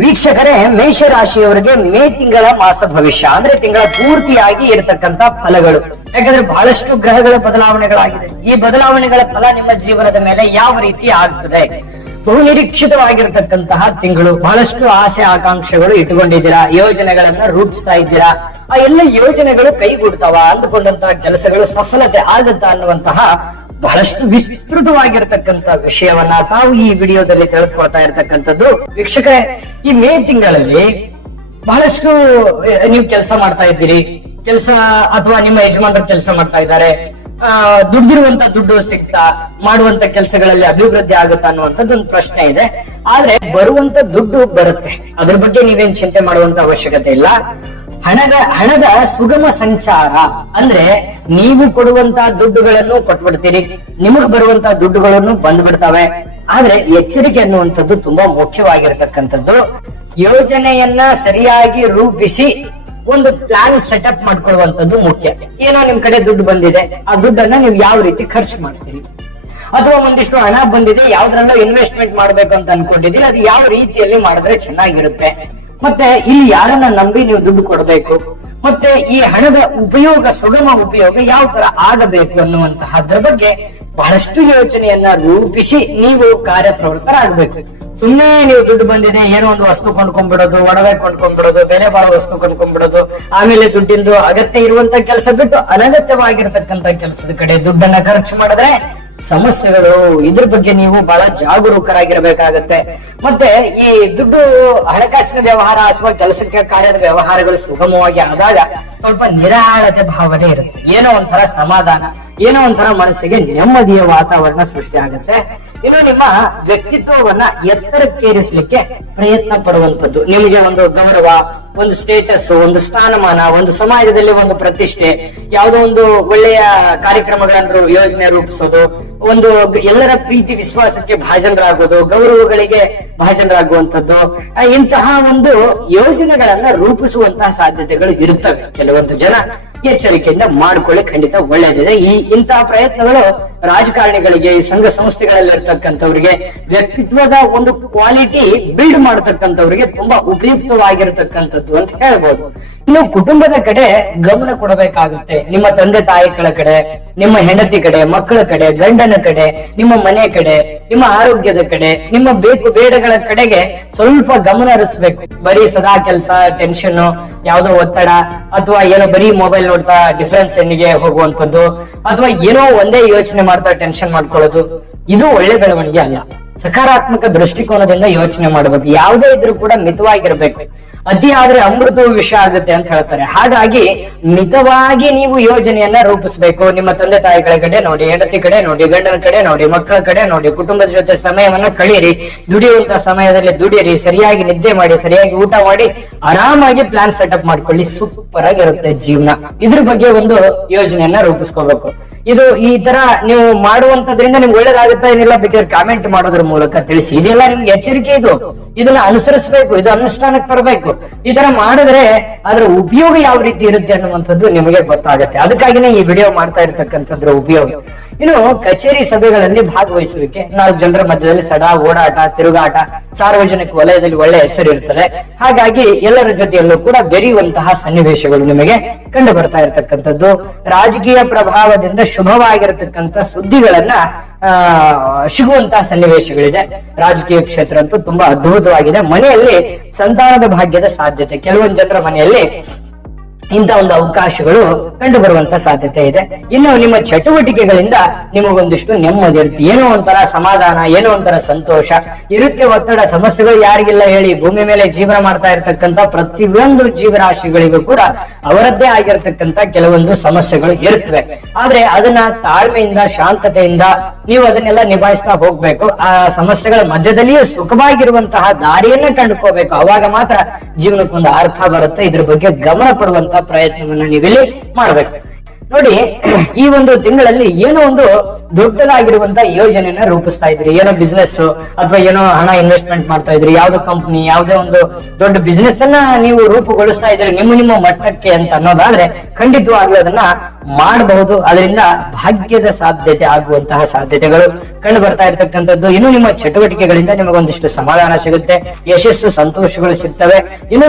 ವೀಕ್ಷಕರೇ, ಮೇಷರಾಶಿಯವರಿಗೆ ಮೇ ತಿಂಗಳ ಮಾಸ ಭವಿಷ್ಯ ಅಂದ್ರೆ ತಿಂಗಳ ಪೂರ್ತಿಯಾಗಿ ಇರತಕ್ಕಂತ ಫಲಗಳು. ಯಾಕಂದ್ರೆ ಬಹಳಷ್ಟು ಗ್ರಹಗಳ ಬದಲಾವಣೆಗಳಾಗಿದೆ. ಈ ಬದಲಾವಣೆಗಳ ಫಲ ನಿಮ್ಮ ಜೀವನದ ಮೇಲೆ ಯಾವ ರೀತಿ ಆಗ್ತದೆ? ಬಹು ನಿರೀಕ್ಷಿತವಾಗಿರತಕ್ಕಂತಹ ತಿಂಗಳು. ಬಹಳಷ್ಟು ಆಸೆ ಆಕಾಂಕ್ಷೆಗಳು ಇಟ್ಟುಕೊಂಡಿದ್ದೀರಾ, ಯೋಜನೆಗಳನ್ನ ರೂಪಿಸ್ತಾ ಇದ್ದೀರಾ. ಆ ಎಲ್ಲ ಯೋಜನೆಗಳು ಕೈಗೂಡ್ತಾವ, ಅಂದುಕೊಂಡಂತಹ ಕೆಲಸಗಳು ಸಫಲತೆ ಆಗುತ್ತಾ ಅನ್ನುವಂತಹ ಬಹಳಷ್ಟು ವಿಸ್ತೃತವಾಗಿರ್ತಕ್ಕಂಥ ವಿಷಯವನ್ನ ತಾವು ಈ ವಿಡಿಯೋದಲ್ಲಿ ತಿಳಿದುಕೊಳ್ತಾ ಇರತಕ್ಕಂಥದ್ದು. ವೀಕ್ಷಕರೇ, ಈ ಮೇ ತಿಂಗಳಲ್ಲಿ ಬಹಳಷ್ಟು ನೀವು ಕೆಲಸ ಮಾಡ್ತಾ ಇದ್ದೀರಿ, ಕೆಲಸ ಅಥವಾ ನಿಮ್ಮ ಯಜಮಾನರು ಕೆಲಸ ಮಾಡ್ತಾ ಇದ್ದಾರೆ, ದುಡ್ಡಿರುವಂತ ದುಡ್ಡು ಸಿಗ್ತಾ, ಮಾಡುವಂತ ಕೆಲಸಗಳಲ್ಲಿ ಅಭಿವೃದ್ಧಿ ಆಗುತ್ತಾ ಅನ್ನುವಂಥದ್ದು ಒಂದು ಪ್ರಶ್ನೆ ಇದೆ. ಆದ್ರೆ ಬರುವಂತ ದುಡ್ಡು ಬರುತ್ತೆ, ಅದ್ರ ಬಗ್ಗೆ ನೀವೇನ್ ಚಿಂತೆ ಮಾಡುವಂತ ಅವಶ್ಯಕತೆ ಇಲ್ಲ. ಹಣದ ಸುಗಮ ಸಂಚಾರ ಅಂದ್ರೆ ನೀವು ಕೊಡುವಂತ ದುಡ್ಡುಗಳನ್ನು ಕೊಟ್ಬಿಡ್ತೀರಿ, ನಿಮಗ್ ಬರುವಂತ ದುಡ್ಡುಗಳನ್ನು ಬಂದ್ಬಿಡ್ತವೆ. ಆದ್ರೆ ಎಚ್ಚರಿಕೆ ಅನ್ನುವಂಥದ್ದು ತುಂಬಾ ಮುಖ್ಯವಾಗಿರತಕ್ಕಂಥದ್ದು. ಯೋಜನೆಯನ್ನ ಸರಿಯಾಗಿ ರೂಪಿಸಿ ಒಂದು ಪ್ಲಾನ್ ಸೆಟಪ್ ಮಾಡ್ಕೊಳ್ಳುವಂಥದ್ದು ಮುಖ್ಯ. ಏನೋ ನಿಮ್ ಕಡೆ ದುಡ್ಡು ಬಂದಿದೆ, ಆ ದುಡ್ಡನ್ನ ನೀವು ಯಾವ ರೀತಿ ಖರ್ಚು ಮಾಡ್ತೀರಿ, ಅಥವಾ ಒಂದಿಷ್ಟು ಹಣ ಬಂದಿದೆ, ಯಾವ್ದ್ರಲ್ಲೋ ಇನ್ವೆಸ್ಟ್ಮೆಂಟ್ ಮಾಡ್ಬೇಕು ಅಂತ ಅನ್ಕೊಂಡಿದ್ದೀರಿ, ಅದು ಯಾವ ರೀತಿಯಲ್ಲಿ ಮಾಡಿದ್ರೆ ಚೆನ್ನಾಗಿರುತ್ತೆ, ಮತ್ತೆ ಇಲ್ಲಿ ಯಾರನ್ನ ನಂಬಿ ನೀವು ದುಡ್ಡು ಕೊಡಬೇಕು, ಮತ್ತೆ ಈ ಹಣದ ಉಪಯೋಗ, ಸುಗಮ ಉಪಯೋಗ ಯಾವ ತರ ಆಗಬೇಕು ಅನ್ನುವಂತಹದ್ರ ಬಗ್ಗೆ ಬಹಳಷ್ಟು ಯೋಚನೆಯನ್ನ ರೂಪಿಸಿ ನೀವು ಕಾರ್ಯಪ್ರವೃತ್ತರಾಗಬೇಕು. ಸುಮ್ಮನೆ ನೀವು ದುಡ್ಡು ಬಂದಿದೆ ಏನೋ ಒಂದು ವಸ್ತು ಕೊಂಡ್ಕೊಂಡ್ಬಿಡೋದು, ಒಡವೆ ಕೊಂಡ್ಕೊಂಡ್ಬಿಡೋದು, ಬೆಲೆ ಬಾಳೋ ವಸ್ತು ಕೊಂಡ್ಕೊಂಡ್ಬಿಡೋದು, ಆಮೇಲೆ ದುಡ್ಡಿಂದು ಅಗತ್ಯ ಇರುವಂತ ಕೆಲಸ ಬಿಟ್ಟು ಅನಗತ್ಯವಾಗಿರ್ತಕ್ಕಂಥ ಕೆಲಸದ ಕಡೆ ದುಡ್ಡನ್ನ ಖರ್ಚು ಮಾಡಿದ್ರೆ ಸಮಸ್ಯೆಗಳು. ಇದ್ರ ಬಗ್ಗೆ ನೀವು ಬಹಳ ಜಾಗರೂಕರಾಗಿರ್ಬೇಕಾಗತ್ತೆ. ಮತ್ತೆ ಈ ದುಡ್ಡು, ಹಣಕಾಸಿನ ವ್ಯವಹಾರ ಅಥವಾ ಕೆಲಸಕ್ಕೆ ಕಾರ್ಯದ ವ್ಯವಹಾರಗಳು ಸುಗಮವಾಗಿ ಆದಾಗ ಸ್ವಲ್ಪ ನಿರಾಳತೆ ಭಾವನೆ ಇರುತ್ತೆ. ಏನೋ ಒಂಥರ ಸಮಾಧಾನ, ಏನೋ ಒಂಥರ ಮನಸ್ಸಿಗೆ ನೆಮ್ಮದಿಯ ವಾತಾವರಣ ಸೃಷ್ಟಿ ಆಗುತ್ತೆ. ಇನ್ನು ನಿಮ್ಮ ವ್ಯಕ್ತಿತ್ವವನ್ನ ಎತ್ತರಕ್ಕೇರಿಸಲಿಕ್ಕೆ ಪ್ರಯತ್ನ ಪಡುವಂತದ್ದು, ನಿಮಗೆ ಒಂದು ಗೌರವ, ಒಂದು ಸ್ಟೇಟಸ್, ಒಂದು ಸ್ಥಾನಮಾನ, ಒಂದು ಸಮಾಜದಲ್ಲಿ ಒಂದು ಪ್ರತಿಷ್ಠೆ, ಯಾವುದೋ ಒಂದು ಒಳ್ಳೆಯ ಕಾರ್ಯಕ್ರಮಗಳನ್ನು ಯೋಜನೆ ರೂಪಿಸೋದು, ಒಂದು ಎಲ್ಲರ ಪ್ರೀತಿ ವಿಶ್ವಾಸಕ್ಕೆ ಭಾಜನರಾಗೋದು, ಗೌರವಗಳಿಗೆ ಭಾಜನರಾಗುವಂತದ್ದು, ಇಂತಹ ಒಂದು ಯೋಜನೆಗಳನ್ನ ರೂಪಿಸುವಂತಹ ಸಾಧ್ಯತೆಗಳು ಇರುತ್ತವೆ. ಕೆಲವೊಂದು ಜನ ಎಚ್ಚರಿಕೆಯಿಂದ ಮಾಡ್ಕೊಳ್ಳಿ, ಖಂಡಿತ ಒಳ್ಳೆಯದಿದೆ. ಇಂತಹ ಪ್ರಯತ್ನಗಳು ರಾಜಕಾರಣಿಗಳಿಗೆ, ಸಂಘ ಸಂಸ್ಥೆಗಳಲ್ಲಿ ಇರ್ತಕ್ಕಂಥವ್ರಿಗೆ, ವ್ಯಕ್ತಿತ್ವದ ಒಂದು ಕ್ವಾಲಿಟಿ ಬಿಲ್ಡ್ ಮಾಡತಕ್ಕಂಥವ್ರಿಗೆ ತುಂಬಾ ಉಪಯುಕ್ತವಾಗಿರತಕ್ಕಂಥದ್ದು ಅಂತ ಹೇಳ್ಬೋದು. ಇನ್ನು ಕುಟುಂಬದ ಕಡೆ ಗಮನ ಕೊಡಬೇಕಾಗುತ್ತೆ. ನಿಮ್ಮ ತಂದೆ ತಾಯಿಗಳ ಕಡೆ, ನಿಮ್ಮ ಹೆಂಡತಿ ಕಡೆ, ಮಕ್ಕಳ ಕಡೆ, ಗಂಡನ ಕಡೆ, ನಿಮ್ಮ ಮನೆ ಕಡೆ, ನಿಮ್ಮ ಆರೋಗ್ಯದ ಕಡೆ, ನಿಮ್ಮ ಬೇಕು ಬೇಡಗಳ ಕಡೆಗೆ ಸ್ವಲ್ಪ ಗಮನ ಹರಿಸ್ಬೇಕು. ಬರೀ ಸದಾ ಕೆಲಸ, ಟೆನ್ಷನ್, ಯಾವುದೋ ಒತ್ತಡ, ಅಥವಾ ಏನೋ ಬರೀ ಮೊಬೈಲ್ ನೋಡ್ತಾ ಡಿಫರೆನ್ಸ್ ಹೆಣ್ಣಿಗೆ ಹೋಗುವಂತದ್ದು, ಅಥವಾ ಏನೋ ಒಂದೇ ಯೋಚನೆ ಮಾಡ್ತಾ ಟೆನ್ಷನ್ ಮಾಡ್ಕೊಳ್ಳೋದು, ಇದು ಒಳ್ಳೆ ಬೆಳವಣಿಗೆ ಅಲ್ಲ. ಸಕಾರಾತ್ಮಕ ದೃಷ್ಟಿಕೋನದಿಂದ ಯೋಚನೆ ಮಾಡಬೇಕು. ಯಾವುದೇ ಇದ್ರೂ ಕೂಡ ಮಿತವಾಗಿರ್ಬೇಕು. ಅತಿ ಆದ್ರೆ ಅಮೃತವು ವಿಷ ಆಗುತ್ತೆ ಅಂತ ಹೇಳ್ತಾರೆ. ಹಾಗಾಗಿ ಮಿತವಾಗಿ ನೀವು ಯೋಜನೆಯನ್ನ ರೂಪಿಸಬೇಕು. ನಿಮ್ಮ ತಂದೆ ತಾಯಿಗಳ ಕಡೆ ನೋಡಿ, ಹೆಂಡತಿ ಕಡೆ ನೋಡಿ, ಗಂಡನ ಕಡೆ ನೋಡಿ, ಮಕ್ಕಳ ಕಡೆ ನೋಡಿ, ಕುಟುಂಬದ ಜೊತೆ ಸಮಯವನ್ನ ಕಳೀರಿ, ದುಡಿಯುವಂತ ಸಮಯದಲ್ಲಿ ದುಡಿಯಿರಿ, ಸರಿಯಾಗಿ ನಿದ್ದೆ ಮಾಡಿ, ಸರಿಯಾಗಿ ಊಟ ಮಾಡಿ, ಆರಾಮಾಗಿ ಪ್ಲಾನ್ ಸೆಟಪ್ ಮಾಡ್ಕೊಳ್ಳಿ. ಸೂಪರ್ ಆಗಿರುತ್ತೆ ಜೀವನ. ಇದ್ರ ಬಗ್ಗೆ ಒಂದು ಯೋಜನೆಯನ್ನ ರೂಪಿಸ್ಕೋಬೇಕು. ಇದು ಈ ತರ ನೀವು ಮಾಡುವಂತದ್ರಿಂದ ನಿಮ್ಗೆ ಒಳ್ಳೇದಾಗುತ್ತಾ ಏನಿಲ್ಲ ಬೇಕಾದ್ರೆ ಕಾಮೆಂಟ್ ಮಾಡೋದ್ರ ಮೂಲಕ ತಿಳಿಸಿ. ಇದೆಲ್ಲ ನಿಮ್ಗೆ ಎಚ್ಚರಿಕೆ. ಇದನ್ನ ಅನುಸರಿಸಬೇಕು, ಇದು ಅನುಷ್ಠಾನಕ್ಕೆ ಬರಬೇಕು. ಈ ತರ ಮಾಡಿದ್ರೆ ಅದರ ಉಪಯೋಗ ಯಾವ ರೀತಿ ಇರುತ್ತೆ ಅನ್ನುವಂಥದ್ದು ನಿಮಗೆ ಗೊತ್ತಾಗುತ್ತೆ. ಅದಕ್ಕಾಗಿನೇ ಈ ವಿಡಿಯೋ ಮಾಡ್ತಾ ಇರ್ತಕ್ಕಂಥದ್ರ ಉಪಯೋಗ. ಇನ್ನು ಕಚೇರಿ ಸಭೆಗಳಲ್ಲಿ ಭಾಗವಹಿಸುವಿಕೆ, 4 ಜನರ ಮಧ್ಯದಲ್ಲಿ ಸದಾ ಓಡಾಟ, ತಿರುಗಾಟ, ಸಾರ್ವಜನಿಕ ವಲಯದಲ್ಲಿ ಒಳ್ಳೆ ಹೆಸರು ಇರ್ತದೆ. ಹಾಗಾಗಿ ಎಲ್ಲರ ಜೊತೆಯಲ್ಲೂ ಕೂಡ ಬೆರೆಯುವಂತಹ ಸನ್ನಿವೇಶಗಳು ನಿಮಗೆ ಕಂಡು ಬರ್ತಾ ಇರತಕ್ಕಂಥದ್ದು. ರಾಜಕೀಯ ಪ್ರಭಾವದಿಂದ ಶುಭವಾಗಿರತಕ್ಕಂಥ ಸುದ್ದಿಗಳನ್ನ ಸಿಗುವಂತಹ ಸನ್ನಿವೇಶಗಳಿದೆ. ರಾಜಕೀಯ ಕ್ಷೇತ್ರ ಅಂತೂ ತುಂಬಾ ಅದ್ಭುತವಾಗಿದೆ. ಮನೆಯಲ್ಲಿ ಸಂತಾನದ ಭಾಗ್ಯದ ಸಾಧ್ಯತೆ, ಕೆಲವೊಂದು ಜನರ ಮನೆಯಲ್ಲಿ ಇಂಥ ಒಂದು ಅವಕಾಶಗಳು ಕಂಡು ಬರುವಂತ ಸಾಧ್ಯತೆ ಇದೆ. ಇನ್ನು ನಿಮ್ಮ ಚಟುವಟಿಕೆಗಳಿಂದ ನಿಮಗೊಂದಿಷ್ಟು ನೆಮ್ಮದಿ ಇರುತ್ತೆ, ಏನೋ ಒಂಥರ ಸಮಾಧಾನ, ಏನೋ ಒಂಥರ ಸಂತೋಷ ಇರುತ್ತೆ. ಒತ್ತಡ ಸಮಸ್ಯೆಗಳು ಯಾರಿಗಿಲ್ಲ ಹೇಳಿ? ಭೂಮಿ ಮೇಲೆ ಜೀವನ ಮಾಡ್ತಾ ಇರತಕ್ಕಂತ ಪ್ರತಿಯೊಂದು ಜೀವರಾಶಿಗಳಿಗೂ ಕೂಡ ಅವರದ್ದೇ ಆಗಿರತಕ್ಕಂತ ಕೆಲವೊಂದು ಸಮಸ್ಯೆಗಳು ಇರುತ್ತವೆ. ಆದ್ರೆ ಅದನ್ನ ತಾಳ್ಮೆಯಿಂದ, ಶಾಂತತೆಯಿಂದ ನೀವು ಅದನ್ನೆಲ್ಲ ನಿಭಾಯಿಸ್ತಾ ಹೋಗ್ಬೇಕು. ಆ ಸಮಸ್ಯೆಗಳ ಮಧ್ಯದಲ್ಲಿಯೇ ಸುಖವಾಗಿರುವಂತಹ ದಾರಿಯನ್ನ ಕಂಡುಕೋಬೇಕು. ಅವಾಗ ಮಾತ್ರ ಜೀವನಕ್ಕೊಂದು ಅರ್ಥ ಬರುತ್ತೆ. ಇದ್ರ ಬಗ್ಗೆ ಗಮನ ಕೊಡುವಂತ ಪ್ರಯತ್ನವನ್ನ ನೀವಿಲ್ಲಿ ಮಾಡ್ಬೇಕು. ನೋಡಿ, ಈ ಒಂದು ತಿಂಗಳಲ್ಲಿ ಏನೋ ಒಂದು ದೊಡ್ಡದಾಗಿರುವಂತ ಯೋಜನೆಯನ್ನ ರೂಪಿಸ್ತಾ ಇದ್ರಿ. ಏನೋ ಬಿಸ್ನೆಸ್ ಅಥವಾ ಏನೋ ಹಣ ಇನ್ವೆಸ್ಟ್ಮೆಂಟ್ ಮಾಡ್ತಾ ಇದ್ರಿ, ಯಾವ್ದೋ ಕಂಪ್ನಿ, ಯಾವುದೇ ಒಂದು ದೊಡ್ಡ ಬಿಸ್ನೆಸ್ ಅನ್ನ ನೀವು ರೂಪುಗೊಳಿಸ್ತಾ ಇದ್ರಿ ನಿಮ್ಮ ಮಟ್ಟಕ್ಕೆ ಅಂತ ಅನ್ನೋದಾದ್ರೆ ಖಂಡಿತವಾಗ್ಲೂ ಅದನ್ನ ಮಾಡಬಹುದು. ಅದರಿಂದ ಭಾಗ್ಯದ ಸಾಧ್ಯತೆ ಆಗುವಂತಹ ಸಾಧ್ಯತೆಗಳು ಕಂಡು ಬರ್ತಾ ಇರತಕ್ಕಂಥದ್ದು. ಇನ್ನು ನಿಮ್ಮ ಚಟುವಟಿಕೆಗಳಿಂದ ನಿಮಗೊಂದಿಷ್ಟು ಸಮಾಧಾನ ಸಿಗುತ್ತೆ, ಯಶಸ್ಸು ಸಂತೋಷಗಳು ಸಿಗ್ತವೆ. ಇನ್ನು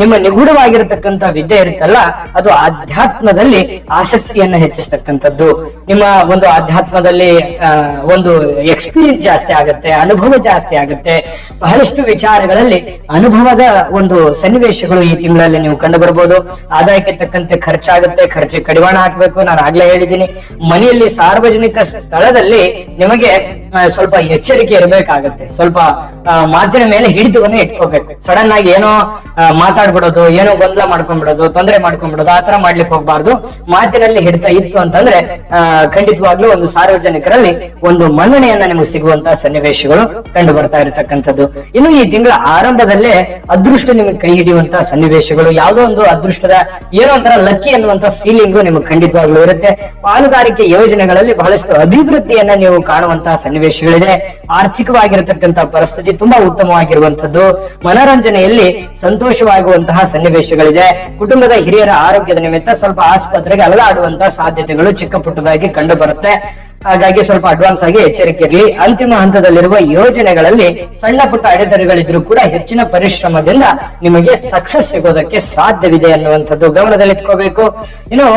ನಿಮ್ಮ ನಿಗೂಢವಾಗಿರತಕ್ಕಂತ ವಿದ್ಯೆ ಇರುತ್ತಲ್ಲ, ಅದು ಆಧ್ಯಾತ್ಮದಲ್ಲಿ ಆಸಕ್ತಿಯನ್ನ ಹೆಚ್ಚಿಸ್ತಕ್ಕಂಥದ್ದು. ನಿಮ್ಮ ಒಂದು ಆಧ್ಯಾತ್ಮದಲ್ಲಿ ಒಂದು ಎಕ್ಸ್ಪೀರಿಯನ್ಸ್ ಜಾಸ್ತಿ ಆಗುತ್ತೆ, ಅನುಭವ ಜಾಸ್ತಿ ಆಗುತ್ತೆ. ಬಹಳಷ್ಟು ವಿಚಾರಗಳಲ್ಲಿ ಅನುಭವದ ಒಂದು ಸನ್ನಿವೇಶಗಳು ಈ ತಿಂಗಳಲ್ಲಿ ನೀವು ಕಂಡು ಬರಬಹುದು. ಆದಾಯಕ್ಕೆ ತಕ್ಕಂತೆ ಖರ್ಚಾಗುತ್ತೆ, ಖರ್ಚಿಗೆ ಕಡಿವಾಣ ಹಾಕ್ಬೇಕು. ನಾನು ಆಗ್ಲೇ ಹೇಳಿದ್ದೀನಿ, ಮನೆಯಲ್ಲಿ ಸಾರ್ವಜನಿಕ ಸ್ಥಳದಲ್ಲಿ ನಿಮಗೆ ಸ್ವಲ್ಪ ಎಚ್ಚರಿಕೆ ಇರಬೇಕಾಗತ್ತೆ. ಸ್ವಲ್ಪ ಮಾತಿನ ಮೇಲೆ ಹಿಡಿತವನ್ನ ಇಟ್ಕೋಬೇಕು. ಸಡನ್ ಆಗಿ ಏನೋ ಮಾತಾಡ್ಬಿಡೋದು, ಏನೋ ಗೊಂದಲ ಮಾಡ್ಕೊಂಡ್ಬಿಡೋದು, ತೊಂದರೆ ಮಾಡ್ಕೊಂಡ್ಬಿಡೋದು, ಆತರ ಮಾಡ್ಲಿಕ್ಕೆ ಹೋಗ್ಬಾರ್ದು. ಮಾತಿನಲ್ಲಿ ಹಿಡಿತ ಇತ್ತು ಅಂತಂದ್ರೆ ಖಂಡಿತವಾಗ್ಲೂ ಒಂದು ಸಾರ್ವಜನಿಕರಲ್ಲಿ ಒಂದು ಮನ್ನಣೆಯನ್ನ ನಿಮಗೆ ಸಿಗುವಂತಹ ಸನ್ನಿವೇಶಗಳು ಕಂಡು ಬರ್ತಾ ಇರತಕ್ಕಂಥದ್ದು. ಇನ್ನು ಈ ತಿಂಗಳ ಆರಂಭದಲ್ಲೇ ಅದೃಷ್ಟ ನಿಮಗೆ ಕೈ ಹಿಡಿಯುವಂತಹ ಸನ್ನಿವೇಶಗಳು, ಯಾವುದೋ ಒಂದು ಅದೃಷ್ಟದ ಏನೋ ಒಂಥರ ಲಕ್ಕಿ ಅನ್ನುವಂತ ಫೀಲಿಂಗು ನಿಮಗೆ ಖಂಡಿತವಾಗ್ಲೂ ಇರುತ್ತೆ. ಪಾಲುಗಾರಿಕೆ ಯೋಜನೆಗಳಲ್ಲಿ ಬಹಳಷ್ಟು ಅಭಿವೃದ್ಧಿಯನ್ನ ನೀವು ಕಾಣುವಂತಹ ಸನ್ನಿವೇಶಗಳಿದೆ. ಆರ್ಥಿಕವಾಗಿರತಕ್ಕಂತಹ ಪರಿಸ್ಥಿತಿ ತುಂಬಾ ಉತ್ತಮವಾಗಿರುವಂತದ್ದು. ಮನರಂಜನೆಯಲ್ಲಿ ಸಂತೋಷವಾಗುವಂತಹ ಸನ್ನಿವೇಶಗಳಿದೆ. ಕುಟುಂಬದ ಹಿರಿಯರ ಆರೋಗ್ಯದ ನಿಮಿತ್ತ ಸ್ವಲ್ಪ ಆಸ್ಪತ್ರೆಗೆ ಅಲದಾಡುವಂತಹ ಸಾಧ್ಯತೆಗಳು ಚಿಕ್ಕ ಪುಟ್ಟದಾಗಿ ಕಂಡು ಬರುತ್ತೆ. ಹಾಗಾಗಿ ಸ್ವಲ್ಪ ಅಡ್ವಾನ್ಸ್ ಆಗಿ ಎಚ್ಚರಿಕೆ ಇರಲಿ. ಅಂತಿಮ ಹಂತದಲ್ಲಿರುವ ಯೋಜನೆಗಳಲ್ಲಿ ಸಣ್ಣ ಪುಟ್ಟ ಅಡೆತಡೆಗಳಿದ್ರೂ ಕೂಡ ಹೆಚ್ಚಿನ ಪರಿಶ್ರಮದಿಂದ ನಿಮಗೆ ಸಕ್ಸಸ್ ಸಿಗೋದಕ್ಕೆ ಸಾಧ್ಯವಿದೆ ಅನ್ನುವಂಥದ್ದು ಗಮನದಲ್ಲಿಟ್ಕೋಬೇಕು. ಇನ್ನು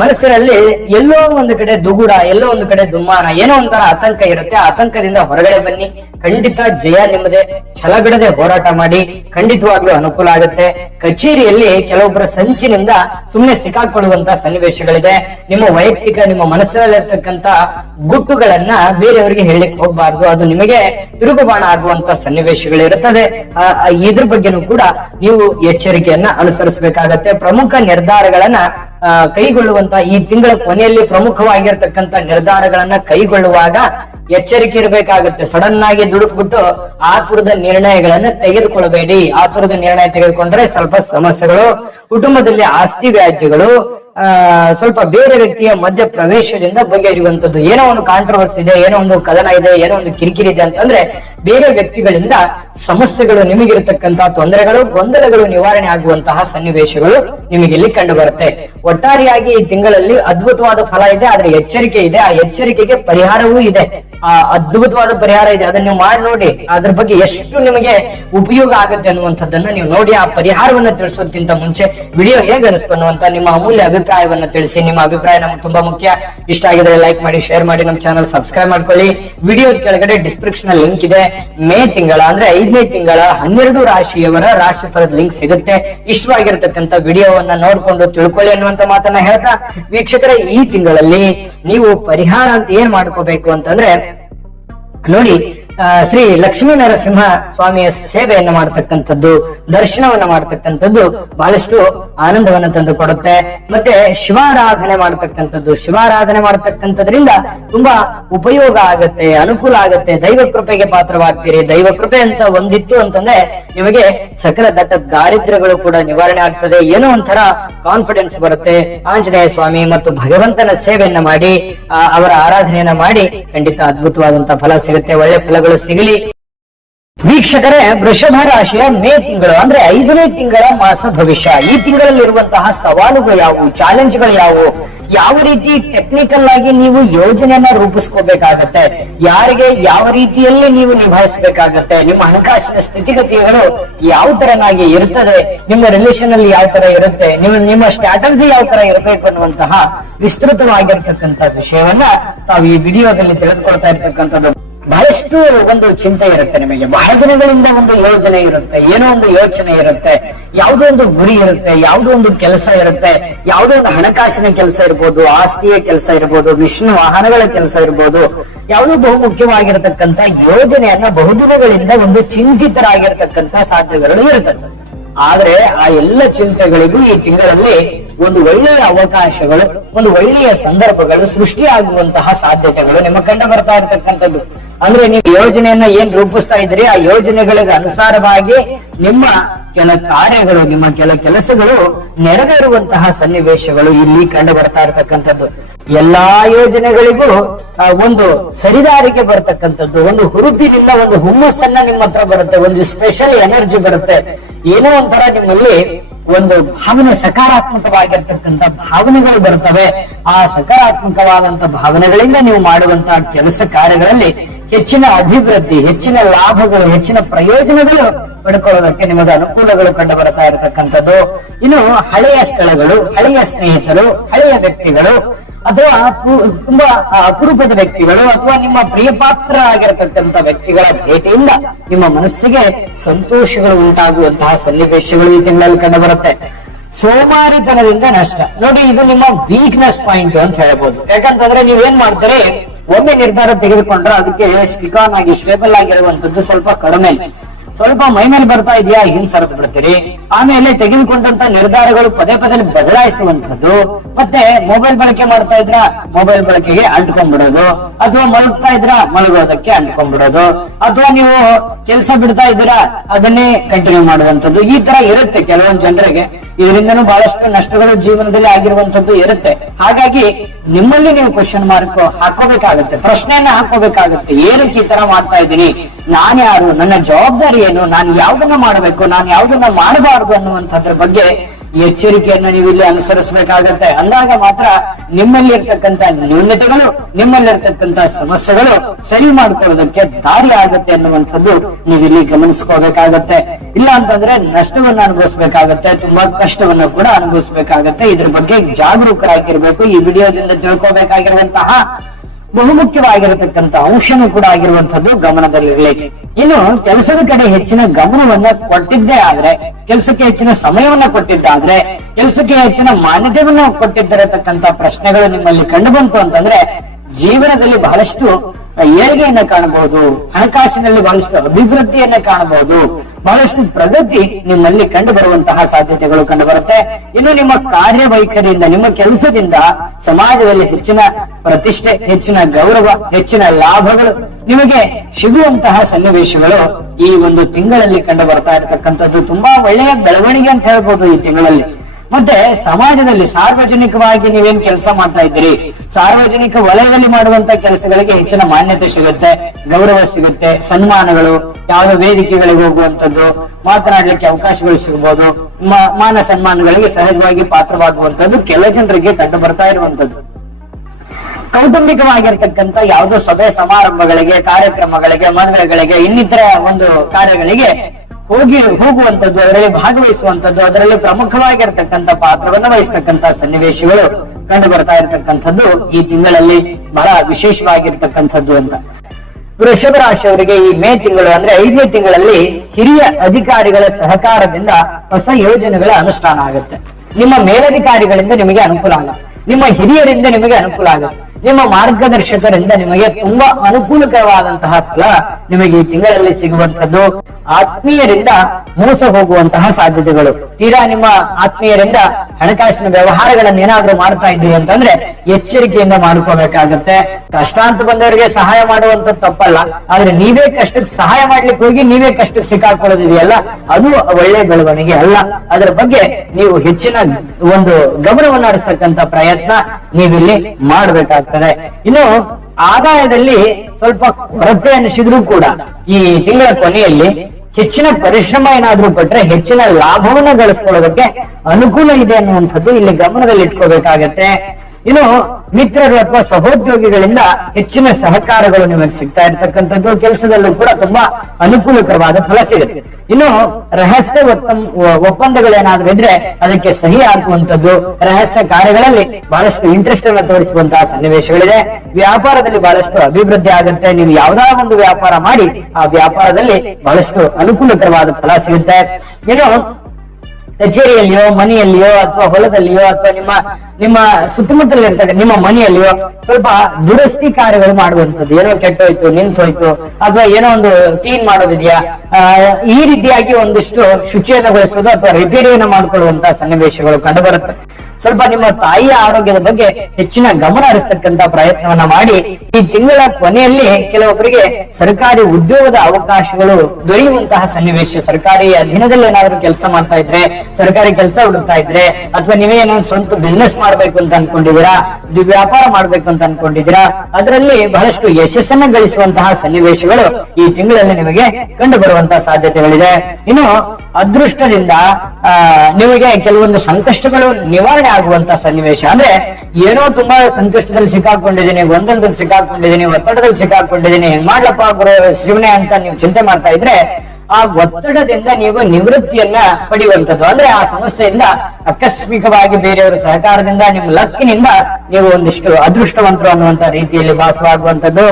ಮನಸ್ಸಿನಲ್ಲಿ ಎಲ್ಲೋ ಒಂದು ಕಡೆ ದುಗುಡ, ಎಲ್ಲೋ ಒಂದು ಕಡೆ ದುಮ್ಮಾನ, ಏನೋ ಒಂಥರ ಆತಂಕ ಇರುತ್ತೆ. ಆತಂಕದಿಂದ ಹೊರಗಡೆ ಬನ್ನಿ, ಖಂಡಿತ ಜಯ ನಿಮ್ಮದೇ. ಛಲಬಿಡದೆ ಹೋರಾಟ ಮಾಡಿ, ಖಂಡಿತವಾಗ್ಲೂ ಅನುಕೂಲ ಆಗುತ್ತೆ. ಕಚೇರಿಯಲ್ಲಿ ಕೆಲವೊಬ್ಬರ ಸಂಚಿನಿಂದ ಸುಮ್ಮನೆ ಸಿಕ್ಕಾಕೊಳ್ಳುವಂತಹ ಸನ್ನಿವೇಶಗಳಿದೆ. ನಿಮ್ಮ ವೈಯಕ್ತಿಕ, ನಿಮ್ಮ ಮನಸ್ಸಿನಲ್ಲಿರ್ತಕ್ಕಂತ ಗುಟ್ಟುಗಳನ್ನ ಬೇರೆಯವರಿಗೆ ಹೇಳಲಿಕ್ಕೆ ಹೋಗ್ಬಾರ್ದು. ಅದು ನಿಮಗೆ ತಿರುಗುಬಾಣ ಆಗುವಂತ ಸನ್ನಿವೇಶಗಳಿರುತ್ತದೆ. ಇದ್ರ ಬಗ್ಗೆನೂ ಕೂಡ ನೀವು ಎಚ್ಚರಿಕೆಯನ್ನ ಅನುಸರಿಸಬೇಕಾಗತ್ತೆ. ಪ್ರಮುಖ ನಿರ್ಧಾರಗಳನ್ನ ಕೈಗೊಳ್ಳುವಂತ ಈ ತಿಂಗಳ ಕೊನೆಯಲ್ಲಿ ಪ್ರಮುಖವಾಗಿರ್ತಕ್ಕಂಥ ನಿರ್ಧಾರಗಳನ್ನ ಕೈಗೊಳ್ಳುವಾಗ ಎಚ್ಚರಿಕೆ ಇರಬೇಕಾಗುತ್ತೆ. ಸಡನ್ ಆಗಿ ದುಡುಕ್ಬಿಟ್ಟು ಆತುರದ ನಿರ್ಣಯಗಳನ್ನ ತೆಗೆದುಕೊಳ್ಳಬೇಡಿ. ಆತುರದ ನಿರ್ಣಯ ತೆಗೆದುಕೊಂಡ್ರೆ ಸ್ವಲ್ಪ ಸಮಸ್ಯೆಗಳು, ಕುಟುಂಬದಲ್ಲಿ ಆಸ್ತಿ ವ್ಯಾಜ್ಯಗಳು, ಸ್ವಲ್ಪ ಬೇರೆ ವ್ಯಕ್ತಿಯ ಮಧ್ಯ ಪ್ರವೇಶದಿಂದ ಬಗೆಹರಿಯುವಂತದ್ದು. ಏನೋ ಒಂದು ಕಾಂಟ್ರವರ್ಸಿ ಇದೆ, ಏನೋ ಒಂದು ಕದನ ಇದೆ, ಏನೋ ಒಂದು ಕಿರಿಕಿರಿ ಇದೆ ಅಂತಂದ್ರೆ ಬೇರೆ ವ್ಯಕ್ತಿಗಳಿಂದ ಸಮಸ್ಯೆಗಳು, ನಿಮಗಿರತಕ್ಕಂತ ತೊಂದರೆಗಳು, ಗೊಂದಲಗಳು ನಿವಾರಣೆ ಆಗುವಂತಹ ಸನ್ನಿವೇಶಗಳು ನಿಮಗಿಲ್ಲಿ ಕಂಡು ಬರುತ್ತೆ. ಒಟ್ಟಾರೆಯಾಗಿ ಈ ತಿಂಗಳಲ್ಲಿ ಅದ್ಭುತವಾದ ಫಲ ಇದೆ, ಆದ್ರೆ ಎಚ್ಚರಿಕೆ ಇದೆ. ಆ ಎಚ್ಚರಿಕೆಗೆ ಪರಿಹಾರವೂ ಇದೆ. ಆ ಅದ್ಭುತವಾದ ಪರಿಹಾರ ಇದೆ, ಅದನ್ನ ನೀವು ಮಾಡಿ ನೋಡಿ. ಅದ್ರ ಬಗ್ಗೆ ಎಷ್ಟು ನಿಮಗೆ ಉಪಯೋಗ ಆಗುತ್ತೆ ಅನ್ನುವಂಥದ್ದನ್ನ ನೀವು ನೋಡಿ. ಆ ಪರಿಹಾರವನ್ನ ತಿಳಿಸೋದಕ್ಕಿಂತ ಮುಂಚೆ ವಿಡಿಯೋ ಹೇಗೆ ಅನಿಸ್ತು ಅನ್ನುವಂತ ನಿಮ್ಮ ಅಮೂಲ್ಯ ಅಭಿಪ್ರಾಯವನ್ನ ತಿಳಿಸಿ. ನಿಮ್ಮ ಅಭಿಪ್ರಾಯ ನಮ್ಗೆ ತುಂಬಾ ಮುಖ್ಯ. ಇಷ್ಟ ಆಗಿದ್ರೆ ಲೈಕ್ ಮಾಡಿ, ಶೇರ್ ಮಾಡಿ, ನಮ್ಮ ಚಾನಲ್ ಸಬ್ಸ್ಕ್ರೈಬ್ ಮಾಡ್ಕೊಳ್ಳಿ. ವಿಡಿಯೋ ಕೆಳಗಡೆ ಡಿಸ್ಕ್ರಿಪ್ಷನ್ ಲಿಂಕ್ ಇದೆ. ಮೇ ತಿಂಗಳ ಅಂದ್ರೆ 5ನೇ ತಿಂಗಳ 12 ರಾಶಿಯವರ ರಾಶಿಫಲದ ಲಿಂಕ್ ಸಿಗುತ್ತೆ. ಇಷ್ಟವಾಗಿರ್ತಕ್ಕಂಥ ವಿಡಿಯೋವನ್ನ ನೋಡ್ಕೊಂಡು ತಿಳ್ಕೊಳ್ಳಿ ಅನ್ನುವಂತ ಮಾತನ್ನ ಹೇಳ್ತಾ, ವೀಕ್ಷಕರ ಈ ತಿಂಗಳಲ್ಲಿ ನೀವು ಪರಿಹಾರ ಅಂತ ಏನ್ ಮಾಡ್ಕೋಬೇಕು ಅಂತಂದ್ರೆ ನೋಡಿ, ಶ್ರೀ ಲಕ್ಷ್ಮೀ ನರಸಿಂಹ ಸ್ವಾಮಿಯ ಸೇವೆಯನ್ನ ಮಾಡತಕ್ಕಂಥದ್ದು, ದರ್ಶನವನ್ನ ಮಾಡತಕ್ಕಂಥದ್ದು ಬಹಳಷ್ಟು ಆನಂದವನ್ನ ತಂದು ಕೊಡುತ್ತೆ. ಮತ್ತೆ ಶಿವಾರಾಧನೆ ಮಾಡತಕ್ಕಂಥದ್ದು, ಶಿವಾರಾಧನೆ ಮಾಡತಕ್ಕಂಥದ್ರಿಂದ ತುಂಬಾ ಉಪಯೋಗ ಆಗತ್ತೆ, ಅನುಕೂಲ ಆಗತ್ತೆ. ದೈವ ಕೃಪೆಗೆ ಪಾತ್ರವಾಗ್ತೀರಿ. ದೈವ ಕೃಪೆ ಅಂತ ಒಂದಿತ್ತು ಅಂತಂದ್ರೆ ನಿಮಗೆ ಸಕಲ ದಟ್ಟ ದಾರಿದ್ರ್ಯಗಳು ಕೂಡ ನಿವಾರಣೆ ಆಗ್ತದೆ. ಏನೋ ಒಂಥರ ಕಾನ್ಫಿಡೆನ್ಸ್ ಬರುತ್ತೆ. ಆಂಜನೇಯ ಸ್ವಾಮಿ ಮತ್ತು ಭಗವಂತನ ಸೇವೆಯನ್ನ ಮಾಡಿ, ಅವರ ಆರಾಧನೆಯನ್ನ ಮಾಡಿ, ಖಂಡಿತ ಅದ್ಭುತವಾದಂತಹ ಫಲ ಸಿಗುತ್ತೆ. ಒಳ್ಳೆ ಫಲಗಳು ಸಿಗಲಿ. ವೀಕ್ಷಕರೇ, ವೃಷಭ ರಾಶಿಯ ಮೇ ತಿಂಗಳು ಅಂದ್ರೆ 5ನೇ ತಿಂಗಳ ಮಾಸ ಭವಿಷ್ಯ. ಈ ತಿಂಗಳಲ್ಲಿರುವಂತಹ ಸವಾಲುಗಳು ಯಾವುವು, ಚಾಲೆಂಜ್ಗಳು ಯಾವುವು, ಯಾವ ರೀತಿ ಟೆಕ್ನಿಕಲ್ ಆಗಿ ನೀವು ಯೋಜನೆಯನ್ನ ರೂಪಿಸ್ಕೋಬೇಕಾಗತ್ತೆ, ಯಾರಿಗೆ ಯಾವ ರೀತಿಯಲ್ಲಿ ನೀವು ನಿಭಾಯಿಸಬೇಕಾಗತ್ತೆ, ನಿಮ್ಮ ಹಣಕಾಸಿನ ಸ್ಥಿತಿಗತಿಗಳು ಯಾವ ತರನಾಗಿ ಇರ್ತದೆ, ನಿಮ್ಮ ರಿಲೇಷನ್ ಅಲ್ಲಿ ಯಾವ ತರ ಇರುತ್ತೆ, ನಿಮ್ಮ ಸ್ಟ್ರಾಟಜಿ ಯಾವ ತರ ಇರಬೇಕು ಅನ್ನುವಂತಹ ವಿಸ್ತೃತವಾಗಿರ್ತಕ್ಕಂಥ ವಿಷಯವನ್ನ ತಾವು ಈ ವಿಡಿಯೋದಲ್ಲಿ ತಿಳಿದುಕೊಳ್ತಾ ಇರ್ತಕ್ಕಂಥದ್ದು. ಬಹಳಷ್ಟು ಒಂದು ಚಿಂತೆ ಇರುತ್ತೆ ನಿಮಗೆ. ಬಹಳ ದಿನಗಳಿಂದ ಒಂದು ಯೋಜನೆ ಇರುತ್ತೆ, ಏನೋ ಒಂದು ಯೋಚನೆ ಇರುತ್ತೆ, ಯಾವುದೋ ಒಂದು ಗುರಿ ಇರುತ್ತೆ, ಯಾವುದೋ ಒಂದು ಕೆಲಸ ಇರುತ್ತೆ, ಯಾವುದೋ ಒಂದು ಹಣಕಾಸಿನ ಕೆಲಸ ಇರ್ಬೋದು, ಆಸ್ತಿಯ ಕೆಲಸ ಇರ್ಬೋದು, ಮಿಷನ್ ವಾಹನಗಳ ಕೆಲಸ ಇರ್ಬೋದು, ಯಾವುದೋ ಬಹು ಮುಖ್ಯವಾಗಿರತಕ್ಕಂತ ಯೋಜನೆಯನ್ನ ಬಹುದಿನಗಳಿಂದ ಒಂದು ಚಿಂತಿತರಾಗಿರ್ತಕ್ಕಂತ ಸಾಧ್ಯತೆಗಳು ಇರ್ತದೆ. ಆದ್ರೆ ಆ ಎಲ್ಲ ಚಿಂತೆಗಳಿಗೂ ಈ ತಿಂಗಳಲ್ಲಿ ಒಂದು ಒಳ್ಳೆಯ ಅವಕಾಶಗಳು, ಒಂದು ಒಳ್ಳೆಯ ಸಂದರ್ಭಗಳು ಸೃಷ್ಟಿಯಾಗುವಂತಹ ಸಾಧ್ಯತೆಗಳು ನಿಮ್ಮ ಕಂಡು ಬರ್ತಾ ಇರತಕ್ಕಂಥದ್ದು. ಅಂದ್ರೆ ನೀವು ಯೋಜನೆಯನ್ನ ಏನ್ ರೂಪಿಸ್ತಾ ಇದ್ರಿ, ಆ ಯೋಜನೆಗಳಿಗೆ ಅನುಸಾರವಾಗಿ ನಿಮ್ಮ ಕೆಲ ಕಾರ್ಯಗಳು, ನಿಮ್ಮ ಕೆಲ ಕೆಲಸಗಳು ನೆರವೇರುವಂತಹ ಸನ್ನಿವೇಶಗಳು ಇಲ್ಲಿ ಕಂಡು ಬರ್ತಾ ಇರತಕ್ಕಂಥದ್ದು. ಎಲ್ಲಾ ಯೋಜನೆಗಳಿಗೂ ಒಂದು ಸರಿದಾರಿಗೆ ಬರ್ತಕ್ಕಂಥದ್ದು, ಒಂದು ಹುರುಪಿನಿಂದ ಒಂದು ಹುಮ್ಮಸ್ಸನ್ನ ನಿಮ್ಮ ಹತ್ರ ಬರುತ್ತೆ, ಒಂದು ಸ್ಪೆಷಲ್ ಎನರ್ಜಿ ಬರುತ್ತೆ. ಏನೋ ಒಂಥರ ನಿಮ್ಮಲ್ಲಿ ಒಂದು ಭಾವನೆ, ಸಕಾರಾತ್ಮಕವಾಗಿರ್ತಕ್ಕಂಥ ಭಾವನೆಗಳು ಬರ್ತವೆ. ಆ ಸಕಾರಾತ್ಮಕವಾದಂತ ಭಾವನೆಗಳಿಂದ ನೀವು ಮಾಡುವಂತಹ ಕೆಲಸ ಕಾರ್ಯಗಳಲ್ಲಿ ಹೆಚ್ಚಿನ ಅಭಿವೃದ್ಧಿ, ಹೆಚ್ಚಿನ ಲಾಭಗಳು, ಹೆಚ್ಚಿನ ಪ್ರಯೋಜನಗಳು ಪಡ್ಕೊಳ್ಳೋದಕ್ಕೆ ನಿಮಗೆ ಅನುಕೂಲಗಳು ಕಂಡು ಬರ್ತಾ ಇರತಕ್ಕಂಥದ್ದು. ಇನ್ನು ಹಳೆಯ ಸ್ಥಳಗಳು, ಹಳೆಯ ಸ್ನೇಹಿತರು, ಹಳೆಯ ವ್ಯಕ್ತಿಗಳು ಅಥವಾ ತುಂಬಾ ಅಪರೂಪದ ವ್ಯಕ್ತಿಗಳು ಅಥವಾ ನಿಮ್ಮ ಪ್ರಿಯ ಪಾತ್ರ ಆಗಿರತಕ್ಕಂಥ ವ್ಯಕ್ತಿಗಳ ಭೇಟಿಯಿಂದ ನಿಮ್ಮ ಮನಸ್ಸಿಗೆ ಸಂತೋಷಗಳು ಉಂಟಾಗುವಂತಹ ಸನ್ನಿವೇಶಗಳು ಈ ತಿಂಗಳಲ್ಲಿ ಕಂಡು ಬರುತ್ತೆ. ಸೋಮಾರಿತನದಿಂದ ನಷ್ಟ ನೋಡಿ, ಇದು ನಿಮ್ಮ ವೀಕ್ನೆಸ್ ಪಾಯಿಂಟ್ ಅಂತ ಹೇಳ್ಬೋದು. ಯಾಕಂತಂದ್ರೆ ನೀವೇನ್ ಮಾಡ್ತೀರಿ, ಒಮ್ಮೆ ನಿರ್ಧಾರ ತೆಗೆದುಕೊಂಡ್ರೆ ಅದಕ್ಕೆ ಸ್ಟಿಕ್ ಆನ್ ಆಗಿ ಸ್ಟೇಬಲ್ ಆಗಿರುವಂತದ್ದು ಸ್ವಲ್ಪ ಕಡಿಮೆ. ಸ್ವಲ್ಪ ಮೈ ಮೇಲೆ ಬರ್ತಾ ಇದೆಯಾ ಹಿಂಗ್ ಸರತ್ ಬಿಡ್ತೀರಿ. ಆಮೇಲೆ ತೆಗೆದುಕೊಂಡಂತ ನಿರ್ಧಾರಗಳು ಪದೇ ಪದೇ ಬದಲಾಯಿಸುವಂತದ್ದು. ಮತ್ತೆ ಮೊಬೈಲ್ ಬಳಕೆ ಮಾಡ್ತಾ ಇದ್ರ ಮೊಬೈಲ್ ಬಳಕೆಗೆ ಅಂಟ್ಕೊಂಡ್ಬಿಡೋದು, ಅಥವಾ ಮಲಗ್ತಾ ಇದ್ರ ಮಲಗೋದಕ್ಕೆ ಅಂಟ್ಕೊಂಡ್ಬಿಡೋದು, ಅಥವಾ ನೀವು ಕೆಲಸ ಬಿಡ್ತಾ ಇದ್ದೀರಾ ಅದನ್ನೇ ಕಂಟಿನ್ಯೂ ಮಾಡುವಂತದ್ದು. ಈ ತರ ಇರುತ್ತೆ ಕೆಲವೊಂದು ಜನರಿಗೆ. ಇದರಿಂದನೂ ಬಹಳಷ್ಟು ನಷ್ಟಗಳು ಜೀವನದಲ್ಲಿ ಆಗಿರುವಂತದ್ದು ಇರುತ್ತೆ. ಹಾಗಾಗಿ ನಿಮ್ಮಲ್ಲಿ ನೀವು ಕ್ವಶನ್ ಮಾರ್ಕ್ ಹಾಕೋಬೇಕಾಗತ್ತೆ, ಪ್ರಶ್ನೆಯನ್ನ ಹಾಕೋಬೇಕಾಗತ್ತೆ. ಏನಕ್ಕೆ ಈ ತರ ಮಾಡ್ತಾ ಇದ್ದೀನಿ, ನಾನು ಯಾರು, ನನ್ನ ಜವಾಬ್ದಾರಿ ಏನು, ನಾನು ಯಾವ್ದನ್ನ ಮಾಡಬೇಕು, ನಾನು ಯಾವ್ದನ್ನ ಮಾಡಬಾರದು ಅನ್ನುವಂಥದ್ರ ಬಗ್ಗೆ ಎಚ್ಚರಿಕೆಯನ್ನು ನೀವು ಇಲ್ಲಿ ಅನುಸರಿಸಬೇಕಾಗತ್ತೆ. ಅಂದಾಗ ಮಾತ್ರ ನಿಮ್ಮಲ್ಲಿರ್ತಕ್ಕಂಥ ನ್ಯೂನತೆಗಳು, ನಿಮ್ಮಲ್ಲಿರ್ತಕ್ಕಂಥ ಸಮಸ್ಯೆಗಳು ಸರಿ ಮಾಡ್ಕೊಳ್ಳೋದಕ್ಕೆ ದಾರಿ ಆಗುತ್ತೆ ಅನ್ನುವಂಥದ್ದು ನೀವು ಇಲ್ಲಿ ಗಮನಿಸ್ಕೋಬೇಕಾಗತ್ತೆ. ಇಲ್ಲ ಅಂತಂದ್ರೆ ನಷ್ಟವನ್ನ ಅನುಭವಿಸ್ಬೇಕಾಗತ್ತೆ, ತುಂಬಾ ಕಷ್ಟವನ್ನ ಕೂಡ ಅನುಭವಿಸ್ಬೇಕಾಗತ್ತೆ. ಇದ್ರ ಬಗ್ಗೆ ಜಾಗರೂಕರಾಗಿರ್ಬೇಕು. ಈ ವಿಡಿಯೋದಿಂದ ತಿಳ್ಕೋಬೇಕಾಗಿರುವಂತಹ ಬಹುಮುಖ್ಯವಾಗಿರತಕ್ಕಂತ ಅಂಶನೂ ಕೂಡ ಆಗಿರುವಂತದ್ದು ಗಮನದಲ್ಲಿರಲಿ. ಇನ್ನು ಕೆಲಸದ ಕಡೆ ಹೆಚ್ಚಿನ ಗಮನವನ್ನ ಕೊಟ್ಟಿದ್ದೇ ಆದ್ರೆ, ಕೆಲಸಕ್ಕೆ ಹೆಚ್ಚಿನ ಸಮಯವನ್ನ ಕೊಟ್ಟಿದ್ದಾದ್ರೆ, ಕೆಲಸಕ್ಕೆ ಹೆಚ್ಚಿನ ಮಾನ್ಯತೆಯನ್ನ ಕೊಟ್ಟಿದ್ದಿರತಕ್ಕಂತ ಪ್ರಶ್ನೆಗಳು ನಿಮ್ಮಲ್ಲಿ ಕಂಡು ಬಂತು ಅಂತಂದ್ರೆ ಜೀವನದಲ್ಲಿ ಬಹಳಷ್ಟು ಏಳಿಗೆಯನ್ನ ಕಾಣಬಹುದು, ಹಣಕಾಸಿನಲ್ಲಿ ಬಹಳಷ್ಟು ಅಭಿವೃದ್ಧಿಯನ್ನ ಕಾಣಬಹುದು, ಬಹಳಷ್ಟು ಪ್ರಗತಿ ನಿಮ್ಮಲ್ಲಿ ಕಂಡು ಬರುವಂತಹ ಸಾಧ್ಯತೆಗಳು ಕಂಡು ಬರುತ್ತೆ. ಇನ್ನು ನಿಮ್ಮ ಕಾರ್ಯವೈಖರಿಯಿಂದ, ನಿಮ್ಮ ಕೆಲಸದಿಂದ ಸಮಾಜದಲ್ಲಿ ಹೆಚ್ಚಿನ ಪ್ರತಿಷ್ಠೆ, ಹೆಚ್ಚಿನ ಗೌರವ, ಹೆಚ್ಚಿನ ಲಾಭಗಳು ನಿಮಗೆ ಸಿಗುವಂತಹ ಸನ್ನಿವೇಶಗಳು ಈ ಒಂದು ತಿಂಗಳಲ್ಲಿ ಕಂಡು ಬರ್ತಾ ಇರತಕ್ಕಂಥದ್ದು ತುಂಬಾ ಒಳ್ಳೆಯ ಬೆಳವಣಿಗೆ ಅಂತ ಹೇಳ್ಬೋದು ಈ ತಿಂಗಳಲ್ಲಿ. ಮತ್ತೆ ಸಮಾಜದಲ್ಲಿ ಸಾರ್ವಜನಿಕವಾಗಿ ನೀವೇನ್ ಕೆಲಸ ಮಾಡ್ತಾ ಇದ್ದೀರಿ, ಸಾರ್ವಜನಿಕ ವಲಯದಲ್ಲಿ ಮಾಡುವಂತ ಕೆಲಸಗಳಿಗೆ ಹೆಚ್ಚಿನ ಮಾನ್ಯತೆ ಸಿಗುತ್ತೆ, ಗೌರವ ಸಿಗುತ್ತೆ, ಸನ್ಮಾನಗಳು, ಯಾವುದೋ ವೇದಿಕೆಗಳಿಗೆ ಹೋಗುವಂತದ್ದು, ಮಾತನಾಡ್ಲಿಕ್ಕೆ ಅವಕಾಶಗಳು ಸಿಗಬಹುದು, ಮಾನ ಸನ್ಮಾನಗಳಿಗೆ ಸಹಜವಾಗಿ ಪಾತ್ರವಾಗುವಂತದ್ದು ಕೆಲ ಜನರಿಗೆ ಕಂಡು ಬರ್ತಾ ಇರುವಂತದ್ದು. ಕೌಟುಂಬಿಕವಾಗಿರ್ತಕ್ಕಂಥ ಯಾವುದೋ ಸಭೆ ಸಮಾರಂಭಗಳಿಗೆ, ಕಾರ್ಯಕ್ರಮಗಳಿಗೆ, ಮದುವೆಗಳಿಗೆ, ಇನ್ನಿತರ ಒಂದು ಕಾರ್ಯಗಳಿಗೆ ಹೋಗುವಂತದ್ದು, ಅದರಲ್ಲಿ ಭಾಗವಹಿಸುವಂತದ್ದು, ಅದರಲ್ಲಿ ಪ್ರಮುಖವಾಗಿರ್ತಕ್ಕಂಥ ಪಾತ್ರವನ್ನು ವಹಿಸ್ತಕ್ಕಂಥ ಸನ್ನಿವೇಶಗಳು ಕಂಡು ಬರ್ತಾ ಇರತಕ್ಕಂಥದ್ದು ಈ ತಿಂಗಳಲ್ಲಿ ಬಹಳ ವಿಶೇಷವಾಗಿರ್ತಕ್ಕಂಥದ್ದು ಅಂತ. ವೃಷಭ ರಾಶಿಯವರಿಗೆ ಈ ಮೇ ತಿಂಗಳು ಅಂದ್ರೆ 5ನೇ ತಿಂಗಳಲ್ಲಿ ಹಿರಿಯ ಅಧಿಕಾರಿಗಳ ಸಹಕಾರದಿಂದ ಹೊಸ ಯೋಜನೆಗಳ ಅನುಷ್ಠಾನ ಆಗುತ್ತೆ. ನಿಮ್ಮ ಮೇಲಧಿಕಾರಿಗಳಿಂದ ನಿಮಗೆ ಅನುಕೂಲ ಆಗುತ್ತೆ, ನಿಮ್ಮ ಹಿರಿಯರಿಂದ ನಿಮಗೆ ಅನುಕೂಲ ಆಗುತ್ತೆ, ನಿಮ್ಮ ಮಾರ್ಗದರ್ಶಕರಿಂದ ನಿಮಗೆ ತುಂಬಾ ಅನುಕೂಲಕರವಾದಂತಹ ಫಲ ನಿಮಗೆ ಈ ತಿಂಗಳಲ್ಲಿ ಸಿಗುವಂತದ್ದು. ಆತ್ಮೀಯರಿಂದ ಮೋಸ ಹೋಗುವಂತಹ ಸಾಧ್ಯತೆಗಳು, ತೀರಾ ನಿಮ್ಮ ಆತ್ಮೀಯರಿಂದ ಹಣಕಾಸಿನ ವ್ಯವಹಾರಗಳನ್ನ ಏನಾದ್ರೂ ಮಾಡ್ತಾ ಇದ್ದೀವಿ ಅಂತಂದ್ರೆ ಎಚ್ಚರಿಕೆಯಿಂದ ಮಾಡ್ಕೋಬೇಕಾಗತ್ತೆ. ಕಷ್ಟ ಅಂತ ಬಂದವರಿಗೆ ಸಹಾಯ ಮಾಡುವಂತ ತಪ್ಪಲ್ಲ, ಆದ್ರೆ ನೀವೇ ಕಷ್ಟಕ್ಕೆ ಸಹಾಯ ಮಾಡ್ಲಿಕ್ಕೆ ಹೋಗಿ ನೀವೇ ಕಷ್ಟಕ್ಕೆ ಸಿಕ್ಕಾಕೊಳ್ಳೋದಿದೆಯಲ್ಲ, ಅದು ಒಳ್ಳೆ ಬೆಳವಣಿಗೆ ಅಲ್ಲ. ಅದರ ಬಗ್ಗೆ ನೀವು ಹೆಚ್ಚಿನ ಒಂದು ಗಮನವನ್ನು ಹರಿಸ್ತಕ್ಕಂಥ ಪ್ರಯತ್ನ ನೀವಿಲ್ಲಿ ಮಾಡಬೇಕಾಗ್ತದೆ. ಇನ್ನು ಆದಾಯದಲ್ಲಿ ಸ್ವಲ್ಪ ಕೊರತೆ ಅನಿಸಿದ್ರು ಕೂಡ ಈ ತಿಂಗಳ ಕೊನೆಯಲ್ಲಿ ಹೆಚ್ಚಿನ ಪರಿಶ್ರಮ ಏನಾದ್ರೂ ಪಟ್ರೆ ಹೆಚ್ಚಿನ ಲಾಭವನ್ನು ಗಳಿಸ್ಕೊಳ್ಳೋದಕ್ಕೆ ಅನುಕೂಲ ಇದೆ ಅನ್ನುವಂಥದ್ದು ಇಲ್ಲಿ ಗಮನದಲ್ಲಿ ಇಟ್ಕೋಬೇಕಾಗತ್ತೆ. ಇನ್ನು ಮಿತ್ರರು ಅಥವಾ ಸಹೋದ್ಯೋಗಿಗಳಿಂದ ಹೆಚ್ಚಿನ ಸಹಕಾರಗಳು ನಿಮಗೆ ಸಿಗ್ತಾ ಇರ್ತಕ್ಕಂಥದ್ದು, ಕೆಲಸದಲ್ಲೂ ಕೂಡ ತುಂಬಾ ಅನುಕೂಲಕರವಾದ ಫಲ ಸಿಗುತ್ತೆ. ಇನ್ನು ರಹಸ್ಯ ಒಪ್ಪಂದಗಳೇನಾದ್ರೂ ಇದ್ರೆ ಅದಕ್ಕೆ ಸಹಿ ಹಾಕುವಂತದ್ದು, ರಹಸ್ಯ ಕಾರ್ಯಗಳಲ್ಲಿ ಬಹಳಷ್ಟು ಇಂಟ್ರೆಸ್ಟ್ ಅನ್ನು ತೋರಿಸುವಂತಹ ಸನ್ನಿವೇಶಗಳಿದೆ. ವ್ಯಾಪಾರದಲ್ಲಿ ಬಹಳಷ್ಟು ಅಭಿವೃದ್ಧಿ ಆಗುತ್ತೆ. ನೀವು ಯಾವ್ದಾರ ಒಂದು ವ್ಯಾಪಾರ ಮಾಡಿ ಆ ವ್ಯಾಪಾರದಲ್ಲಿ ಬಹಳಷ್ಟು ಅನುಕೂಲಕರವಾದ ಫಲ ಸಿಗುತ್ತೆ. ಇನ್ನು ಕಚೇರಿಯಲ್ಲಿಯೋ, ಮನೆಯಲ್ಲಿಯೋ, ಅಥವಾ ಹೊಲದಲ್ಲಿಯೋ, ಅಥವಾ ನಿಮ್ಮ ಸುತ್ತಮುತ್ತಲಿರ್ತಕ್ಕ ನಿಮ್ಮ ಮನೆಯಲ್ಲಿಯೋ ಸ್ವಲ್ಪ ದುರಸ್ತಿ ಕಾರ್ಯಗಳು ಮಾಡುವಂಥದ್ದು, ಏನೋ ಕೆಟ್ಟೋಯ್ತು, ನಿಂತೋಯ್ತು, ಅಥವಾ ಏನೋ ಒಂದು ಕ್ಲೀನ್ ಮಾಡೋದಿದೆಯಾ, ಈ ರೀತಿಯಾಗಿ ಒಂದಿಷ್ಟು ಶುಚಿಯನ್ನು ಗೊಳಿಸೋದು ಅಥವಾ ರಿಪೇರಿಯನ್ನು ಮಾಡಿಕೊಳ್ಳುವಂತಹ ಸನ್ನಿವೇಶಗಳು ಕಂಡು ಬರುತ್ತೆ. ಸ್ವಲ್ಪ ನಿಮ್ಮ ತಾಯಿಯ ಆರೋಗ್ಯದ ಬಗ್ಗೆ ಹೆಚ್ಚಿನ ಗಮನ ಹರಿಸ್ತಕ್ಕಂತ ಪ್ರಯತ್ನವನ್ನ ಮಾಡಿ ಈ ತಿಂಗಳ ಕೊನೆಯಲ್ಲಿ ಕೆಲವೊಬ್ಬರಿಗೆ ಸರ್ಕಾರಿ ಉದ್ಯೋಗದ ಅವಕಾಶಗಳು ದೊರೆಯುವಂತಹ ಸನ್ನಿವೇಶ, ಸರ್ಕಾರಿ ಅಧೀನದಲ್ಲಿ ಏನಾದ್ರು ಕೆಲಸ ಮಾಡ್ತಾ ಇದ್ರೆ, ಸರ್ಕಾರಿ ಕೆಲಸ ಹುಡುಕ್ತಾ ಇದ್ರೆ, ಅಥವಾ ನೀವೇ ಏನೋ ಸ್ವಂತ ಬಿಸ್ನೆಸ್ ಮಾಡ್ಬೇಕು ಅಂತ ಅನ್ಕೊಂಡಿದ್ದೀರಾ, ವ್ಯಾಪಾರ ಮಾಡ್ಬೇಕು ಅಂತ ಅನ್ಕೊಂಡಿದ್ದೀರಾ, ಅದರಲ್ಲಿ ಬಹಳಷ್ಟು ಯಶಸ್ಸನ್ನ ಗಳಿಸುವಂತಹ ಸನ್ನಿವೇಶಗಳು ಈ ತಿಂಗಳಲ್ಲಿ ನಿಮಗೆ ಕಂಡು ಬರುವಂತಹ ಸಾಧ್ಯತೆಗಳಿದೆ. ಇನ್ನು ಅದೃಷ್ಟದಿಂದ ನಿಮಗೆ ಕೆಲವೊಂದು ಸಂಕಷ್ಟಗಳು ನಿವಾರಣೆ ಆಗುವಂತ ಸನ್ನಿವೇಶ, ಅಂದ್ರೆ ಏನೋ ತುಂಬಾ ಸಂಕಷ್ಟದಲ್ಲಿ ಸಿಕ್ಕಾಕೊಂಡಿದ್ದೀನಿ, ಗೊಂದಲದಲ್ಲಿ ಸಿಕ್ಕಾಕೊಂಡಿದ್ದೀನಿ, ಒತ್ತಡದಲ್ಲಿ ಸಿಕ್ಕಾಕೊಂಡಿದ್ದೀನಿ, ಹೆಂಗ್ ಮಾಡ್ಲಪ್ಪ ಗುರು ಶಿವನೇ ಅಂತ ನೀವು ಚಿಂತೆ ಮಾಡ್ತಾ ಇದ್ರೆ ಆ ಒತ್ತಡದಿಂದ ನೀವು ನಿವೃತ್ತಿಯನ್ನ ಪಡೆಯುವಂಥದ್ದು. ಅಂದ್ರೆ ಆ ಸಮಸ್ಯೆಯಿಂದ ಆಕಸ್ಮಿಕವಾಗಿ ಬೇರೆಯವರ ಸಹಕಾರದಿಂದ ನಿಮ್ಮ ಲಕ್ಕಿನಿಂದ ನೀವು ಒಂದಿಷ್ಟು ಅದೃಷ್ಟವಂತರು ಅನ್ನುವಂತ ರೀತಿಯಲ್ಲಿ ಭಾಸವಾಗುವಂಥದ್ದು.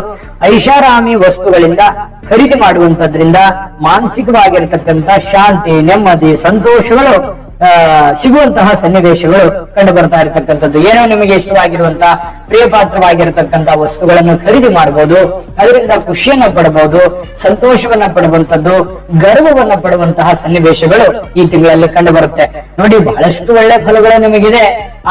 ಐಷಾರಾಮಿ ವಸ್ತುಗಳಿಂದ ಖರೀದಿ ಮಾಡುವಂತದ್ರಿಂದ ಮಾನಸಿಕವಾಗಿರತಕ್ಕಂತ ಶಾಂತಿ, ನೆಮ್ಮದಿ, ಸಂತೋಷಗಳು ಸಿಗುವಂತಹ ಸನ್ನಿವೇಶಗಳು ಕಂಡು ಬರ್ತಾ ಇರತಕ್ಕಂಥದ್ದು. ಏನೋ ನಿಮಗೆ ಇಷ್ಟವಾಗಿರುವಂತಹ ಪ್ರಿಯ ಪಾತ್ರವಾಗಿರತಕ್ಕಂತಹ ವಸ್ತುಗಳನ್ನು ಖರೀದಿ ಮಾಡಬಹುದು, ಅದರಿಂದ ಖುಷಿಯನ್ನ ಪಡಬಹುದು, ಸಂತೋಷವನ್ನ ಪಡುವಂತದ್ದು, ಗರ್ವವನ್ನ ಪಡುವಂತಹ ಸನ್ನಿವೇಶಗಳು ಈ ತಿಂಗಳಲ್ಲಿ ಕಂಡು ಬರುತ್ತೆ. ನೋಡಿ, ಬಹಳಷ್ಟು ಒಳ್ಳೆ ಫಲಗಳು ನಿಮಗಿದೆ.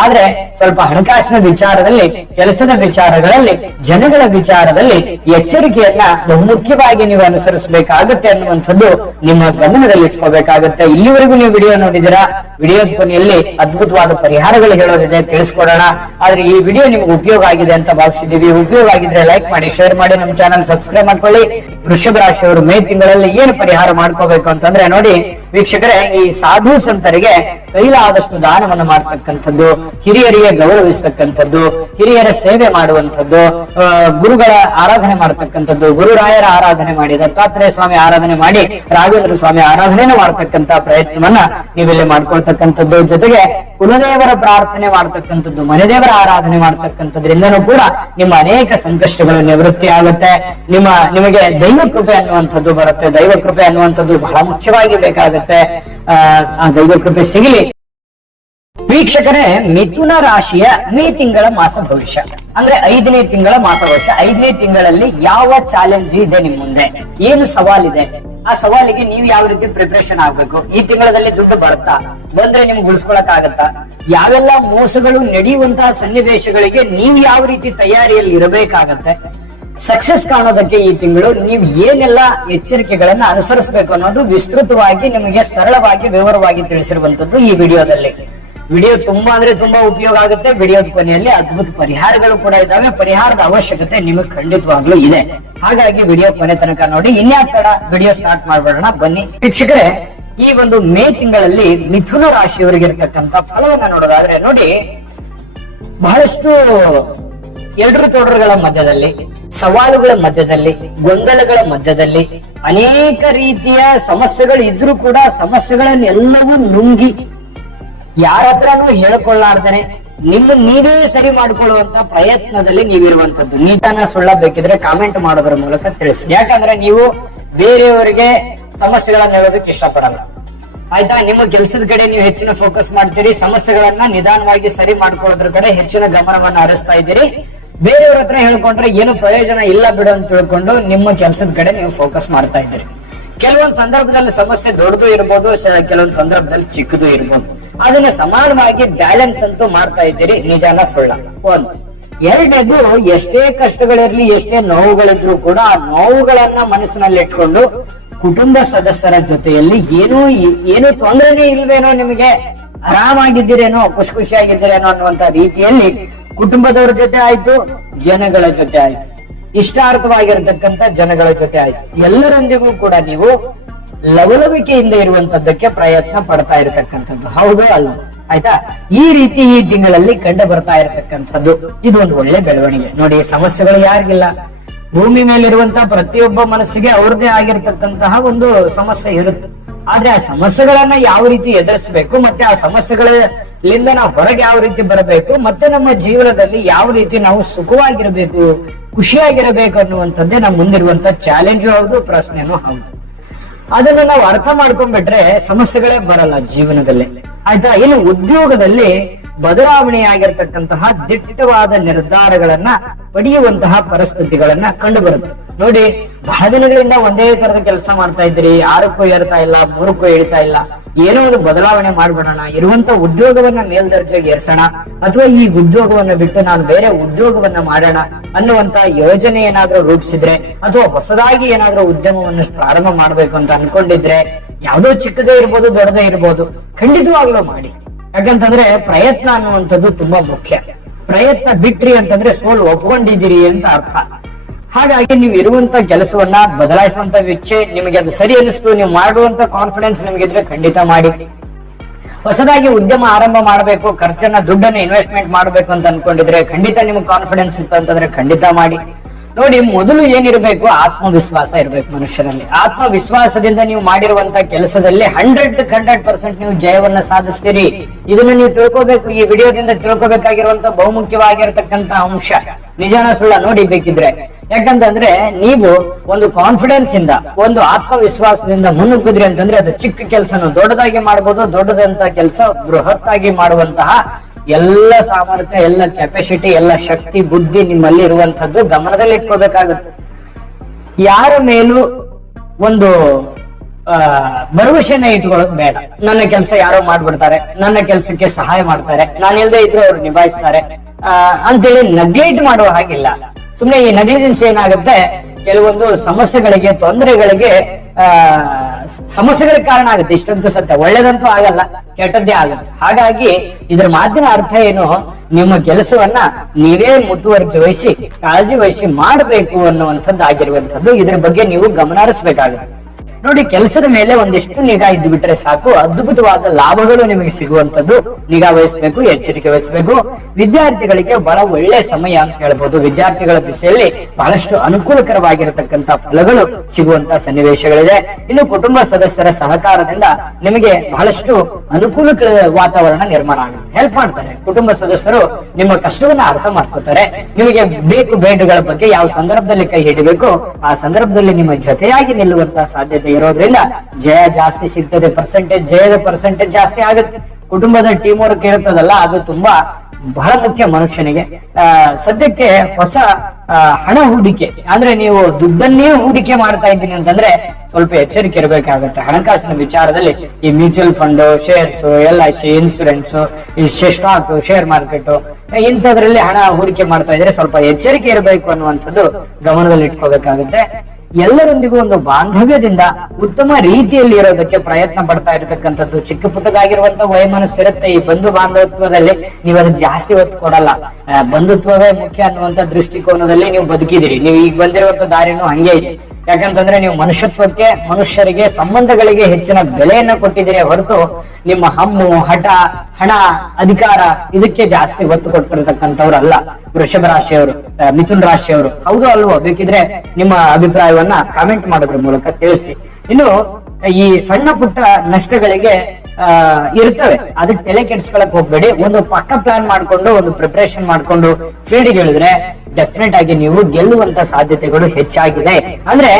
ಆದ್ರೆ ಸ್ವಲ್ಪ ಹಣಕಾಸಿನ ವಿಚಾರದಲ್ಲಿ, ಕೆಲಸದ ವಿಚಾರಗಳಲ್ಲಿ, ಜನಗಳ ವಿಚಾರದಲ್ಲಿ ಎಚ್ಚರಿಕೆಯನ್ನ ಬಹುಮುಖ್ಯವಾಗಿ ನೀವು ಅನುಸರಿಸಬೇಕಾಗತ್ತೆ ಅನ್ನುವಂಥದ್ದು ನಿಮ್ಮ ಗಮನದಲ್ಲಿ ಇಟ್ಕೋಬೇಕಾಗತ್ತೆ. ಇಲ್ಲಿವರೆಗೂ ನೀವು ವಿಡಿಯೋ ನೋಡಿದಿರಾ, ವಿಡಿಯೋದ ಕೊನೆಯಲ್ಲಿ ಅದ್ಭುತವಾದ ಪರಿಹಾರಗಳು ಹೇಳೋದಿದೆ, ತಿಳಿಸ್ಕೊಡೋಣ. ಆದ್ರೆ ಈ ವಿಡಿಯೋ ನಿಮ್ಗೆ ಉಪಯೋಗ ಆಗಿದೆ ಅಂತ ಭಾವಿಸಿದೀವಿ. ಉಪಯೋಗ ಆಗಿದ್ರೆ ಲೈಕ್ ಮಾಡಿ, ಶೇರ್ ಮಾಡಿ, ನಮ್ಮ ಚಾನಲ್ ಸಬ್ಸ್ಕ್ರೈಬ್ ಮಾಡ್ಕೊಳ್ಳಿ. ವೃಷಭ ರಾಶಿಯವರು ಮೇ ತಿಂಗಳಲ್ಲಿ ಏನು ಪರಿಹಾರ ಮಾಡ್ಕೋಬೇಕು ಅಂತಂದ್ರೆ, ನೋಡಿ ವೀಕ್ಷಕರೇ, ಈ ಸಾಧು ಸಂತರಿಗೆ ಕೈಲಾದಷ್ಟು ದಾನವನ್ನು ಮಾಡ್ತಕ್ಕಂಥದ್ದು, ಹಿರಿಯರಿಗೆ ಗೌರವಿಸ್ತಕ್ಕಂಥದ್ದು, ಹಿರಿಯರ ಸೇವೆ ಮಾಡುವಂಥದ್ದು, ಗುರುಗಳ ಆರಾಧನೆ ಮಾಡತಕ್ಕಂಥದ್ದು, ಗುರುರಾಯರ ಆರಾಧನೆ ಮಾಡಿ, ದತ್ತಾತ್ರೇಯ ಸ್ವಾಮಿ ಆರಾಧನೆ ಮಾಡಿ, ರಾಘವೇಂದ್ರ ಸ್ವಾಮಿ ಆರಾಧನೆಯನ್ನು ಮಾಡತಕ್ಕಂತ ಪ್ರಯತ್ನವನ್ನ ನೀವಿಲ್ಲಿ ಮಾಡ್ಕೊಳ್ತಕ್ಕಂಥದ್ದು. ಜೊತೆಗೆ ಕುಲದೇವರ ಪ್ರಾರ್ಥನೆ ಮಾಡ್ತಕ್ಕಂಥದ್ದು, ಮನೆದೇವರ ಆರಾಧನೆ ಮಾಡ್ತಕ್ಕಂಥದ್ರಿಂದನೂ ಕೂಡ ನಿಮ್ಮ ಅನೇಕ ಸಂಕಷ್ಟಗಳು ನಿವೃತ್ತಿ ಆಗುತ್ತೆ. ನಿಮಗೆ ದೈವ ಕೃಪೆ ಅನ್ನುವಂಥದ್ದು ಬರುತ್ತೆ. ದೈವ ಕೃಪೆ ಅನ್ನುವಂಥದ್ದು ಬಹಳ ಮುಖ್ಯವಾಗಿ ಬೇಕಾಗುತ್ತೆ. ಆ ದೈವ ಕೃಪೆ ಸಿಗಲಿ. ವೀಕ್ಷಕರೇ, ಮಿಥುನ ರಾಶಿಯ ಮೇ ತಿಂಗಳ ಮಾಸ ಭವಿಷ್ಯ ಅಂದ್ರೆ 5ನೇ ತಿಂಗಳ ಮಾಸ ಭವಿಷ್ಯ. 5ನೇ ತಿಂಗಳಲ್ಲಿ ಯಾವ ಚಾಲೆಂಜ್ ಇದೆ ನಿಮ್ ಮುಂದೆ, ಏನು ಸವಾಲಿದೆ, ಆ ಸವಾಲಿಗೆ ನೀವು ಯಾವ ರೀತಿ ಪ್ರಿಪರೇಷನ್ ಆಗ್ಬೇಕು, ಈ ತಿಂಗಳಲ್ಲಿ ದುಡ್ಡು ಬಂದ್ರೆ ನಿಮ್ಗೆ ಉಳಿಸ್ಕೊಳಕ್ ಆಗತ್ತಾ, ಯಾವೆಲ್ಲ ಮೋಸಗಳು ನಡೆಯುವಂತಹ ಸನ್ನಿವೇಶಗಳಿಗೆ ನೀವು ಯಾವ ರೀತಿ ತಯಾರಿಯಲ್ಲಿ ಇರಬೇಕಾಗತ್ತೆ, ಸಕ್ಸಸ್ ಕಾಣೋದಕ್ಕೆ ಈ ತಿಂಗಳು ನೀವು ಏನೆಲ್ಲ ಎಚ್ಚರಿಕೆಗಳನ್ನ ಅನುಸರಿಸಬೇಕು ಅನ್ನೋದು ವಿಸ್ತೃತವಾಗಿ ನಿಮಗೆ ಸರಳವಾಗಿ ವಿವರವಾಗಿ ತಿಳಿಸಿರುವಂತದ್ದು ಈ ವಿಡಿಯೋದಲ್ಲಿ. ವಿಡಿಯೋ ತುಂಬಾ ಅಂದ್ರೆ ತುಂಬಾ ಉಪಯೋಗ ಆಗುತ್ತೆ. ವಿಡಿಯೋದ ಕೊನೆಯಲ್ಲಿ ಅದ್ಭುತ ಪರಿಹಾರಗಳು ಕೂಡ ಇದಾವೆ. ಪರಿಹಾರದ ಅವಶ್ಯಕತೆ ನಿಮಗೆ ಖಂಡಿತವಾಗ್ಲೂ ಇದೆ. ಹಾಗಾಗಿ ವಿಡಿಯೋ ಕೊನೆ ತನಕ ನೋಡಿ. ಇನ್ಯಾಕ ತಡ, ವಿಡಿಯೋ ಸ್ಟಾರ್ಟ್ ಮಾಡ್ಬೇಡೋಣ, ಬನ್ನಿ. ವೀಕ್ಷಕರೇ, ಈ ಒಂದು ಮೇ ತಿಂಗಳಲ್ಲಿ ಮಿಥುನ ರಾಶಿಯವರಿಗೆ ಇರತಕ್ಕಂತ ಫಲವನ್ನ ನೋಡೋದಾದ್ರೆ, ನೋಡಿ ಬಹಳಷ್ಟು ಎಡರು ತೊಡರುಗಳ ಮಧ್ಯದಲ್ಲಿ, ಸವಾಲುಗಳ ಮಧ್ಯದಲ್ಲಿ, ಗೊಂದಲಗಳ ಮಧ್ಯದಲ್ಲಿ, ಅನೇಕ ರೀತಿಯ ಸಮಸ್ಯೆಗಳು ಇದ್ರೂ ಕೂಡ ಸಮಸ್ಯೆಗಳನ್ನೆಲ್ಲವೂ ನುಂಗಿ ಯಾರ ಹತ್ರನೂ ಹೇಳ್ಕೊಳ್ಳಾರ್ದೇನೆ ನೀವೇ ಸರಿ ಮಾಡ್ಕೊಳ್ಳುವಂತ ಪ್ರಯತ್ನದಲ್ಲಿ ನೀವಿರುವಂತದ್ದು. ನೀತನ ಸುಳ್ಳ ಬೇಕಿದ್ರೆ ಕಾಮೆಂಟ್ ಮಾಡೋದ್ರ ಮೂಲಕ ತಿಳಿಸಿ. ಯಾಕಂದ್ರೆ ನೀವು ಬೇರೆಯವರಿಗೆ ಸಮಸ್ಯೆಗಳನ್ನ ಹೇಳೋದಕ್ಕೆ ಇಷ್ಟಪಡಲ್ಲ, ಆಯ್ತಾ? ನಿಮ್ಮ ಕೆಲಸದ ಕಡೆ ನೀವು ಹೆಚ್ಚಿನ ಫೋಕಸ್ ಮಾಡ್ತೀರಿ, ಸಮಸ್ಯೆಗಳನ್ನ ನಿಧಾನವಾಗಿ ಸರಿ ಮಾಡ್ಕೊಳ್ಳೋದ್ರ ಕಡೆ ಹೆಚ್ಚಿನ ಗಮನವನ್ನ ಹರಿಸ್ತಾ ಇದ್ದೀರಿ. ಬೇರೆಯವ್ರ ಹತ್ರ ಹೇಳ್ಕೊಂಡ್ರೆ ಏನು ಪ್ರಯೋಜನ ಇಲ್ಲ ಬಿಡು ಅಂತ ತಿಳ್ಕೊಂಡು ನಿಮ್ಮ ಕೆಲಸದ ಕಡೆ ನೀವು ಫೋಕಸ್ ಮಾಡ್ತಾ ಇದ್ದೀರಿ. ಕೆಲವೊಂದು ಸಂದರ್ಭದಲ್ಲಿ ಸಮಸ್ಯೆ ದೊಡ್ಡದು ಇರ್ಬೋದು, ಕೆಲವೊಂದು ಸಂದರ್ಭದಲ್ಲಿ ಚಿಕ್ಕದು ಇರ್ಬೋದು. ಅದನ್ನ ಸಮಾನವಾಗಿ ಬ್ಯಾಲೆನ್ಸ್ ಅಂತೂ ಮಾಡ್ತಾ ಇದ್ದೀರಿ, ನಿಜಾನ ಸುಳ್ಳ. ಒಂದು. ಎರಡನೇದು, ಎಷ್ಟೇ ಕಷ್ಟಗಳಿರ್ಲಿ, ಎಷ್ಟೇ ನೋವುಗಳಿದ್ರು ಕೂಡ ಆ ನೋವುಗಳನ್ನ ಮನಸ್ಸಿನಲ್ಲಿ ಇಟ್ಕೊಂಡು ಕುಟುಂಬ ಸದಸ್ಯರ ಜೊತೆಯಲ್ಲಿ ಏನೂ ತೊಂದರೆನೇ ಇಲ್ವೇನೋ, ನಿಮಗೆ ಆರಾಮಾಗಿದ್ದೀರೇನೋ, ಖುಷಿಯಾಗಿದ್ದೀರೇನೋ ಅನ್ನುವಂತ ರೀತಿಯಲ್ಲಿ ಕುಟುಂಬದವರ ಜೊತೆ ಆಯ್ತು, ಜನಗಳ ಜೊತೆ ಆಯ್ತು, ಇಷ್ಟಾರ್ಥವಾಗಿರತಕ್ಕಂತ ಜನಗಳ ಜೊತೆ ಆಯ್ತು, ಎಲ್ಲರೊಂದಿಗೂ ಕೂಡ ನೀವು ಲವಲವಿಕೆಯಿಂದ ಇರುವಂತದ್ದಕ್ಕೆ ಪ್ರಯತ್ನ ಪಡ್ತಾ ಇರತಕ್ಕಂಥದ್ದು. ಹೌದು ಅಲ್ಲ? ಆಯ್ತಾ? ಈ ರೀತಿ ಈ ತಿಂಗಳಲ್ಲಿ ಕಂಡು ಬರ್ತಾ ಇರತಕ್ಕಂಥದ್ದು ಇದು ಒಂದು ಒಳ್ಳೆ ಬೆಳವಣಿಗೆ. ನೋಡಿ, ಸಮಸ್ಯೆಗಳು ಯಾರಿಗಿಲ್ಲ? ಭೂಮಿ ಮೇಲಿರುವಂತಹ ಪ್ರತಿಯೊಬ್ಬ ಮನಸ್ಸಿಗೆ ಅವ್ರದೇ ಆಗಿರತಕ್ಕಂತಹ ಒಂದು ಸಮಸ್ಯೆ ಇರುತ್ತೆ. ಆದ್ರೆ ಆ ಸಮಸ್ಯೆಗಳನ್ನ ಯಾವ ರೀತಿ ಎದುರಿಸಬೇಕು, ಮತ್ತೆ ಆ ಸಮಸ್ಯೆಗಳಿಂದ ನಾವು ಹೊರಗೆ ಯಾವ ರೀತಿ ಬರಬೇಕು, ಮತ್ತೆ ನಮ್ಮ ಜೀವನದಲ್ಲಿ ಯಾವ ರೀತಿ ನಾವು ಸುಖವಾಗಿರಬೇಕು, ಖುಷಿಯಾಗಿರಬೇಕು ಅನ್ನುವಂಥದ್ದೇ ನಮ್ಮ ಮುಂದಿರುವಂತಹ ಚಾಲೆಂಜ್ ಹೌದು, ಪ್ರಶ್ನೆನೂ ಹೌದು. ಅದನ್ನ ನಾವು ಅರ್ಥ ಮಾಡ್ಕೊಂಡ್ಬಿಟ್ರೆ ಸಮಸ್ಯೆಗಳೇ ಬರಲ್ಲ ಜೀವನದಲ್ಲಿ, ಆಯ್ತಾ? ಇನ್ನು ಉದ್ಯೋಗದಲ್ಲಿ ಬದಲಾವಣೆಯಾಗಿರ್ತಕ್ಕಂತಹ ದಿಟ್ಟವಾದ ನಿರ್ಧಾರಗಳನ್ನ ಪಡೆಯುವಂತಹ ಪರಿಸ್ಥಿತಿಗಳನ್ನ ಕಂಡು ಬರುತ್ತೆ. ನೋಡಿ, ಬಹಳ ದಿನಗಳಿಂದ ಒಂದೇ ತರದ ಕೆಲಸ ಮಾಡ್ತಾ ಇದ್ರಿ, 6ಕ್ಕೂ ಏರ್ತಾ ಇಲ್ಲ, 3ಕ್ಕೂ ಏಳ್ತಾ ಇಲ್ಲ, ಏನೋ ಒಂದು ಬದಲಾವಣೆ ಮಾಡ್ಬಿಡೋಣ, ಇರುವಂತ ಉದ್ಯೋಗವನ್ನ ಮೇಲ್ದರ್ಜೆಗೆ ಏರ್ಸೋಣ, ಅಥವಾ ಈ ಉದ್ಯೋಗವನ್ನ ಬಿಟ್ಟು ನಾನು ಬೇರೆ ಉದ್ಯೋಗವನ್ನ ಮಾಡೋಣ ಅನ್ನುವಂತ ಯೋಜನೆ ಏನಾದ್ರೂ ರೂಪಿಸಿದ್ರೆ, ಅಥವಾ ಹೊಸದಾಗಿ ಏನಾದ್ರೂ ಉದ್ಯಮವನ್ನು ಪ್ರಾರಂಭ ಮಾಡ್ಬೇಕು ಅಂತ ಅನ್ಕೊಂಡಿದ್ರೆ, ಯಾವ್ದೋ ಚಿಕ್ಕದೇ ಇರ್ಬೋದು ದೊಡ್ಡದೇ ಇರ್ಬೋದು, ಖಂಡಿತವಾಗ್ಲೂ ಮಾಡಿ. ಯಾಕಂತಂದ್ರೆ ಪ್ರಯತ್ನ ಅನ್ನುವಂಥದ್ದು ತುಂಬಾ ಮುಖ್ಯ. ಪ್ರಯತ್ನ ಬಿಟ್ರಿ ಅಂತಂದ್ರೆ ಸೋಲು ಒಪ್ಕೊಂಡಿದ್ದೀರಿ ಅಂತ ಅರ್ಥ. ಹಾಗಾಗಿ ನೀವು ಇರುವಂತ ಕೆಲಸವನ್ನ ಬದಲಾಯಿಸುವಂತ ಇಚ್ಛೆ, ನಿಮಗೆ ಅದು ಸರಿ ಅನಿಸ್ತು, ನೀವು ಮಾಡುವಂತ ಕಾನ್ಫಿಡೆನ್ಸ್ ನಿಮಗಿದ್ರೆ ಖಂಡಿತ ಮಾಡಿ. ಹೊಸದಾಗಿ ಉದ್ಯಮ ಆರಂಭ ಮಾಡಬೇಕು, ಖರ್ಚನ್ನ ದುಡ್ಡನ್ನ ಇನ್ವೆಸ್ಟ್ಮೆಂಟ್ ಮಾಡಬೇಕು ಅಂತ ಅನ್ಕೊಂಡಿದ್ರೆ, ಖಂಡಿತ ನಿಮ್ಗೆ ಕಾನ್ಫಿಡೆನ್ಸ್ ಇತ್ತು ಅಂತಂದ್ರೆ ಖಂಡಿತ ಮಾಡಿ. ನೋಡಿ, ಮೊದಲು ಏನಿರ್ಬೇಕು, ಆತ್ಮವಿಶ್ವಾಸ ಇರ್ಬೇಕು ಮನುಷ್ಯರಲ್ಲಿ. ಆತ್ಮವಿಶ್ವಾಸದಿಂದ ನೀವು ಮಾಡಿರುವಂತ ಕೆಲಸದಲ್ಲಿ 100% ನೀವು ಜಯವನ್ನ ಸಾಧಿಸ್ತೀರಿ. ಇದನ್ನ ನೀವು ತಿಳ್ಕೋಬೇಕು. ಈ ವಿಡಿಯೋದಿಂದ ತಿಳ್ಕೋಬೇಕಾಗಿರುವಂತ ಬಹುಮುಖ್ಯವಾಗಿರತಕ್ಕಂತ ಅಂಶ, ನಿಜಾನ ಸುಳ್ಳ ನೋಡಿ ಬೇಕಿದ್ರೆ. ಯಾಕಂತಂದ್ರೆ ನೀವು ಒಂದು ಕಾನ್ಫಿಡೆನ್ಸ್ ಇಂದ, ಒಂದು ಆತ್ಮವಿಶ್ವಾಸದಿಂದ ಮುನ್ನುಗ್ಗಿದ್ರಿ ಅಂತಂದ್ರೆ ಅದು ಚಿಕ್ಕ ಕೆಲಸನು ದೊಡ್ಡದಾಗಿ ಮಾಡ್ಬೋದು, ದೊಡ್ಡದಂತ ಕೆಲಸ ಬೃಹತ್ತಾಗಿ ಮಾಡುವಂತಹ ಎಲ್ಲ ಸಾಮರ್ಥ್ಯ, ಎಲ್ಲ ಕೆಪಾಸಿಟಿ, ಎಲ್ಲ ಶಕ್ತಿ, ಬುದ್ಧಿ ನಿಮ್ಮಲ್ಲಿ ಇರುವಂತದ್ದು ಗಮನದಲ್ಲಿ ಇಟ್ಕೋಬೇಕಾಗುತ್ತೆ. ಯಾರ ಮೇಲೂ ಒಂದು ಭರವಸೆನ ಇಟ್ಕೊಳ್ಳೋದು ಬೇಡ. ನನ್ನ ಕೆಲಸ ಯಾರೋ ಮಾಡ್ಬಿಡ್ತಾರೆ, ನನ್ನ ಕೆಲಸಕ್ಕೆ ಸಹಾಯ ಮಾಡ್ತಾರೆ, ನಾನು ಇಲ್ಲದೆ ಇದ್ರೆ ಅವ್ರು ನಿಭಾಯಿಸ್ತಾರೆ ಅಂತೇಳಿ ನೆಗ್ಲೆಕ್ಟ್ ಮಾಡುವ ಹಾಗಿಲ್ಲ. ಸುಮ್ನೆ ಈ ನೆಗ್ಲಿಜೆನ್ಸ್ ಏನಾಗುತ್ತೆ, ಕೆಲವೊಂದು ಸಮಸ್ಯೆಗಳಿಗೆ, ತೊಂದರೆಗಳಿಗೆ ಸಮಸ್ಯೆಗಳಿಗೆ ಕಾರಣ ಆಗುತ್ತೆ. ಇಷ್ಟಂತೂ ಸತ್ಯ. ಒಳ್ಳೇದಂತೂ ಆಗಲ್ಲ, ಕೆಟ್ಟದ್ದೇ ಆಗುತ್ತೆ. ಹಾಗಾಗಿ ಇದ್ರ ಮಾತಿನ ಅರ್ಥ ಏನು, ನಿಮ್ಮ ಕೆಲಸವನ್ನ ನೀವೇ ಮುತುವರ್ಜಿ ವಹಿಸಿ, ಕಾಳಜಿ ವಹಿಸಿ ಮಾಡಬೇಕು ಅನ್ನುವಂಥದ್ದು ಆಗಿರುವಂತದ್ದು. ಇದ್ರ ಬಗ್ಗೆ ನೀವು ಗಮನ ಹರಿಸಬೇಕಾಗುತ್ತೆ. ನೋಡಿ, ಕೆಲಸದ ಮೇಲೆ ಒಂದಿಷ್ಟು ನಿಗಾ ಇದ್ದು ಬಿಟ್ರೆ ಸಾಕು, ಅದ್ಭುತವಾದ ಲಾಭಗಳು ನಿಮಗೆ ಸಿಗುವಂತದ್ದು. ನಿಗಾ ವಹಿಸಬೇಕು, ಎಚ್ಚರಿಕೆ ವಹಿಸಬೇಕು. ವಿದ್ಯಾರ್ಥಿಗಳಿಗೆ ಬಹಳ ಒಳ್ಳೆ ಸಮಯ ಅಂತ ಹೇಳ್ಬೋದು. ವಿದ್ಯಾರ್ಥಿಗಳ ದಿಸೆಯಲ್ಲಿ ಬಹಳಷ್ಟು ಅನುಕೂಲಕರವಾಗಿರತಕ್ಕಂತ ಫಲಗಳು ಸಿಗುವಂತ ಸನ್ನಿವೇಶಗಳಿದೆ. ಇನ್ನು ಕುಟುಂಬ ಸದಸ್ಯರ ಸಹಕಾರದಿಂದ ನಿಮಗೆ ಬಹಳಷ್ಟು ಅನುಕೂಲಕರ ವಾತಾವರಣ ನಿರ್ಮಾಣ ಆಗುತ್ತೆ. ಹೆಲ್ಪ್ ಮಾಡ್ತಾರೆ ಕುಟುಂಬ ಸದಸ್ಯರು, ನಿಮ್ಮ ಕಷ್ಟವನ್ನ ಅರ್ಥ ಮಾಡ್ಕೋತಾರೆ. ನಿಮಗೆ ಬೇಕು ಬೇಡುಗಳ ಬಗ್ಗೆ ಯಾವ ಸಂದರ್ಭದಲ್ಲಿ ಕೈ ಹಿಡಿಬೇಕು ಆ ಸಂದರ್ಭದಲ್ಲಿ ನಿಮ್ಮ ಜೊತೆಯಾಗಿ ನಿಲ್ಲುವಂತ ಸಾಧ್ಯತೆ ಇರೋದ್ರಿಂದ ಜಯ ಜಾಸ್ತಿ ಸಿಗ್ತದೆ. ಜಯದ ಪರ್ಸೆಂಟೇಜ್ ಜಾಸ್ತಿ ಆಗುತ್ತೆ. ಕುಟುಂಬದ ಟೀಮ್ ವರ್ಕ್ ಇರುತ್ತದಲ್ಲ, ಅದು ತುಂಬಾ ಬಹಳ ಮುಖ್ಯ ಮನುಷ್ಯನಿಗೆ. ಸದ್ಯಕ್ಕೆ ಹೊಸ ಹಣ ಹೂಡಿಕೆ ಅಂದ್ರೆ ನೀವು ದುಡ್ಡನ್ನೇ ಹೂಡಿಕೆ ಮಾಡ್ತಾ ಇದ್ದೀನಿ ಅಂತಂದ್ರೆ ಸ್ವಲ್ಪ ಎಚ್ಚರಿಕೆ ಇರಬೇಕಾಗುತ್ತೆ. ಹಣಕಾಸಿನ ವಿಚಾರದಲ್ಲಿ ಈ mutual fund, shares, LIC, insurance, ಈ ಸ್ಟಾಕ್, ಶೇರ್ ಮಾರ್ಕೆಟ್ ಇಂಥದ್ರಲ್ಲಿ ಹಣ ಹೂಡಿಕೆ ಮಾಡ್ತಾ ಇದ್ರೆ ಸ್ವಲ್ಪ ಎಚ್ಚರಿಕೆ ಇರಬೇಕು ಅನ್ನುವಂಥದ್ದು ಗಮನದಲ್ಲಿ ಇಟ್ಕೋಬೇಕಾಗುತ್ತೆ. ಎಲ್ಲರೊಂದಿಗೂ ಒಂದು ಬಾಂಧವ್ಯದಿಂದ ಉತ್ತಮ ರೀತಿಯಲ್ಲಿ ಇರೋದಕ್ಕೆ ಪ್ರಯತ್ನ ಪಡ್ತಾ ಇರತಕ್ಕಂಥದ್ದು. ಚಿಕ್ಕ ಪುಟ್ಟದಾಗಿರುವಂತ ವಯಮನಸ್ಸಿರುತ್ತೆ. ಈ ಬಂಧು ಬಾಂಧವತ್ವದಲ್ಲಿ ನೀವು ಅದಕ್ಕೆ ಜಾಸ್ತಿ ಒತ್ತು ಕೊಡಲ್ಲ. ಬಂಧುತ್ವವೇ ಮುಖ್ಯ ಅನ್ನುವಂತ ದೃಷ್ಟಿಕೋನದಲ್ಲಿ ನೀವು ಬದುಕಿದಿರಿ. ನೀವು ಈಗ ಬಂದಿರುವಂತ ದಾರಿನೂ ಹಂಗೆ ಇದೆ. ಯಾಕಂತಂದ್ರೆ ನೀವು ಮನುಷ್ಯತ್ವಕ್ಕೆ, ಮನುಷ್ಯರಿಗೆ, ಸಂಬಂಧಗಳಿಗೆ ಹೆಚ್ಚಿನ ಬೆಲೆಯನ್ನ ಕೊಟ್ಟಿದ್ದೀರಿ ಹೊರತು ನಿಮ್ಮ ಹಮ್ಮು, ಹಠ, ಹಣ, ಅಧಿಕಾರ ಇದಕ್ಕೆ ಜಾಸ್ತಿ ಒತ್ತು ಕೊಟ್ಟಿರತಕ್ಕಂಥವ್ರಲ್ಲ. ವೃಷಭ ರಾಶಿಯವರು, ಮಿಥುನ್ ರಾಶಿಯವರು, ಹೌದು ಅಲ್ವೋ? ಬೇಕಿದ್ರೆ ನಿಮ್ಮ ಅಭಿಪ್ರಾಯವನ್ನ ಕಾಮೆಂಟ್ ಮಾಡೋದ್ರ ಮೂಲಕ ತಿಳಿಸಿ. ಇನ್ನು ಈ ಸಣ್ಣ ಪುಟ್ಟ ನಷ್ಟಗಳಿಗೆ ಇರ್ತವೆ, ಅದಕ್ಕೆ ತಲೆ ಕೆಡಿಸ್ಕೊಳಕ್ ಹೋಗ್ಬೇಡಿ. ಒಂದು ಪಕ್ಕ ಪ್ಲಾನ್ ಮಾಡ್ಕೊಂಡು, ಒಂದು ಪ್ರಿಪರೇಷನ್ ಮಾಡ್ಕೊಂಡು ಫೀಲ್ಡ್ಗೆ ಇಳಿದ್ರೆ ಡೆಫಿನೆಟ್ ಆಗಿ ನೀವು ಗೆಲ್ಲುವಂತ ಸಾಧ್ಯತೆಗಳು ಹೆಚ್ಚಾಗಿದೆ. ಅಂದ್ರೆ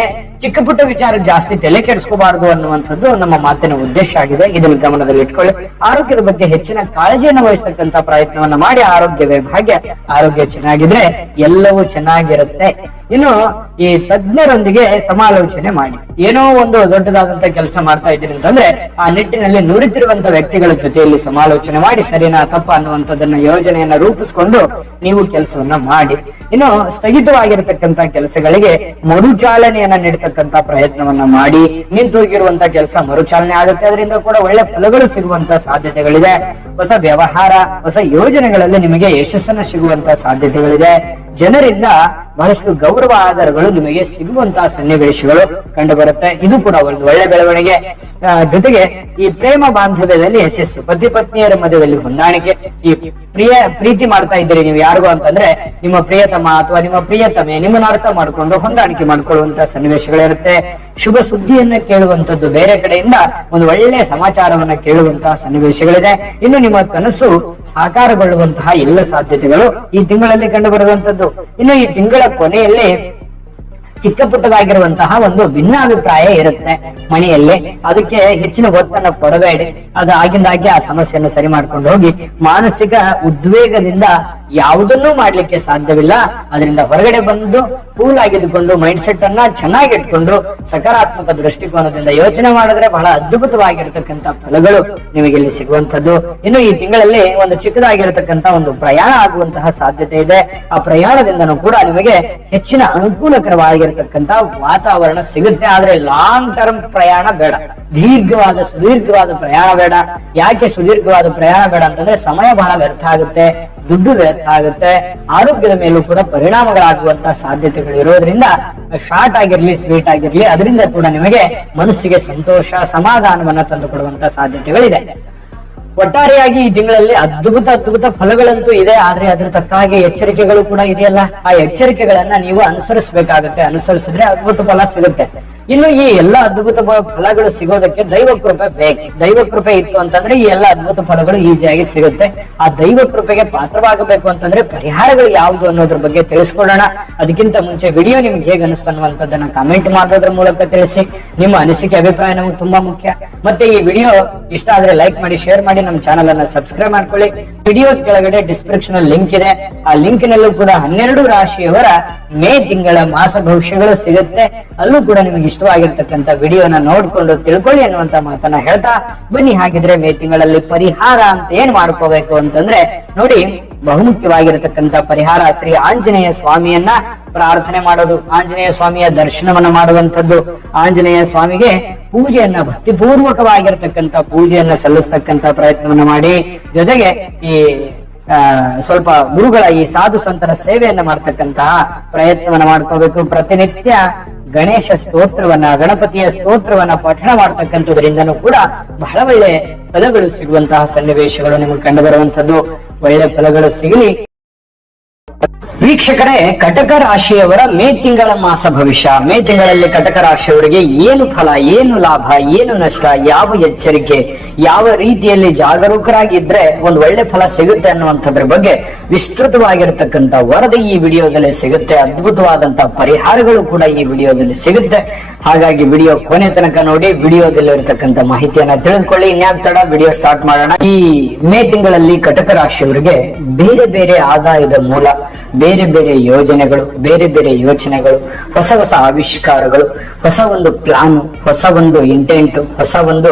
ಚಿಕ್ಕ ಪುಟ್ಟ ವಿಚಾರ ಜಾಸ್ತಿ ತಲೆ ಕೆಡಿಸ್ಕೋಬಾರದು ಅನ್ನುವಂಥದ್ದು ನಮ್ಮ ಮಾತಿನ ಉದ್ದೇಶ ಆಗಿದೆ. ಇದನ್ನು ಗಮನದಲ್ಲಿ ಇಟ್ಕೊಳ್ಳಿ. ಆರೋಗ್ಯದ ಬಗ್ಗೆ ಹೆಚ್ಚಿನ ಕಾಳಜಿಯನ್ನು ವಹಿಸತಕ್ಕಂತ ಪ್ರಯತ್ನವನ್ನ ಮಾಡಿ. ಆರೋಗ್ಯವೇ ಭಾಗ್ಯ. ಆರೋಗ್ಯ ಚೆನ್ನಾಗಿದ್ರೆ ಎಲ್ಲವೂ ಚೆನ್ನಾಗಿರುತ್ತೆ. ಇನ್ನು ಈ ತಜ್ಞರೊಂದಿಗೆ ಸಮಾಲೋಚನೆ ಮಾಡಿ. ಏನೋ ಒಂದು ದೊಡ್ಡದಾದಂತ ಕೆಲಸ ಮಾಡ್ತಾ ಇದ್ದೀರಿ ಅಂತಂದ್ರೆ ಆ ನಿಟ್ಟಿನಲ್ಲಿ ನುರಿತಿರುವಂತ ವ್ಯಕ್ತಿಗಳ ಜೊತೆಯಲ್ಲಿ ಸಮಾಲೋಚನೆ ಮಾಡಿ ಸರಿನಾ ತಪ್ಪ ಅನ್ನುವಂಥದ್ದನ್ನ ಯೋಜನೆಯನ್ನ ರೂಪಿಸಿಕೊಂಡು ನೀವು ಕೆಲಸವನ್ನ ಮಾಡಿ. ಇನ್ನು ಸ್ಥಗಿತವಾಗಿರತಕ್ಕಂತ ಕೆಲಸಗಳಿಗೆ ಮರುಚಾಲನೆಯನ್ನ ನೀಡತಕ್ಕಂತ ಪ್ರಯತ್ನವನ್ನ ಮಾಡಿ. ನಿಂತು ಹೋಗಿರುವಂತ ಕೆಲಸ ಮರುಚಾಲನೆ ಆಗುತ್ತೆ. ಅದರಿಂದ ಕೂಡ ಒಳ್ಳೆ ಫಲಗಳು ಸಿಗುವಂತ ಸಾಧ್ಯತೆಗಳಿದೆ. ಹೊಸ ವ್ಯವಹಾರ, ಹೊಸ ಯೋಜನೆಗಳಲ್ಲಿ ನಿಮಗೆ ಯಶಸ್ಸನ್ನು ಸಿಗುವಂತ ಸಾಧ್ಯತೆಗಳಿದೆ. ಜನರಿಂದ ಬಹಳಷ್ಟು ಗೌರವ ಆಧಾರಗಳು ನಿಮಗೆ ಸಿಗುವಂತಹ ಸನ್ನಿವೇಶಗಳು ಕಂಡು ಬರುತ್ತೆ. ಇದು ಕೂಡ ಒಂದು ಒಳ್ಳೆ ಬೆಳವಣಿಗೆ. ಜೊತೆಗೆ ಈ ಪ್ರೇಮ ಬಾಂಧವ್ಯದಲ್ಲಿ ಯಶಸ್ಸು, ಪತಿ ಪತ್ನಿಯರ ಮಧ್ಯದಲ್ಲಿ ಹೊಂದಾಣಿಕೆ. ಈ ಪ್ರೀತಿ ಮಾಡ್ತಾ ಇದ್ದೀರಿ ನೀವು ಯಾರಿಗೂ ಅಂತಂದ್ರೆ ನಿಮ್ಮ ಪ್ರಿಯತಮ ಅಥವಾ ನಿಮ್ಮ ಪ್ರಿಯತಮೆ ನಿಮ್ಮನ್ನ ಅರ್ಥ ಮಾಡ್ಕೊಂಡು ಹೊಂದಾಣಿಕೆ ಮಾಡ್ಕೊಳ್ಳುವಂತ ಸನ್ನಿವೇಶಗಳಿರುತ್ತೆ. ಶುಭ ಸುದ್ದಿಯನ್ನ ಕೇಳುವಂತದ್ದು, ಬೇರೆ ಕಡೆಯಿಂದ ಒಂದು ಒಳ್ಳೆಯ ಸಮಾಚಾರವನ್ನ ಕೇಳುವಂತಹ ಸನ್ನಿವೇಶಗಳಿದೆ. ಇನ್ನು ನಿಮ್ಮ ಕನಸು ಸಾಕಾರಗೊಳ್ಳುವಂತಹ ಎಲ್ಲ ಸಾಧ್ಯತೆಗಳು ಈ ತಿಂಗಳಲ್ಲಿ ಕಂಡು ಬರುವಂತದ್ದು. ಇನ್ನು ಈ ತಿಂಗಳ ಕೊನೆಯಲ್ಲಿ ಚಿಕ್ಕ ಪುಟ್ಟದಾಗಿರುವಂತಹ ಒಂದು ಭಿನ್ನಾಭಿಪ್ರಾಯ ಇರುತ್ತೆ ಮನೆಯಲ್ಲಿ. ಅದಕ್ಕೆ ಹೆಚ್ಚಿನ ಒತ್ತನ್ನು ಕೊಡಬೇಡಿ. ಅದು ಆಗಿಂದಾಗೆ ಆ ಸಮಸ್ಯೆಯನ್ನು ಸರಿ ಮಾಡ್ಕೊಂಡು ಹೋಗಿ. ಮಾನಸಿಕ ಉದ್ವೇಗದಿಂದ ಯಾವುದನ್ನೂ ಮಾಡ್ಲಿಕ್ಕೆ ಸಾಧ್ಯವಿಲ್ಲ. ಅದರಿಂದ ಹೊರಗಡೆ ಬಂದು ಕೂಲ್ ಆಗಿದ್ದುಕೊಂಡು ಮೈಂಡ್ ಸೆಟ್ ಅನ್ನ ಚೆನ್ನಾಗಿ ಇಟ್ಕೊಂಡು ಸಕಾರಾತ್ಮಕ ದೃಷ್ಟಿಕೋನದಿಂದ ಯೋಚನೆ ಮಾಡಿದ್ರೆ ಬಹಳ ಅದ್ಭುತವಾಗಿರತಕ್ಕಂತ ಫಲಗಳು ನಿಮಗೆ ಇಲ್ಲಿ ಸಿಗುವಂತದ್ದು. ಇನ್ನು ಈ ತಿಂಗಳಲ್ಲಿ ಒಂದು ಚಿಕ್ಕದಾಗಿರತಕ್ಕಂತ ಒಂದು ಪ್ರಯಾಣ ಆಗುವಂತಹ ಸಾಧ್ಯತೆ ಇದೆ. ಆ ಪ್ರಯಾಣದಿಂದನೂ ಕೂಡ ನಿಮಗೆ ಹೆಚ್ಚಿನ ಅನುಕೂಲಕರವಾಗಿರತಕ್ಕಂತ ವಾತಾವರಣ ಸಿಗುತ್ತೆ. ಆದ್ರೆ ಲಾಂಗ್ ಟರ್ಮ್ ಪ್ರಯಾಣ ಬೇಡ, ಸುದೀರ್ಘವಾದ ಪ್ರಯಾಣ ಬೇಡ. ಯಾಕೆ ಸುದೀರ್ಘವಾದ ಪ್ರಯಾಣ ಬೇಡ ಅಂತಂದ್ರೆ ಸಮಯ ಬಹಳ ವ್ಯರ್ಥ ಆಗುತ್ತೆ, ದುಡ್ಡು ವ್ಯರ್ಥ ಆಗುತ್ತೆ, ಆರೋಗ್ಯದ ಮೇಲೂ ಕೂಡ ಪರಿಣಾಮಗಳಾಗುವಂತಹ ಸಾಧ್ಯತೆಗಳು ಇರೋದ್ರಿಂದ ಶಾರ್ಟ್ ಆಗಿರ್ಲಿ ಸ್ವೀಟ್ ಆಗಿರ್ಲಿ ಅದರಿಂದ ಕೂಡ ನಿಮಗೆ ಮನಸ್ಸಿಗೆ ಸಂತೋಷ ಸಮಾಧಾನವನ್ನ ತಂದುಕೊಡುವಂತಹ ಸಾಧ್ಯತೆಗಳಿದೆ. ಒಟ್ಟಾರೆಯಾಗಿ ಈ ತಿಂಗಳಲ್ಲಿ ಅದ್ಭುತ ಫಲಗಳಂತೂ ಇದೆ. ಆದ್ರೆ ಅದ್ರ ತಕ್ಕಾಗಿ ಎಚ್ಚರಿಕೆಗಳು ಕೂಡ ಇದೆಯಲ್ಲ, ಆ ಎಚ್ಚರಿಕೆಗಳನ್ನ ನೀವು ಅನುಸರಿಸಬೇಕಾಗುತ್ತೆ. ಅನುಸರಿಸಿದ್ರೆ ಅದ್ಭುತ ಫಲ ಸಿಗುತ್ತೆ. ಇನ್ನು ಈ ಎಲ್ಲ ಅದ್ಭುತ ಫಲಗಳು ಸಿಗೋದಕ್ಕೆ ದೈವ ಕೃಪೆ ಬೇಕು. ದೈವ ಕೃಪೆ ಇತ್ತು ಅಂತಂದ್ರೆ ಈ ಎಲ್ಲ ಅದ್ಭುತ ಫಲಗಳು ಈಸಿಯಾಗಿ ಸಿಗುತ್ತೆ. ಆ ದೈವ ಕೃಪೆಗೆ ಪಾತ್ರವಾಗಬೇಕು ಅಂತಂದ್ರೆ ಪರಿಹಾರಗಳು ಯಾವುದು ಅನ್ನೋದ್ರ ಬಗ್ಗೆ ತಿಳಿಸ್ಕೊಡೋಣ. ಅದಕ್ಕಿಂತ ಮುಂಚೆ ವಿಡಿಯೋ ನಿಮ್ಗೆ ಹೇಗೆ ಅನಿಸ್ತು ಅನ್ನುವಂಥದ್ದನ್ನ ಕಮೆಂಟ್ ಮಾಡೋದ್ರ ಮೂಲಕ ತಿಳಿಸಿ. ನಿಮ್ಮ ಅನಿಸಿಕೆ ಅಭಿಪ್ರಾಯ ನಮಗೆ ತುಂಬಾ ಮುಖ್ಯ. ಮತ್ತೆ ಈ ವಿಡಿಯೋ ಇಷ್ಟ ಆದ್ರೆ ಲೈಕ್ ಮಾಡಿ, ಶೇರ್ ಮಾಡಿ, ನಮ್ಮ ಚಾನಲ್ ಅನ್ನ ಸಬ್ಸ್ಕ್ರೈಬ್ ಮಾಡ್ಕೊಳ್ಳಿ. ವಿಡಿಯೋ ಕೆಳಗಡೆ ಡಿಸ್ಕ್ರಿಪ್ಷನ್ ಅಲ್ಲಿ ಲಿಂಕ್ ಇದೆ. ಆ ಲಿಂಕ್ ನಲ್ಲೂ ಕೂಡ 12 ರಾಶಿಯವರ ಮೇ ತಿಂಗಳ ಮಾಸ ಭವಿಷ್ಯಗಳು ಸಿಗುತ್ತೆ. ಅಲ್ಲೂ ಕೂಡ ನಿಮಗೆ ಇಷ್ಟವಾಗಿರ್ತಕ್ಕಂಥ ವಿಡಿಯೋನ ನೋಡ್ಕೊಂಡು ತಿಳ್ಕೊಳ್ಳಿ ಅನ್ನುವಂತ ಮಾತನ್ನ ಹೇಳ್ತಾ ಬನ್ನಿ. ಹಾಗಿದ್ರೆ ಮೇ ತಿಂಗಳಲ್ಲಿ ಪರಿಹಾರ ಅಂತ ಏನ್ ಮಾಡ್ಕೋಬೇಕು ಅಂತಂದ್ರೆ ನೋಡಿ, ಬಹುಮುಖ್ಯವಾಗಿರತಕ್ಕಂತ ಪರಿಹಾರ ಶ್ರೀ ಆಂಜನೇಯ ಸ್ವಾಮಿಯನ್ನ ಪ್ರಾರ್ಥನೆ ಮಾಡೋದು, ಆಂಜನೇಯ ಸ್ವಾಮಿಯ ದರ್ಶನವನ್ನ ಮಾಡುವಂಥದ್ದು, ಆಂಜನೇಯ ಸ್ವಾಮಿಗೆ ಪೂಜೆಯನ್ನ ಭಕ್ತಿಪೂರ್ವಕವಾಗಿರತಕ್ಕಂತ ಪೂಜೆಯನ್ನ ಸಲ್ಲಿಸ್ತಕ್ಕಂತ ಪ್ರಯತ್ನವನ್ನ ಮಾಡಿ. ಜೊತೆಗೆ ಈ ಸ್ವಲ್ಪ ಗುರುಗಳ ಈ ಸಾಧು ಸಂತರ ಸೇವೆಯನ್ನ ಮಾಡ್ತಕ್ಕಂತಹ ಪ್ರಯತ್ನವನ್ನ ಮಾಡ್ಕೋಬೇಕು. ಪ್ರತಿನಿತ್ಯ ಗಣೇಶ ಸ್ತೋತ್ರವನ್ನ, ಗಣಪತಿಯ ಸ್ತೋತ್ರವನ್ನ ಪಠಣ ಮಾಡ್ತಕ್ಕಂಥದ್ರಿಂದನೂ ಕೂಡ ಬಹಳ ಒಳ್ಳೆ ಫಲಗಳು ಸಿಗುವಂತಹ ಸನ್ನಿವೇಶಗಳು ನಿಮಗೆ ಕಂಡು ಬರುವಂತದ್ದು. ಒಳ್ಳೆ ಫಲಗಳು ಸಿಗಲಿ. ವೀಕ್ಷಕರೇ, ಕಟಕ ರಾಶಿಯವರ ಮೇ ತಿಂಗಳ ಮಾಸ ಭವಿಷ್ಯ. ಮೇ ತಿಂಗಳಲ್ಲಿ ಕಟಕ ರಾಶಿಯವರಿಗೆ ಏನು ಫಲ, ಏನು ಲಾಭ, ಏನು ನಷ್ಟ, ಯಾವ ಎಚ್ಚರಿಕೆ, ಯಾವ ರೀತಿಯಲ್ಲಿ ಜಾಗರೂಕರಾಗಿದ್ರೆ ಒಂದು ಒಳ್ಳೆ ಫಲ ಸಿಗುತ್ತೆ ಅನ್ನುವಂಥದ್ರ ಬಗ್ಗೆ ವಿಸ್ತೃತವಾಗಿರತಕ್ಕಂತ ವರದಿ ಈ ವಿಡಿಯೋದಲ್ಲಿ ಸಿಗುತ್ತೆ. ಅದ್ಭುತವಾದಂತ ಪರಿಹಾರಗಳು ಕೂಡ ಈ ವಿಡಿಯೋದಲ್ಲಿ ಸಿಗುತ್ತೆ. ಹಾಗಾಗಿ ವಿಡಿಯೋ ಕೊನೆ ತನಕ ನೋಡಿ, ವಿಡಿಯೋದಲ್ಲಿ ಇರತಕ್ಕಂತ ಮಾಹಿತಿಯನ್ನ ತಿಳಿದುಕೊಳ್ಳಿ. ಇನ್ಯಾಕ್ ತಡ, ವಿಡಿಯೋ ಸ್ಟಾರ್ಟ್ ಮಾಡೋಣ. ಈ ಮೇ ತಿಂಗಳಲ್ಲಿ ಕಟಕ ರಾಶಿಯವರಿಗೆ ಬೇರೆ ಬೇರೆ ಆದಾಯದ ಮೂಲ, ಬೇರೆ ಬೇರೆ ಯೋಜನೆಗಳು, ಬೇರೆ ಬೇರೆ ಯೋಚನೆಗಳು, ಹೊಸ ಆವಿಷ್ಕಾರಗಳು, ಹೊಸ ಒಂದು ಪ್ಲಾನ್, ಹೊಸ ಒಂದು ಇಂಟೆಂಟ್, ಹೊಸ ಒಂದು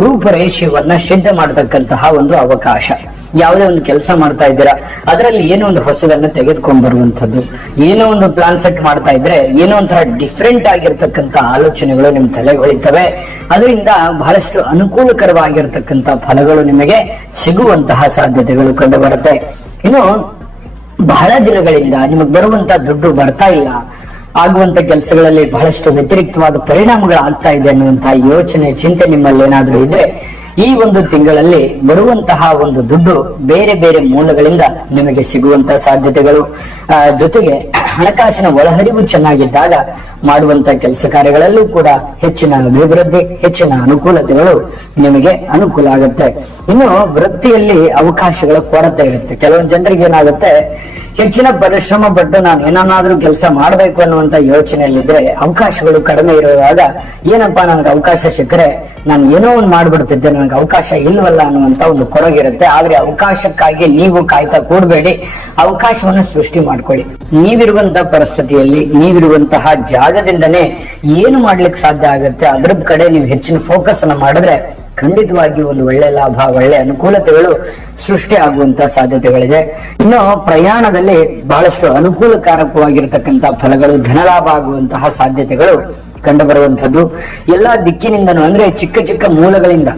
ರೂಪರೇಷೆಯನ್ನ ಸಿದ್ಧ ಮಾಡತಕ್ಕಂತಹ ಒಂದು ಅವಕಾಶ. ಯಾವುದೇ ಒಂದು ಕೆಲಸ ಮಾಡ್ತಾ ಇದ್ದೀರಾ, ಅದರಲ್ಲಿ ಏನೋ ಒಂದು ಹೊಸದನ್ನ ತೆಗೆದುಕೊಂಡ್ ಬರುವಂತದ್ದು, ಏನೋ ಒಂದು ಪ್ಲಾನ್ ಸೆಟ್ ಮಾಡ್ತಾ ಇದ್ರೆ ಏನೋ ಒಂಥರ ಡಿಫ್ರೆಂಟ್ ಆಗಿರ್ತಕ್ಕಂಥ ಆಲೋಚನೆಗಳು ನಿಮ್ ತಲೆಗೆ ಹೊಳಿತವೆ. ಅದರಿಂದ ಬಹಳಷ್ಟು ಅನುಕೂಲಕರವಾಗಿರ್ತಕ್ಕಂಥ ಫಲಗಳು ನಿಮಗೆ ಸಿಗುವಂತಹ ಸಾಧ್ಯತೆಗಳು ಕಂಡು ಬರುತ್ತೆ. ಇನ್ನು ಬಹಳ ದಿನಗಳಿಂದ ನಿಮಗೆ ಬರುವಂತ ದುಡ್ಡು ಬರ್ತಾ ಇಲ್ಲ, ಆಗುವಂತ ಕೆಲಸಗಳಲ್ಲಿ ಬಹಳಷ್ಟು ವ್ಯತಿರಿಕ್ತವಾದ ಪರಿಣಾಮಗಳು ಆಗ್ತಾ ಇದೆ ಅನ್ನುವಂತಹ ಯೋಚನೆ, ಚಿಂತೆ ನಿಮ್ಮಲ್ಲಿ ಏನಾದ್ರೂ ಇದ್ರೆ ಈ ಒಂದು ತಿಂಗಳಲ್ಲಿ ಬರುವಂತಹ ಒಂದು ದುಡ್ಡು ಬೇರೆ ಬೇರೆ ಮೂಲಗಳಿಂದ ನಿಮಗೆ ಸಿಗುವಂತಹ ಸಾಧ್ಯತೆಗಳು. ಜೊತೆಗೆ ಹಣಕಾಸಿನ ಒಳಹರಿವು ಚೆನ್ನಾಗಿದ್ದಾಗ ಮಾಡುವಂತ ಕೆಲಸ ಕಾರ್ಯಗಳಲ್ಲೂ ಕೂಡ ಹೆಚ್ಚಿನ ಅಭಿವೃದ್ಧಿ, ಹೆಚ್ಚಿನ ಅನುಕೂಲತೆಗಳು ನಿಮಗೆ ಅನುಕೂಲ ಆಗುತ್ತೆ. ಇನ್ನು ವೃತ್ತಿಯಲ್ಲಿ ಅವಕಾಶಗಳ ಕೊರತೆ ಇರುತ್ತೆ. ಕೆಲವೊಂದು ಜನರಿಗೆ ಏನಾಗುತ್ತೆ, ಹೆಚ್ಚಿನ ಪರಿಶ್ರಮ ಪಟ್ಟು ನಾನು ಏನನ್ನಾದ್ರೂ ಕೆಲಸ ಮಾಡ್ಬೇಕು ಅನ್ನುವಂತ ಯೋಚನೆಯಲ್ಲಿದ್ರೆ ಅವಕಾಶಗಳು ಕಡಿಮೆ ಇರುವಾಗ ಏನಪ್ಪಾ ನನಗೆ ಅವಕಾಶ ಸಿಕ್ಕರೆ ನಾನು ಏನೋ ಒಂದು ಮಾಡ್ಬಿಡ್ತಿದ್ದೆ, ನನಗೆ ಅವಕಾಶ ಇಲ್ವಲ್ಲ ಅನ್ನುವಂತ ಒಂದು ಕೊರಗಿರುತ್ತೆ. ಆದ್ರೆ ಅವಕಾಶಕ್ಕಾಗಿ ನೀವು ಕಾಯ್ತಾ ಕೂಡಬೇಡಿ, ಅವಕಾಶವನ್ನು ಸೃಷ್ಟಿ ಮಾಡ್ಕೊಳ್ಳಿ. ನೀವಿರುವಂತಹ ಪರಿಸ್ಥಿತಿಯಲ್ಲಿ, ನೀವಿರುವಂತಹ ಜಾಗದಿಂದನೇ ಏನು ಮಾಡ್ಲಿಕ್ಕೆ ಸಾಧ್ಯ ಆಗುತ್ತೆ ಅದ್ರ ಕಡೆ ನೀವು ಹೆಚ್ಚಿನ ಫೋಕಸ್ ಅನ್ನ ಮಾಡಿದ್ರೆ ಖಂಡಿತವಾಗಿ ಒಂದು ಒಳ್ಳೆ ಲಾಭ, ಒಳ್ಳೆ ಅನುಕೂಲತೆಗಳು ಸೃಷ್ಟಿ ಆಗುವಂತಹ ಸಾಧ್ಯತೆಗಳಿದೆ. ಇನ್ನು ಪ್ರಯಾಣದಲ್ಲಿ ಬಹಳಷ್ಟು ಅನುಕೂಲಕಾರಕವಾಗಿರತಕ್ಕಂತ ಫಲಗಳು, ಧನಲಾಭ ಆಗುವಂತಹ ಸಾಧ್ಯತೆಗಳು ಕಂಡು ಬರುವಂತದ್ದು. ಎಲ್ಲಾ ದಿಕ್ಕಿನಿಂದನೂ, ಅಂದ್ರೆ ಚಿಕ್ಕ ಚಿಕ್ಕ ಮೂಲಗಳಿಂದ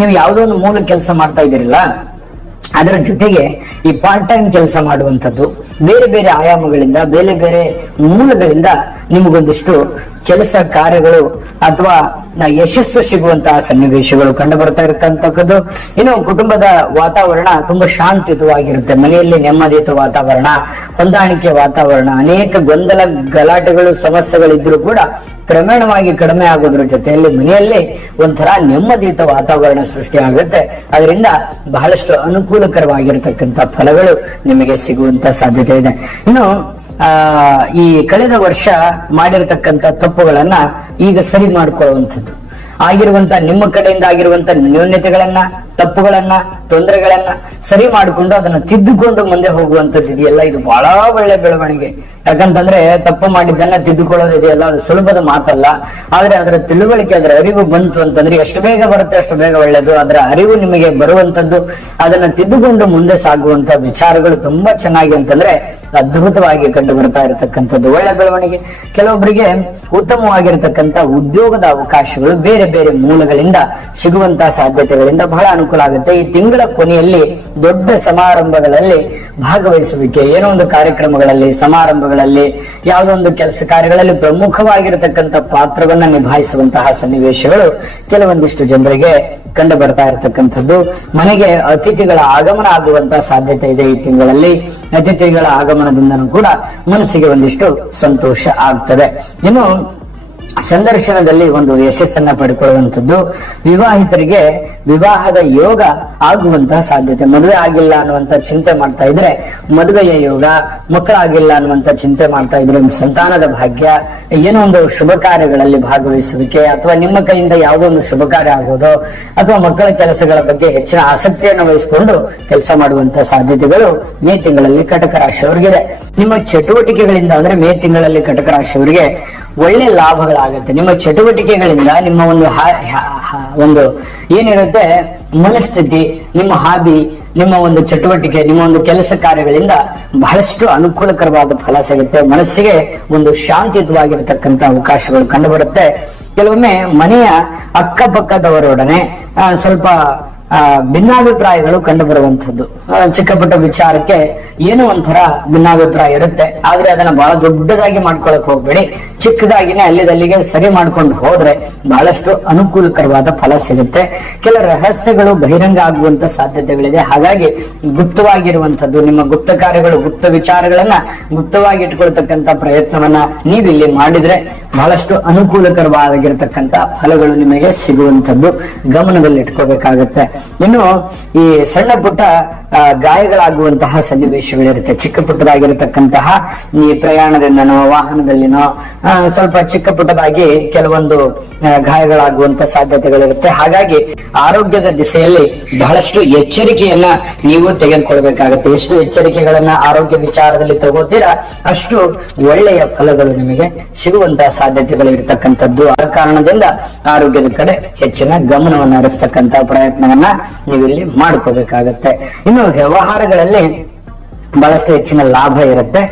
ನೀವು ಯಾವುದೋ ಒಂದು ಮೂಲ ಕೆಲಸ ಮಾಡ್ತಾ ಇದ್ದೀರಲ್ಲ, ಅದರ ಜೊತೆಗೆ ಈ ಪಾರ್ಟ್ ಟೈಮ್ ಕೆಲಸ ಮಾಡುವಂಥದ್ದು, ಬೇರೆ ಬೇರೆ ಆಯಾಮಗಳಿಂದ, ಬೇರೆ ಬೇರೆ ಮೂಲಗಳಿಂದ ನಿಮಗೊಂದಿಷ್ಟು ಕೆಲಸ ಕಾರ್ಯಗಳು ಅಥವಾ ಯಶಸ್ಸು ಸಿಗುವಂತಹ ಸನ್ನಿವೇಶಗಳು ಕಂಡು ಬರ್ತಾ ಇರತಕ್ಕಂಥದ್ದು. ಇನ್ನು ಕುಟುಂಬದ ವಾತಾವರಣ ತುಂಬಾ ಶಾಂತಿಯುತವಾಗಿರುತ್ತೆ. ಮನೆಯಲ್ಲಿ ನೆಮ್ಮದಿಯುತ ವಾತಾವರಣ, ಹೊಂದಾಣಿಕೆ ವಾತಾವರಣ, ಅನೇಕ ಗೊಂದಲ ಗಲಾಟೆಗಳು ಸಮಸ್ಯೆಗಳಿದ್ರೂ ಕೂಡ ಕ್ರಮೇಣವಾಗಿ ಕಡಿಮೆ ಆಗೋದ್ರ ಜೊತೆಯಲ್ಲಿ ಮನೆಯಲ್ಲಿ ಒಂಥರ ನೆಮ್ಮದಿಯುತ ವಾತಾವರಣ ಸೃಷ್ಟಿ ಆಗುತ್ತೆ. ಅದರಿಂದ ಬಹಳಷ್ಟು ಅನುಕೂಲಕರವಾಗಿರತಕ್ಕಂಥ ಫಲಗಳು ನಿಮಗೆ ಸಿಗುವಂತ ಸಾಧ್ಯತೆ ಇದೆ. ಇನ್ನು ಈ ಕಳೆದ ವರ್ಷ ಮಾಡಿರತಕ್ಕಂತ ತಪ್ಪುಗಳನ್ನ ಈಗ ಸರಿ ಮಾಡ್ಕೊಳ್ಳುವಂಥದ್ದು, ನಿಮ್ಮ ಕಡೆಯಿಂದ ಆಗಿರುವಂತ ನ್ಯೂನ್ಯತೆಗಳನ್ನ, ತಪ್ಪುಗಳನ್ನ, ತೊಂದರೆಗಳನ್ನ ಸರಿ ಮಾಡಿಕೊಂಡು ಅದನ್ನ ತಿದ್ದುಕೊಂಡು ಮುಂದೆ ಹೋಗುವಂತದ್ದು ಇದೆಯಲ್ಲ, ಇದು ಬಹಳ ಒಳ್ಳೆ ಬೆಳವಣಿಗೆ. ಯಾಕಂತಂದ್ರೆ ತಪ್ಪು ಮಾಡಿದ್ದನ್ನ ತಿದ್ದುಕೊಳ್ಳೋದು ಇದೆಯಲ್ಲ, ಅದು ಸುಲಭದ ಮಾತಲ್ಲ. ಆದ್ರೆ ಅದರ ತಿಳುವಳಿಕೆ, ಅದರ ಅರಿವು ಬಂತು ಅಂತಂದ್ರೆ ಎಷ್ಟು ಬೇಗ ಬರುತ್ತೆ ಅಷ್ಟು ಬೇಗ ಒಳ್ಳೇದು. ಅದರ ಅರಿವು ನಿಮಗೆ ಬರುವಂತದ್ದು, ಅದನ್ನ ತಿದ್ದುಕೊಂಡು ಮುಂದೆ ಸಾಗುವಂತ ವಿಚಾರಗಳು ತುಂಬಾ ಚೆನ್ನಾಗಿ ಅಂತಂದ್ರೆ ಅದ್ಭುತವಾಗಿ ಕಂಡು ಬರ್ತಾ ಇರತಕ್ಕಂಥದ್ದು ಒಳ್ಳೆ ಬೆಳವಣಿಗೆ. ಕೆಲವೊಬ್ಬರಿಗೆ ಉತ್ತಮವಾಗಿರತಕ್ಕಂತ ಉದ್ಯೋಗದ ಅವಕಾಶಗಳು ಬೇರೆ ಬೇರೆ ಮೂಲಗಳಿಂದ ಸಿಗುವಂತಹ ಸಾಧ್ಯತೆಗಳಿಂದ ಬಹಳ ಅನುಕೂಲ ಆಗುತ್ತೆ. ಈ ತಿಂಗಳ ಕೊನೆಯಲ್ಲಿ ದೊಡ್ಡ ಸಮಾರಂಭಗಳಲ್ಲಿ ಭಾಗವಹಿಸುವಿಕೆ, ಏನೋ ಒಂದು ಕಾರ್ಯಕ್ರಮಗಳಲ್ಲಿ, ಸಮಾರಂಭಗಳಲ್ಲಿ, ಯಾವುದೋ ಒಂದು ಕೆಲಸ ಕಾರ್ಯಗಳಲ್ಲಿ ಪ್ರಮುಖವಾಗಿರತಕ್ಕಂತ ಪಾತ್ರವನ್ನ ನಿಭಾಯಿಸುವಂತಹ ಸನ್ನಿವೇಶಗಳು ಕೆಲವೊಂದಿಷ್ಟು ಜನರಿಗೆ ಕಂಡು ಬರ್ತಾ ಇರತಕ್ಕಂಥದ್ದು. ಮನೆಗೆ ಅತಿಥಿಗಳ ಆಗಮನ ಆಗುವಂತಹ ಸಾಧ್ಯತೆ ಇದೆ ಈ ತಿಂಗಳಲ್ಲಿ. ಅತಿಥಿಗಳ ಆಗಮನದಿಂದನೂ ಕೂಡ ಮನಸ್ಸಿಗೆ ಒಂದಿಷ್ಟು ಸಂತೋಷ ಆಗ್ತದೆ. ಇನ್ನು ಸಂದರ್ಶನದಲ್ಲಿ ಒಂದು ಯಶಸ್ಸನ್ನ ಪಡ್ಕೊಳ್ಳುವಂಥದ್ದು. ವಿವಾಹಿತರಿಗೆ ವಿವಾಹದ ಯೋಗ ಆಗುವಂತಹ ಸಾಧ್ಯತೆ. ಮದುವೆ ಆಗಿಲ್ಲ ಅನ್ನುವಂತ ಚಿಂತೆ ಮಾಡ್ತಾ ಇದ್ರೆ ಮದುವೆಯ ಯೋಗ, ಮಕ್ಕಳಾಗಿಲ್ಲ ಅನ್ನುವಂತ ಚಿಂತೆ ಮಾಡ್ತಾ ಇದ್ರೆ ಸಂತಾನದ ಭಾಗ್ಯ, ಏನೋ ಒಂದು ಶುಭ ಕಾರ್ಯಗಳಲ್ಲಿ ಭಾಗವಹಿಸುವಿಕೆ, ಅಥವಾ ನಿಮ್ಮ ಕೈಯಿಂದ ಯಾವುದೋ ಒಂದು ಶುಭ ಕಾರ್ಯ ಆಗೋದು, ಅಥವಾ ಮಕ್ಕಳ ಕೆಲಸಗಳ ಬಗ್ಗೆ ಹೆಚ್ಚಿನ ಆಸಕ್ತಿಯನ್ನು ವಹಿಸಿಕೊಂಡು ಕೆಲಸ ಮಾಡುವಂತಹ ಸಾಧ್ಯತೆಗಳು ಮೇ ತಿಂಗಳಲ್ಲಿ ಕಟಕ ರಾಶಿಯವರಿಗಿದೆ. ನಿಮ್ಮ ಚಟುವಟಿಕೆಗಳಿಂದ ಅಂದ್ರೆ ಮೇ ತಿಂಗಳಲ್ಲಿ ಕಟಕ ರಾಶಿಯವರಿಗೆ ಒಳ್ಳೆ ಲಾಭಗಳಾಗುತ್ತೆ. ನಿಮ್ಮ ಚಟುವಟಿಕೆಗಳಿಂದ ನಿಮ್ಮ ಒಂದು ಏನಿರುತ್ತೆ ಮನಸ್ಥಿತಿ, ನಿಮ್ಮ ಹಾಬಿ, ನಿಮ್ಮ ಒಂದು ಚಟುವಟಿಕೆ, ನಿಮ್ಮ ಒಂದು ಕೆಲಸ ಕಾರ್ಯಗಳಿಂದ ಬಹಳಷ್ಟು ಅನುಕೂಲಕರವಾದ ಫಲ ಸಿಗುತ್ತೆ. ಮನಸ್ಸಿಗೆ ಒಂದು ಶಾಂತಿಯುತವಾಗಿರತಕ್ಕಂತ ಅವಕಾಶಗಳು ಕಂಡು ಬರುತ್ತೆ. ಕೆಲವೊಮ್ಮೆ ಮನೆಯ ಅಕ್ಕಪಕ್ಕದವರೊಡನೆ ಸ್ವಲ್ಪ ಭಿನ್ನಾಭಿಪ್ರಾಯಗಳು ಕಂಡು ಬರುವಂತದ್ದು. ಚಿಕ್ಕ ಪುಟ್ಟ ವಿಚಾರಕ್ಕೆ ಏನೋ ಒಂಥರ ಭಿನ್ನಾಭಿಪ್ರಾಯ ಇರುತ್ತೆ, ಆದ್ರೆ ಅದನ್ನ ಬಹಳ ದೊಡ್ಡದಾಗಿ ಮಾಡ್ಕೊಳಕ್ ಹೋಗ್ಬೇಡಿ. ಚಿಕ್ಕದಾಗಿನೇ ಅಲ್ಲಿಗೆ ಸರಿ ಮಾಡ್ಕೊಂಡು ಹೋದ್ರೆ ಬಹಳಷ್ಟು ಅನುಕೂಲಕರವಾದ ಫಲ ಸಿಗುತ್ತೆ. ಕೆಲ ರಹಸ್ಯಗಳು ಬಹಿರಂಗ ಆಗುವಂತ ಸಾಧ್ಯತೆಗಳಿದೆ. ಹಾಗಾಗಿ ಗುಪ್ತವಾಗಿರುವಂತದ್ದು, ನಿಮ್ಮ ಗುಪ್ತ ಕಾರ್ಯಗಳು, ಗುಪ್ತ ವಿಚಾರಗಳನ್ನ ಗುಪ್ತವಾಗಿ ಇಟ್ಕೊಳ್ತಕ್ಕಂತ ಪ್ರಯತ್ನವನ್ನ ನೀವಿಲ್ಲಿ ಮಾಡಿದ್ರೆ ಬಹಳಷ್ಟು ಅನುಕೂಲಕರವಾಗಿರತಕ್ಕಂತ ಫಲಗಳು ನಿಮಗೆ ಸಿಗುವಂತದ್ದು ಗಮನದಲ್ಲಿ ಇಟ್ಕೋಬೇಕಾಗತ್ತೆ. ಇನ್ನು ಈ ಸಣ್ಣ ಪುಟ್ಟ ಗಾಯಗಳಾಗುವಂತಹ ಸನ್ನಿವೇಶಗಳಿರುತ್ತೆ. ಚಿಕ್ಕ ಪುಟ್ಟದಾಗಿರತಕ್ಕಂತಹ ಈ ಪ್ರಯಾಣದಿಂದನೋ ವಾಹನದಲ್ಲಿನೋ ಸ್ವಲ್ಪ ಚಿಕ್ಕ ಪುಟ್ಟದಾಗಿ ಕೆಲವೊಂದು ಗಾಯಗಳಾಗುವಂತ ಸಾಧ್ಯತೆಗಳಿರುತ್ತೆ. ಹಾಗಾಗಿ ಆರೋಗ್ಯದ ದಿಸೆಯಲ್ಲಿ ಬಹಳಷ್ಟು ಎಚ್ಚರಿಕೆಯನ್ನ ನೀವು ತೆಗೆದುಕೊಳ್ಬೇಕಾಗುತ್ತೆ. ಎಷ್ಟು ಎಚ್ಚರಿಕೆಗಳನ್ನ ಆರೋಗ್ಯ ವಿಚಾರದಲ್ಲಿ ತಗೋತೀರಾ ಅಷ್ಟು ಒಳ್ಳೆಯ ಫಲಗಳು ನಿಮಗೆ ಸಿಗುವಂತಹ ಸಾಧ್ಯತೆಗಳು ಇರತಕ್ಕಂಥದ್ದು. ಆ ಕಾರಣದಿಂದ ಆರೋಗ್ಯದ ಕಡೆ ಹೆಚ್ಚಿನ ಗಮನವನ್ನು ಹರಿಸ್ತಕ್ಕಂತ ಪ್ರಯತ್ನವನ್ನ ನೀವಿಲ್ಲಿ ಮಾಡ್ಕೋಬೇಕಾಗತ್ತೆ. ಇನ್ನು ವ್ಯವಹಾರಗಳಲ್ಲಿ ಬಹಳಷ್ಟು ಹೆಚ್ಚಿನ ಲಾಭ ಇರುತ್ತೆ.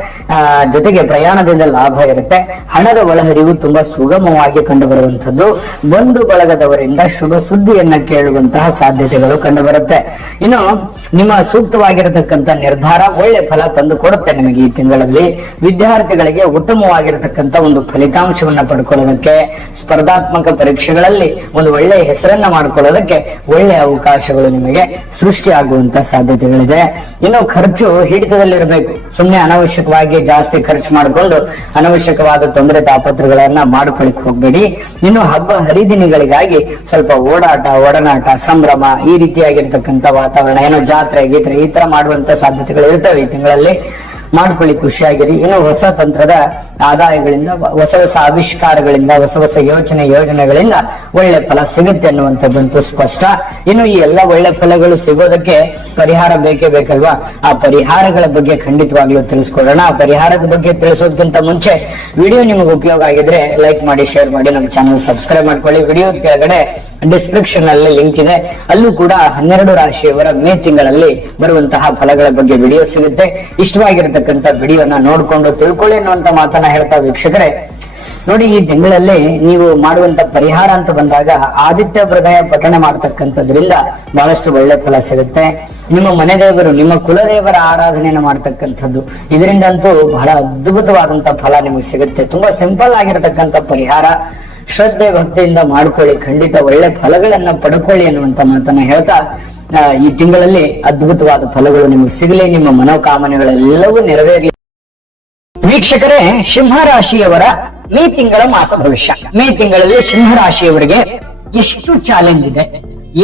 ಜೊತೆಗೆ ಪ್ರಯಾಣದಿಂದ ಲಾಭ ಇರುತ್ತೆ. ಹಣದ ಒಳಹರಿವು ತುಂಬಾ ಸುಗಮವಾಗಿ ಕಂಡು ಬರುವಂತದ್ದು. ಬಂಧು ಬಳಗದವರಿಂದ ಶುಭ ಸುದ್ದಿಯನ್ನ ಕೇಳುವಂತಹ ಸಾಧ್ಯತೆಗಳು ಕಂಡು ಬರುತ್ತೆ. ಇನ್ನು ನಿಮ್ಮ ಸೂಕ್ತವಾಗಿರತಕ್ಕಂತ ನಿರ್ಧಾರ ಒಳ್ಳೆ ಫಲ ತಂದು ಕೊಡುತ್ತೆ ನಿಮಗೆ ಈ ತಿಂಗಳಲ್ಲಿ. ವಿದ್ಯಾರ್ಥಿಗಳಿಗೆ ಉತ್ತಮವಾಗಿರತಕ್ಕಂತ ಒಂದು ಫಲಿತಾಂಶವನ್ನ ಪಡ್ಕೊಳ್ಳೋದಕ್ಕೆ, ಸ್ಪರ್ಧಾತ್ಮಕ ಪರೀಕ್ಷೆಗಳಲ್ಲಿ ಒಂದು ಒಳ್ಳೆಯ ಹೆಸರನ್ನ ಮಾಡ್ಕೊಳ್ಳೋದಕ್ಕೆ ಒಳ್ಳೆಯ ಅವಕಾಶಗಳು ನಿಮಗೆ ಸೃಷ್ಟಿಯಾಗುವಂತ ಸಾಧ್ಯತೆಗಳಿದೆ. ಇನ್ನು ಖರ್ಚು ಹಿಡಿತದಲ್ಲಿರಬೇಕು. ಸುಮ್ಮನೆ ಅನಾವಶ್ಯಕವಾಗಿ ಜಾಸ್ತಿ ಖರ್ಚು ಮಾಡಿಕೊಂಡು ಅನಾವಶ್ಯಕವಾದ ತೊಂದರೆ ತಾಪತ್ರಗಳನ್ನ ಮಾಡ್ಕೊಳಿಕ್ ಹೋಗ್ಬೇಡಿ. ಇನ್ನು ಹಬ್ಬ ಹರಿದಿನಗಳಿಗಾಗಿ ಸ್ವಲ್ಪ ಓಡಾಟ, ಒಡನಾಟ, ಸಂಭ್ರಮ ಈ ರೀತಿಯಾಗಿರ್ತಕ್ಕಂಥ ವಾತಾವರಣ, ಏನೋ ಜಾತ್ರೆ ಗೀತ್ರೆ ಈ ತರ ಮಾಡುವಂತ ಸಾಧ್ಯತೆಗಳು ಇರ್ತವೆ ಈ ತಿಂಗಳಲ್ಲಿ. ಮಾಡ್ಕೊಳ್ಳಿ, ಖುಷಿಯಾಗಿರಿ. ಇನ್ನು ಹೊಸ ತಂತ್ರದ ಆದಾಯಗಳಿಂದ, ಹೊಸ ಹೊಸ ಆವಿಷ್ಕಾರಗಳಿಂದ, ಹೊಸ ಹೊಸ ಯೋಜನೆಗಳಿಂದ ಒಳ್ಳೆ ಫಲ ಸಿಗುತ್ತೆ ಅನ್ನುವಂಥದ್ದಂತೂ ಸ್ಪಷ್ಟ. ಇನ್ನು ಈ ಎಲ್ಲ ಒಳ್ಳೆ ಫಲಗಳು ಸಿಗೋದಕ್ಕೆ ಪರಿಹಾರ ಬೇಕೇ ಬೇಕಲ್ವಾ? ಆ ಪರಿಹಾರಗಳ ಬಗ್ಗೆ ಖಂಡಿತವಾಗ್ಲೂ ತಿಳಿಸ್ಕೊಡೋಣ. ಆ ಪರಿಹಾರದ ಬಗ್ಗೆ ತಿಳಿಸೋದಕ್ಕಿಂತ ಮುಂಚೆ ವಿಡಿಯೋ ನಿಮಗೆ ಉಪಯೋಗ ಆಗಿದ್ರೆ ಲೈಕ್ ಮಾಡಿ, ಶೇರ್ ಮಾಡಿ, ನಮ್ಮ ಚಾನಲ್ ಸಬ್ಸ್ಕ್ರೈಬ್ ಮಾಡ್ಕೊಳ್ಳಿ. ವಿಡಿಯೋ ಕೆಳಗಡೆ ಡಿಸ್ಕ್ರಿಪ್ಷನ್ ಅಲ್ಲಿ ಲಿಂಕ್ ಇದೆ, ಅಲ್ಲೂ ಕೂಡ 12 ರಾಶಿಯವರ ಮೇ ತಿಂಗಳಲ್ಲಿ ಬರುವಂತಹ ಫಲಗಳ ಬಗ್ಗೆ ವಿಡಿಯೋ ಸಿಗುತ್ತೆ. ಇಷ್ಟವಾಗಿರತಕ್ಕಂತ ವಿಡಿಯೋನ ನೋಡ್ಕೊಂಡು ತಿಳ್ಕೊಳ್ಳಿ ಅನ್ನುವಂತ ಮಾತನ್ನ ಹೇಳ್ತಾ ವೀಕ್ಷಕರೇ, ನೋಡಿ ಈ ತಿಂಗಳಲ್ಲಿ ನೀವು ಮಾಡುವಂತ ಪರಿಹಾರ ಅಂತ ಬಂದಾಗ ಆದಿತ್ಯ ಹೃದಯ ಪಠಣ ಮಾಡ್ತಕ್ಕಂಥದ್ರಿಂದ ಬಹಳಷ್ಟು ಒಳ್ಳೆ ಫಲ ಸಿಗುತ್ತೆ. ನಿಮ್ಮ ಮನೆ ದೇವರು, ನಿಮ್ಮ ಕುಲದೇವರ ಆರಾಧನೆಯನ್ನು ಮಾಡ್ತಕ್ಕಂಥದ್ದು, ಇದರಿಂದಂತೂ ಬಹಳ ಅದ್ಭುತವಾದಂತ ಫಲ ನಿಮಗೆ ಸಿಗುತ್ತೆ. ತುಂಬಾ ಸಿಂಪಲ್ ಆಗಿರತಕ್ಕಂಥ ಪರಿಹಾರ. ಶ್ರದ್ಧೆ ಭಕ್ತಿಯಿಂದ ಮಾಡ್ಕೊಳ್ಳಿ, ಖಂಡಿತ ಒಳ್ಳೆ ಫಲಗಳನ್ನ ಪಡ್ಕೊಳ್ಳಿ ಅನ್ನುವಂತ ಮಾತನ್ನ ಹೇಳ್ತಾ ಈ ತಿಂಗಳಲ್ಲಿ ಅದ್ಭುತವಾದ ಫಲಗಳು ನಿಮಗೆ ಸಿಗಲಿ, ನಿಮ್ಮ ಮನೋಕಾಮನೆಗಳೆಲ್ಲವೂ ನೆರವೇರಲಿ. ವೀಕ್ಷಕರೇ, ಸಿಂಹರಾಶಿಯವರ ಮೇ ತಿಂಗಳ ಮಾಸ ಭವಿಷ್ಯ. ಮೇ ತಿಂಗಳಲ್ಲಿ ಸಿಂಹರಾಶಿಯವರಿಗೆ ಎಷ್ಟು ಚಾಲೆಂಜ್ ಇದೆ,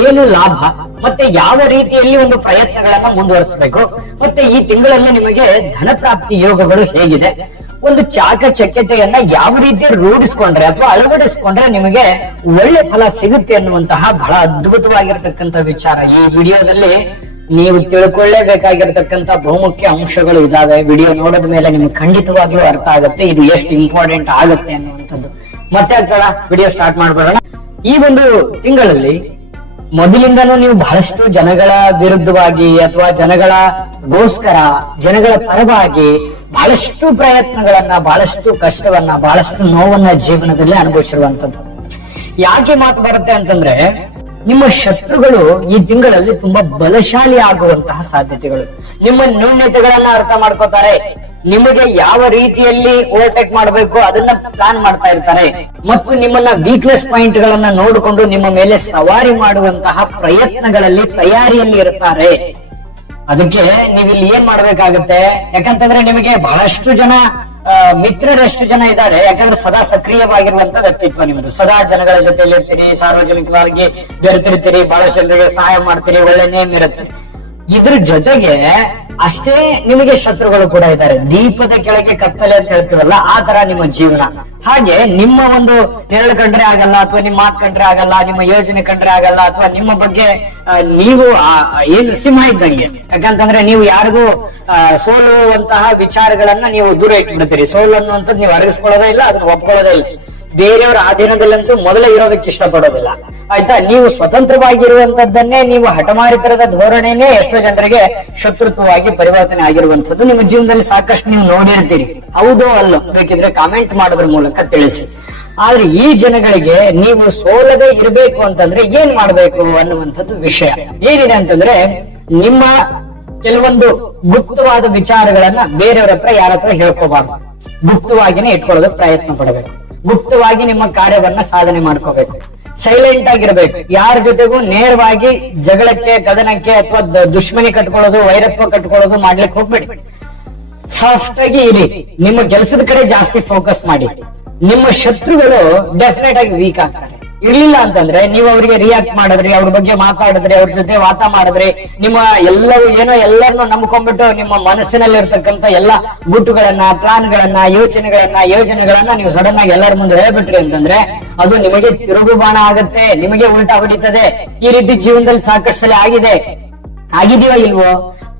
ಏನು ಲಾಭ, ಮತ್ತೆ ಯಾವ ರೀತಿಯಲ್ಲಿ ಒಂದು ಪ್ರಯತ್ನಗಳನ್ನ ಮುಂದುವರಿಸಬೇಕು, ಮತ್ತೆ ಈ ತಿಂಗಳಲ್ಲಿ ನಿಮಗೆ ಧನ ಪ್ರಾಪ್ತಿ ಯೋಗಗಳು ಹೇಗಿದೆ, ಒಂದು ಚಾಕಚಕ್ಯತೆಯನ್ನ ಯಾವ ರೀತಿ ರೂಢಿಸ್ಕೊಂಡ್ರೆ ಅಥವಾ ಅಳವಡಿಸ್ಕೊಂಡ್ರೆ ನಿಮಗೆ ಒಳ್ಳೆ ಫಲ ಸಿಗುತ್ತೆ ಅನ್ನುವಂತಹ ಬಹಳ ಅದ್ಭುತವಾಗಿರ್ತಕ್ಕಂಥ ವಿಚಾರ ಈ ವಿಡಿಯೋದಲ್ಲಿ ನೀವು ತಿಳ್ಕೊಳ್ಳೇಬೇಕಾಗಿರ್ತಕ್ಕಂಥ ಬಹುಮುಖ್ಯ ಅಂಶಗಳು ಇದಾವೆ. ವಿಡಿಯೋ ನೋಡಿದ ಮೇಲೆ ನಿಮ್ಗೆ ಖಂಡಿತವಾಗ್ಲೂ ಅರ್ಥ ಆಗುತ್ತೆ ಇದು ಎಷ್ಟು ಇಂಪಾರ್ಟೆಂಟ್ ಆಗುತ್ತೆ ಅನ್ನುವಂಥದ್ದು. ಮತ್ತೆ ಆಗ್ತಾಳ ವಿಡಿಯೋ ಸ್ಟಾರ್ಟ್ ಮಾಡ್ಬೋಣ. ಈ ಒಂದು ತಿಂಗಳಲ್ಲಿ ಮೊದಲಿಂದನೂ ನೀವು ಬಹಳಷ್ಟು ಜನಗಳ ವಿರುದ್ಧವಾಗಿ ಅಥವಾ ಜನಗಳ ಪರವಾಗಿ ಬಹಳಷ್ಟು ಪ್ರಯತ್ನಗಳನ್ನ, ಬಹಳಷ್ಟು ಕಷ್ಟವನ್ನ, ಬಹಳಷ್ಟು ನೋವನ್ನ ಜೀವನದಲ್ಲಿ ಅನುಭವಿಸಿರುವಂತದ್ದು. ಯಾಕೆ ಮಾತು ಬರುತ್ತೆ ಅಂತಂದ್ರೆ, ನಿಮ್ಮ ಶತ್ರುಗಳು ಈ ತಿಂಗಳಲ್ಲಿ ತುಂಬಾ ಬಲಶಾಲಿ ಆಗುವಂತಹ ಸಾಧ್ಯತೆಗಳು. ನಿಮ್ಮ ನ್ಯೂನ್ಯತೆಗಳನ್ನ ಅರ್ಥ ಮಾಡ್ಕೋತಾರೆ, ನಿಮಗೆ ಯಾವ ರೀತಿಯಲ್ಲಿ ಓವರ್ಟೇಕ್ ಮಾಡಬೇಕು ಅದನ್ನ ಪ್ಲಾನ್ ಮಾಡ್ತಾ ಇರ್ತಾರೆ, ಮತ್ತು ನಿಮ್ಮನ್ನ ವೀಕ್ನೆಸ್ ಪಾಯಿಂಟ್ ಗಳನ್ನ ನೋಡಿಕೊಂಡು ನಿಮ್ಮ ಮೇಲೆ ಸವಾರಿ ಮಾಡುವಂತಹ ಪ್ರಯತ್ನಗಳಲ್ಲಿ ತಯಾರಿಯಲ್ಲಿ ಇರ್ತಾರೆ. ಅದಕ್ಕೆ ನೀವಿಲ್ಲಿ ಏನ್ ಮಾಡ್ಬೇಕಾಗತ್ತೆ, ಯಾಕಂತಂದ್ರೆ ನಿಮಗೆ ಬಹಳಷ್ಟು ಜನ ಮಿತ್ರರೆಷ್ಟು ಜನ ಇದ್ದಾರೆ, ಯಾಕಂದ್ರೆ ಸದಾ ಸಕ್ರಿಯವಾಗಿರುವಂತ ವ್ಯಕ್ತಿತ್ವ ನಿಮ್ಮದು. ಸದಾ ಜನಗಳ ಜೊತೆಯಲ್ಲಿ ಇರ್ತೀರಿ, ಸಾರ್ವಜನಿಕವಾಗಿ ಬೆರೆತಿರ್ತೀರಿ, ಬಹಳಷ್ಟು ಜನರಿಗೆ ಸಹಾಯ ಮಾಡ್ತೀರಿ, ಒಳ್ಳೆ ನೇಮ್ ಇರುತ್ತೆ. ಇದ್ರ ಜೊತೆಗೆ ಅಷ್ಟೇ ನಿಮಗೆ ಶತ್ರುಗಳು ಕೂಡ ಇದ್ದಾರೆ. ದೀಪದ ಕೆಳಗೆ ಕತ್ತಲೆ ಅಂತ ಹೇಳ್ತೀವಲ್ಲ, ಆ ತರ ನಿಮ್ಮ ಜೀವನ. ಹಾಗೆ ನಿಮ್ಮ ಒಂದು ಹೇಳು ಕಂಡ್ರೆ ಆಗಲ್ಲ, ಅಥವಾ ನಿಮ್ಮ ಮಾತು ಕಂಡ್ರೆ ಆಗಲ್ಲ, ನಿಮ್ಮ ಯೋಜನೆ ಕಂಡ್ರೆ ಆಗಲ್ಲ, ಅಥವಾ ನಿಮ್ಮ ಬಗ್ಗೆ ನೀವು ಏನು ಸಿಂಹ ಇದ್ದಂಗೆ. ಯಾಕಂತಂದ್ರೆ ನೀವು ಯಾರಿಗೂ ಸೋಲುವಂತಹ ವಿಚಾರಗಳನ್ನ ನೀವು ದೂರ ಇಟ್ಬಿಡ್ತೀರಿ. ಸೋಲು ಅನ್ನುವಂಥದ್ದು ನೀವು ಅರಗಿಸ್ಕೊಳ್ಳೋದೇ ಇಲ್ಲ, ಅದನ್ನ ಒಪ್ಕೊಳ್ಳೋದೇ ಇಲ್ಲ. ಬೇರೆಯವರ ಅಧೀನದಲ್ಲಂತೂ ಮೊದಲೇ ಇರೋದಕ್ಕೆ ಇಷ್ಟಪಡೋದಿಲ್ಲ. ಆಯ್ತಾ, ನೀವು ಸ್ವತಂತ್ರವಾಗಿರುವಂತದ್ದನ್ನೇ ನೀವು ಹಠಮಾರಿತರದ ಧೋರಣೆನೇ ಎಷ್ಟೋ ಜನರಿಗೆ ಶತ್ರುತ್ವವಾಗಿ ಪರಿವರ್ತನೆ ಆಗಿರುವಂತದ್ದು ನಿಮ್ಮ ಜೀವನದಲ್ಲಿ ಸಾಕಷ್ಟು ನೀವು ನೋಡಿರ್ತೀರಿ. ಹೌದೋ ಅಲ್ಲೋ ಬೇಕಿದ್ರೆ ಕಾಮೆಂಟ್ ಮಾಡೋದ್ರ ಮೂಲಕ ತಿಳಿಸಿ. ಆದ್ರೆ ಈ ಜನಗಳಿಗೆ ನೀವು ಸೋಲದೆ ಇರಬೇಕು ಅಂತಂದ್ರೆ ಏನ್ ಮಾಡ್ಬೇಕು ಅನ್ನುವಂಥದ್ದು ವಿಷಯ ಏನಿದೆ ಅಂತಂದ್ರೆ, ನಿಮ್ಮ ಕೆಲವೊಂದು ಗುಪ್ತವಾದ ವಿಚಾರಗಳನ್ನ ಬೇರೆಯವ್ರ ಹತ್ರ ಯಾರ ಹತ್ರ ಹೇಳ್ಕೋಬಾರ್ದು. ಗುಪ್ತವಾಗಿನೇ ಇಟ್ಕೊಳ್ಳೋದಕ್ಕೆ ಪ್ರಯತ್ನ ಪಡಬೇಕು. ಗುಪ್ತವಾಗಿ ನಿಮ್ಮ ಕಾರ್ಯವನ್ನ ಸಾಧನೆ ಮಾಡ್ಕೋಬೇಕು. ಸೈಲೆಂಟ್ ಆಗಿರ್ಬೇಕು. ಯಾರ ಜೊತೆಗೂ ನೇರವಾಗಿ ಜಗಳಕ್ಕೆ, ಕದನಕ್ಕೆ ಅಥವಾ ದುಶ್ಮನಿ ಕಟ್ಕೊಳ್ಳೋದು, ವೈರತ್ವ ಕಟ್ಕೊಳ್ಳೋದು ಮಾಡ್ಲಿಕ್ಕೆ ಹೋಗ್ಬೇಡಿ. ಸಾಫ್ಟ್ ಆಗಿ ಇರಿ. ನಿಮ್ಮ ಕೆಲಸದ ಕಡೆ ಜಾಸ್ತಿ ಫೋಕಸ್ ಮಾಡಿ. ನಿಮ್ಮ ಶತ್ರುಗಳು ಡೆಫಿನೆಟ್ ಆಗಿ ವೀಕ್ ಆಗ್ತಾರೆ. ಇರ್ಲಿಲ್ಲ ಅಂತಂದ್ರೆ ನೀವು ಅವರಿಗೆ ರಿಯಾಕ್ಟ್ ಮಾಡಿದ್ರಿ, ಅವ್ರ ಬಗ್ಗೆ ಮಾತಾಡಿದ್ರಿ, ಅವ್ರ ಜೊತೆ ವಾತ ಮಾಡಿದ್ರಿ, ನಿಮ್ಮ ಎಲ್ಲವೂ ಏನೋ ಎಲ್ಲರನ್ನೂ ನಂಬ್ಕೊಂಡ್ಬಿಟ್ಟು ನಿಮ್ಮ ಮನಸ್ಸಿನಲ್ಲಿ ಇರ್ತಕ್ಕಂಥ ಎಲ್ಲಾ ಗುಟ್ಟುಗಳನ್ನ, ಪ್ಲಾನ್ಗಳನ್ನ, ಯೋಜನೆಗಳನ್ನ ನೀವು ಸಡನ್ ಆಗಿ ಎಲ್ಲರ ಮುಂದೆ ಹೇಳ್ಬಿಟ್ರಿ ಅಂತಂದ್ರೆ ಅದು ನಿಮಗೆ ತಿರುಗುಬಾಣ ಆಗತ್ತೆ, ನಿಮಗೆ ಉಲ್ಟಾ ಹೊಡಿತದೆ. ಈ ರೀತಿ ಜೀವನದಲ್ಲಿ ಸಾಕಷ್ಟು ಸಲ ಆಗಿದೆಯೋ ಇಲ್ವೋ,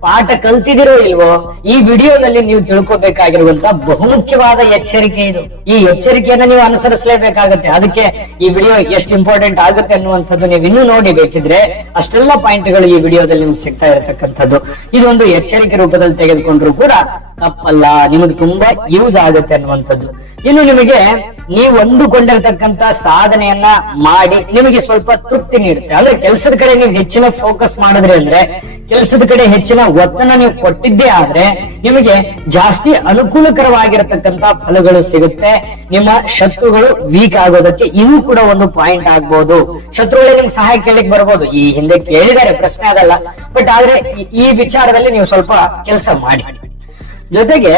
ಪಾಠ ಕಲ್ತಿದಿರೋ ಇಲ್ವೋ, ಈ ವಿಡಿಯೋದಲ್ಲಿ ನೀವು ತಿಳ್ಕೊಬೇಕಾಗಿರುವಂತ ಬಹುಮುಖ್ಯವಾದ ಎಚ್ಚರಿಕೆ ಇದು. ಈ ಎಚ್ಚರಿಕೆಯನ್ನ ನೀವು ಅನುಸರಿಸಲೇಬೇಕಾಗತ್ತೆ. ಅದಕ್ಕೆ ಈ ವಿಡಿಯೋ ಎಷ್ಟು ಇಂಪಾರ್ಟೆಂಟ್ ಆಗುತ್ತೆ ಅನ್ನುವಂಥದ್ದು ನೀವು ಇನ್ನೂ ನೋಡಿ. ಬೇಕಿದ್ರೆ ಅಷ್ಟೆಲ್ಲ ಪಾಯಿಂಟ್ಗಳು ಈ ವಿಡಿಯೋದಲ್ಲಿ ನಿಮ್ಗೆ ಸಿಗ್ತಾ ಇರತಕ್ಕಂಥದ್ದು. ಇದೊಂದು ಎಚ್ಚರಿಕೆ ರೂಪದಲ್ಲಿ ತೆಗೆದುಕೊಂಡ್ರು ಕೂಡ ತಪ್ಪಲ್ಲ, ನಿಮಗೆ ತುಂಬಾ ಯೂಸ್ ಆಗುತ್ತೆ ಅನ್ನುವಂಥದ್ದು. ಇನ್ನು ನಿಮಗೆ ನೀವು ಅಂದುಕೊಂಡಿರ್ತಕ್ಕಂತ ಸಾಧನೆಯನ್ನ ಮಾಡಿ ನಿಮಗೆ ಸ್ವಲ್ಪ ತೃಪ್ತಿ ನೀಡುತ್ತೆ. ಅಂದ್ರೆ ಕೆಲಸದ ಕಡೆ ನೀವು ಹೆಚ್ಚಿನ ಫೋಕಸ್ ಮಾಡಿದ್ರಿ ಅಂದ್ರೆ, ಕೆಲಸದ ಕಡೆ ಹೆಚ್ಚಿನ ಒತ್ತನ್ನ ನೀವು ಕೊಟ್ಟಿದ್ದೇ ಆದ್ರೆ ನಿಮಗೆ ಜಾಸ್ತಿ ಅನುಕೂಲಕರವಾಗಿರತಕ್ಕಂತ ಫಲಗಳು ಸಿಗುತ್ತೆ. ನಿಮ್ಮ ಶತ್ರುಗಳು ವೀಕ್ ಆಗೋದಕ್ಕೆ ಇದು ಕೂಡ ಒಂದು ಪಾಯಿಂಟ್ ಆಗ್ಬಹುದು. ಶತ್ರುಗಳೇ ನಿಮ್ಗೆ ಸಹಾಯ ಕೇಳಲಿಕ್ಕೆ ಬರ್ಬೋದು, ಈ ಹಿಂದೆ ಕೇಳಿದ್ದಾರೆ, ಪ್ರಶ್ನೆ ಅದಲ್ಲ. ಬಟ್ ಆದ್ರೆ ಈ ವಿಚಾರದಲ್ಲಿ ನೀವು ಸ್ವಲ್ಪ ಕೆಲಸ ಮಾಡಿ. ಜೊತೆಗೆ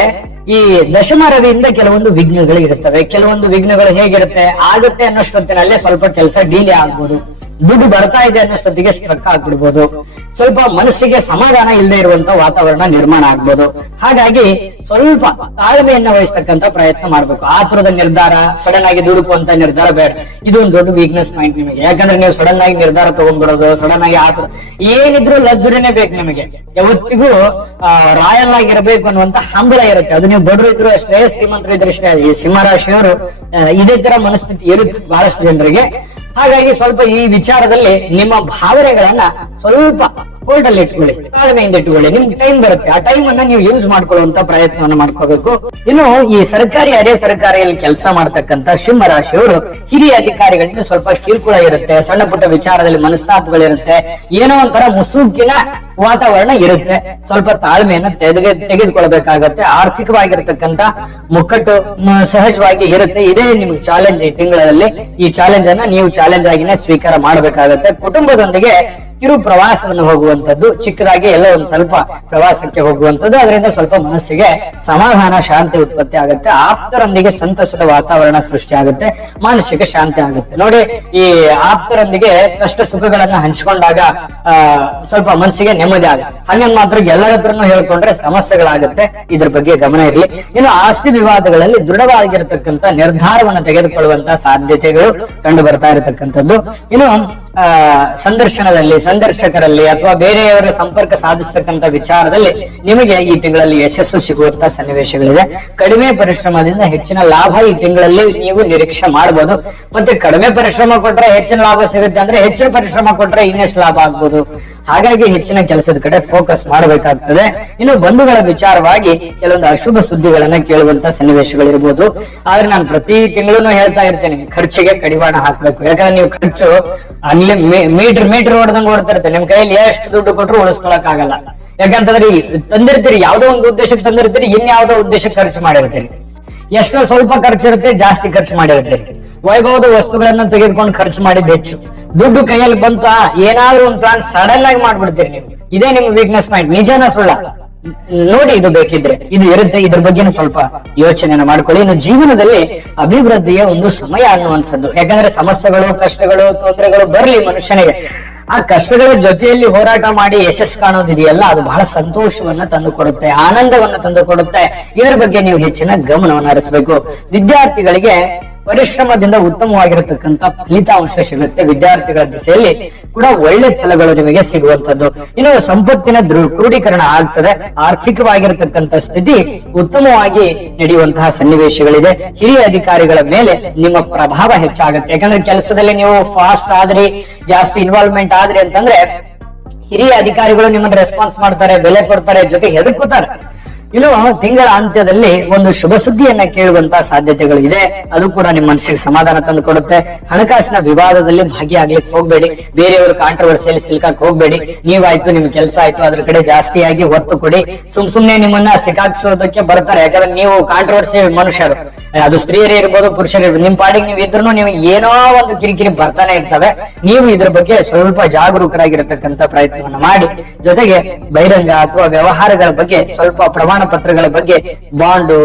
ಈ ದಶಮ ರವಿಯಿಂದ ಕೆಲವೊಂದು ವಿಘ್ನಗಳು ಇರುತ್ತವೆ. ಕೆಲವೊಂದು ವಿಘ್ನಗಳು ಹೇಗಿರುತ್ತೆ, ಆಗುತ್ತೆ ಅನ್ನೋಷ್ಟೊತ್ತಿನಲ್ಲೇ ಸ್ವಲ್ಪ ಕೆಲಸ ಡಿಲೇ ಆಗ್ಬೋದು. ದುಡ್ಡು ಬರ್ತಾ ಇದೆ ಅನ್ನೋಷ್ಟೊತ್ತಿಗೆ ಸ್ಟ್ರಕ್ ಆಗ್ಬಿಡ್ಬೋದು. ಸ್ವಲ್ಪ ಮನಸ್ಸಿಗೆ ಸಮಾಧಾನ ಇಲ್ಲದೆ ಇರುವಂತ ವಾತಾವರಣ ನಿರ್ಮಾಣ ಆಗ್ಬೋದು. ಹಾಗಾಗಿ ಸ್ವಲ್ಪ ತಾಳ್ಮೆಯನ್ನ ವಹಿಸ್ತಕ್ಕಂತ ಪ್ರಯತ್ನ ಮಾಡ್ಬೇಕು. ಆತುರದ ನಿರ್ಧಾರ, ಸಡನ್ ಆಗಿ ದುಡುಕುವಂತ ನಿರ್ಧಾರ ಬೇಡ. ಇದು ಒಂದು ದೊಡ್ಡ ವೀಕ್ನೆಸ್ ಪಾಯಿಂಟ್ ನಿಮಗೆ. ಯಾಕಂದ್ರೆ ನೀವು ಸಡನ್ ಆಗಿ ನಿರ್ಧಾರ ತಗೊಂಡ್ಬಿಡೋದು, ಸಡನ್ ಆಗಿ ಆತುರ, ಏನಿದ್ರು ಲಕ್ಸುರಿನೇ ಬೇಕು ನಿಮಗೆ. ಯಾವತ್ತಿಗೂ ರಾಯಲ್ ಆಗಿರಬೇಕು ಅನ್ನುವಂತ ಹಂಬಲ ಇರುತ್ತೆ. ಅದು ನೀವು ಬಡವರು ಇದ್ರು ಅಷ್ಟೇ, ಶ್ರೀಮಂತರು ಇದ್ರು ಅಷ್ಟೇ. ಈ ಸಿಂಹರಾಶಿಯವರು ಇದೇ ತರ ಮನಸ್ಥಿತಿ ಇರುತ್ತೆ ಬಹಳಷ್ಟು ಜನರಿಗೆ. ಹಾಗಾಗಿ ಸ್ವಲ್ಪ ಈ ವಿಚಾರದಲ್ಲಿ ನಿಮ್ಮ ಭಾವನೆಗಳನ್ನ ಸ್ವಲ್ಪ ಹೋಲ್ಡ್ ಅಲ್ಲಿ ಇಟ್ಕೊಳ್ಳಿ, ತಾಳ್ಮೆಯಿಂದ ಇಟ್ಕೊಳ್ಳಿ. ನಿಮ್ಗೆ ಟೈಮ್ ಬರುತ್ತೆ, ಆ ಟೈಮ್ ಅನ್ನ ನೀವು ಯೂಸ್ ಮಾಡ್ಕೊಳ್ಳುವಂತ ಪ್ರಯತ್ನವನ್ನ ಮಾಡ್ಕೋಬೇಕು. ಇನ್ನು ಈ ಸರ್ಕಾರಿ, ಅರೆ ಸರ್ಕಾರಿಯಲ್ಲಿ ಕೆಲಸ ಮಾಡ್ತಕ್ಕಂತ ಸಿಂಹ ರಾಶಿಯವರು ಹಿರಿಯ ಅಧಿಕಾರಿಗಳಿಂದ ಸ್ವಲ್ಪ ಕಿರುಕುಳ ಇರುತ್ತೆ, ಸಣ್ಣ ಪುಟ್ಟ ವಿಚಾರದಲ್ಲಿ ಮನಸ್ತಾಪಗಳಿರುತ್ತೆ, ಏನೋ ಒಂಥರ ಮುಸುಕಿನ ವಾತಾವರಣ ಇರುತ್ತೆ. ಸ್ವಲ್ಪ ತಾಳ್ಮೆಯನ್ನ ತೆಗೆದುಕೊಳ್ಬೇಕಾಗತ್ತೆ. ಆರ್ಥಿಕವಾಗಿರ್ತಕ್ಕಂತ ಮುಕ್ಕಟ್ಟು ಸಹಜವಾಗಿ ಇರುತ್ತೆ. ಇದೇ ನಿಮ್ಗೆ ಚಾಲೆಂಜ್ ಈ ತಿಂಗಳಲ್ಲಿ. ಈ ಚಾಲೆಂಜ್ ಅನ್ನ ನೀವು ಚಾಲೆಂಜ್ ಆಗಿನೇ ಸ್ವೀಕಾರ ಮಾಡಬೇಕಾಗತ್ತೆ. ಕುಟುಂಬದೊಂದಿಗೆ ಕಿರು ಪ್ರವಾಸವನ್ನು ಹೋಗುವಂತದ್ದು, ಚಿಕ್ಕದಾಗಿ ಎಲ್ಲ ಒಂದ್ ಸ್ವಲ್ಪ ಪ್ರವಾಸಕ್ಕೆ ಹೋಗುವಂತದ್ದು. ಅದರಿಂದ ಸ್ವಲ್ಪ ಮನಸ್ಸಿಗೆ ಸಮಾಧಾನ, ಶಾಂತಿ ಉತ್ಪತ್ತಿ ಆಗುತ್ತೆ. ಆಪ್ತರೊಂದಿಗೆ ಸಂತಸದ ವಾತಾವರಣ ಸೃಷ್ಟಿ ಆಗುತ್ತೆ, ಮಾನಸಿಕ ಶಾಂತಿ ಆಗುತ್ತೆ. ನೋಡಿ, ಈ ಆಪ್ತರೊಂದಿಗೆ ಕಷ್ಟ ಸುಖಗಳನ್ನ ಹಂಚ್ಕೊಂಡಾಗ ಸ್ವಲ್ಪ ಮನಸ್ಸಿಗೆ ನೆಮ್ಮದಿ ಆಗುತ್ತೆ. ಹಾಗೆ ಮಾತ್ರ ಎಲ್ಲರ ಹತ್ರನು ಹೇಳ್ಕೊಂಡ್ರೆ ಸಮಸ್ಯೆಗಳಾಗುತ್ತೆ. ಇದ್ರ ಬಗ್ಗೆ ಗಮನ ಇರಲಿ. ಇನ್ನು ಆಸ್ತಿ ವಿವಾದಗಳಲ್ಲಿ ದೃಢವಾಗಿರತಕ್ಕಂತ ನಿರ್ಧಾರವನ್ನು ತೆಗೆದುಕೊಳ್ಳುವಂತಹ ಸಾಧ್ಯತೆಗಳು ಕಂಡು ಬರ್ತಾ ಇರತಕ್ಕಂಥದ್ದು. ಇನ್ನು ಸಂದರ್ಶನದಲ್ಲಿ, ಸಂದರ್ಶಕರಲ್ಲಿ ಅಥವಾ ಬೇರೆಯವರ ಸಂಪರ್ಕ ಸಾಧಿಸತಕ್ಕಂತ ವಿಚಾರದಲ್ಲಿ ನಿಮಗೆ ಈ ತಿಂಗಳಲ್ಲಿ ಯಶಸ್ಸು ಸಿಗುವಂತಹ ಸನ್ನಿವೇಶಗಳಿದೆ. ಕಡಿಮೆ ಪರಿಶ್ರಮದಿಂದ ಹೆಚ್ಚಿನ ಲಾಭ ಈ ತಿಂಗಳಲ್ಲಿ ನೀವು ನಿರೀಕ್ಷೆ ಮಾಡಬಹುದು. ಮತ್ತೆ ಕಡಿಮೆ ಪರಿಶ್ರಮ ಕೊಟ್ರೆ ಹೆಚ್ಚಿನ ಲಾಭ ಸಿಗುತ್ತೆ ಅಂದ್ರೆ, ಹೆಚ್ಚಿನ ಪರಿಶ್ರಮ ಕೊಟ್ರೆ ಇನ್ನೆಷ್ಟು ಲಾಭ ಆಗ್ಬೋದು. ಹಾಗಾಗಿ ಹೆಚ್ಚಿನ ಕೆಲಸದ ಕಡೆ ಫೋಕಸ್ ಮಾಡಬೇಕಾಗ್ತದೆ. ಇನ್ನು ಬಂಧುಗಳ ವಿಚಾರವಾಗಿ ಕೆಲವೊಂದು ಅಶುಭ ಸುದ್ದಿಗಳನ್ನ ಕೇಳುವಂತ ಸನ್ನಿವೇಶಗಳಿರ್ಬೋದು. ಆದ್ರೆ ನಾನು ಪ್ರತಿ ತಿಂಗಳು ಹೇಳ್ತಾ ಇರ್ತೇನೆ, ಖರ್ಚಿಗೆ ಕಡಿವಾಣ ಹಾಕ್ಬೇಕು. ಯಾಕಂದ್ರೆ ನೀವು ಖರ್ಚು ಅಲ್ಲಿ ಮೀಟರ್ ಹೊಡೆದಂಗ್ ಓಡ್ತಿರ್ತೀರಿ. ನಿಮ್ ಕೈಯಲ್ಲಿ ಎಷ್ಟು ದುಡ್ಡು ಕೊಟ್ಟರು ಉಳಿಸ್ಕೊಳಕ್ ಆಗಲ್ಲ. ಯಾಕಂತಂದ್ರೆ ತಂದಿರ್ತೀರಿ, ಯಾವ್ದೋ ಒಂದು ಉದ್ದೇಶಕ್ಕೆ ತಂದಿರ್ತೀರಿ, ಇನ್ಯಾವುದೋ ಉದ್ದೇಶಕ್ಕೆ ಖರ್ಚು ಮಾಡಿರ್ತೀರಿ. ಎಷ್ಟೋ ಸ್ವಲ್ಪ ಖರ್ಚಿರುತ್ತೆ, ಜಾಸ್ತಿ ಖರ್ಚು ಮಾಡಿರ್ತೀರಿ. ವೈಭವದ ವಸ್ತುಗಳನ್ನ ತೆಗೆದುಕೊಂಡು ಖರ್ಚು ಮಾಡಿದ್ ಹೆಚ್ಚು. ದುಡ್ಡು ಕೈಯಲ್ಲಿ ಬಂತ, ಏನಾದ್ರೂ ಒಂದು ಪ್ಲಾನ್ ಸಡನ್ ಆಗಿ ಮಾಡ್ಬಿಡ್ತೀರಿ ನೀವು. ಇದೇ ನಿಮ್ ವೀಕ್ನೆಸ್ ಪಾಯಿಂಟ್. ನಿಜನ ಸುಳ್ಳ ನೋಡಿ, ಇದು ಬೇಕಿದ್ರೆ ಇದು ಇರುತ್ತೆ. ಇದ್ರ ಬಗ್ಗೆನೂ ಸ್ವಲ್ಪ ಯೋಚನೆನ ಮಾಡ್ಕೊಳ್ಳಿ. ಇನ್ನು ಜೀವನದಲ್ಲಿ ಅಭಿವೃದ್ಧಿಯ ಒಂದು ಸಮಯ ಅನ್ನುವಂಥದ್ದು. ಯಾಕಂದ್ರೆ ಸಮಸ್ಯೆಗಳು, ಕಷ್ಟಗಳು, ತೊಂದರೆಗಳು ಬರ್ಲಿ ಮನುಷ್ಯನಿಗೆ, ಆ ಕಷ್ಟಗಳ ಜೊತೆಯಲ್ಲಿ ಹೋರಾಟ ಮಾಡಿ ಯಶಸ್ಸು ಕಾಣೋದಿದೆಯಲ್ಲ, ಅದು ಬಹಳ ಸಂತೋಷವನ್ನ ತಂದು ಕೊಡುತ್ತೆ, ಆನಂದವನ್ನ ತಂದು ಕೊಡುತ್ತೆ. ಇದರ ಬಗ್ಗೆ ನೀವು ಹೆಚ್ಚಿನ ಗಮನವನ್ನು ಹರಿಸಬೇಕು. ವಿದ್ಯಾರ್ಥಿಗಳಿಗೆ ಪರಿಶ್ರಮದಿಂದ ಉತ್ತಮವಾಗಿರತಕ್ಕಂತ ಫಲಿತಾಂಶ ಸಿಗುತ್ತೆ. ವಿದ್ಯಾರ್ಥಿಗಳ ದಿಸೆಯಲ್ಲಿ ಕೂಡ ಒಳ್ಳೆ ಫಲಗಳು ನಿಮಗೆ ಸಿಗುವಂತದ್ದು. ಇನ್ನು ಸಂಪತ್ತಿನ ಕ್ರೋಢೀಕರಣ ಆಗ್ತದೆ. ಆರ್ಥಿಕವಾಗಿರತಕ್ಕಂತ ಸ್ಥಿತಿ ಉತ್ತಮವಾಗಿ ನಡೆಯುವಂತಹ ಸನ್ನಿವೇಶಗಳಿದೆ. ಹಿರಿಯ ಅಧಿಕಾರಿಗಳ ಮೇಲೆ ನಿಮ್ಮ ಪ್ರಭಾವ ಹೆಚ್ಚಾಗುತ್ತೆ. ಯಾಕಂದ್ರೆ ಕೆಲಸದಲ್ಲಿ ನೀವು ಫಾಸ್ಟ್ ಆದ್ರಿ, ಜಾಸ್ತಿ ಇನ್ವಾಲ್ವ್ಮೆಂಟ್ ಆದ್ರಿ ಅಂತಂದ್ರೆ ಹಿರಿಯ ಅಧಿಕಾರಿಗಳು ನಿಮ್ಮನ್ನ ರೆಸ್ಪಾನ್ಸ್ ಮಾಡ್ತಾರೆ, ಬೆಲೆ ಕೊಡ್ತಾರೆ, ಜೊತೆಗೆ ಹೆದರ್ಕೋತಾರೆ. ಇನ್ನು ತಿಂಗಳ ಅಂತ್ಯದಲ್ಲಿ ಒಂದು ಶುಭ ಸುದ್ದಿಯನ್ನ ಕೇಳುವಂತಹ ಸಾಧ್ಯತೆಗಳು ಇದೆ. ಅದು ಕೂಡ ನಿಮ್ಮ ಮನಸ್ಸಿಗೆ ಸಮಾಧಾನ ತಂದು ಕೊಡುತ್ತೆ. ಹಣಕಾಸಿನ ವಿವಾದದಲ್ಲಿ ಭಾಗಿಯಾಗ್ಲಿಕ್ಕೆ ಹೋಗ್ಬೇಡಿ. ಬೇರೆಯವರು ಕಾಂಟ್ರವರ್ಸಿಯಲ್ಲಿ ಸಿಲ್ಕಕ್ ಹೋಗ್ಬೇಡಿ. ನೀವಾಯ್ತು, ನಿಮ್ ಕೆಲಸ ಆಯ್ತು, ಅದ್ರ ಕಡೆ ಜಾಸ್ತಿಯಾಗಿ ಒತ್ತು ಕೊಡಿ. ಸುಮ್ನೆ ನಿಮ್ಮನ್ನ ಸಿಕ್ಕಾಕ್ಸೋದಕ್ಕೆ ಬರ್ತಾರೆ. ಯಾಕಂದ್ರೆ ನೀವು ಕಾಂಟ್ರವರ್ಸಿ ಮನುಷ್ಯರು, ಅದು ಸ್ತ್ರೀಯರೇ ಇರ್ಬೋದು, ಪುರುಷರಿರ್ಬೋದು. ನಿಮ್ ಪಾಡಿಗೆ ನೀವು ಇದ್ರು ನಿಮಗೆ ಏನೋ ಒಂದು ಕಿರಿಕಿರಿ ಬರ್ತಾನೆ ಇರ್ತವೆ. ನೀವು ಇದ್ರ ಬಗ್ಗೆ ಸ್ವಲ್ಪ ಜಾಗರೂಕರಾಗಿರತಕ್ಕಂತ ಪ್ರಯತ್ನವನ್ನು ಮಾಡಿ. ಜೊತೆಗೆ ಬಹಿರಂಗ ಅಥವಾ ವ್ಯವಹಾರಗಳ ಬಗ್ಗೆ, ಸ್ವಲ್ಪ ಪ್ರಮಾಣ ಪತ್ರಗಳ ಬಗ್ಗೆ, ಬಾಂಡು,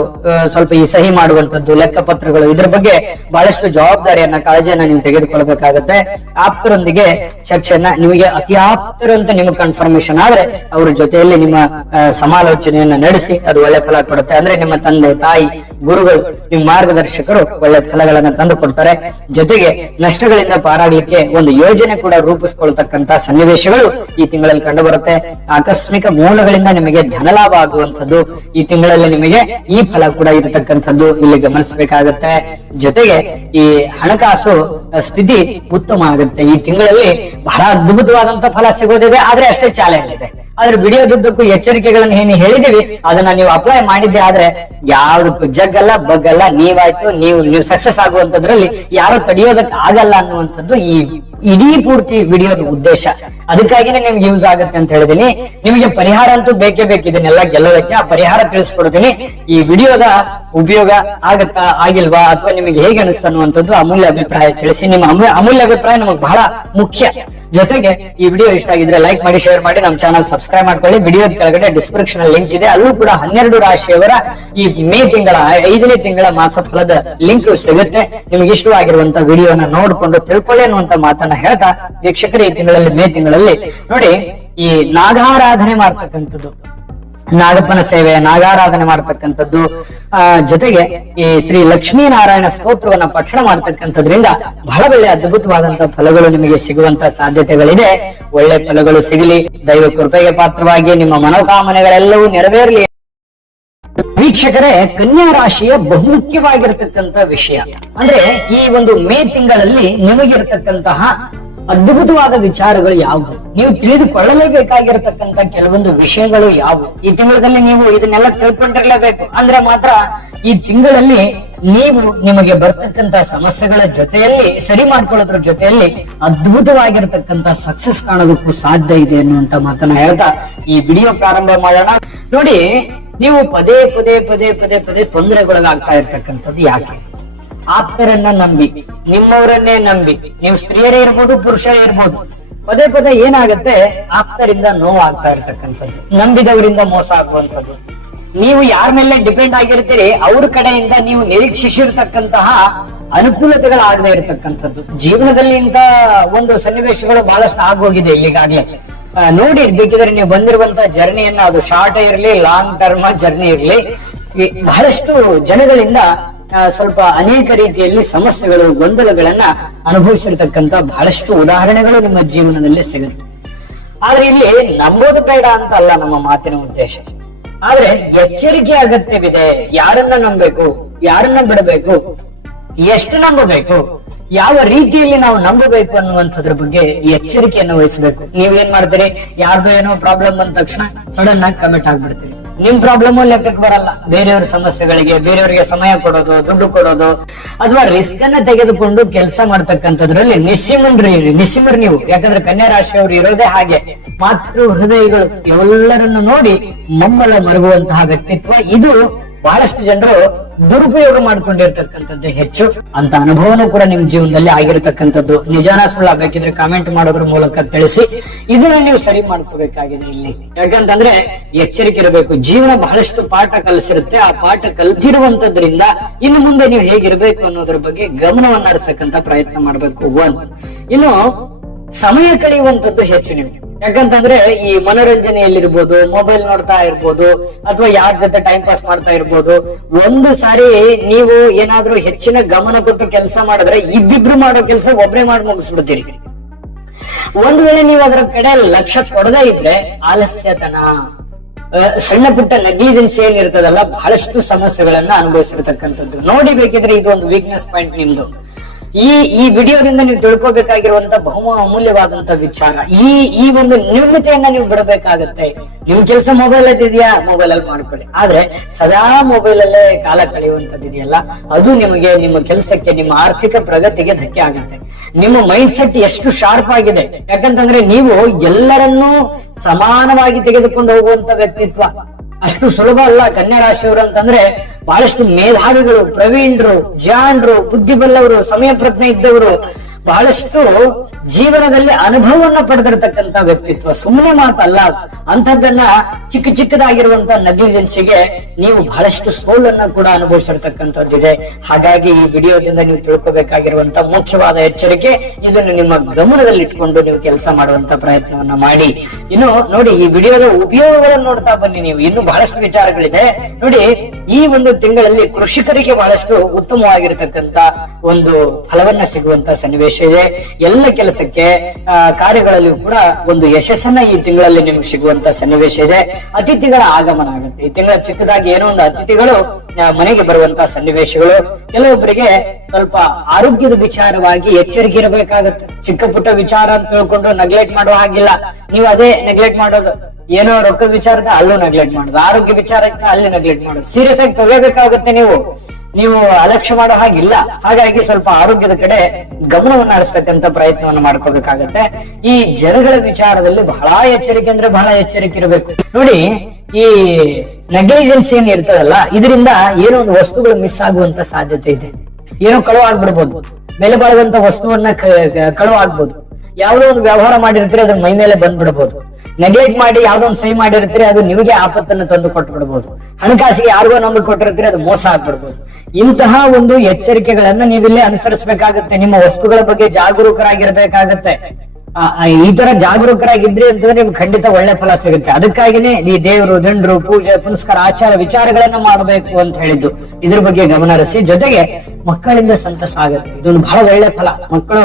ಸ್ವಲ್ಪ ಈ ಸಹಿ ಮಾಡುವಂತದ್ದು, ಲೆಕ್ಕ ಪತ್ರಗಳು, ಇದ್ರ ಬಗ್ಗೆ ಬಹಳಷ್ಟು ಜವಾಬ್ದಾರಿಯನ್ನ, ಕಾಳಜಿಯನ್ನ ನೀವು ತೆಗೆದುಕೊಳ್ಬೇಕಾಗತ್ತೆ. ಆಪ್ತರೊಂದಿಗೆ ಚರ್ಚೆಯನ್ನ, ನಿಮಗೆ ಅತಿ ಆಪ್ತರು ಅಂತ ನಿಮಗೆ ಕನ್ಫರ್ಮೇಶನ್ ಆದ್ರೆ ಅವ್ರ ಜೊತೆಯಲ್ಲಿ ನಿಮ್ಮ ಸಮಾಲೋಚನೆಯನ್ನ ನಡೆಸಿ ಅದು ಒಳ್ಳೆ ಫಲ ಕೊಡುತ್ತೆ. ಅಂದ್ರೆ ನಿಮ್ಮ ತಂದೆ ತಾಯಿ, ಗುರುಗಳು, ನಿಮ್ಮ ಮಾರ್ಗದರ್ಶಕರು ಒಳ್ಳೆ ಫಲಗಳನ್ನ ತಂದು ಕೊಡ್ತಾರೆ. ಜೊತೆಗೆ ನಷ್ಟಗಳಿಂದ ಪಾರಾಗ್ಲಿಕ್ಕೆ ಒಂದು ಯೋಜನೆ ಕೂಡ ರೂಪಿಸಿಕೊಳ್ತಕ್ಕಂತ ಸನ್ನಿವೇಶಗಳು ಈ ತಿಂಗಳಲ್ಲಿ ಕಂಡು ಬರುತ್ತೆ. ಆಕಸ್ಮಿಕ ಮೂಲಗಳಿಂದ ನಿಮಗೆ ಧನಲಾಭ ಆಗುವಂಥದ್ದು ಈ ತಿಂಗಳಲ್ಲಿ ನಿಮಗೆ ಈ ಫಲ ಕೂಡ ಇರತಕ್ಕಂಥದ್ದು ಇಲ್ಲಿ ಗಮನಿಸಬೇಕಾಗತ್ತೆ. ಜೊತೆಗೆ ಈ ಹಣಕಾಸು ಸ್ಥಿತಿ ಉತ್ತಮ ಆಗುತ್ತೆ. ಈ ತಿಂಗಳಲ್ಲಿ ಬಹಳ ಅದ್ಭುತವಾದಂತ ಫಲ ಸಿಗೋದಿದೆ, ಆದ್ರೆ ಅಷ್ಟೇ ಚಾಲೆಂಜ್ ಇದೆ. ಆದ್ರೆ ವಿಡಿಯೋದುದ್ದಕ್ಕೂ ಎಚ್ಚರಿಕೆಗಳನ್ನ ಏನು ಹೇಳಿದೀವಿ ಅದನ್ನ ನೀವು ಅಪ್ಲೈ ಮಾಡಿದ್ದೆ ಆದ್ರೆ ಯಾವ್ದಕ್ಕೂ ಜಗ್ಗಲ್ಲ, ಬಗ್ಗಲ್ಲ. ನೀವಾಯ್ತು, ನೀವು ಸಕ್ಸಸ್ ಆಗುವಂತದ್ರಲ್ಲಿ ಯಾರು ತಡೆಯೋದಕ್ಕೆ ಆಗಲ್ಲ ಅನ್ನುವಂಥದ್ದು ಈ ಇಡೀ ಪೂರ್ತಿ ವಿಡಿಯೋದ ಉದ್ದೇಶ. ಅದಕ್ಕಾಗಿನೇ ನಿಮ್ಗೆ ಯೂಸ್ ಆಗುತ್ತೆ ಅಂತ ಹೇಳಿದೀನಿ. ನಿಮಗೆ ಪರಿಹಾರ ಅಂತೂ ಬೇಕೇ ಬೇಕು ಇದನ್ನೆಲ್ಲ ಗೆಲ್ಲೋದಕ್ಕೆ. ಆ ಪರಿಹಾರ ತಿಳಿಸ್ಕೊಡ್ತೀನಿ. ಈ ವಿಡಿಯೋದ ಉಪಯೋಗ ಆಗತ್ತಾ, ಆಗಿಲ್ವಾ, ಅಥವಾ ನಿಮಗೆ ಹೇಗೆ ಅನಿಸ್ತು ಅನ್ನುವಂಥದ್ದು ಅಮೂಲ್ಯ ಅಭಿಪ್ರಾಯ ತಿಳಿಸಿ. ನಿಮ್ಮ ಅಮೂಲ್ಯ ಅಭಿಪ್ರಾಯ ನಮಗೆ ಬಹಳ ಮುಖ್ಯ. ಜೊತೆಗೆ ಈ ವಿಡಿಯೋ ಇಷ್ಟ ಆಗಿದ್ರೆ ಲೈಕ್ ಮಾಡಿ, ಶೇರ್ ಮಾಡಿ, ನಮ್ಮ ಚಾನಲ್ ಸಬ್ಸ್ಕ್ರೈಬ್ ಮಾಡ್ಕೊಳ್ಳಿ. ವಿಡಿಯೋದ ಕೆಳಗಡೆ ಡಿಸ್ಕ್ರಿಪ್ಷನ್ ಲಿಂಕ್ ಇದೆ, ಅಲ್ಲೂ ಕೂಡ 12 ರಾಶಿಯವರ ಈ ಮೇ ತಿಂಗಳ 5ನೇ ತಿಂಗಳ ಮಾಸ ಫಲದ ಲಿಂಕ್ ಸಿಗುತ್ತೆ. ನಿಮ್ಗೆ ಇಷ್ಟವಾಗಿರುವಂತ ವಿಡಿಯೋನ ನೋಡ್ಕೊಂಡು ತಿಳ್ಕೊಳ್ಳಿ ಅನ್ನುವಂತ ಮಾತನ್ನ ಹೇಳ್ತಾ, ವೀಕ್ಷಕರು ಈ ತಿಂಗಳಲ್ಲಿ, ಮೇ ತಿಂಗಳಲ್ಲಿ ನೋಡಿ, ಈ ನಾಗಾರಾಧನೆ ಮಾಡ್ತಕ್ಕಂಥದ್ದು, ನಾಗಪ್ಪನ ಸೇವೆ, ನಾಗಾರಾಧನೆ ಮಾಡ್ತಕ್ಕಂಥದ್ದು, ಜೊತೆಗೆ ಈ ಶ್ರೀ ಲಕ್ಷ್ಮೀನಾರಾಯಣ ಸ್ತೋತ್ರವನ್ನ ಪಠಣ ಮಾಡ್ತಕ್ಕಂಥದ್ರಿಂದ ಬಹಳ ಒಳ್ಳೆ ಅದ್ಭುತವಾದಂತಹ ಫಲಗಳು ನಿಮಗೆ ಸಿಗುವಂತ ಸಾಧ್ಯತೆಗಳಿದೆ. ಒಳ್ಳೆ ಫಲಗಳು ಸಿಗಲಿ. ದೈವ ಕೃಪೆಗೆ ಪಾತ್ರವಾಗಿ ನಿಮ್ಮ ಮನೋಕಾಮನೆಗಳೆಲ್ಲವೂ ನೆರವೇರಲಿ. ವೀಕ್ಷಕರೇ, ಕನ್ಯಾ ರಾಶಿಯ ಬಹುಮುಖ್ಯವಾಗಿರತಕ್ಕಂತ ವಿಷಯ ಅಂದ್ರೆ ಈ ಒಂದು ಮೇ ತಿಂಗಳಲ್ಲಿ ನಿಮಗಿರತಕ್ಕಂತಹ ಅದ್ಭುತವಾದ ವಿಚಾರಗಳು ಯಾವುವು, ನೀವು ತಿಳಿದುಕೊಳ್ಳಲೇಬೇಕಾಗಿರತಕ್ಕಂತ ಕೆಲವೊಂದು ವಿಷಯಗಳು ಯಾವುವು. ಈ ತಿಂಗಳಲ್ಲಿ ನೀವು ಇದನ್ನೆಲ್ಲ ತಿಳ್ಕೊಂಡಿರ್ಲೇಬೇಕು. ಅಂದ್ರೆ ಮಾತ್ರ ಈ ತಿಂಗಳಲ್ಲಿ ನೀವು ನಿಮಗೆ ಬರ್ತಕ್ಕಂತ ಸಮಸ್ಯೆಗಳ ಜೊತೆಯಲ್ಲಿ ಸರಿ ಮಾಡ್ಕೊಳ್ಳೋದ್ರ ಜೊತೆಯಲ್ಲಿ ಅದ್ಭುತವಾಗಿರತಕ್ಕಂತ ಸಕ್ಸಸ್ ಕಾಣೋದಕ್ಕೂ ಸಾಧ್ಯ ಇದೆ ಅನ್ನುವಂತ ಮಾತನ್ನ ಹೇಳ್ತಾ ಈ ವಿಡಿಯೋ ಪ್ರಾರಂಭ ಮಾಡೋಣ. ನೋಡಿ, ನೀವು ಪದೇ ಪದೇ ಪದೇ ಪದೇ ಪದೇ ತೊಂದರೆಗೊಳಗಾಗ್ತಾ ಇರ್ತಕ್ಕಂಥದ್ದು ಯಾಕೆ? ಆಪ್ತರನ್ನ ನಂಬಿ, ನಿಮ್ಮವರನ್ನೇ ನಂಬಿ, ನೀವು ಸ್ತ್ರೀಯರೇ ಇರ್ಬೋದು, ಪುರುಷರೇ ಇರ್ಬೋದು, ಪದೇ ಪದೇ ಏನಾಗುತ್ತೆ, ಆಪ್ತರಿಂದ ನೋವಾಗ್ತಾ ಇರ್ತಕ್ಕಂಥದ್ದು, ನಂಬಿದವರಿಂದ ಮೋಸ ಆಗುವಂಥದ್ದು. ನೀವು ಯಾರ ಮೇಲೆ ಡಿಪೆಂಡ್ ಆಗಿರ್ತೀರಿ ಅವ್ರ ಕಡೆಯಿಂದ ನೀವು ನಿರೀಕ್ಷಿಸಿರ್ತಕ್ಕಂತಹ ಅನುಕೂಲತೆಗಳಾಗದೇ ಇರತಕ್ಕಂಥದ್ದು. ಜೀವನದಲ್ಲಿ ಇಂತ ಒಂದು ಸನ್ನಿವೇಶಗಳು ಬಹಳಷ್ಟು ಆಗೋಗಿದೆ ಇಲ್ಲಿಗಾಗ್ಲೇ. ನೋಡಿ, ಬೇಕಿದ್ರೆ ನೀವು ಬಂದಿರುವಂತಹ ಜರ್ನಿಯನ್ನ, ಅದು ಶಾರ್ಟ್ ಇರ್ಲಿ ಲಾಂಗ್ ಟರ್ಮ್ ಜರ್ನಿ ಇರ್ಲಿ, ಬಹಳಷ್ಟು ಜನಗಳಿಂದ ಸ್ವಲ್ಪ ಅನೇಕ ರೀತಿಯಲ್ಲಿ ಸಮಸ್ಯೆಗಳು, ಗೊಂದಲಗಳನ್ನ ಅನುಭವಿಸಿರ್ತಕ್ಕಂತ ಬಹಳಷ್ಟು ಉದಾಹರಣೆಗಳು ನಿಮ್ಮ ಜೀವನದಲ್ಲಿ ಸಿಗುತ್ತೆ. ಆದ್ರೆ ಇಲ್ಲಿ ನಂಬೋದು ಬೇಡ ಅಂತ ಅಲ್ಲ ನಮ್ಮ ಮಾತಿನ ಉದ್ದೇಶ, ಆದ್ರೆ ಎಚ್ಚರಿಕೆ ಅಗತ್ಯವಿದೆ. ಯಾರನ್ನ ನಂಬಬೇಕು, ಯಾರನ್ನ ಬಿಡಬೇಕು, ಎಷ್ಟು ನಂಬಬೇಕು, ಯಾವ ರೀತಿಯಲ್ಲಿ ನಾವು ನಂಬಬೇಕು ಅನ್ನುವಂಥದ್ರ ಬಗ್ಗೆ ಎಚ್ಚರಿಕೆಯನ್ನು ವಹಿಸಬೇಕು. ನೀವೇನ್ ಮಾಡ್ತೀರಿ, ಯಾರ್ದು ಏನೋ ಪ್ರಾಬ್ಲಮ್ ಬಂದ ತಕ್ಷಣ ಸಡನ್ ಆಗಿ ಕಮಿಟ್ ಆಗ್ಬಿಡ್ತೀರಿ. ನಿಮ್ ಪ್ರಾಬ್ಲಮ್ ಲೆಕ್ಕಕ್ಕೆ ಬರಲ್ಲ, ಬೇರೆಯವ್ರ ಸಮಸ್ಯೆಗಳಿಗೆ ಬೇರೆಯವರಿಗೆ ಸಮಯ ಕೊಡೋದು, ದುಡ್ಡು ಕೊಡೋದು, ಅಥವಾ ರಿಸ್ಕ್ ಅನ್ನ ತೆಗೆದುಕೊಂಡು ಕೆಲಸ ಮಾಡ್ತಕ್ಕಂಥದ್ರಲ್ಲಿ ನಿಸ್ಸಿಮರ್ ನೀವು. ಯಾಕಂದ್ರೆ ಕನ್ಯಾ ರಾಶಿಯವರು ಇರೋದೇ ಹಾಗೆ, ಮಾತೃ ಹೃದಯಗಳು, ಎಲ್ಲರನ್ನು ನೋಡಿ ಮಮ್ಮಲ ಮರುಗುವಂತಹ ವ್ಯಕ್ತಿತ್ವ. ಇದು ಬಹಳಷ್ಟು ಜನರು ದುರುಪಯೋಗ ಮಾಡ್ಕೊಂಡಿರ್ತಕ್ಕಂಥದ್ದೇ ಹೆಚ್ಚು. ಅಂತ ಅನುಭವನೂ ಕೂಡ ನಿಮ್ ಜೀವನದಲ್ಲಿ ಆಗಿರತಕ್ಕಂಥದ್ದು. ನಿಜಾನ ಸುಳ್ಳ ಬೇಕಿದ್ರೆ ಕಾಮೆಂಟ್ ಮಾಡೋದ್ರ ಮೂಲಕ ತಿಳಿಸಿ. ಇದನ್ನ ನೀವು ಸರಿ ಮಾಡ್ಕೋಬೇಕಾಗಿದೆ ಇಲ್ಲಿ. ಯಾಕಂತಂದ್ರೆ ಎಚ್ಚರಿಕೆ ಇರಬೇಕು. ಜೀವನ ಬಹಳಷ್ಟು ಪಾಠ ಕಲಿಸಿರುತ್ತೆ. ಆ ಪಾಠ ಕಲ್ತಿರುವಂತದ್ರಿಂದ ಇನ್ನು ಮುಂದೆ ನೀವು ಹೇಗಿರ್ಬೇಕು ಅನ್ನೋದ್ರ ಬಗ್ಗೆ ಗಮನವನ್ನ ಹರಿಸಕ್ಕಂತ ಪ್ರಯತ್ನ ಮಾಡ್ಬೇಕು. ಇನ್ನು ಸಮಯ ಕಳೆಯುವಂತದ್ದು ಹೆಚ್ಚು ನೀವು. ಯಾಕಂತಂದ್ರೆ ಈ ಮನೋರಂಜನೆಯಲ್ಲಿರ್ಬೋದು, ಮೊಬೈಲ್ ನೋಡ್ತಾ ಇರ್ಬೋದು, ಅಥವಾ ಯಾರ ಜೊತೆ ಟೈಮ್ ಪಾಸ್ ಮಾಡ್ತಾ ಇರ್ಬೋದು. ಒಂದು ಸಾರಿ ನೀವು ಏನಾದ್ರೂ ಹೆಚ್ಚಿನ ಗಮನ ಕೊಟ್ಟು ಕೆಲಸ ಮಾಡಿದ್ರೆ ಇಬ್ಬಿಬ್ರು ಮಾಡೋ ಕೆಲಸ ಒಬ್ರೇ ಮಾಡಿ ಮುಗಿಸ್ಬಿಡ್ತೀರಿ. ಒಂದು ವೇಳೆ ನೀವು ಅದರ ಕಡೆ ಲಕ್ಷ್ಯ ಕೊಡದೇ ಇದ್ರೆ ಆಲಸ್ಯತನ, ಸಣ್ಣ ಪುಟ್ಟ ನೆಗ್ಲಿಜೆನ್ಸ್ ಏನಿರ್ತದಲ್ಲ, ಬಹಳಷ್ಟು ಸಮಸ್ಯೆಗಳನ್ನ ಅನುಭವಿಸಿರ್ತಕ್ಕಂಥದ್ದು. ನೋಡಿ, ಬೇಕಿದ್ರೆ ಇದು ಒಂದು ವೀಕ್ನೆಸ್ ಪಾಯಿಂಟ್ ನಿಮ್ದು. ಈ ವಿಡಿಯೋದಿಂದ ನೀವು ತಿಳ್ಕೊಬೇಕಾಗಿರುವಂತ ಬಹು ಅಮೂಲ್ಯವಾದಂತ ವಿಚಾರ. ಈ ಒಂದು ನ್ಯೂನತೆಯನ್ನ ನೀವು ಬಿಡಬೇಕಾಗತ್ತೆ. ನಿಮ್ ಕೆಲಸ ಮೊಬೈಲ್ ಇದೆಯಾ, ಮೊಬೈಲ್ ಅಲ್ಲಿ ಮಾಡ್ಕೊಳ್ಳಿ. ಆದ್ರೆ ಸದಾ ಮೊಬೈಲ್ ಅಲ್ಲೇ ಕಾಲ ಕಳೆಯುವಂತದ್ದು ಇದೆಯಲ್ಲ, ಅದು ನಿಮಗೆ, ನಿಮ್ಮ ಕೆಲಸಕ್ಕೆ, ನಿಮ್ಮ ಆರ್ಥಿಕ ಪ್ರಗತಿಗೆ ಧಕ್ಕೆ ಆಗುತ್ತೆ. ನಿಮ್ಮ ಮೈಂಡ್ ಸೆಟ್ ಎಷ್ಟು ಶಾರ್ಪ್ ಆಗಿದೆ. ಯಾಕಂತಂದ್ರೆ ನೀವು ಎಲ್ಲರನ್ನೂ ಸಮಾನವಾಗಿ ತೆಗೆದುಕೊಂಡು ಹೋಗುವಂತ ವ್ಯಕ್ತಿತ್ವ ಅಷ್ಟು ಸುಲಭ ಅಲ್ಲ. ಕನ್ಯಾ ರಾಶಿಯವರು ಅಂತಂದ್ರೆ ಬಹಳಷ್ಟು ಮೇಧಾವಿಗಳು, ಪ್ರವೀಣರು, ಜಾಣರು, ಬುದ್ಧಿಬಲ್ಲವರು, ಸಮಯ ಪ್ರಜ್ಞೆ ಇದ್ದವರು, ಬಹಳಷ್ಟು ಜೀವನದಲ್ಲಿ ಅನುಭವವನ್ನ ಪಡೆದಿರತಕ್ಕಂತ ವ್ಯಕ್ತಿತ್ವ. ಸುಮ್ಮನೆ ಮಾತಲ್ಲ. ಅಂತದನ್ನ ಚಿಕ್ಕದಾಗಿರುವಂತ ನೆಗ್ಲಿಜೆನ್ಸಿಗೆ ನೀವು ಬಹಳಷ್ಟು ಸೋಲನ್ನ ಕೂಡ ಅನುಭವಿಸಿರ್ತಕ್ಕಂಥದ್ದಿದೆ. ಹಾಗಾಗಿ ಈ ವಿಡಿಯೋದಿಂದ ನೀವು ತಿಳ್ಕೊಬೇಕಾಗಿರುವಂತ ಮುಖ್ಯವಾದ ಎಚ್ಚರಿಕೆ, ಇದನ್ನು ನಿಮ್ಮ ಗಮನದಲ್ಲಿ ಇಟ್ಕೊಂಡು ನೀವು ಕೆಲಸ ಮಾಡುವಂತ ಪ್ರಯತ್ನವನ್ನ ಮಾಡಿ. ಇನ್ನು ನೋಡಿ, ಈ ವಿಡಿಯೋದ ಉಪಯೋಗಗಳನ್ನು ನೋಡ್ತಾ ಬನ್ನಿ ನೀವು. ಇನ್ನು ಬಹಳಷ್ಟು ವಿಚಾರಗಳಿದೆ ನೋಡಿ. ಈ ಒಂದು ತಿಂಗಳಲ್ಲಿ ಕೃಷಿಕರಿಗೆ ಬಹಳಷ್ಟು ಉತ್ತಮವಾಗಿರತಕ್ಕಂತ ಒಂದು ಫಲವನ್ನ ಸಿಗುವಂತ ಸನ್ನಿವೇಶ ಇದೆ. ಎಲ್ಲ ಕೆಲಸಕ್ಕೆ, ಕಾರ್ಯಗಳಲ್ಲಿಯೂ ಕೂಡ ಒಂದು ಯಶಸ್ಸನ್ನ ಈ ತಿಂಗಳಲ್ಲಿ ನಿಮ್ಗೆ ಸಿಗುವಂತ ಸನ್ನಿವೇಶ ಇದೆ. ಅತಿಥಿಗಳ ಆಗಮನ ಆಗುತ್ತೆ ಈ ತಿಂಗಳ. ಚಿಕ್ಕದಾಗಿ ಏನೋ ಒಂದು ಅತಿಥಿಗಳು ಮನೆಗೆ ಬರುವಂತಹ ಸನ್ನಿವೇಶಗಳು. ಕೆಲವೊಬ್ಬರಿಗೆ ಸ್ವಲ್ಪ ಆರೋಗ್ಯದ ವಿಚಾರವಾಗಿ ಎಚ್ಚರಿಕೆ ಇರಬೇಕಾಗುತ್ತೆ. ಚಿಕ್ಕ ಪುಟ್ಟ ವಿಚಾರ ಅಂತ ತಿಳ್ಕೊಂಡು ನೆಗ್ಲೆಕ್ಟ್ ಮಾಡುವ ಹಾಗಿಲ್ಲ. ನೀವು ಅದೇ ನೆಗ್ಲೆಕ್ಟ್ ಮಾಡೋದು. ಏನೋ ರೊಕ್ಕ ವಿಚಾರದ ಅಲ್ಲೂ ನೆಗ್ಲೆಕ್ಟ್ ಮಾಡೋದು, ಆರೋಗ್ಯ ವಿಚಾರಕ್ಕೆ ಅಲ್ಲಿ ನೆಗ್ಲೆಕ್ಟ್ ಮಾಡೋದು. ಸೀರಿಯಸ್ ಆಗಿ ತಗೋಬೇಕಾಗುತ್ತೆ. ನೀವು ಅಲಕ್ಷ್ಯ ಮಾಡೋ ಹಾಗಿಲ್ಲ. ಹಾಗಾಗಿ ಸ್ವಲ್ಪ ಆರೋಗ್ಯದ ಕಡೆ ಗಮನವನ್ನು ಹರಿಸ್ತಕ್ಕಂತ ಪ್ರಯತ್ನವನ್ನು ಮಾಡ್ಕೋಬೇಕಾಗತ್ತೆ. ಈ ಜನಗಳ ವಿಚಾರದಲ್ಲಿ ಬಹಳ ಎಚ್ಚರಿಕೆ ಅಂದ್ರೆ ಬಹಳ ಎಚ್ಚರಿಕೆ ಇರಬೇಕು. ನೋಡಿ, ಈ ನೆಗ್ಲಿಜೆನ್ಸ್ ಏನ್ ಇರ್ತದಲ್ಲ, ಇದರಿಂದ ಏನೋ ಒಂದು ವಸ್ತುಗಳು ಮಿಸ್ ಆಗುವಂತ ಸಾಧ್ಯತೆ ಇದೆ. ಏನೋ ಕಳುವು ಆಗ್ಬಿಡ್ಬೋದು. ಬೆಲೆ ಬಾಳುವಂತ ವಸ್ತುವನ್ನ ಕಳುವು ಆಗ್ಬೋದು. ಯಾವುದೋ ಒಂದು ವ್ಯವಹಾರ ಮಾಡಿರ್ತೀರಿ, ಅದ್ರ ಮೈ ಮೇಲೆ ಬಂದ್ಬಿಡ್ಬೋದು. ನೆಗ್ಲೆಕ್ಟ್ ಮಾಡಿ ಯಾವ್ದೋ ಒಂದು ಸಹಿ ಮಾಡಿರ್ತೀರಿ, ಅದು ನಿಮಗೆ ಆಪತ್ತನ್ನು ತಂದು ಕೊಟ್ಟು ಬಿಡ್ಬೋದು. ಹಣಕಾಸಿಗೆ ಯಾರಿಗೋ ನಂಬಿಕೆ ಕೊಟ್ಟಿರ್ತೀರಿ, ಅದು ಮೋಸ ಆಗ್ಬಿಡ್ಬೋದು. ಇಂತಹ ಒಂದು ಎಚ್ಚರಿಕೆಗಳನ್ನ ನೀವಿಲ್ಲೇ ಅನುಸರಿಸಬೇಕಾಗತ್ತೆ. ನಿಮ್ಮ ವಸ್ತುಗಳ ಬಗ್ಗೆ ಜಾಗರೂಕರಾಗಿರ್ಬೇಕಾಗತ್ತೆ. ಈ ತರ ಜಾಗರೂಕರಾಗಿದ್ರಿ ಅಂತಂದ್ರೆ ನಿಮ್ಗೆ ಖಂಡಿತ ಒಳ್ಳೆ ಫಲ ಸಿಗುತ್ತೆ. ಅದಕ್ಕಾಗಿನೇ ಈ ದೇವರು, ದಂಡ್ರು, ಪೂಜೆ, ಪುನಸ್ಕಾರ, ಆಚಾರ ವಿಚಾರಗಳನ್ನ ಮಾಡಬೇಕು ಅಂತ ಹೇಳಿದ್ದು. ಇದ್ರ ಬಗ್ಗೆ ಗಮನ ಹರಿಸಿ. ಜೊತೆಗೆ ಮಕ್ಕಳಿಂದ ಸಂತಸ ಆಗುತ್ತೆ. ಇದೊಂದು ಬಹಳ ಒಳ್ಳೆ ಫಲ. ಮಕ್ಕಳು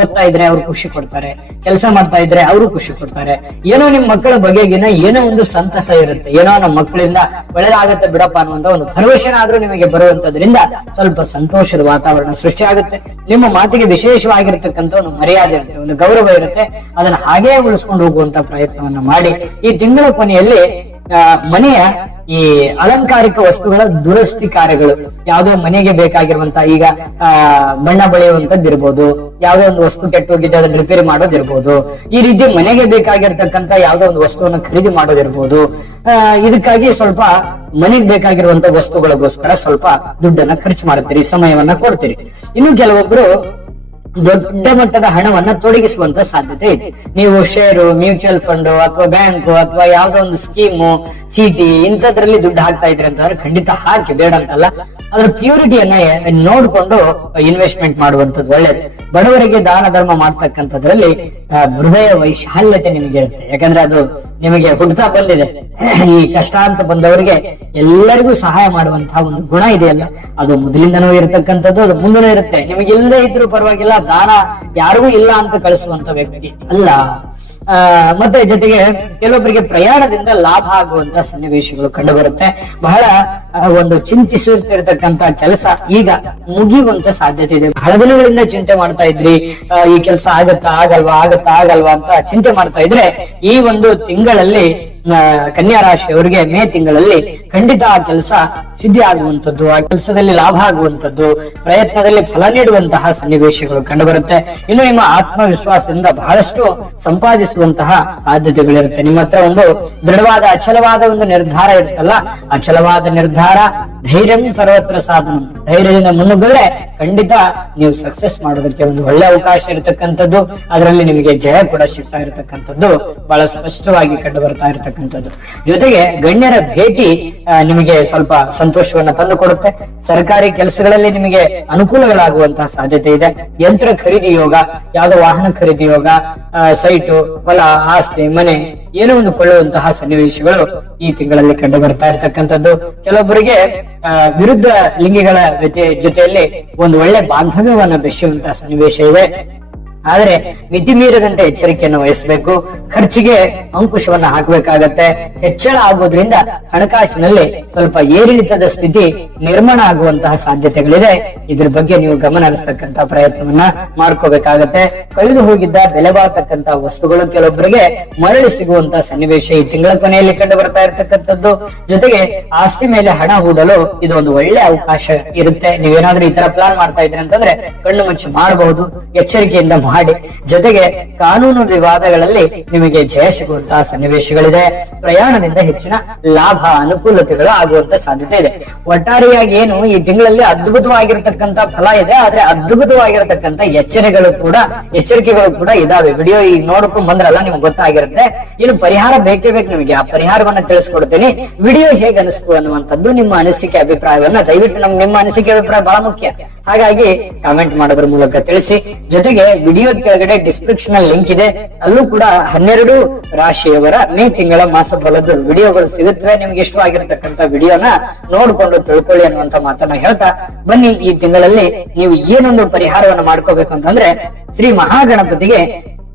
ಓದ್ತಾ ಇದ್ರೆ ಅವ್ರು ಖುಷಿ ಕೊಡ್ತಾರೆ, ಕೆಲಸ ಮಾಡ್ತಾ ಇದ್ರೆ ಅವರು ಖುಷಿ ಕೊಡ್ತಾರೆ. ಏನೋ ನಿಮ್ ಮಕ್ಕಳ ಬಗೆಗಿನ ಏನೋ ಒಂದು ಸಂತಸ ಇರುತ್ತೆ. ಏನೋ ನಮ್ಮ ಮಕ್ಕಳಿಂದ ಒಳ್ಳೆದಾಗತ್ತೆ ಬಿಡಪ್ಪ ಅನ್ನುವಂತ ಒಂದು ಭರವಸೆನಾದ್ರೂ ನಿಮಗೆ ಬರುವಂತದ್ರಿಂದ ಸ್ವಲ್ಪ ಸಂತೋಷದ ವಾತಾವರಣ ಸೃಷ್ಟಿ ಆಗುತ್ತೆ. ನಿಮ್ಮ ಮಾತಿಗೆ ವಿಶೇಷವಾಗಿರ್ತಕ್ಕಂಥ ಒಂದು ಮರ್ಯಾದೆ ಇರುತ್ತೆ, ಒಂದು ಗೌರವ ಇರುತ್ತೆ. ಅದನ್ನ ಹಾಗೇ ಉಳಿಸ್ಕೊಂಡು ಹೋಗುವಂತ ಪ್ರಯತ್ನವನ್ನ ಮಾಡಿ. ಈ ತಿಂಗಳ ಕೊನೆಯಲ್ಲಿ ಮನೆಯ ಈ ಅಲಂಕಾರಿಕ ವಸ್ತುಗಳ ದುರಸ್ತಿ ಕಾರ್ಯಗಳು, ಯಾವುದೋ ಮನೆಗೆ ಬೇಕಾಗಿರುವಂತ, ಈಗ ಬಣ್ಣ ಬಳಿಯುವಂತದ್ದು ಇರ್ಬೋದು, ಯಾವುದೋ ಒಂದು ವಸ್ತು ಕೆಟ್ಟೋಗಿದ್ರೆ ಅದನ್ನ ರಿಪೇರಿ ಮಾಡೋದಿರ್ಬೋದು. ಈ ರೀತಿ ಮನೆಗೆ ಬೇಕಾಗಿರ್ತಕ್ಕಂತ ಯಾವುದೋ ಒಂದು ವಸ್ತುವನ್ನ ಖರೀದಿ ಮಾಡೋದಿರ್ಬೋದು. ಇದಕ್ಕಾಗಿ ಸ್ವಲ್ಪ ಮನೆಗೆ ಬೇಕಾಗಿರುವಂತ ವಸ್ತುಗಳಿಗೋಸ್ಕರ ಸ್ವಲ್ಪ ದುಡ್ಡನ್ನ ಖರ್ಚು ಮಾಡ್ತೀರಿ, ಸಮಯವನ್ನ ಕೊಡ್ತೀರಿ. ಇನ್ನು ಕೆಲವೊಬ್ರು ದೊಡ್ಡ ಮಟ್ಟದ ಹಣವನ್ನ ತೊಡಗಿಸುವಂತ ಸಾಧ್ಯತೆ ಇದೆ. ನೀವು ಷೇರು, ಮ್ಯೂಚುವಲ್ ಫಂಡ್ ಅಥವಾ ಬ್ಯಾಂಕು ಅಥವಾ ಯಾವ್ದೋ ಒಂದು ಸ್ಕೀಮು, ಚೀಟಿ ಇಂಥದ್ರಲ್ಲಿ ದುಡ್ಡು ಹಾಕ್ತಾ ಇದ್ರಿ ಅಂತಂದ್ರೆ ಖಂಡಿತ ಹಾಕಿ, ಬೇಡ ಅಂತಲ್ಲ. ಅದ್ರ ಪ್ಯೂರಿಟಿಯನ್ನ ನೋಡ್ಕೊಂಡು ಇನ್ವೆಸ್ಟ್ಮೆಂಟ್ ಮಾಡುವಂತದ್ದು ಒಳ್ಳೇದು. ಬಡವರಿಗೆ ದಾನ ಧರ್ಮ ಮಾಡ್ತಕ್ಕಂಥದ್ರಲ್ಲಿ ಹೃದಯ ವೈಶಾಲ್ಯತೆ ನಿಮಗೆ ಇರುತ್ತೆ. ಯಾಕಂದ್ರೆ ಅದು ನಿಮಗೆ ಹುಡ್ತಾ ಬಂದಿದೆ. ಈ ಕಷ್ಟ ಅಂತ ಬಂದವರಿಗೆ ಎಲ್ಲರಿಗೂ ಸಹಾಯ ಮಾಡುವಂತಹ ಒಂದು ಗುಣ ಇದೆಯಲ್ಲ, ಅದು ಮೊದಲಿಂದನೂ ಇರತಕ್ಕಂಥದ್ದು, ಅದು ಮುಂದನೂ ಇರುತ್ತೆ. ನಿಮಗೆ ಇಲ್ಲದೆ ಇದ್ರೂ ಪರವಾಗಿಲ್ಲ, ದಾನ ಯಾರಿಗೂ ಇಲ್ಲ ಅಂತ ಕಳಿಸುವಂತ ವ್ಯಕ್ತಿ ಅಲ್ಲ. ಮತ್ತೆ ಜೊತೆಗೆ ಕೆಲವೊಬ್ಬರಿಗೆ ಪ್ರಯಾಣದಿಂದ ಲಾಭ ಆಗುವಂತ ಸನ್ನಿವೇಶಗಳು ಕಂಡು ಬರುತ್ತೆ. ಬಹಳ ಒಂದು ಚಿಂತಿಸುತ್ತಿರತಕ್ಕಂತ ಕೆಲಸ ಈಗ ಮುಗಿಯುವಂತ ಸಾಧ್ಯತೆ ಇದೆ. ಬಹಳ ದಿನಗಳಿಂದ ಚಿಂತೆ ಮಾಡ್ತಾ ಇದ್ರಿ, ಈ ಕೆಲಸ ಆಗತ್ತಾ ಆಗಲ್ವಾ ಅಂತ ಚಿಂತೆ ಮಾಡ್ತಾ ಇದ್ರೆ ಈ ಒಂದು ತಿಂಗಳಲ್ಲಿ ಕನ್ಯಾ ರಾಶಿಯವರಿಗೆ ಮೇ ತಿಂಗಳಲ್ಲಿ ಖಂಡಿತ ಆ ಕೆಲಸ ಸಿದ್ಧಿ ಆಗುವಂತದ್ದು, ಆ ಕೆಲಸದಲ್ಲಿ ಲಾಭ ಆಗುವಂತದ್ದು, ಪ್ರಯತ್ನದಲ್ಲಿ ಫಲ ನೀಡುವಂತಹ ಸನ್ನಿವೇಶಗಳು ಕಂಡು ಬರುತ್ತೆ. ಇನ್ನು ನಿಮ್ಮ ಆತ್ಮವಿಶ್ವಾಸದಿಂದ ಬಹಳಷ್ಟು ಸಂಪಾದಿಸುವಂತಹ ಸಾಧ್ಯತೆಗಳಿರುತ್ತೆ. ನಿಮ್ಮ ಹತ್ರ ಒಂದು ದೃಢವಾದ ಅಚಲವಾದ ಒಂದು ನಿರ್ಧಾರ ಇರುತ್ತಲ್ಲ, ಅಚಲವಾದ ನಿರ್ಧಾರ, ಧೈರ್ಯಂ ಸರ್ವತ್ರ ಸಾಧನ, ಧೈರ್ಯದಿಂದ ಮುನ್ನುಗ್ಗಿದ್ರೆ ಖಂಡಿತ ನೀವು ಸಕ್ಸಸ್ ಮಾಡೋದಕ್ಕೆ ಒಂದು ಒಳ್ಳೆ ಅವಕಾಶ ಇರತಕ್ಕಂಥದ್ದು. ಅದರಲ್ಲಿ ನಿಮಗೆ ಜಯ ಕೂಡ ಸಿಗ್ತಾ ಇರತಕ್ಕಂಥದ್ದು ಬಹಳ ಸ್ಪಷ್ಟವಾಗಿ ಕಂಡು ಬರ್ತಾ ಇರತಕ್ಕಂಥದ್ದು. ಜೊತೆಗೆ ಗಣ್ಯರ ಭೇಟಿ ನಿಮಗೆ ಸ್ವಲ್ಪ ಸಂತೋಷವನ್ನ ತಂದು ಕೊಡುತ್ತೆ. ಸರ್ಕಾರಿ ಕೆಲಸಗಳಲ್ಲಿ ನಿಮಗೆ ಅನುಕೂಲಗಳಾಗುವಂತಹ ಸಾಧ್ಯತೆ ಇದೆ. ಯಂತ್ರ ಖರೀದಿ ಯೋಗ, ಯಾವುದೋ ವಾಹನ ಖರೀದಿ ಯೋಗ, ಸೈಟು, ಹೊಲ, ಆಸ್ತಿ, ಮನೆ ಏನೋ ಒಂದು ಕೊಳ್ಳುವಂತಹ ಸನ್ನಿವೇಶಗಳು ಈ ತಿಂಗಳಲ್ಲಿ ಕಂಡು ಬರ್ತಾ ಇರತಕ್ಕಂಥದ್ದು. ಕೆಲವೊಬ್ಬರಿಗೆ ವಿರುದ್ಧ ಲಿಂಗಿಗಳ ಜೊತೆಯಲ್ಲಿ ಒಂದು ಒಳ್ಳೆ ಬಾಂಧವ್ಯವನ್ನು ಬೆಸೆಯುವಂತಹ ಸನ್ನಿವೇಶ ಇದೆ. ಆದ್ರೆ ಮಿತಿ ಮೀರದಂತೆ ಎಚ್ಚರಿಕೆಯನ್ನು ವಹಿಸಬೇಕು. ಖರ್ಚಿಗೆ ಅಂಕುಶವನ್ನ ಹಾಕಬೇಕಾಗತ್ತೆ. ಹೆಚ್ಚಳ ಆಗೋದ್ರಿಂದ ಹಣಕಾಸಿನಲ್ಲಿ ಸ್ವಲ್ಪ ಏರಿಳಿತದ ಸ್ಥಿತಿ ನಿರ್ಮಾಣ ಆಗುವಂತಹ ಸಾಧ್ಯತೆಗಳಿದೆ. ಇದ್ರ ಬಗ್ಗೆ ನೀವು ಗಮನ ಹರಿಸತಕ್ಕಂತ ಪ್ರಯತ್ನವನ್ನ ಮಾಡ್ಕೋಬೇಕಾಗತ್ತೆ. ಕಳೆದು ಹೋಗಿದ್ದ ಬೆಲೆ ಬಾಳ್ತಕ್ಕಂತ ವಸ್ತುಗಳು ಕೆಲವೊಬ್ಬರಿಗೆ ಮರಳಿ ಸಿಗುವಂತಹ ಸನ್ನಿವೇಶ ಈ ತಿಂಗಳ ಕೊನೆಯಲ್ಲಿ ಕಂಡು ಬರ್ತಾ ಇರತಕ್ಕಂಥದ್ದು. ಜೊತೆಗೆ ಆಸ್ತಿ ಮೇಲೆ ಹಣ ಹೂಡಲು ಇದು ಒಂದು ಒಳ್ಳೆ ಅವಕಾಶ ಇರುತ್ತೆ. ನೀವೇನಾದ್ರೂ ಈ ತರ ಪ್ಲಾನ್ ಮಾಡ್ತಾ ಇದ್ರಿ ಅಂತಂದ್ರೆ ಕಣ್ಣು ಮುಚ್ಚಿ ಮಾಡಬಹುದು, ಎಚ್ಚರಿಕೆಯಿಂದ ಮಾಡಿ. ಜೊತೆಗೆ ಕಾನೂನು ವಿವಾದಗಳಲ್ಲಿ ನಿಮಗೆ ಜಯ ಸಿಗುವಂತಹ ಸನ್ನಿವೇಶಗಳಿದೆ. ಪ್ರಯಾಣದಿಂದ ಹೆಚ್ಚಿನ ಲಾಭ, ಅನುಕೂಲತೆಗಳು ಆಗುವಂತ ಸಾಧ್ಯತೆ ಇದೆ. ಒಟ್ಟಾರೆಯಾಗಿ ಏನು ಈ ತಿಂಗಳಲ್ಲಿ ಅದ್ಭುತವಾಗಿರತಕ್ಕಂತ ಫಲ ಇದೆ. ಆದ್ರೆ ಅದ್ಭುತವಾಗಿರತಕ್ಕಂತ ಎಚ್ಚರಿಕೆಗಳು ಕೂಡ ಇದಾವೆ. ವಿಡಿಯೋ ಈಗ ನೋಡ್ಕೊಂಡ್ ಬಂದ್ರಲ್ಲ, ನಿಮ್ಗೆ ಗೊತ್ತಾಗಿರುತ್ತೆ. ಇನ್ನು ಪರಿಹಾರ ಬೇಕೇ ಬೇಕು ನಿಮಗೆ. ಆ ಪರಿಹಾರವನ್ನ ತಿಳಿಸ್ಕೊಡ್ತೀನಿ. ವಿಡಿಯೋ ಹೇಗೆ ಅನಿಸ್ತು ಅನ್ನುವಂಥದ್ದು ನಿಮ್ಮ ಅನಿಸಿಕೆ, ಅಭಿಪ್ರಾಯವನ್ನ ದಯವಿಟ್ಟು ನಿಮ್ಮ ಅನಿಸಿಕೆ, ಅಭಿಪ್ರಾಯ ಬಹಳ ಮುಖ್ಯ. ಹಾಗಾಗಿ ಕಾಮೆಂಟ್ ಮಾಡೋದ್ರ ಮೂಲಕ ತಿಳಿಸಿ. ಜೊತೆಗೆ ವಿಡಿಯೋ ಕೆಳಗಡೆ ಡಿಸ್ಕ್ರಿಪ್ಷನ್ ಅಲ್ಲಿ ಲಿಂಕ್ ಇದೆ, ಅಲ್ಲೂ ಕೂಡ 12 ರಾಶಿಯವರ ಮೇ ತಿಂಗಳ ಮಾಸ ಫಲದ ವಿಡಿಯೋಗಳು ಸಿಗುತ್ತವೆ. ನಿಮ್ಗೆ ಇಷ್ಟವಾಗಿರ್ತಕ್ಕಂಥ ವಿಡಿಯೋನ ನೋಡ್ಕೊಂಡು ತಿಳ್ಕೊಳ್ಳಿ ಅನ್ನುವಂತ ಮಾತನ್ನ ಹೇಳ್ತಾ ಬನ್ನಿ. ಈ ತಿಂಗಳಲ್ಲಿ ನೀವು ಏನೊಂದು ಪರಿಹಾರವನ್ನು ಮಾಡ್ಕೋಬೇಕು ಅಂತಂದ್ರೆ, ಶ್ರೀ ಮಹಾಗಣಪತಿಗೆ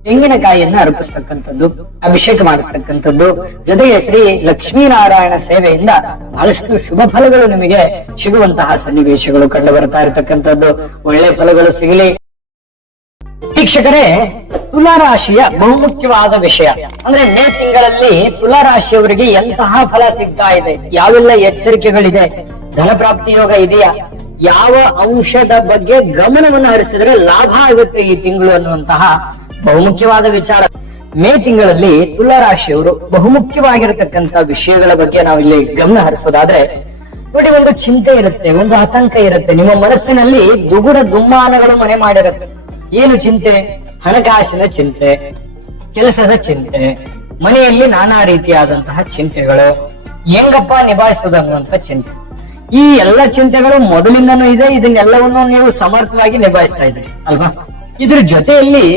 ತೆಂಗಿನಕಾಯಿಯನ್ನ ಅರ್ಪಿಸ್ತಕ್ಕಂಥದ್ದು, ಅಭಿಷೇಕ ಮಾಡಿಸ್ತಕ್ಕಂಥದ್ದು. ಜೊತೆಗೆ ಶ್ರೀ ಲಕ್ಷ್ಮೀನಾರಾಯಣ ಸೇವೆಯಿಂದ ಬಹಳಷ್ಟು ಶುಭ ಫಲಗಳು ನಿಮಗೆ ಸಿಗುವಂತಹ ಸನ್ನಿವೇಶಗಳು ಕಂಡು ಬರ್ತಾ ಇರತಕ್ಕಂಥದ್ದು. ಒಳ್ಳೆ ಫಲಗಳು ಸಿಗಲಿ. ವೀಕ್ಷಕರೇ, ತುಲಾರಾಶಿಯ ಬಹುಮುಖ್ಯವಾದ ವಿಷಯ ಅಂದ್ರೆ ಮೇ ತಿಂಗಳಲ್ಲಿ ತುಲಾರಾಶಿಯವರಿಗೆ ಎಂತಹ ಫಲ ಸಿಗ್ತಾ ಇದೆ, ಯಾವೆಲ್ಲ ಎಚ್ಚರಿಕೆಗಳಿದೆ, ಧನ ಪ್ರಾಪ್ತಿ ಯೋಗ ಇದೆಯಾ, ಯಾವ ಅಂಶದ ಬಗ್ಗೆ ಗಮನವನ್ನು ಹರಿಸಿದ್ರೆ ಲಾಭ ಆಗುತ್ತೆ ಈ ತಿಂಗಳು ಅನ್ನುವಂತಹ ಬಹುಮುಖ್ಯವಾದ ವಿಚಾರ. ಮೇ ತಿಂಗಳಲ್ಲಿ ತುಲಾರಾಶಿಯವರು ಬಹುಮುಖ್ಯವಾಗಿರತಕ್ಕಂತ ವಿಷಯಗಳ ಬಗ್ಗೆ ನಾವು ಇಲ್ಲಿ ಗಮನ ಹರಿಸೋದಾದ್ರೆ, ನೋಡಿ, ಒಂದು ಚಿಂತೆ ಇರುತ್ತೆ, ಒಂದು ಆತಂಕ ಇರುತ್ತೆ. ನಿಮ್ಮ ಮನಸ್ಸಿನಲ್ಲಿ ದುಗುಡ ದುಮ್ಮಾನಗಳು ಮನೆ ಮಾಡಿರುತ್ತೆ. ಏನು ಚಿಂತೆ? ಹಣಕಾಸಿನ ಚಿಂತೆ, ಕೆಲಸದ ಚಿಂತೆ, ಮನೆಯಲ್ಲಿ ನಾನಾ ರೀತಿಯಾದಂತಹ ಚಿಂತೆಗಳು, ಹೆಂಗಪ್ಪ ನಿಭಾಯಿಸೋದನ್ನುವಂತ ಚಿಂತೆ. ಈ ಎಲ್ಲ ಚಿಂತೆಗಳು ಮೊದಲಿಂದನೂ ಇದೆ. ಇದನ್ನೆಲ್ಲವನ್ನು ನೀವು ಸಮರ್ಥವಾಗಿ ನಿಭಾಯಿಸ್ತಾ ಇದ್ರಿ ಅಲ್ವಾ? ಇದ್ರ ಜೊತೆಯಲ್ಲಿ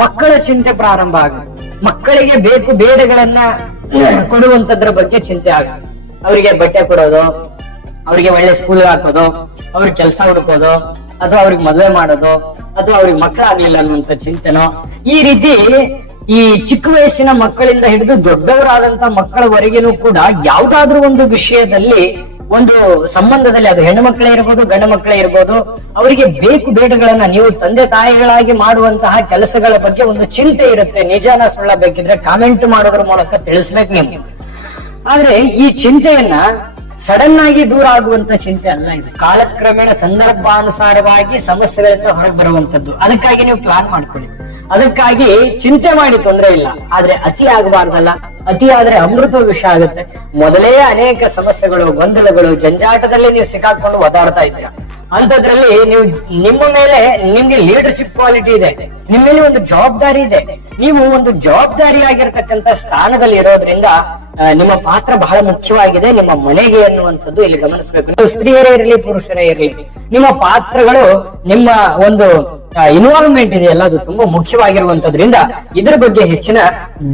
ಮಕ್ಕಳ ಚಿಂತೆ ಪ್ರಾರಂಭ ಆಗುತ್ತೆ. ಮಕ್ಕಳಿಗೆ ಬೇಕು ಬೇಡಗಳನ್ನ ಕೊಡುವಂತದ್ರ ಬಗ್ಗೆ ಚಿಂತೆ ಆಗುತ್ತೆ. ಅವರಿಗೆ ಬಟ್ಟೆ ಕೊಡೋದು, ಅವರಿಗೆ ಒಳ್ಳೆ ಸ್ಕೂಲ್ ಹಾಕೋದು, ಅವ್ರಿಗೆ ಕೆಲಸ ಹುಡುಕೋದು, ಅಥವಾ ಅವ್ರಿಗೆ ಮದುವೆ ಮಾಡೋದು, ಅಥವಾ ಅವ್ರಿಗೆ ಮಕ್ಕಳಾಗ್ಲಿಲ್ಲ ಅನ್ನುವಂತ ಚಿಂತೆನೋ, ಈ ರೀತಿ ಈ ಚಿಕ್ಕ ವಯಸ್ಸಿನ ಮಕ್ಕಳಿಂದ ಹಿಡಿದು ದೊಡ್ಡವರಾದಂತ ಮಕ್ಕಳವರೆಗೂ ಕೂಡ ಯಾವ್ದಾದ್ರೂ ಒಂದು ವಿಷಯದಲ್ಲಿ, ಒಂದು ಸಂಬಂಧದಲ್ಲಿ, ಅದು ಹೆಣ್ಣು ಮಕ್ಕಳೇ ಇರ್ಬೋದು, ಗಂಡು ಮಕ್ಕಳೇ ಇರ್ಬೋದು, ಅವರಿಗೆ ಬೇಕು ಬೇಡಗಳನ್ನ ನೀವು ತಂದೆ ತಾಯಿಗಳಾಗಿ ಮಾಡುವಂತಹ ಕೆಲಸಗಳ ಬಗ್ಗೆ ಒಂದು ಚಿಂತೆ ಇರುತ್ತೆ. ನಿಜಾನ ಸುಳ್ಳ ಬೇಕಿದ್ರೆ ಕಾಮೆಂಟ್ ಮಾಡೋದ್ರ ಮೂಲಕ ತಿಳಿಸ್ಬೇಕು ನೀವು. ಆದ್ರೆ ಈ ಚಿಂತೆಯನ್ನ ಸಡನ್ ಆಗಿ ದೂರ ಆಗುವಂತ ಚಿಂತೆ ಅಲ್ಲ ಇದು. ಕಾಲಕ್ರಮೇಣ ಸಂದರ್ಭಾನುಸಾರವಾಗಿ ಸಮಸ್ಯೆಗಳಿಂದ ಹೊರಗೆ ಬರುವಂತದ್ದು. ಅದಕ್ಕಾಗಿ ನೀವು ಪ್ಲಾನ್ ಮಾಡ್ಕೊಳ್ಳಿ. ಅದಕ್ಕಾಗಿ ಚಿಂತೆ ಮಾಡಿ ತೊಂದರೆ ಇಲ್ಲ, ಆದ್ರೆ ಅತಿ ಆಗಬಾರ್ದಲ್ಲ. ಅತಿಯಾದ್ರೆ ಅಮೃತ ವಿಷ ಆಗುತ್ತೆ. ಮೊದಲೇ ಅನೇಕ ಸಮಸ್ಯೆಗಳು, ಗೊಂದಲಗಳು, ಜಂಜಾಟದಲ್ಲಿ ನೀವು ಸಿಕ್ಕಾಕೊಂಡು ಒದಾಡ್ತಾ ಇದ್ದೀರಾ. ಅಂತದ್ರಲ್ಲಿ ನೀವು ನಿಮ್ಮ ಮೇಲೆ ನಿಮ್ಗೆ ಲೀಡರ್ಶಿಪ್ ಕ್ವಾಲಿಟಿ ಇದೆ, ನಿಮ್ಮ ಮೇಲೆ ಒಂದು ಜವಾಬ್ದಾರಿ ಇದೆ. ನೀವು ಒಂದು ಜವಾಬ್ದಾರಿಯಾಗಿರ್ತಕ್ಕಂಥ ಸ್ಥಾನದಲ್ಲಿ ಇರೋದ್ರಿಂದ ನಿಮ್ಮ ಪಾತ್ರ ಬಹಳ ಮುಖ್ಯವಾಗಿದೆ ನಿಮ್ಮ ಮನೆಗೆ ಅನ್ನುವಂಥದ್ದು ಇಲ್ಲಿ ಗಮನಿಸಬೇಕು. ನೀವು ಸ್ತ್ರೀಯರೇ ಇರಲಿ ಪುರುಷರೇ ಇರಲಿ, ನಿಮ್ಮ ಪಾತ್ರಗಳು, ನಿಮ್ಮ ಒಂದು ಇನ್ವಾಲ್ವ್ಮೆಂಟ್ ಇದೆಯಲ್ಲ, ಅದು ತುಂಬಾ ಮುಖ್ಯವಾಗಿರುವಂತದ್ರಿಂದ ಇದ್ರ ಬಗ್ಗೆ ಹೆಚ್ಚಿನ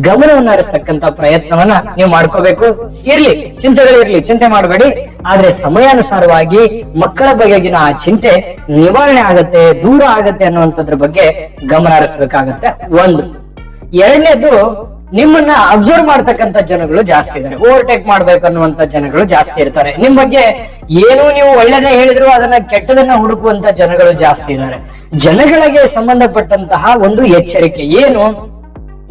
ಗಮನವನ್ನು ಹರಿಸ್ತಕ್ಕಂತ ಪ್ರಯತ್ನವನ್ನ ನೀವು ಮಾಡ್ಕೋಬೇಕು. ಇರ್ಲಿ ಚಿಂತೆಗಳಿರ್ಲಿ, ಚಿಂತೆ ಮಾಡಬೇಡಿ. ಆದ್ರೆ ಸಮಯಾನುಸಾರವಾಗಿ ಮಕ್ಕಳ ಬಗೆಗಿನ ಆ ಚಿಂತೆ ನಿವಾರಣೆ ಆಗತ್ತೆ, ದೂರ ಆಗತ್ತೆ ಅನ್ನುವಂಥದ್ರ ಬಗ್ಗೆ ಗಮನ ಹರಿಸಬೇಕಾಗತ್ತೆ. ಒಂದು. ಎರಡನೇದು, ನಿಮ್ಮನ್ನ ಅಬ್ಸರ್ವ್ ಮಾಡ್ತಕ್ಕಂಥ ಜನಗಳು ಜಾಸ್ತಿ ಇದ್ದಾರೆ. ಓವರ್ಟೇಕ್ ಮಾಡ್ಬೇಕು ಅನ್ನುವಂತ ಜನಗಳು ಜಾಸ್ತಿ ಇರ್ತಾರೆ. ನಿಮ್ ಬಗ್ಗೆ ಏನು ನೀವು ಒಳ್ಳೆದೇ ಹೇಳಿದ್ರು ಅದನ್ನ ಕೆಟ್ಟದನ್ನ ಹುಡುಕುವಂತ ಜನಗಳು ಜಾಸ್ತಿ ಇದ್ದಾರೆ. ಜನಗಳಿಗೆ ಸಂಬಂಧಪಟ್ಟಂತಹ ಒಂದು ಎಚ್ಚರಿಕೆ ಏನು,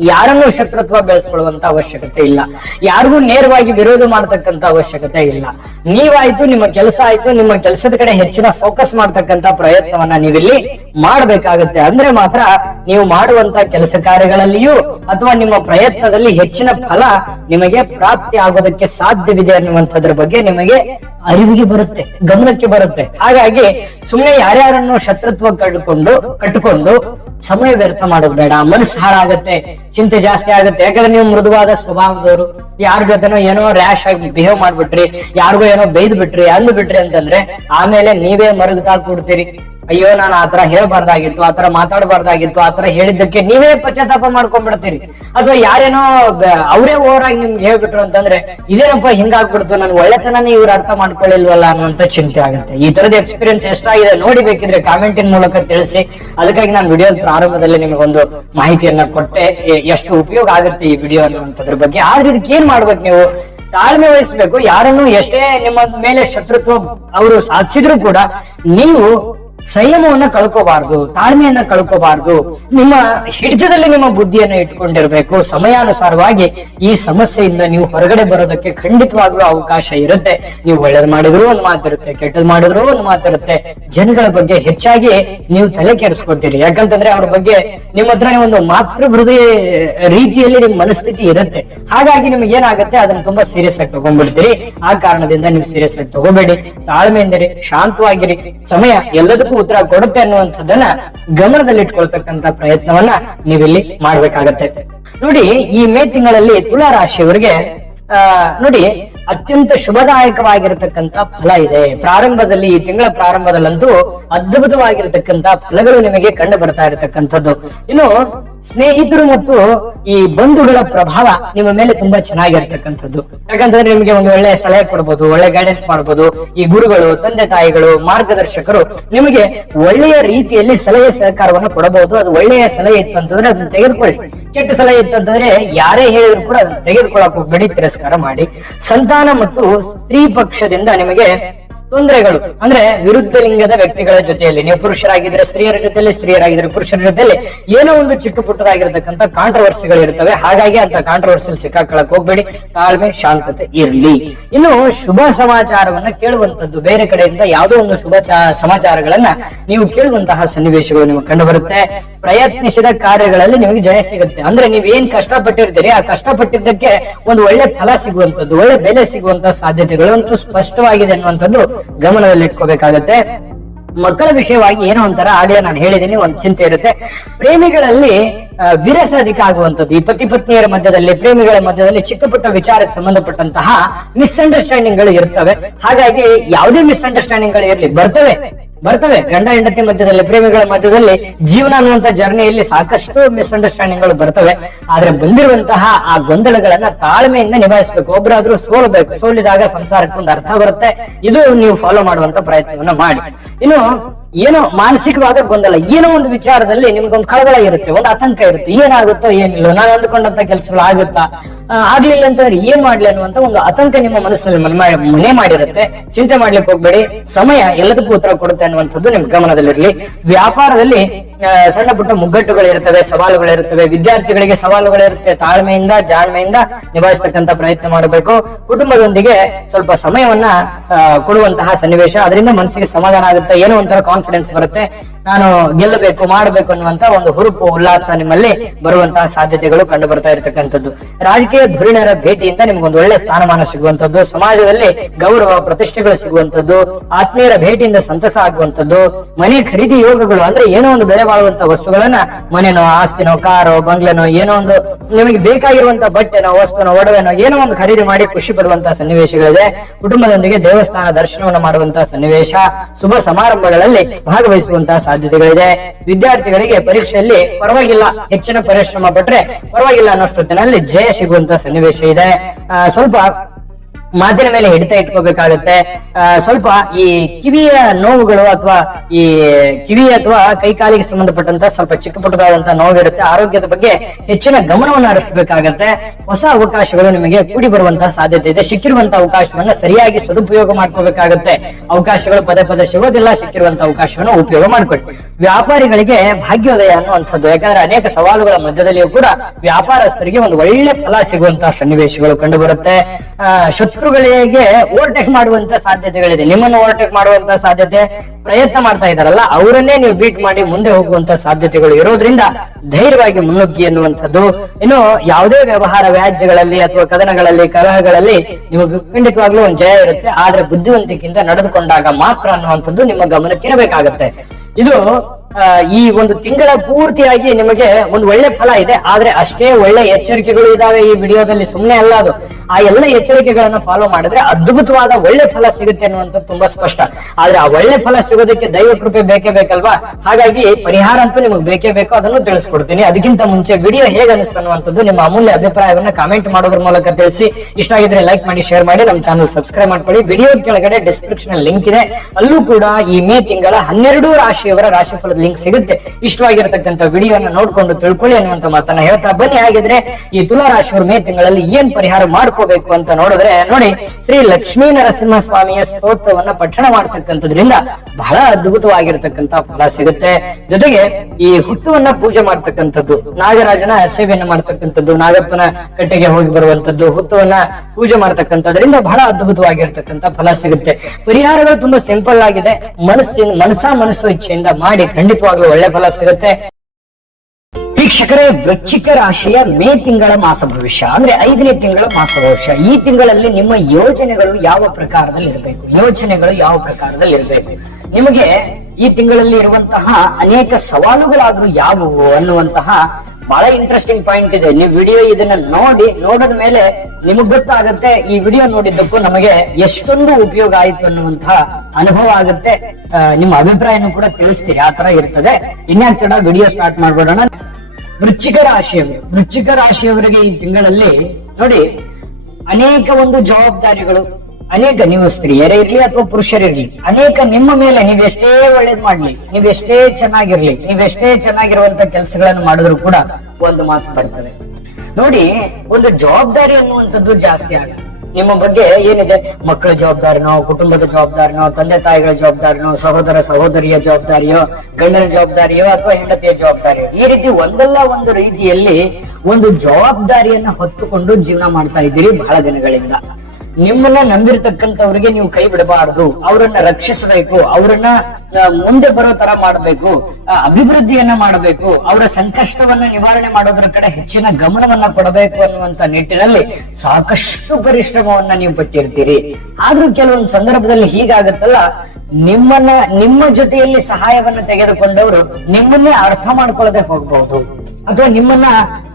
ಯಾರನ್ನೂ ಶತ್ರುತ್ವ ಬೆಳೆಸ್ಕೊಳ್ಳುವಂತ ಅವಶ್ಯಕತೆ ಇಲ್ಲ, ಯಾರಿಗೂ ನೇರವಾಗಿ ವಿರೋಧ ಮಾಡ್ತಕ್ಕಂತ ಅವಶ್ಯಕತೆ ಇಲ್ಲ. ನೀವಾಯ್ತು, ನಿಮ್ಮ ಕೆಲಸ ಆಯ್ತು, ನಿಮ್ಮ ಕೆಲಸದ ಕಡೆ ಹೆಚ್ಚಿನ ಫೋಕಸ್ ಮಾಡ್ತಕ್ಕಂತ ಪ್ರಯತ್ನವನ್ನ ನೀವಿಲ್ಲಿ ಮಾಡ್ಬೇಕಾಗತ್ತೆ. ಅಂದ್ರೆ ಮಾತ್ರ ನೀವು ಮಾಡುವಂತ ಕೆಲಸ ಕಾರ್ಯಗಳಲ್ಲಿಯೂ ಅಥವಾ ನಿಮ್ಮ ಪ್ರಯತ್ನದಲ್ಲಿ ಹೆಚ್ಚಿನ ಫಲ ನಿಮಗೆ ಪ್ರಾಪ್ತಿ ಆಗೋದಕ್ಕೆ ಸಾಧ್ಯವಿದೆ ಅನ್ನುವಂಥದ್ರ ಬಗ್ಗೆ ನಿಮಗೆ ಅರಿವಿಗೆ ಬರುತ್ತೆ, ಗಮನಕ್ಕೆ ಬರುತ್ತೆ. ಹಾಗಾಗಿ ಸುಮ್ಮನೆ ಯಾರ್ಯಾರನ್ನು ಶತ್ರುತ್ವ ಕಟ್ಟಿಕೊಂಡು ಸಮಯ ವ್ಯರ್ಥ ಮಾಡೋದು ಬೇಡ. ಮನಸ್ಸು ಹಾಳಾಗತ್ತೆ, ಚಿಂತೆ ಜಾಸ್ತಿ ಆಗುತ್ತೆ. ಯಾಕಂದ್ರೆ ನೀವು ಮೃದುವಾದ ಸ್ವಭಾವದವರು, ಯಾರ ಜೊತೆನೋ ಏನೋ ರ್ಯಾಶ್ ಆಗಿ ಬಿಹೇವ್ ಮಾಡ್ಬಿಟ್ರಿ, ಯಾರಿಗೋ ಏನೋ ಬೈದ್ ಬಿಟ್ರಿ, ಅಂದ್ ಬಿಟ್ರಿ ಅಂತಂದ್ರೆ ಆಮೇಲೆ ನೀವೇ ಮರಗ್ತಾ ಕೂಡ್ತೀರಿ. ಅಯ್ಯೋ ನಾನು ಆತರ ಹೇಳ್ಬಾರ್ದಾಗಿತ್ತು, ಆತರ ಮಾತಾಡಬಾರ್ದಾಗಿತ್ತು, ಆತರ ಹೇಳಿದ್ದಕ್ಕೆ ನೀವೇ ಪಶ್ಚಾತ್ತಾಪ ಮಾಡ್ಕೊಂಡ್ಬಿಡ್ತೀರಿ. ಅಥವಾ ಯಾರೇನೋ ಅವರೇ ಓವರ್ ಆಗಿ ನಿಮ್ಗೆ ಹೇಳ್ಬಿಟ್ರು ಅಂತಂದ್ರೆ ಇದೇನಪ್ಪ ಹಿಂಗಾಗ್ಬಿಡ್ತು, ನನ್ ಒಳ್ಳೆತನ ಇವ್ರು ಅರ್ಥ ಮಾಡ್ಕೊಳ್ಳಿಲ್ವಲ್ಲ ಅನ್ನುವಂತ ಚಿಂತೆ ಆಗುತ್ತೆ. ಈ ತರದ ಎಕ್ಸ್ಪೀರಿಯನ್ಸ್ ಎಷ್ಟಾಗಿದೆ ನೋಡಿ, ಬೇಕಿದ್ರೆ ಕಾಮೆಂಟಿನ ಮೂಲಕ ತಿಳಿಸಿ. ಅದಕ್ಕಾಗಿ ನಾನು ವಿಡಿಯೋದ ಪ್ರಾರಂಭದಲ್ಲಿ ನಿಮಗೊಂದು ಮಾಹಿತಿಯನ್ನ ಕೊಟ್ಟೆ, ಎಷ್ಟು ಉಪಯೋಗ ಆಗುತ್ತೆ ಈ ವಿಡಿಯೋ ಅನ್ನುವಂಥದ್ರ ಬಗ್ಗೆ. ಆದ್ರೆ ಇದಕ್ಕೆ ಏನ್ ಮಾಡ್ಬೇಕು, ನೀವು ತಾಳ್ಮೆ ವಹಿಸ್ಬೇಕು. ಯಾರನ್ನು ಎಷ್ಟೇ ನಿಮ್ಮ ಮೇಲೆ ಶತ್ರುತ್ವ ಅವರು ಸಾಧಿಸಿದ್ರು ಕೂಡ ನೀವು ಸಂಯಮವನ್ನ ಕಳ್ಕೋಬಾರ್ದು, ತಾಳ್ಮೆಯನ್ನ ಕಳ್ಕೋಬಾರ್ದು. ನಿಮ್ಮ ಹಿಡಿತದಲ್ಲಿ ನಿಮ್ಮ ಬುದ್ಧಿಯನ್ನ ಇಟ್ಕೊಂಡಿರ್ಬೇಕು. ಸಮಯಾನುಸಾರವಾಗಿ ಈ ಸಮಸ್ಯೆಯಿಂದ ನೀವು ಹೊರಗಡೆ ಬರೋದಕ್ಕೆ ಖಂಡಿತವಾಗ್ಲೂ ಅವಕಾಶ ಇರುತ್ತೆ. ನೀವು ಒಳ್ಳೇದ್ ಮಾಡಿದ್ರು ಒಂದ್ ಮಾತಿರುತ್ತೆ, ಕೆಟ್ಟದ್ ಮಾಡಿದ್ರು ಒಂದ್ ಮಾತಿರುತ್ತೆ. ಜನಗಳ ಬಗ್ಗೆ ಹೆಚ್ಚಾಗಿ ನೀವು ತಲೆ ಕೆಡಿಸ್ಕೊತೀರಿ. ಯಾಕಂತಂದ್ರೆ ಅವ್ರ ಬಗ್ಗೆ ನಿಮ್ಮ ಹತ್ರ ಒಂದು ಮಾತೃ ಹೃದಯ ರೀತಿಯಲ್ಲಿ ನಿಮ್ ಮನಸ್ಥಿತಿ ಇರುತ್ತೆ. ಹಾಗಾಗಿ ನಿಮ್ಗೆ ಏನಾಗುತ್ತೆ, ಅದನ್ನ ತುಂಬಾ ಸೀರಿಯಸ್ ಆಗಿ ತಗೊಂಡ್ಬಿಡ್ತೀರಿ. ಆ ಕಾರಣದಿಂದ ನೀವು ಸೀರಿಯಸ್ ಆಗಿ ತಗೋಬೇಡಿ, ತಾಳ್ಮೆಯಿಂದಿರಿ, ಶಾಂತವಾಗಿರಿ. ಸಮಯ ಎಲ್ಲದಕ್ಕೂ ಉತ್ತರ ಕೊಡುತ್ತೆ ಅನ್ನುವಂಥದ್ದನ್ನ ಗಮನದಲ್ಲಿಟ್ಕೊಳ್ತಕ್ಕಂತ ಪ್ರಯತ್ನವನ್ನ ನೀವಿಲ್ಲಿ ಮಾಡ್ಬೇಕಾಗತ್ತೆ. ನೋಡಿ, ಈ ಮೇ ತಿಂಗಳಲ್ಲಿ ತುಲಾ ರಾಶಿಯವರಿಗೆ ನೋಡಿ ಅತ್ಯಂತ ಶುಭದಾಯಕವಾಗಿರತಕ್ಕಂತ ಫಲ ಇದೆ. ಪ್ರಾರಂಭದಲ್ಲಿ, ಈ ತಿಂಗಳ ಪ್ರಾರಂಭದಲ್ಲಂತೂ ಅದ್ಭುತವಾಗಿರತಕ್ಕಂತ ಫಲಗಳು ನಿಮಗೆ ಕಂಡು ಬರ್ತಾ ಇರತಕ್ಕಂಥದ್ದು. ಇನ್ನು ಸ್ನೇಹಿತರು ಮತ್ತು ಈ ಬಂಧುಗಳ ಪ್ರಭಾವ ನಿಮ್ಮ ಮೇಲೆ ತುಂಬಾ ಚೆನ್ನಾಗಿರ್ತಕ್ಕಂಥದ್ದು. ಯಾಕಂತಂದ್ರೆ ನಿಮಗೆ ಒಂದು ಒಳ್ಳೆ ಸಲಹೆ ಕೊಡ್ಬೋದು, ಒಳ್ಳೆ ಗೈಡೆನ್ಸ್ ಮಾಡ್ಬೋದು. ಈ ಗುರುಗಳು, ತಂದೆ ತಾಯಿಗಳು, ಮಾರ್ಗದರ್ಶಕರು ನಿಮಗೆ ಒಳ್ಳೆಯ ರೀತಿಯಲ್ಲಿ ಸಲಹೆ ಸಹಕಾರವನ್ನು ಕೊಡಬಹುದು. ಅದು ಒಳ್ಳೆಯ ಸಲಹೆ ಇತ್ತು ಅಂತಂದ್ರೆ ಅದನ್ನ ತೆಗೆದುಕೊಳ್ಳಿ. ಕೆಟ್ಟ ಸಲಹೆ ಇತ್ತು ಅಂತಂದ್ರೆ ಯಾರೇ ಹೇಳಿದ್ರು ಕೂಡ ಅದನ್ನ ತೆಗೆದುಕೊಳ್ಳಕ್ ಹೋಗ್ಬೇಡಿ, ತಿರಸ್ಕಾರ ಮಾಡಿ. ಸಂತಾನ ಮತ್ತು ಸ್ತ್ರೀ ಪಕ್ಷದಿಂದ ನಿಮಗೆ ತೊಂದರೆಗಳು, ಅಂದ್ರೆ ವಿರುದ್ಧ ಲಿಂಗದ ವ್ಯಕ್ತಿಗಳ ಜೊತೆಯಲ್ಲಿ, ನೀವು ಪುರುಷರಾಗಿದ್ರೆ ಸ್ತ್ರೀಯರ ಜೊತೆಯಲ್ಲಿ, ಸ್ತ್ರೀಯರಾಗಿದ್ರೆ ಪುರುಷರ ಜೊತೆಯಲ್ಲಿ ಏನೋ ಒಂದು ಚಿಕ್ಕ ಪುಟ್ಟದಾಗಿರ್ತಕ್ಕಂಥ ಕಾಂಟ್ರವರ್ಸಿಗಳು ಇರ್ತವೆ. ಹಾಗಾಗಿ ಅಂತ ಕಾಂಟ್ರವರ್ಸಿಯಲ್ಲಿ ಸಿಕ್ಕಾಕೊಳ್ಳಕ್ ಹೋಗ್ಬೇಡಿ, ತಾಳ್ಮೆ, ಶಾಂತತೆ ಇರ್ಲಿ. ಇನ್ನು ಶುಭ ಸಮಾಚಾರವನ್ನ ಕೇಳುವಂತದ್ದು, ಬೇರೆ ಕಡೆಯಿಂದ ಯಾವುದೋ ಒಂದು ಶುಭ ಸಮಾಚಾರಗಳನ್ನ ನೀವು ಕೇಳುವಂತಹ ಸನ್ನಿವೇಶಗಳು ನಿಮಗೆ ಕಂಡು ಬರುತ್ತೆ. ಪ್ರಯತ್ನಿಸಿದ ಕಾರ್ಯಗಳಲ್ಲಿ ನಿಮಗೆ ಜಯ ಸಿಗುತ್ತೆ. ಅಂದ್ರೆ ನೀವ್ ಏನ್ ಕಷ್ಟಪಟ್ಟಿರ್ತೀರಿ, ಆ ಕಷ್ಟಪಟ್ಟಿದ್ದಕ್ಕೆ ಒಂದು ಒಳ್ಳೆ ಫಲ ಸಿಗುವಂತದ್ದು, ಒಳ್ಳೆ ಬೆಲೆ ಸಿಗುವಂತಹ ಸಾಧ್ಯತೆಗಳು ಅಂತೂ ಸ್ಪಷ್ಟವಾಗಿದೆ ಅನ್ನುವಂಥದ್ದು ಗಮನದಲ್ಲಿಟ್ಕೋಬೇಕಾಗತ್ತೆ. ಮಕ್ಕಳ ವಿಷಯವಾಗಿ ಏನೋ ಒಂಥರ ಆಗ್ಲೇ ನಾನು ಹೇಳಿದ್ದೀನಿ, ಒಂದು ಚಿಂತೆ ಇರುತ್ತೆ. ಪ್ರೇಮಿಗಳಲ್ಲಿ ವಿರಸ ಅಧಿಕ ಆಗುವಂಥದ್ದು, ಈ ಪತಿ ಪತ್ನಿಯರ ಮಧ್ಯದಲ್ಲಿ, ಪ್ರೇಮಿಗಳ ಮಧ್ಯದಲ್ಲಿ ಚಿಕ್ಕ ಪುಟ್ಟ ವಿಚಾರಕ್ಕೆ ಸಂಬಂಧಪಟ್ಟಂತಹ ಮಿಸ್ಅಂಡರ್ಸ್ಟ್ಯಾಂಡಿಂಗ್ ಗಳು ಇರ್ತವೆ. ಹಾಗಾಗಿ ಯಾವುದೇ ಮಿಸ್ಅಂಡರ್ಸ್ಟ್ಯಾಂಡಿಂಗ್ ಗಳು ಇರ್ಲಿ, ಬರ್ತವೆ. ಗಂಡ ಹೆಂಡತಿ ಮಧ್ಯದಲ್ಲಿ, ಪ್ರೇಮಿಗಳ ಮಧ್ಯದಲ್ಲಿ ಜೀವನ ಅನ್ನುವಂತ ಜರ್ನಿಯಲ್ಲಿ ಸಾಕಷ್ಟು ಮಿಸ್ಅಂಡರ್ಸ್ಟ್ಯಾಂಡಿಂಗ್ ಗಳು ಬರ್ತವೆ. ಆದ್ರೆ ಬಂದಿರುವಂತಹ ಆ ಗೊಂದಲಗಳನ್ನ ತಾಳ್ಮೆಯಿಂದ ನಿಭಾಯಿಸಬೇಕು. ಒಬ್ಬರಾದ್ರೂ ಸೋಲ್ಬೇಕು, ಸೋಲಿದಾಗ ಸಂಸಾರಕ್ಕೆ ಒಂದು ಅರ್ಥ ಬರುತ್ತೆ. ಇದು ನೀವು ಫಾಲೋ ಮಾಡುವಂತ ಪ್ರಯತ್ನವನ್ನ ಮಾಡಿ. ಇನ್ನು ಏನೋ ಮಾನಸಿಕವಾದ ಗೊಂದಲ, ಏನೋ ಒಂದು ವಿಚಾರದಲ್ಲಿ ನಿಮ್ಗೊಂದು ಕಳವಳ ಇರುತ್ತೆ, ಒಂದು ಆತಂಕ ಇರುತ್ತೆ. ಏನಾಗುತ್ತೋ ಏನಿಲ್ಲ, ನಾನು ಅಂದುಕೊಂಡಂತ ಕೆಲಸಗಳು ಆಗುತ್ತಾ, ಆಗ್ಲಿಲ್ಲ ಅಂತಂದ್ರೆ ಏನ್ ಮಾಡ್ಲಿ ಅನ್ನುವಂತ ಒಂದು ಆತಂಕ ನಿಮ್ಮ ಮನಸ್ಸಲ್ಲಿ ಮನೆ ಮಾಡಿರುತ್ತೆ. ಚಿಂತೆ ಮಾಡ್ಲಿಕ್ಕೆ ಹೋಗ್ಬೇಡಿ, ಸಮಯ ಎಲ್ಲದಕ್ಕೂ ಉತ್ತರ ಕೊಡುತ್ತೆ ಅನ್ನುವಂಥದ್ದು ನಿಮ್ ಗಮನದಲ್ಲಿರ್ಲಿ. ವ್ಯಾಪಾರದಲ್ಲಿ ಸಣ್ಣ ಪುಟ್ಟ ಮುಗ್ಗಟ್ಟುಗಳಿರ್ತವೆ, ಸವಾಲುಗಳಿರ್ತವೆ. ವಿದ್ಯಾರ್ಥಿಗಳಿಗೆ ಸವಾಲುಗಳಿರುತ್ತೆ. ತಾಳ್ಮೆಯಿಂದ ಜಾಣ್ಮೆಯಿಂದ ನಿಭಾಯಿಸ್ತಕ್ಕಂತ ಪ್ರಯತ್ನ ಮಾಡಬೇಕು. ಕುಟುಂಬದೊಂದಿಗೆ ಸ್ವಲ್ಪ ಸಮಯವನ್ನ ಕೊಡುವಂತಹ ಸನ್ನಿವೇಶ, ಅದರಿಂದ ಮನಸ್ಸಿಗೆ ಸಮಾಧಾನ ಆಗುತ್ತೆ. ಏನೋ ಒಂಥರ ಕಾನ್ಫಿಡೆನ್ಸ್ ಬರುತ್ತೆ. ನಾನು ಗೆಲ್ಲಬೇಕು, ಮಾಡಬೇಕು ಅನ್ನುವಂತ ಒಂದು ಹುರುಪು, ಉಲ್ಲಾಸ ನಿಮ್ಮಲ್ಲಿ ಬರುವಂತಹ ಸಾಧ್ಯತೆಗಳು ಕಂಡು ಬರ್ತಾ ಇರತಕ್ಕಂಥದ್ದು. ರಾಜಕೀಯ ಧುರೀಣರ ಭೇಟಿಯಿಂದ ನಿಮ್ಗೊಂದು ಒಳ್ಳೆ ಸ್ಥಾನಮಾನ ಸಿಗುವಂತದ್ದು, ಸಮಾಜದಲ್ಲಿ ಗೌರವ ಪ್ರತಿಷ್ಠೆಗಳು ಸಿಗುವಂತದ್ದು, ಆತ್ಮೀಯರ ಭೇಟಿಯಿಂದ ಸಂತಸ ಆಗುವಂತದ್ದು, ಮನೆ ಖರೀದಿ ಯೋಗಗಳು. ಅಂದ್ರೆ ಏನೋ ಒಂದು ಬೆಲೆ ಬಾಳುವಂತ ವಸ್ತುಗಳನ್ನ, ಮನೆನೋ ಆಸ್ತಿನೋ ಕಾರೋ ಬಂಗ್ಲೆನೋ, ಏನೋ ಒಂದು ನಿಮಗೆ ಬೇಕಾಗಿರುವಂತ ಬಟ್ಟೆನೋ ವಸ್ತುನೋ ಒಡವೆನೋ ಏನೋ ಒಂದು ಖರೀದಿ ಮಾಡಿ ಖುಷಿ ಪಡುವಂತಹ ಸನ್ನಿವೇಶಗಳಿದೆ. ಕುಟುಂಬದೊಂದಿಗೆ ದೇವಸ್ಥಾನ ದರ್ಶನವನ್ನು ಮಾಡುವಂತಹ ಸನ್ನಿವೇಶ, ಶುಭ ಸಮಾರಂಭಗಳಲ್ಲಿ ಭಾಗವಹಿಸುವಂತಹ ಸಾಧ್ಯತೆಗಳಿದೆ. ವಿದ್ಯಾರ್ಥಿಗಳಿಗೆ ಪರೀಕ್ಷೆಯಲ್ಲಿ ಪರವಾಗಿಲ್ಲ, ಹೆಚ್ಚಿನ ಪರಿಶ್ರಮ ಪಟ್ರೆ ಪರವಾಗಿಲ್ಲ ಅನ್ನೋಷ್ಟೊತ್ತಿನಲ್ಲಿ ಜಯ ಸಿಗುವಂತಹ ಸನ್ನಿವೇಶ ಇದೆ. ಸ್ವಲ್ಪ ಮಾತಿನ ಮೇಲೆ ಹಿಡಿತ ಇಟ್ಕೋಬೇಕಾಗುತ್ತೆ. ಸ್ವಲ್ಪ ಈ ಕಿವಿಯ ನೋವುಗಳು ಅಥವಾ ಈ ಕಿವಿ ಅಥವಾ ಕೈ ಕಾಲಿಗೆ ಸಂಬಂಧಪಟ್ಟಂತ ಸ್ವಲ್ಪ ಚಿಕ್ಕ ಪುಟ್ಟದಾದಂತಹ ನೋವಿರುತ್ತೆ. ಆರೋಗ್ಯದ ಬಗ್ಗೆ ಹೆಚ್ಚಿನ ಗಮನವನ್ನು ಹರಿಸಬೇಕಾಗತ್ತೆ. ಹೊಸ ಅವಕಾಶಗಳು ನಿಮಗೆ ಕೂಡಿ ಬರುವಂತಹ ಸಾಧ್ಯತೆ ಇದೆ. ಸಿಕ್ಕಿರುವಂತಹ ಅವಕಾಶವನ್ನ ಸರಿಯಾಗಿ ಸದುಪಯೋಗ ಮಾಡ್ಕೋಬೇಕಾಗತ್ತೆ. ಅವಕಾಶಗಳು ಪದೇ ಪದೇ ಸಿಗೋದಿಲ್ಲ. ಸಿಕ್ಕಿರುವಂತಹ ಅವಕಾಶವನ್ನು ಉಪಯೋಗ ಮಾಡ್ಕೊಳ್ಳಿ. ವ್ಯಾಪಾರಿಗಳಿಗೆ ಭಾಗ್ಯೋದಯ ಅನ್ನುವಂಥದ್ದು, ಯಾಕಂದ್ರೆ ಅನೇಕ ಸವಾಲುಗಳ ಮಧ್ಯದಲ್ಲಿಯೂ ಕೂಡ ವ್ಯಾಪಾರಸ್ಥರಿಗೆ ಒಂದು ಒಳ್ಳೆ ಫಲ ಸಿಗುವಂತಹ ಸನ್ನಿವೇಶಗಳು ಕಂಡು ಬರುತ್ತೆ. ಶತ್ರುಗಳಿಗೆ ಓವರ್ಟೇಕ್ ಮಾಡುವಂತ ಸಾಧ್ಯತೆಗಳಿದೆ. ನಿಮ್ಮನ್ನು ಓವರ್ಟೇಕ್ ಮಾಡುವಂತ ಸಾಧ್ಯತೆ, ಪ್ರಯತ್ನ ಮಾಡ್ತಾ ಇದಾರಲ್ಲ ಅವರನ್ನೇ ನೀವು ಬೀಟ್ ಮಾಡಿ ಮುಂದೆ ಹೋಗುವಂತ ಸಾಧ್ಯತೆಗಳು ಇರೋದ್ರಿಂದ ಧೈರ್ಯವಾಗಿ ಮುನ್ನುಗ್ಗಿ ಎನ್ನುವಂಥದ್ದು. ಇನ್ನು ಯಾವುದೇ ವ್ಯವಹಾರ ವ್ಯಾಜ್ಯಗಳಲ್ಲಿ ಅಥವಾ ಕದನಗಳಲ್ಲಿ ಕಲಹಗಳಲ್ಲಿ ನಿಮಗೆ ಖಂಡಿತವಾಗ್ಲೂ ಒಂದು ಜಯ ಇರುತ್ತೆ. ಆದ್ರೆ ಬುದ್ಧಿವಂತಿಕೆಯಿಂದ ನಡೆದುಕೊಂಡಾಗ ಮಾತ್ರ ಅನ್ನುವಂಥದ್ದು ನಿಮ್ಮ ಗಮನಕ್ಕಿರಬೇಕಾಗತ್ತೆ. ಇದು ಈ ಒಂದು ತಿಂಗಳ ಪೂರ್ತಿಯಾಗಿ ನಿಮಗೆ ಒಂದು ಒಳ್ಳೆ ಫಲ ಇದೆ. ಆದ್ರೆ ಅಷ್ಟೇ ಒಳ್ಳೆ ಎಚ್ಚರಿಕೆಗಳು ಇದಾವೆ ಈ ವಿಡಿಯೋದಲ್ಲಿ, ಸುಮ್ಮನೆ ಅಲ್ಲ ಅದು. ಆ ಎಲ್ಲ ಎಚ್ಚರಿಕೆಗಳನ್ನ ಫಾಲೋ ಮಾಡಿದ್ರೆ ಅದ್ಭುತವಾದ ಒಳ್ಳೆ ಫಲ ಸಿಗುತ್ತೆ ಅನ್ನುವಂಥದ್ದು ತುಂಬಾ ಸ್ಪಷ್ಟ. ಆದ್ರೆ ಆ ಒಳ್ಳೆ ಫಲ ಸಿಗೋದಕ್ಕೆ ದೈವ ಕೃಪೆ ಬೇಕೇ ಬೇಕಲ್ವಾ? ಹಾಗಾಗಿ ಪರಿಹಾರ ಅಂತೂ ನಿಮಗೆ ಬೇಕೇ ಬೇಕು, ಅದನ್ನು ತಿಳಿಸ್ಕೊಡ್ತೀನಿ. ಅದಕ್ಕಿಂತ ಮುಂಚೆ ವಿಡಿಯೋ ಹೇಗೆ ಅನಿಸ್ತು ಅನ್ನುವಂಥದ್ದು ನಿಮ್ಮ ಅಮೂಲ್ಯ ಅಭಿಪ್ರಾಯವನ್ನ ಕಾಮೆಂಟ್ ಮಾಡೋದ್ರ ಮೂಲಕ ತಿಳಿಸಿ. ಇಷ್ಟ ಆಗಿದ್ರೆ ಲೈಕ್ ಮಾಡಿ, ಶೇರ್ ಮಾಡಿ, ನಮ್ಮ ಚಾನಲ್ ಸಬ್ಸ್ಕ್ರೈಬ್ ಮಾಡ್ಕೊಳ್ಳಿ. ವಿಡಿಯೋ ಕೆಳಗಡೆ ಡಿಸ್ಕ್ರಿಪ್ಷನ್ ಲಿಂಕ್ ಇದೆ, ಅಲ್ಲೂ ಕೂಡ ಈ ಮೇ ತಿಂಗಳ 12 ರಾಶಿಯವರ ರಾಶಿಫಲದ ಲಿಂಕ್ ಸಿಗುತ್ತೆ. ಇಷ್ಟವಾಗಿರತಕ್ಕಂಥ ವಿಡಿಯೋನ ನೋಡ್ಕೊಂಡು ತಿಳ್ಕೊಳ್ಳಿ ಅನ್ನುವಂತ ಮಾತನ್ನ ಹೇಳ್ತಾ ಬನ್ನಿ. ಹಾಗಿದ್ರೆ ಈ ತುಲಾ ರಾಶಿಯವರು ಮೇ ತಿಂಗಳಲ್ಲಿ ಏನ್ ಪರಿಹಾರ ಮಾಡ್ಕೋಬೇಕು ಅಂತ ನೋಡಿದ್ರೆ, ನೋಡಿ, ಶ್ರೀ ಲಕ್ಷ್ಮೀ ನರಸಿಂಹ ಸ್ವಾಮಿಯ ಸ್ತೋತ್ರವನ್ನ ಪಠಣ ಮಾಡ್ತಕ್ಕಂಥದ್ರಿಂದ ಬಹಳ ಅದ್ಭುತವಾಗಿರತಕ್ಕಂತ ಫಲ ಸಿಗುತ್ತೆ. ಜೊತೆಗೆ ಈ ಹುತ್ತವನ್ನ ಪೂಜೆ ಮಾಡ್ತಕ್ಕಂಥದ್ದು, ನಾಗರಾಜನ ಸೇವೆಯನ್ನ ಮಾಡ್ತಕ್ಕಂಥದ್ದು, ನಾಗಪ್ಪನ ಕಟ್ಟೆಗೆ ಹೋಗಿ ಬರುವಂತದ್ದು, ಹುತ್ತವನ್ನ ಪೂಜೆ ಮಾಡ್ತಕ್ಕಂಥದ್ರಿಂದ ಬಹಳ ಅದ್ಭುತವಾಗಿರ್ತಕ್ಕಂಥ ಫಲ ಸಿಗುತ್ತೆ. ಪರಿಹಾರಗಳು ತುಂಬಾ ಸಿಂಪಲ್ ಆಗಿದೆ. ಮನಸ್ಸು ಇಚ್ಛೆಯಿಂದ ಮಾಡಿ ಖಂಡಿತವಾಗ್ಲೂ ಒಳ್ಳೆ ಫಲ ಸಿಗುತ್ತೆ. ವೀಕ್ಷಕರೇ, ವೃಶ್ಚಿಕ ರಾಶಿಯ ಮೇ ತಿಂಗಳ ಮಾಸ ಭವಿಷ್ಯ ಅಂದ್ರೆ 5ನೇ ತಿಂಗಳ ಮಾಸ ಭವಿಷ್ಯ. ಈ ತಿಂಗಳಲ್ಲಿ ನಿಮ್ಮ ಯೋಜನೆಗಳು ಯಾವ ಪ್ರಕಾರದಲ್ಲಿ ಇರಬೇಕು, ನಿಮಗೆ ಈ ತಿಂಗಳಲ್ಲಿ ಇರುವಂತಹ ಅನೇಕ ಸವಾಲುಗಳಾದ್ರೂ ಯಾವುವು ಅನ್ನುವಂತಹ ಬಹಳ ಇಂಟ್ರೆಸ್ಟಿಂಗ್ ಪಾಯಿಂಟ್ ಇದೆ. ನೀವು ವಿಡಿಯೋ ಇದನ್ನ ನೋಡಿದ ಮೇಲೆ ನಿಮಗ್ ಗೊತ್ತಾಗುತ್ತೆ ಈ ವಿಡಿಯೋ ನೋಡಿದ್ದಕ್ಕೂ ನಮಗೆ ಎಷ್ಟೊಂದು ಉಪಯೋಗ ಆಯ್ತು ಅನ್ನುವಂತಹ ಅನುಭವ ಆಗುತ್ತೆ. ನಿಮ್ಮ ಅಭಿಪ್ರಾಯನೂ ಕೂಡ ತಿಳಿಸ್ತೀರಿ, ಆ ತರ ಇರ್ತದೆ. ಇನ್ಯಾಕ್ ತಡ, ವಿಡಿಯೋ ಸ್ಟಾರ್ಟ್ ಮಾಡ್ಬೋಣ. ವೃಶ್ಚಿಕ ರಾಶಿಯವರಿಗೆ ಈ ತಿಂಗಳಲ್ಲಿ ನೋಡಿ ಅನೇಕ ಒಂದು ಜವಾಬ್ದಾರಿಗಳು, ಅನೇಕ, ನೀವು ಸ್ತ್ರೀಯರೇ ಇರ್ಲಿ ಅಥವಾ ಪುರುಷರಿರ್ಲಿ, ಅನೇಕ ನಿಮ್ಮ ಮೇಲೆ ನೀವೆಷ್ಟೇ ಒಳ್ಳೇದ್ ಮಾಡ್ಲಿ, ನೀವೆಷ್ಟೇ ಚೆನ್ನಾಗಿರ್ಲಿ, ನೀವೆಷ್ಟೇ ಚೆನ್ನಾಗಿರುವಂತ ಕೆಲಸಗಳನ್ನು ಮಾಡಿದ್ರು ಕೂಡ ಒಂದು ಮಾತು ಬರ್ತದೆ ನೋಡಿ, ಒಂದು ಜವಾಬ್ದಾರಿ ಅನ್ನುವಂಥದ್ದು ಜಾಸ್ತಿ ಆಗುತ್ತೆ. ನಿಮ್ಮ ಬಗ್ಗೆ ಏನಿದೆ, ಮಕ್ಕಳ ಜವಾಬ್ದಾರಿನೋ, ಕುಟುಂಬದ ಜವಾಬ್ದಾರಿನೋ, ತಂದೆ ತಾಯಿಗಳ ಜವಾಬ್ದಾರಿನೋ, ಸಹೋದರ ಸಹೋದರಿಯ ಜವಾಬ್ದಾರಿಯೋ, ಗಂಡನ ಜವಾಬ್ದಾರಿಯೋ ಅಥವಾ ಹೆಂಡತಿಯ ಜವಾಬ್ದಾರಿಯೋ, ಈ ರೀತಿ ಒಂದಲ್ಲ ಒಂದು ರೀತಿಯಲ್ಲಿ ಒಂದು ಜವಾಬ್ದಾರಿಯನ್ನ ಹೊತ್ತುಕೊಂಡು ಜೀವನ ಮಾಡ್ತಾ ಇದ್ದೀರಿ ಬಹಳ ದಿನಗಳಿಂದ. ನಿಮ್ಮನ್ನ ನಂಬಿರ್ತಕ್ಕಂಥವ್ರಿಗೆ ನೀವು ಕೈ ಬಿಡಬಾರದು, ಅವರನ್ನ ರಕ್ಷಿಸಬೇಕು, ಅವರನ್ನ ಮುಂದೆ ಬರೋ ತರ ಮಾಡಬೇಕು, ಅಭಿವೃದ್ಧಿಯನ್ನ ಮಾಡಬೇಕು, ಅವರ ಸಂಕಷ್ಟವನ್ನ ನಿವಾರಣೆ ಮಾಡೋದ್ರ ಕಡೆ ಹೆಚ್ಚಿನ ಗಮನವನ್ನ ಕೊಡಬೇಕು ಅನ್ನುವಂತ ನಿಟ್ಟಿನಲ್ಲಿ ಸಾಕಷ್ಟು ಪರಿಶ್ರಮವನ್ನ ನೀವು ಪಟ್ಟಿರ್ತೀರಿ. ಆದ್ರೂ ಕೆಲವೊಂದು ಸಂದರ್ಭದಲ್ಲಿ ಹೀಗಾಗತ್ತಲ್ಲ, ನಿಮ್ಮ ಜೊತೆಯಲ್ಲಿ ಸಹಾಯವನ್ನ ತೆಗೆದುಕೊಂಡವರು ನಿಮ್ಮನ್ನೇ ಅರ್ಥ ಮಾಡ್ಕೊಳ್ಳದೆ ಹೋಗಬಹುದು, ಅಥವಾ ನಿಮ್ಮನ್ನ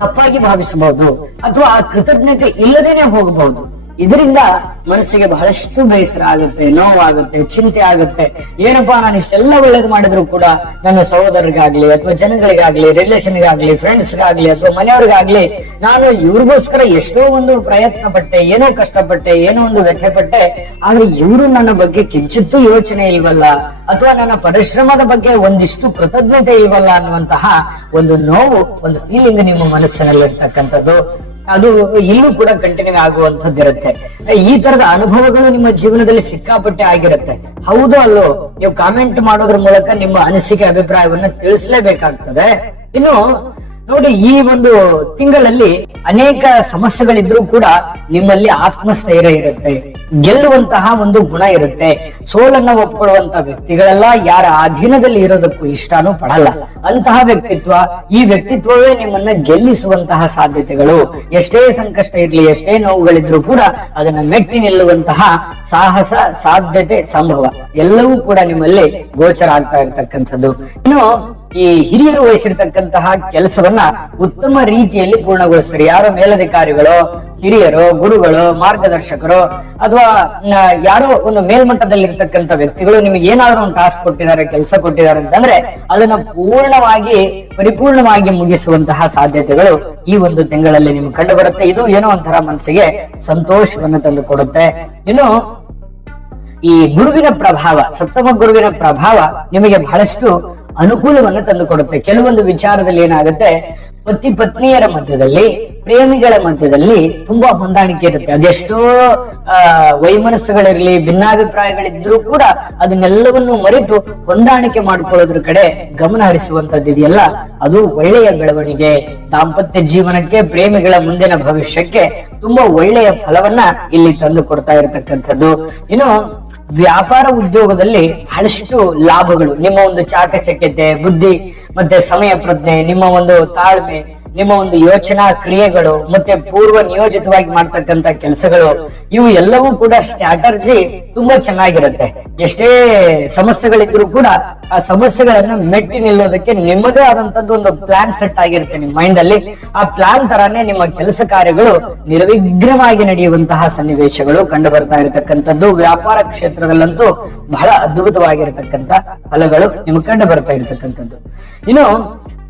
ತಪ್ಪಾಗಿ ಭಾವಿಸಬಹುದು, ಅಥವಾ ಆ ಕೃತಜ್ಞತೆ ಇಲ್ಲದೇನೆ ಹೋಗಬಹುದು. ಇದರಿಂದ ಮನಸ್ಸಿಗೆ ಬಹಳಷ್ಟು ಬೇಸರ ಆಗುತ್ತೆ, ನೋವಾಗುತ್ತೆ, ಚಿಂತೆ ಆಗುತ್ತೆ. ಏನಪ್ಪಾ, ನಾನು ಇಷ್ಟೆಲ್ಲ ಒಳ್ಳೇದು ಮಾಡಿದ್ರು ಕೂಡ ನನ್ನ ಸಹೋದರರಿಗಾಗ್ಲಿ ಅಥವಾ ಜನಗಳಿಗಾಗ್ಲಿ, ರಿಲೇಷನ್ಗಾಗ್ಲಿ, ಫ್ರೆಂಡ್ಸ್ಗಾಗ್ಲಿ ಅಥವಾ ಮನೆಯವ್ರಿಗಾಗ್ಲಿ ನಾನು ಇವ್ರಿಗೋಸ್ಕರ ಎಷ್ಟೋ ಒಂದು ಪ್ರಯತ್ನ ಪಟ್ಟೆ, ಏನೋ ಕಷ್ಟಪಟ್ಟೆ, ಏನೋ ಒಂದು ವ್ಯಥೆ ಪಟ್ಟೆ, ಆದ್ರೆ ಇವರು ನನ್ನ ಬಗ್ಗೆ ಕಿಂಚಿತ್ತೂ ಯೋಚನೆ ಇಲ್ವಲ್ಲ, ಅಥವಾ ನನ್ನ ಪರಿಶ್ರಮದ ಬಗ್ಗೆ ಒಂದಿಷ್ಟು ಕೃತಜ್ಞತೆ ಇಲ್ವಲ್ಲ ಅನ್ನುವಂತಹ ಒಂದು ನೋವು, ಒಂದು ಫೀಲಿಂಗ್ ನಿಮ್ಮ ಮನಸ್ಸಿನಲ್ಲಿ ಇರ್ತಕ್ಕಂಥದ್ದು. ಅದು ಇಲ್ಲೂ ಕೂಡ ಕಂಟಿನ್ಯೂ ಆಗುವಂತದ್ದಿರುತ್ತೆ. ಈ ತರದ ಅನುಭವಗಳು ನಿಮ್ಮ ಜೀವನದಲ್ಲಿ ಸಿಕ್ಕಾಪಟ್ಟೆ ಆಗಿರುತ್ತೆ. ಹೌದು ಅಲ್ಲೋ, ನೀವು ಕಾಮೆಂಟ್ ಮಾಡೋದ್ರ ಮೂಲಕ ನಿಮ್ಮ ಅನಿಸಿಕೆ ಅಭಿಪ್ರಾಯವನ್ನ ತಿಳಿಸಲೇಬೇಕಾಗ್ತದೆ. ಇನ್ನು ನೋಡಿ, ಈ ಒಂದು ತಿಂಗಳಲ್ಲಿ ಅನೇಕ ಸಮಸ್ಯೆಗಳಿದ್ರೂ ಕೂಡ ನಿಮ್ಮಲ್ಲಿ ಆತ್ಮಸ್ಥೈರ್ಯ ಇರುತ್ತೆ, ಗೆಲ್ಲುವಂತಹ ಒಂದು ಗುಣ ಇರುತ್ತೆ. ಸೋಲನ್ನ ಒಪ್ಕೊಳ್ಳುವಂತ ವ್ಯಕ್ತಿಗಳೆಲ್ಲ ಯಾರ ಅಧೀನದಲ್ಲಿ ಇರೋದಕ್ಕೂ ಇಷ್ಟನೂ ಪಡಲ್ಲ. ಅಂತಹ ವ್ಯಕ್ತಿತ್ವ, ಈ ವ್ಯಕ್ತಿತ್ವವೇ ನಿಮ್ಮನ್ನ ಗೆಲ್ಲಿಸುವಂತಹ ಸಾಧ್ಯತೆಗಳು. ಎಷ್ಟೇ ಸಂಕಷ್ಟ ಇರ್ಲಿ, ಎಷ್ಟೇ ನೋವುಗಳಿದ್ರೂ ಕೂಡ ಅದನ್ನ ಮೆಟ್ಟಿ ನಿಲ್ಲುವಂತಹ ಸಾಹಸ, ಸಾಧ್ಯತೆ, ಸಂಭವ ಎಲ್ಲವೂ ಕೂಡ ನಿಮ್ಮಲ್ಲಿ ಗೋಚರ ಆಗ್ತಾ ಇರತಕ್ಕಂಥದ್ದು. ಇನ್ನು ಈ ಹಿರಿಯರು ವಹಿಸಿರ್ತಕ್ಕಂತಹ ಕೆಲಸವನ್ನ ಉತ್ತಮ ರೀತಿಯಲ್ಲಿ ಪೂರ್ಣಗೊಳಿಸ್ತಾರೆ. ಯಾರೋ ಮೇಲಧಿಕಾರಿಗಳು, ಹಿರಿಯರು, ಗುರುಗಳು, ಮಾರ್ಗದರ್ಶಕರು ಅಥವಾ ಯಾರೋ ಒಂದು ಮೇಲ್ಮಟ್ಟದಲ್ಲಿರ್ತಕ್ಕಂಥ ವ್ಯಕ್ತಿಗಳು ನಿಮಗೆ ಏನಾದ್ರೂ ಒಂದು ಟಾಸ್ಕ್ ಕೊಟ್ಟಿದ್ದಾರೆ, ಕೆಲಸ ಕೊಟ್ಟಿದ್ದಾರೆ ಅಂತಂದ್ರೆ ಅದನ್ನ ಪರಿಪೂರ್ಣವಾಗಿ ಮುಗಿಸುವಂತಹ ಸಾಧ್ಯತೆಗಳು ಈ ಒಂದು ತಿಂಗಳಲ್ಲಿ ನಿಮ್ಗೆ ಕಂಡು ಬರುತ್ತೆ. ಇದು ಏನೋ ಒಂಥರ ಮನಸ್ಸಿಗೆ ಸಂತೋಷವನ್ನು ತಂದು ಕೊಡುತ್ತೆ. ಇನ್ನು ಈ ಗುರುವಿನ ಪ್ರಭಾವ, ಸಪ್ತಮ ಗುರುವಿನ ಪ್ರಭಾವ ನಿಮಗೆ ಬಹಳಷ್ಟು ಅನುಕೂಲವನ್ನು ತಂದುಕೊಡುತ್ತೆ. ಕೆಲವೊಂದು ವಿಚಾರದಲ್ಲಿ ಏನಾಗುತ್ತೆ, ಪತಿ ಪತ್ನಿಯರ ಮಧ್ಯದಲ್ಲಿ, ಪ್ರೇಮಿಗಳ ಮಧ್ಯದಲ್ಲಿ ತುಂಬಾ ಹೊಂದಾಣಿಕೆ ಇರುತ್ತೆ. ಅದೆಷ್ಟೋ ವೈಮನಸ್ಸುಗಳಿರ್ಲಿ, ಭಿನ್ನಾಭಿಪ್ರಾಯಗಳಿದ್ರೂ ಕೂಡ ಅದನ್ನೆಲ್ಲವನ್ನು ಮರೆತು ಹೊಂದಾಣಿಕೆ ಮಾಡಿಕೊಳ್ಳೋದ್ರ ಕಡೆ ಗಮನ ಹರಿಸುವಂತದ್ದು ಇದೆಯಲ್ಲ, ಅದು ಒಳ್ಳೆಯ ಬೆಳವಣಿಗೆ. ದಾಂಪತ್ಯ ಜೀವನಕ್ಕೆ, ಪ್ರೇಮಿಗಳ ಮುಂದಿನ ಭವಿಷ್ಯಕ್ಕೆ ತುಂಬಾ ಒಳ್ಳೆಯ ಫಲವನ್ನ ಇಲ್ಲಿ ತಂದು ಕೊಡ್ತಾ ಇರತಕ್ಕಂಥದ್ದು. ಇನ್ನು ವ್ಯಾಪಾರ ಉದ್ಯೋಗದಲ್ಲಿ ಬಹಳಷ್ಟು ಲಾಭಗಳು. ನಿಮ್ಮ ಒಂದು ಚಾಕಚಕ್ಯತೆ, ಬುದ್ಧಿ ಮತ್ತೆ ಸಮಯ ಪ್ರಜ್ಞೆ, ನಿಮ್ಮ ಒಂದು ತಾಳ್ಮೆ, ನಿಮ್ಮ ಒಂದು ಯೋಚನಾ ಕ್ರಿಯೆಗಳು ಮತ್ತೆ ಪೂರ್ವ ನಿಯೋಜಿತವಾಗಿ ಮಾಡ್ತಕ್ಕಂತ ಕೆಲಸಗಳು, ಇವು ಎಲ್ಲವೂ ಕೂಡ ಸ್ಟ್ರಾಟರ್ಜಿ ತುಂಬಾ ಚೆನ್ನಾಗಿರುತ್ತೆ. ಎಷ್ಟೇ ಸಮಸ್ಯೆಗಳಿದ್ರು ಕೂಡ ಆ ಸಮಸ್ಯೆಗಳನ್ನ ಮೆಟ್ಟಿ ನಿಲ್ಲೋದಕ್ಕೆ ನಿಮ್ಮದೇ ಆದಂತದ್ದು ಒಂದು ಪ್ಲಾನ್ ಸೆಟ್ ಆಗಿರುತ್ತೆ ನಿಮ್ಮ ಮೈಂಡ್ ಅಲ್ಲಿ. ಆ ಪ್ಲಾನ್ ತರಾನೇ ನಿಮ್ಮ ಕೆಲಸ ಕಾರ್ಯಗಳು ನಿರ್ವಿಘ್ನವಾಗಿ ನಡೆಯುವಂತಹ ಸನ್ನಿವೇಶಗಳು ಕಂಡು ಬರ್ತಾ ಇರತಕ್ಕಂಥದ್ದು. ವ್ಯಾಪಾರ ಕ್ಷೇತ್ರದಲ್ಲಂತೂ ಬಹಳ ಅದ್ಭುತವಾಗಿರತಕ್ಕಂತ ಫಲಗಳು ನಿಮ್ಗೆ ಕಂಡು ಬರ್ತಾ ಇರತಕ್ಕಂಥದ್ದು. ಇನ್ನು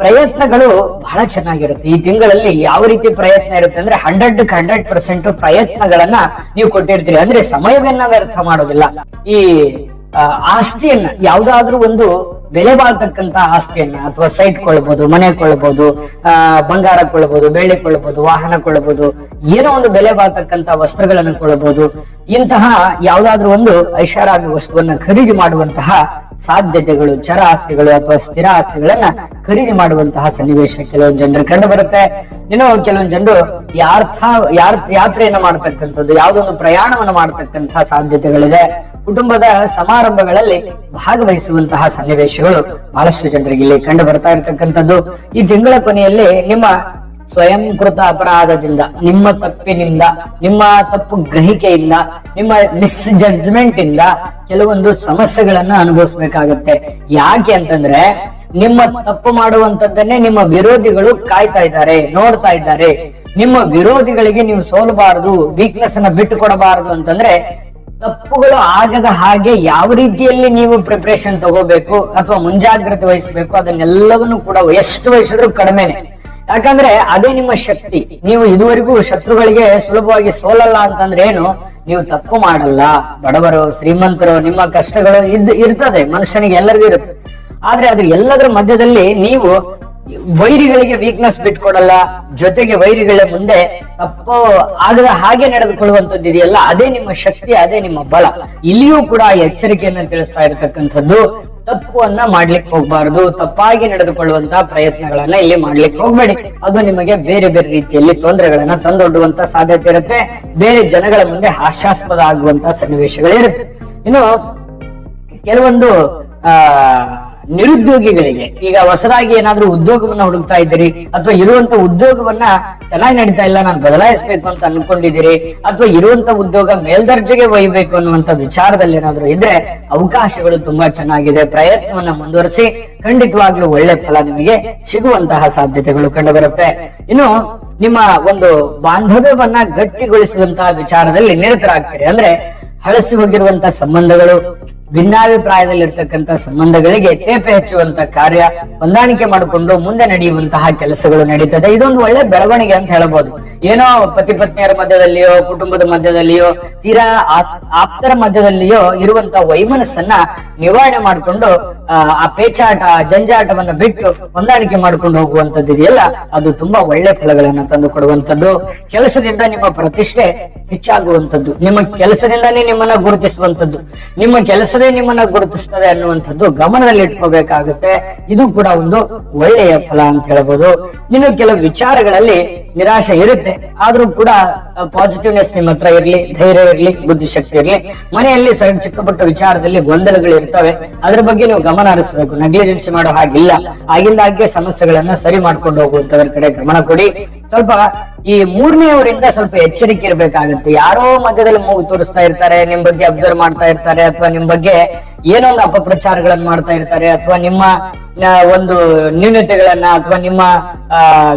ಪ್ರಯತ್ನಗಳು ಬಹಳ ಚೆನ್ನಾಗಿರುತ್ತೆ. ಈ ತಿಂಗಳಲ್ಲಿ ಯಾವ ರೀತಿ ಪ್ರಯತ್ನ ಇರುತ್ತೆ ಅಂದ್ರೆ 100% ಪ್ರಯತ್ನಗಳನ್ನ ನೀವು ಕೊಟ್ಟಿರ್ತೀರಿ. ಅಂದ್ರೆ ಸಮಯವನ್ನ ವ್ಯರ್ಥ ಮಾಡೋದಿಲ್ಲ. ಈ ಆಸ್ತಿಯನ್ನ, ಯಾವ್ದಾದ್ರೂ ಒಂದು ಬೆಲೆ ಬಾಳ್ತಕ್ಕಂತ ಆಸ್ತಿಯನ್ನ, ಅಥವಾ ಸೈಟ್ ಕೊಳ್ಳಬಹುದು, ಮನೆ ಕೊಳ್ಳಬಹುದು, ಬಂಗಾರ ಕೊಳ್ಳಬಹುದು, ಬೆಳ್ಳಿ ಕೊಳ್ಳಬಹುದು, ವಾಹನ ಕೊಳ್ಳಬಹುದು, ಏನೋ ಒಂದು ಬೆಲೆ ಬಾಳ್ತಕ್ಕಂತ ವಸ್ತ್ರಗಳನ್ನು ಕೊಳ್ಳಬಹುದು. ಇಂತಹ ಯಾವ್ದಾದ್ರೂ ಒಂದು ಐಷಾರಾಮಿ ವಸ್ತುವನ್ನ ಖರೀದಿ ಮಾಡುವಂತಹ ಸಾಧ್ಯತೆಗಳು, ಚರ ಆಸ್ತಿಗಳು ಅಥವಾ ಸ್ಥಿರ ಆಸ್ತಿಗಳನ್ನ ಖರೀದಿ ಮಾಡುವಂತಹ ಸನ್ನಿವೇಶ ಕೆಲವೊಂದು ಜನರು ಕಂಡು ಬರುತ್ತೆ. ಇನ್ನು ಕೆಲವೊಂದು ಜನರು ಯಾತ್ರೆಯನ್ನ ಮಾಡ್ತಕ್ಕಂಥದ್ದು, ಯಾವುದೊಂದು ಪ್ರಯಾಣವನ್ನು ಮಾಡ್ತಕ್ಕಂತಹ ಸಾಧ್ಯತೆಗಳಿದೆ. ಕುಟುಂಬದ ಸಮಾರಂಭಗಳಲ್ಲಿ ಭಾಗವಹಿಸುವಂತಹ ಸನ್ನಿವೇಶಗಳು ಬಹಳಷ್ಟು ಜನರಿಗೆ ಇಲ್ಲಿ ಕಂಡು ಬರ್ತಾ ಇರತಕ್ಕಂಥದ್ದು. ಈ ತಿಂಗಳ ಕೊನೆಯಲ್ಲಿ ನಿಮ್ಮ ಸ್ವಯಂಕೃತ ಅಪರಾಧದಿಂದ, ನಿಮ್ಮ ತಪ್ಪಿನಿಂದ, ನಿಮ್ಮ ತಪ್ಪು ಗ್ರಹಿಕೆಯಿಂದ, ನಿಮ್ಮ ಮಿಸ್ ಜಡ್ಜ್ಮೆಂಟ್ ಇಂದ ಕೆಲವೊಂದು ಸಮಸ್ಯೆಗಳನ್ನ ಅನುಭವಿಸ್ಬೇಕಾಗತ್ತೆ. ಯಾಕೆ ಅಂತಂದ್ರೆ ನಿಮ್ಮ ತಪ್ಪು ಮಾಡುವಂತದ್ದನ್ನೇ ನಿಮ್ಮ ವಿರೋಧಿಗಳು ಕಾಯ್ತಾ ಇದ್ದಾರೆ, ನೋಡ್ತಾ ಇದ್ದಾರೆ. ನಿಮ್ಮ ವಿರೋಧಿಗಳಿಗೆ ನೀವು ಸೋಲಬಾರದು, ವೀಕ್ನೆಸ್ ಅನ್ನ ಬಿಟ್ಟು ಕೊಡಬಾರದು ಅಂತಂದ್ರೆ ತಪ್ಪುಗಳು ಆಗದ ಹಾಗೆ ಯಾವ ರೀತಿಯಲ್ಲಿ ನೀವು ಪ್ರಿಪರೇಷನ್ ತಗೋಬೇಕು ಅಥವಾ ಮುಂಜಾಗ್ರತೆ ವಹಿಸಬೇಕು, ಅದನ್ನೆಲ್ಲವನ್ನು ಕೂಡ ಎಷ್ಟು ವಹಿಸಿದ್ರು ಕಡಿಮೆನೆ. ಯಾಕಂದ್ರೆ ಅದೇ ನಿಮ್ಮ ಶಕ್ತಿ. ನೀವು ಇದುವರೆಗೂ ಶತ್ರುಗಳಿಗೆ ಸುಲಭವಾಗಿ ಸೋಲಲ್ಲ ಅಂತಂದ್ರೆ ಏನು, ನೀವು ತಪ್ಪು ಮಾಡಲ್ಲ. ಬಡವರು, ಶ್ರೀಮಂತರು, ನಿಮ್ಮ ಕಷ್ಟಗಳು ಇರ್ತದೆ, ಮನುಷ್ಯನಿಗೆ ಎಲ್ಲರಿಗೂ ಇರುತ್ತೆ. ಆದ್ರೆ ಅದ್ರ ಎಲ್ಲದರ ಮಧ್ಯದಲ್ಲಿ ನೀವು ವೈರಿಗಳಿಗೆ ವೀಕ್ನೆಸ್ ಬಿಟ್ಕೊಡಲ್ಲ, ಜೊತೆಗೆ ವೈರಿಗಳ ಮುಂದೆ ತಪ್ಪು ಆಗದ ಹಾಗೆ ನಡೆದುಕೊಳ್ಳುವಂತದ್ದು ಇದೆಯಲ್ಲ, ಅದೇ ನಿಮ್ಮ ಶಕ್ತಿ, ಅದೇ ನಿಮ್ಮ ಬಲ. ಇಲ್ಲಿಯೂ ಕೂಡ ಎಚ್ಚರಿಕೆಯನ್ನ ತಿಳಿಸ್ತಾ ಇರತಕ್ಕಂಥದ್ದು. ತಪ್ಪನ್ನ ಮಾಡ್ಲಿಕ್ಕೆ ಹೋಗ್ಬಾರ್ದು, ತಪ್ಪಾಗಿ ನಡೆದುಕೊಳ್ಳುವಂತಹ ಪ್ರಯತ್ನಗಳನ್ನ ಇಲ್ಲಿ ಮಾಡ್ಲಿಕ್ಕೆ ಹೋಗ್ಬೇಡಿ. ಅದು ನಿಮಗೆ ಬೇರೆ ಬೇರೆ ರೀತಿಯಲ್ಲಿ ತೊಂದರೆಗಳನ್ನ ತಂದೊಡ್ಡುವಂತ ಸಾಧ್ಯತೆ ಇರುತ್ತೆ. ಬೇರೆ ಜನಗಳ ಮುಂದೆ ಹಾಸ್ಯಾಸ್ಪದ ಆಗುವಂತಹ ಸನ್ನಿವೇಶಗಳಿರುತ್ತೆ. ಇನ್ನು ಕೆಲವೊಂದು ನಿರುದ್ಯೋಗಿಗಳಿಗೆ, ಈಗ ಹೊಸದಾಗಿ ಏನಾದ್ರೂ ಉದ್ಯೋಗವನ್ನ ಹುಡುಕ್ತಾ ಇದ್ದೀರಿ, ಅಥವಾ ಇರುವಂತ ಉದ್ಯೋಗವನ್ನ ಚೆನ್ನಾಗಿ ನಡೀತಾ ಇಲ್ಲ, ನಾನು ಬದಲಾಯಿಸಬೇಕು ಅಂತ ಅನ್ಕೊಂಡಿದ್ದೀರಿ, ಅಥವಾ ಇರುವಂತ ಉದ್ಯೋಗ ಮೇಲ್ದರ್ಜೆಗೆ ಒಯ್ಯಬೇಕು ಅನ್ನುವಂತ ವಿಚಾರದಲ್ಲಿ ಏನಾದ್ರೂ ಇದ್ರೆ ಅವಕಾಶಗಳು ತುಂಬಾ ಚೆನ್ನಾಗಿದೆ. ಪ್ರಯತ್ನವನ್ನ ಮುಂದುವರಿಸಿ, ಖಂಡಿತವಾಗ್ಲೂ ಒಳ್ಳೆ ಫಲ ನಿಮಗೆ ಸಿಗುವಂತಹ ಸಾಧ್ಯತೆಗಳು ಕಂಡು ಬರುತ್ತೆ. ಇನ್ನು ನಿಮ್ಮ ಒಂದು ಬಾಂಧವ್ಯವನ್ನ ಗಟ್ಟಿಗೊಳಿಸುವಂತಹ ವಿಚಾರದಲ್ಲಿ ನಿರತರಾಗ್ತೀರಿ. ಅಂದ್ರೆ ಹಳಸಿ ಹೋಗಿರುವಂತಹ ಸಂಬಂಧಗಳು, ಭಿನ್ನಾಭಿಪ್ರಾಯದಲ್ಲಿರ್ತಕ್ಕಂಥ ಸಂಬಂಧಗಳಿಗೆ ತೇಪೆ ಹಚ್ಚುವಂತ ಕಾರ್ಯ, ಹೊಂದಾಣಿಕೆ ಮಾಡಿಕೊಂಡು ಮುಂದೆ ನಡೆಯುವಂತಹ ಕೆಲಸಗಳು ನಡೀತದೆ. ಇದೊಂದು ಒಳ್ಳೆ ಬೆಳವಣಿಗೆ ಅಂತ ಹೇಳಬಹುದು. ಏನೋ ಪತಿ ಪತ್ನಿಯರ ಮಧ್ಯದಲ್ಲಿಯೋ, ಕುಟುಂಬದ ಮಧ್ಯದಲ್ಲಿಯೋ, ತೀರಾ ಆಪ್ತರ ಮಧ್ಯದಲ್ಲಿಯೋ ಇರುವಂತಹ ವೈಮನಸ್ಸನ್ನ ನಿವಾರಣೆ ಮಾಡಿಕೊಂಡು ಆ ಪೇಚಾಟ ಜಂಜಾಟವನ್ನ ಬಿಟ್ಟು ಹೊಂದಾಣಿಕೆ ಮಾಡ್ಕೊಂಡು ಹೋಗುವಂತದ್ದು ಇದೆಯಲ್ಲ, ಅದು ತುಂಬಾ ಒಳ್ಳೆ ಫಲಗಳನ್ನ ತಂದು ಕೊಡುವಂತದ್ದು. ಕೆಲಸದಿಂದ ನಿಮ್ಮ ಪ್ರತಿಷ್ಠೆ ಹೆಚ್ಚಾಗುವಂತದ್ದು, ನಿಮ್ಮ ಕೆಲಸದಿಂದಾನೇ ನಿಮ್ಮನ್ನ ಗುರುತಿಸುವಂತದ್ದು, ನಿಮ್ಮ ಕೆಲಸವೇ ನಿಮ್ಮನ್ನ ಗುರುತಿಸ್ತದೆ ಅನ್ನುವಂಥದ್ದು ಗಮನದಲ್ಲಿ ಇಟ್ಕೋಬೇಕಾಗುತ್ತೆ. ಇದು ಕೂಡ ಒಂದು ಒಳ್ಳೆಯ ಫಲ ಅಂತ ಹೇಳ್ಬೋದು. ಇನ್ನು ಕೆಲವು ವಿಚಾರಗಳಲ್ಲಿ ನಿರಾಶೆ ಇರುತ್ತೆ, ಆದ್ರೂ ಕೂಡ ಪಾಸಿಟಿವ್ನೆಸ್ ನಿಮ್ಮ ಹತ್ರ ಇರ್ಲಿ, ಧೈರ್ಯ ಇರ್ಲಿ, ಬುದ್ಧಿಶಕ್ತಿ ಇರ್ಲಿ. ಮನೆಯಲ್ಲಿ ಸಣ್ಣ ಚಿಕ್ಕ ಪುಟ್ಟ ವಿಚಾರದಲ್ಲಿ ಗೊಂದಲಗಳು ಇರ್ತವೆ, ಅದ್ರ ಬಗ್ಗೆ ನೀವು ಗಮನ ಹರಿಸಬೇಕು. ನೆಗ್ಲಿಜೆನ್ಸ್ ಮಾಡೋ ಹಾಗಿಲ್ಲ. ಆಗಿಂದಾಗ್ಗೆ ಸಮಸ್ಯೆಗಳನ್ನ ಸರಿ ಮಾಡ್ಕೊಂಡು ಹೋಗುವಂತದ್ರ ಕಡೆ ಗಮನ ಕೊಡಿ. ಸ್ವಲ್ಪ ಈ ಮೂರನೆಯವರಿಂದ ಸ್ವಲ್ಪ ಎಚ್ಚರಿಕೆ ಇರಬೇಕಾಗುತ್ತೆ. ಯಾರೋ ಮಧ್ಯದಲ್ಲಿ ಮೂಗು ತೋರಿಸ್ತಾ ಇರ್ತಾರೆ, ನಿಮ್ ಬಗ್ಗೆ ಅಬ್ಸರ್ವ್ ಮಾಡ್ತಾ ಇರ್ತಾರೆ, ಅಥವಾ ನಿಮ್ ಬಗ್ಗೆ ಏನೋ ಒಂದು ಅಪಪ್ರಚಾರಗಳನ್ನ ಮಾಡ್ತಾ ಇರ್ತಾರೆ, ಅಥವಾ ನಿಮ್ಮ ಒಂದು ನ್ಯೂನತೆಗಳನ್ನ ಅಥವಾ ನಿಮ್ಮ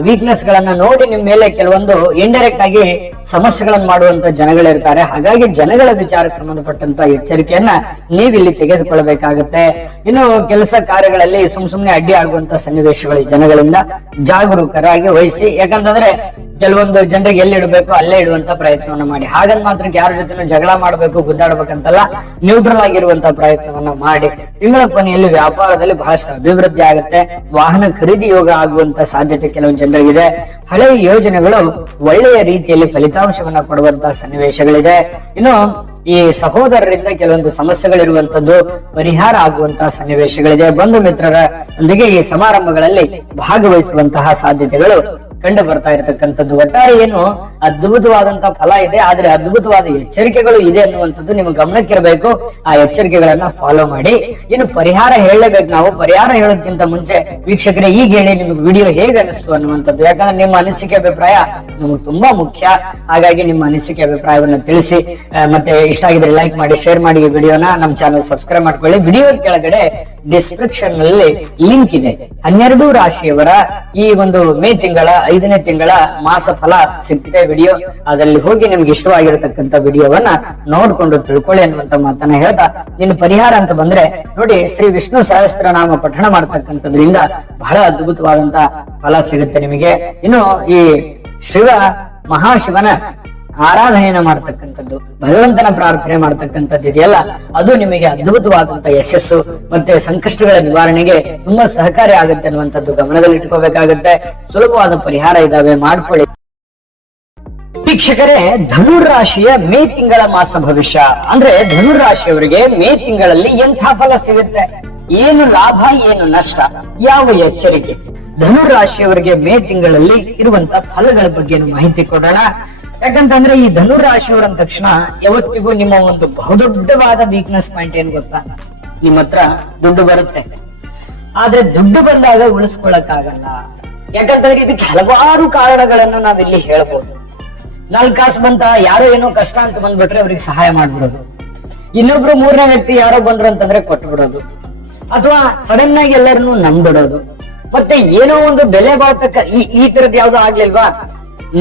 ವೀಕ್ನೆಸ್ ಗಳನ್ನ ನೋಡಿ ನಿಮ್ ಮೇಲೆ ಕೆಲವೊಂದು ಇಂಡೈರೆಕ್ಟ್ ಆಗಿ ಸಮಸ್ಯೆಗಳನ್ನ ಮಾಡುವಂತ ಜನಗಳಿರ್ತಾರೆ. ಹಾಗಾಗಿ ಜನಗಳ ವಿಚಾರಕ್ಕೆ ಸಂಬಂಧಪಟ್ಟಂತ ಎಚ್ಚರಿಕೆಯನ್ನ ನೀವಿಲ್ಲಿ ತೆಗೆದುಕೊಳ್ಬೇಕಾಗತ್ತೆ. ಇನ್ನು ಕೆಲಸ ಕಾರ್ಯಗಳಲ್ಲಿ ಸುಮ್ನೆ ಅಡ್ಡಿ ಆಗುವಂತ ಸನ್ನಿವೇಶಗಳು ಜನಗಳಿಂದ ಜಾಗರೂಕರಾಗಿ ವಹಿಸಿ. ಯಾಕಂತಂದ್ರೆ ಕೆಲವೊಂದು ಜನರಿಗೆ ಎಲ್ಲಿ ಇಡಬೇಕು ಅಲ್ಲೇ ಇಡುವಂತ ಪ್ರಯತ್ನವನ್ನ ಮಾಡಿ. ಹಾಗಂದ್ ಮಾತ್ರ ಯಾರ ಜೊತೆ ಜಗಳ ಮಾಡ್ಬೇಕು, ಗುದ್ದಾಡ್ಬೇಕಂತಲ್ಲ, ನ್ಯೂಟ್ರಲ್ ಆಗಿರುವಂತ ಪ್ರಯತ್ನವನ್ನ ಮಾಡಿ. ತಿಂಗಳ ಕೊನೆಯಲ್ಲಿ ವ್ಯಾಪಾರದಲ್ಲಿ ಬಹಳಷ್ಟು ಅಭಿವೃದ್ಧಿ ಆಗುತ್ತೆ. ವಾಹನ ಖರೀದಿ ಯೋಗ ಆಗುವಂತ ಸಾಧ್ಯತೆ ಕೆಲವು ಜನರಿಗಿದೆ. ಹಳೆಯ ಯೋಜನೆಗಳು ಒಳ್ಳೆಯ ರೀತಿಯಲ್ಲಿ ಫಲಿತಾಂಶವನ್ನ ಕೊಡುವಂತಹ ಸನ್ನಿವೇಶಗಳಿದೆ. ಇನ್ನು ಈ ಸಹೋದರರಿಂದ ಕೆಲವೊಂದು ಸಮಸ್ಯೆಗಳಿರುವಂತದ್ದು ಪರಿಹಾರ ಆಗುವಂತಹ ಸನ್ನಿವೇಶಗಳಿದೆ. ಬಂಧು ಮಿತ್ರರೊಂದಿಗೆ ಈ ಸಮಾರಂಭಗಳಲ್ಲಿ ಭಾಗವಹಿಸುವಂತಹ ಸಾಧ್ಯತೆಗಳು ಕಂಡು ಬರ್ತಾ ಇರತಕ್ಕಂಥದ್ದು. ಒಟ್ಟಾರೆ ಏನು ಅದ್ಭುತವಾದಂತಹ ಫಲ ಇದೆ, ಆದ್ರೆ ಅದ್ಭುತವಾದ ಎಚ್ಚರಿಕೆಗಳು ಇದೆ ಅನ್ನುವಂಥದ್ದು ನಿಮ್ಮ ಗಮನಕ್ಕಿರಬೇಕು. ಆ ಎಚ್ಚರಿಕೆಗಳನ್ನ ಫಾಲೋ ಮಾಡಿ. ಇನ್ನು ಪರಿಹಾರ ಹೇಳಲೇಬೇಕು. ನಾವು ಪರಿಹಾರ ಹೇಳೋದಕ್ಕಿಂತ ಮುಂಚೆ ವೀಕ್ಷಕರೇ ಈಗ ಹೇಳಿ ನಿಮ್ಗೆ ವಿಡಿಯೋ ಹೇಗೆ ಅನಿಸ್ತು ಅನ್ನುವಂಥದ್ದು. ಯಾಕಂದ್ರೆ ನಿಮ್ಮ ಅನಿಸಿಕೆ ಅಭಿಪ್ರಾಯ ನಮಗೆ ತುಂಬಾ ಮುಖ್ಯ. ಹಾಗಾಗಿ ನಿಮ್ಮ ಅನಿಸಿಕೆ ಅಭಿಪ್ರಾಯವನ್ನ ತಿಳಿಸಿ. ಮತ್ತೆ ಇಷ್ಟ ಆಗಿದ್ರೆ ಲೈಕ್ ಮಾಡಿ, ಶೇರ್ ಮಾಡಿ ಈ ವಿಡಿಯೋನ. ನಮ್ಮ ಚಾನಲ್ ಸಬ್ಸ್ಕ್ರೈಬ್ ಮಾಡ್ಕೊಳ್ಳಿ. ವಿಡಿಯೋ ಕೆಳಗಡೆ ಡಿಸ್ಕ್ರಿಪ್ಷನ್ ನಲ್ಲಿ ಲಿಂಕ್ ಇದೆ. 12 ರಾಶಿಯವರ ಈ ಒಂದು ಮೇ ತಿಂಗಳ 5ನೇ ತಿಂಗಳ ಮಾಸ ಫಲ ಸಿಗ್ತಿದೆ ವಿಡಿಯೋ. ಅದರಲ್ಲಿ ಹೋಗಿ ನಿಮ್ಗೆ ಇಷ್ಟವಾಗಿರತಕ್ಕಂತ ವಿಡಿಯೋವನ್ನ ನೋಡ್ಕೊಂಡು ತಿಳ್ಕೊಳ್ಳಿ ಅನ್ನುವಂತ ಮಾತನ್ನ ಹೇಳ್ತಾ, ಇನ್ನು ಪರಿಹಾರ ಅಂತ ಬಂದ್ರೆ ನೋಡಿ, ಶ್ರೀ ವಿಷ್ಣು ಸಹಸ್ರನಾಮ ಪಠಣ ಮಾಡ್ತಕ್ಕಂಥದ್ರಿಂದ ಬಹಳ ಅದ್ಭುತವಾದಂತ ಫಲ ಸಿಗುತ್ತೆ ನಿಮಗೆ. ಇನ್ನು ಈ ಮಹಾಶಿವನ ಆರಾಧನೆಯನ್ನ ಮಾಡ್ತಕ್ಕಂಥದ್ದು, ಭಗವಂತನ ಪ್ರಾರ್ಥನೆ ಮಾಡ್ತಕ್ಕಂಥದ್ದು ಇದೆಯಲ್ಲ, ಅದು ನಿಮಗೆ ಅದ್ಭುತವಾದಂತ ಯಶಸ್ಸು ಮತ್ತೆ ಸಂಕಷ್ಟಗಳ ನಿವಾರಣೆಗೆ ತುಂಬಾ ಸಹಕಾರಿ ಆಗುತ್ತೆ ಅನ್ನುವಂಥದ್ದು ಗಮನದಲ್ಲಿ ಇಟ್ಕೋಬೇಕಾಗುತ್ತೆ. ಸುಲಭವಾದ ಪರಿಹಾರ ಇದಾವೆ, ಮಾಡ್ಕೊಳ್ಳಿ. ವೀಕ್ಷಕರೇ, ಧನುರಾಶಿಯ ಮೇ ತಿಂಗಳ ಮಾಸ ಭವಿಷ್ಯ ಅಂದ್ರೆ ಧನುರಾಶಿಯವರಿಗೆ ಮೇ ತಿಂಗಳಲ್ಲಿ ಎಂಥ ಫಲ ಸಿಗುತ್ತೆ, ಏನು ಲಾಭ, ಏನು ನಷ್ಟ, ಯಾವ ಎಚ್ಚರಿಕೆ, ಧನುರಾಶಿಯವರಿಗೆ ಮೇ ತಿಂಗಳಲ್ಲಿ ಇರುವಂತ ಫಲಗಳ ಬಗ್ಗೆ ಮಾಹಿತಿ ಕೊಡೋಣ. ಯಾಕಂತಂದ್ರೆ ಈ ಧನುರಾಶಿಯವರ ತಕ್ಷಣ ಯಾವತ್ತಿಗೂ ನಿಮ್ಮ ಒಂದು ಬಹುದೊಡ್ಡವಾದ ವೀಕ್ನೆಸ್ ಪಾಯಿಂಟ್ ಏನ್ ಗೊತ್ತಾ, ನಿಮ್ಮ ಹತ್ರ ದುಡ್ಡು ಬರುತ್ತೆ, ಆದ್ರೆ ದುಡ್ಡು ಬಂದಾಗ ಉಳಿಸ್ಕೊಳಕ್ಕಾಗಲ್ಲ. ಯಾಕಂತಂದ್ರೆ ಇದಕ್ಕೆ ಹಲವಾರು ಕಾರಣಗಳನ್ನ ನಾವಿಲ್ಲಿ ಹೇಳ್ಬೋದು. 4 ಕಾಸು ಬಂತ, ಯಾರೋ ಏನೋ ಕಷ್ಟ ಅಂತ ಬಂದ್ಬಿಟ್ರೆ ಅವ್ರಿಗೆ ಸಹಾಯ ಮಾಡ್ಬಿಡೋದು. ಇನ್ನೊಬ್ರು 3ನೇ ವ್ಯಕ್ತಿ ಯಾರೋ ಬಂದ್ರು ಅಂತಂದ್ರೆ ಕೊಟ್ಟು ಬಿಡೋದು, ಅಥವಾ ಸಡನ್ ಆಗಿ ಎಲ್ಲರನ್ನು ನಂಬಿಡೋದು. ಮತ್ತೆ ಏನೋ ಒಂದು ಬೆಲೆ ಬಾಳ್ತಕ್ಕ ಈ ತರದ್ ಯಾವ್ದೋ ಆಗ್ಲಿಲ್ವಾ,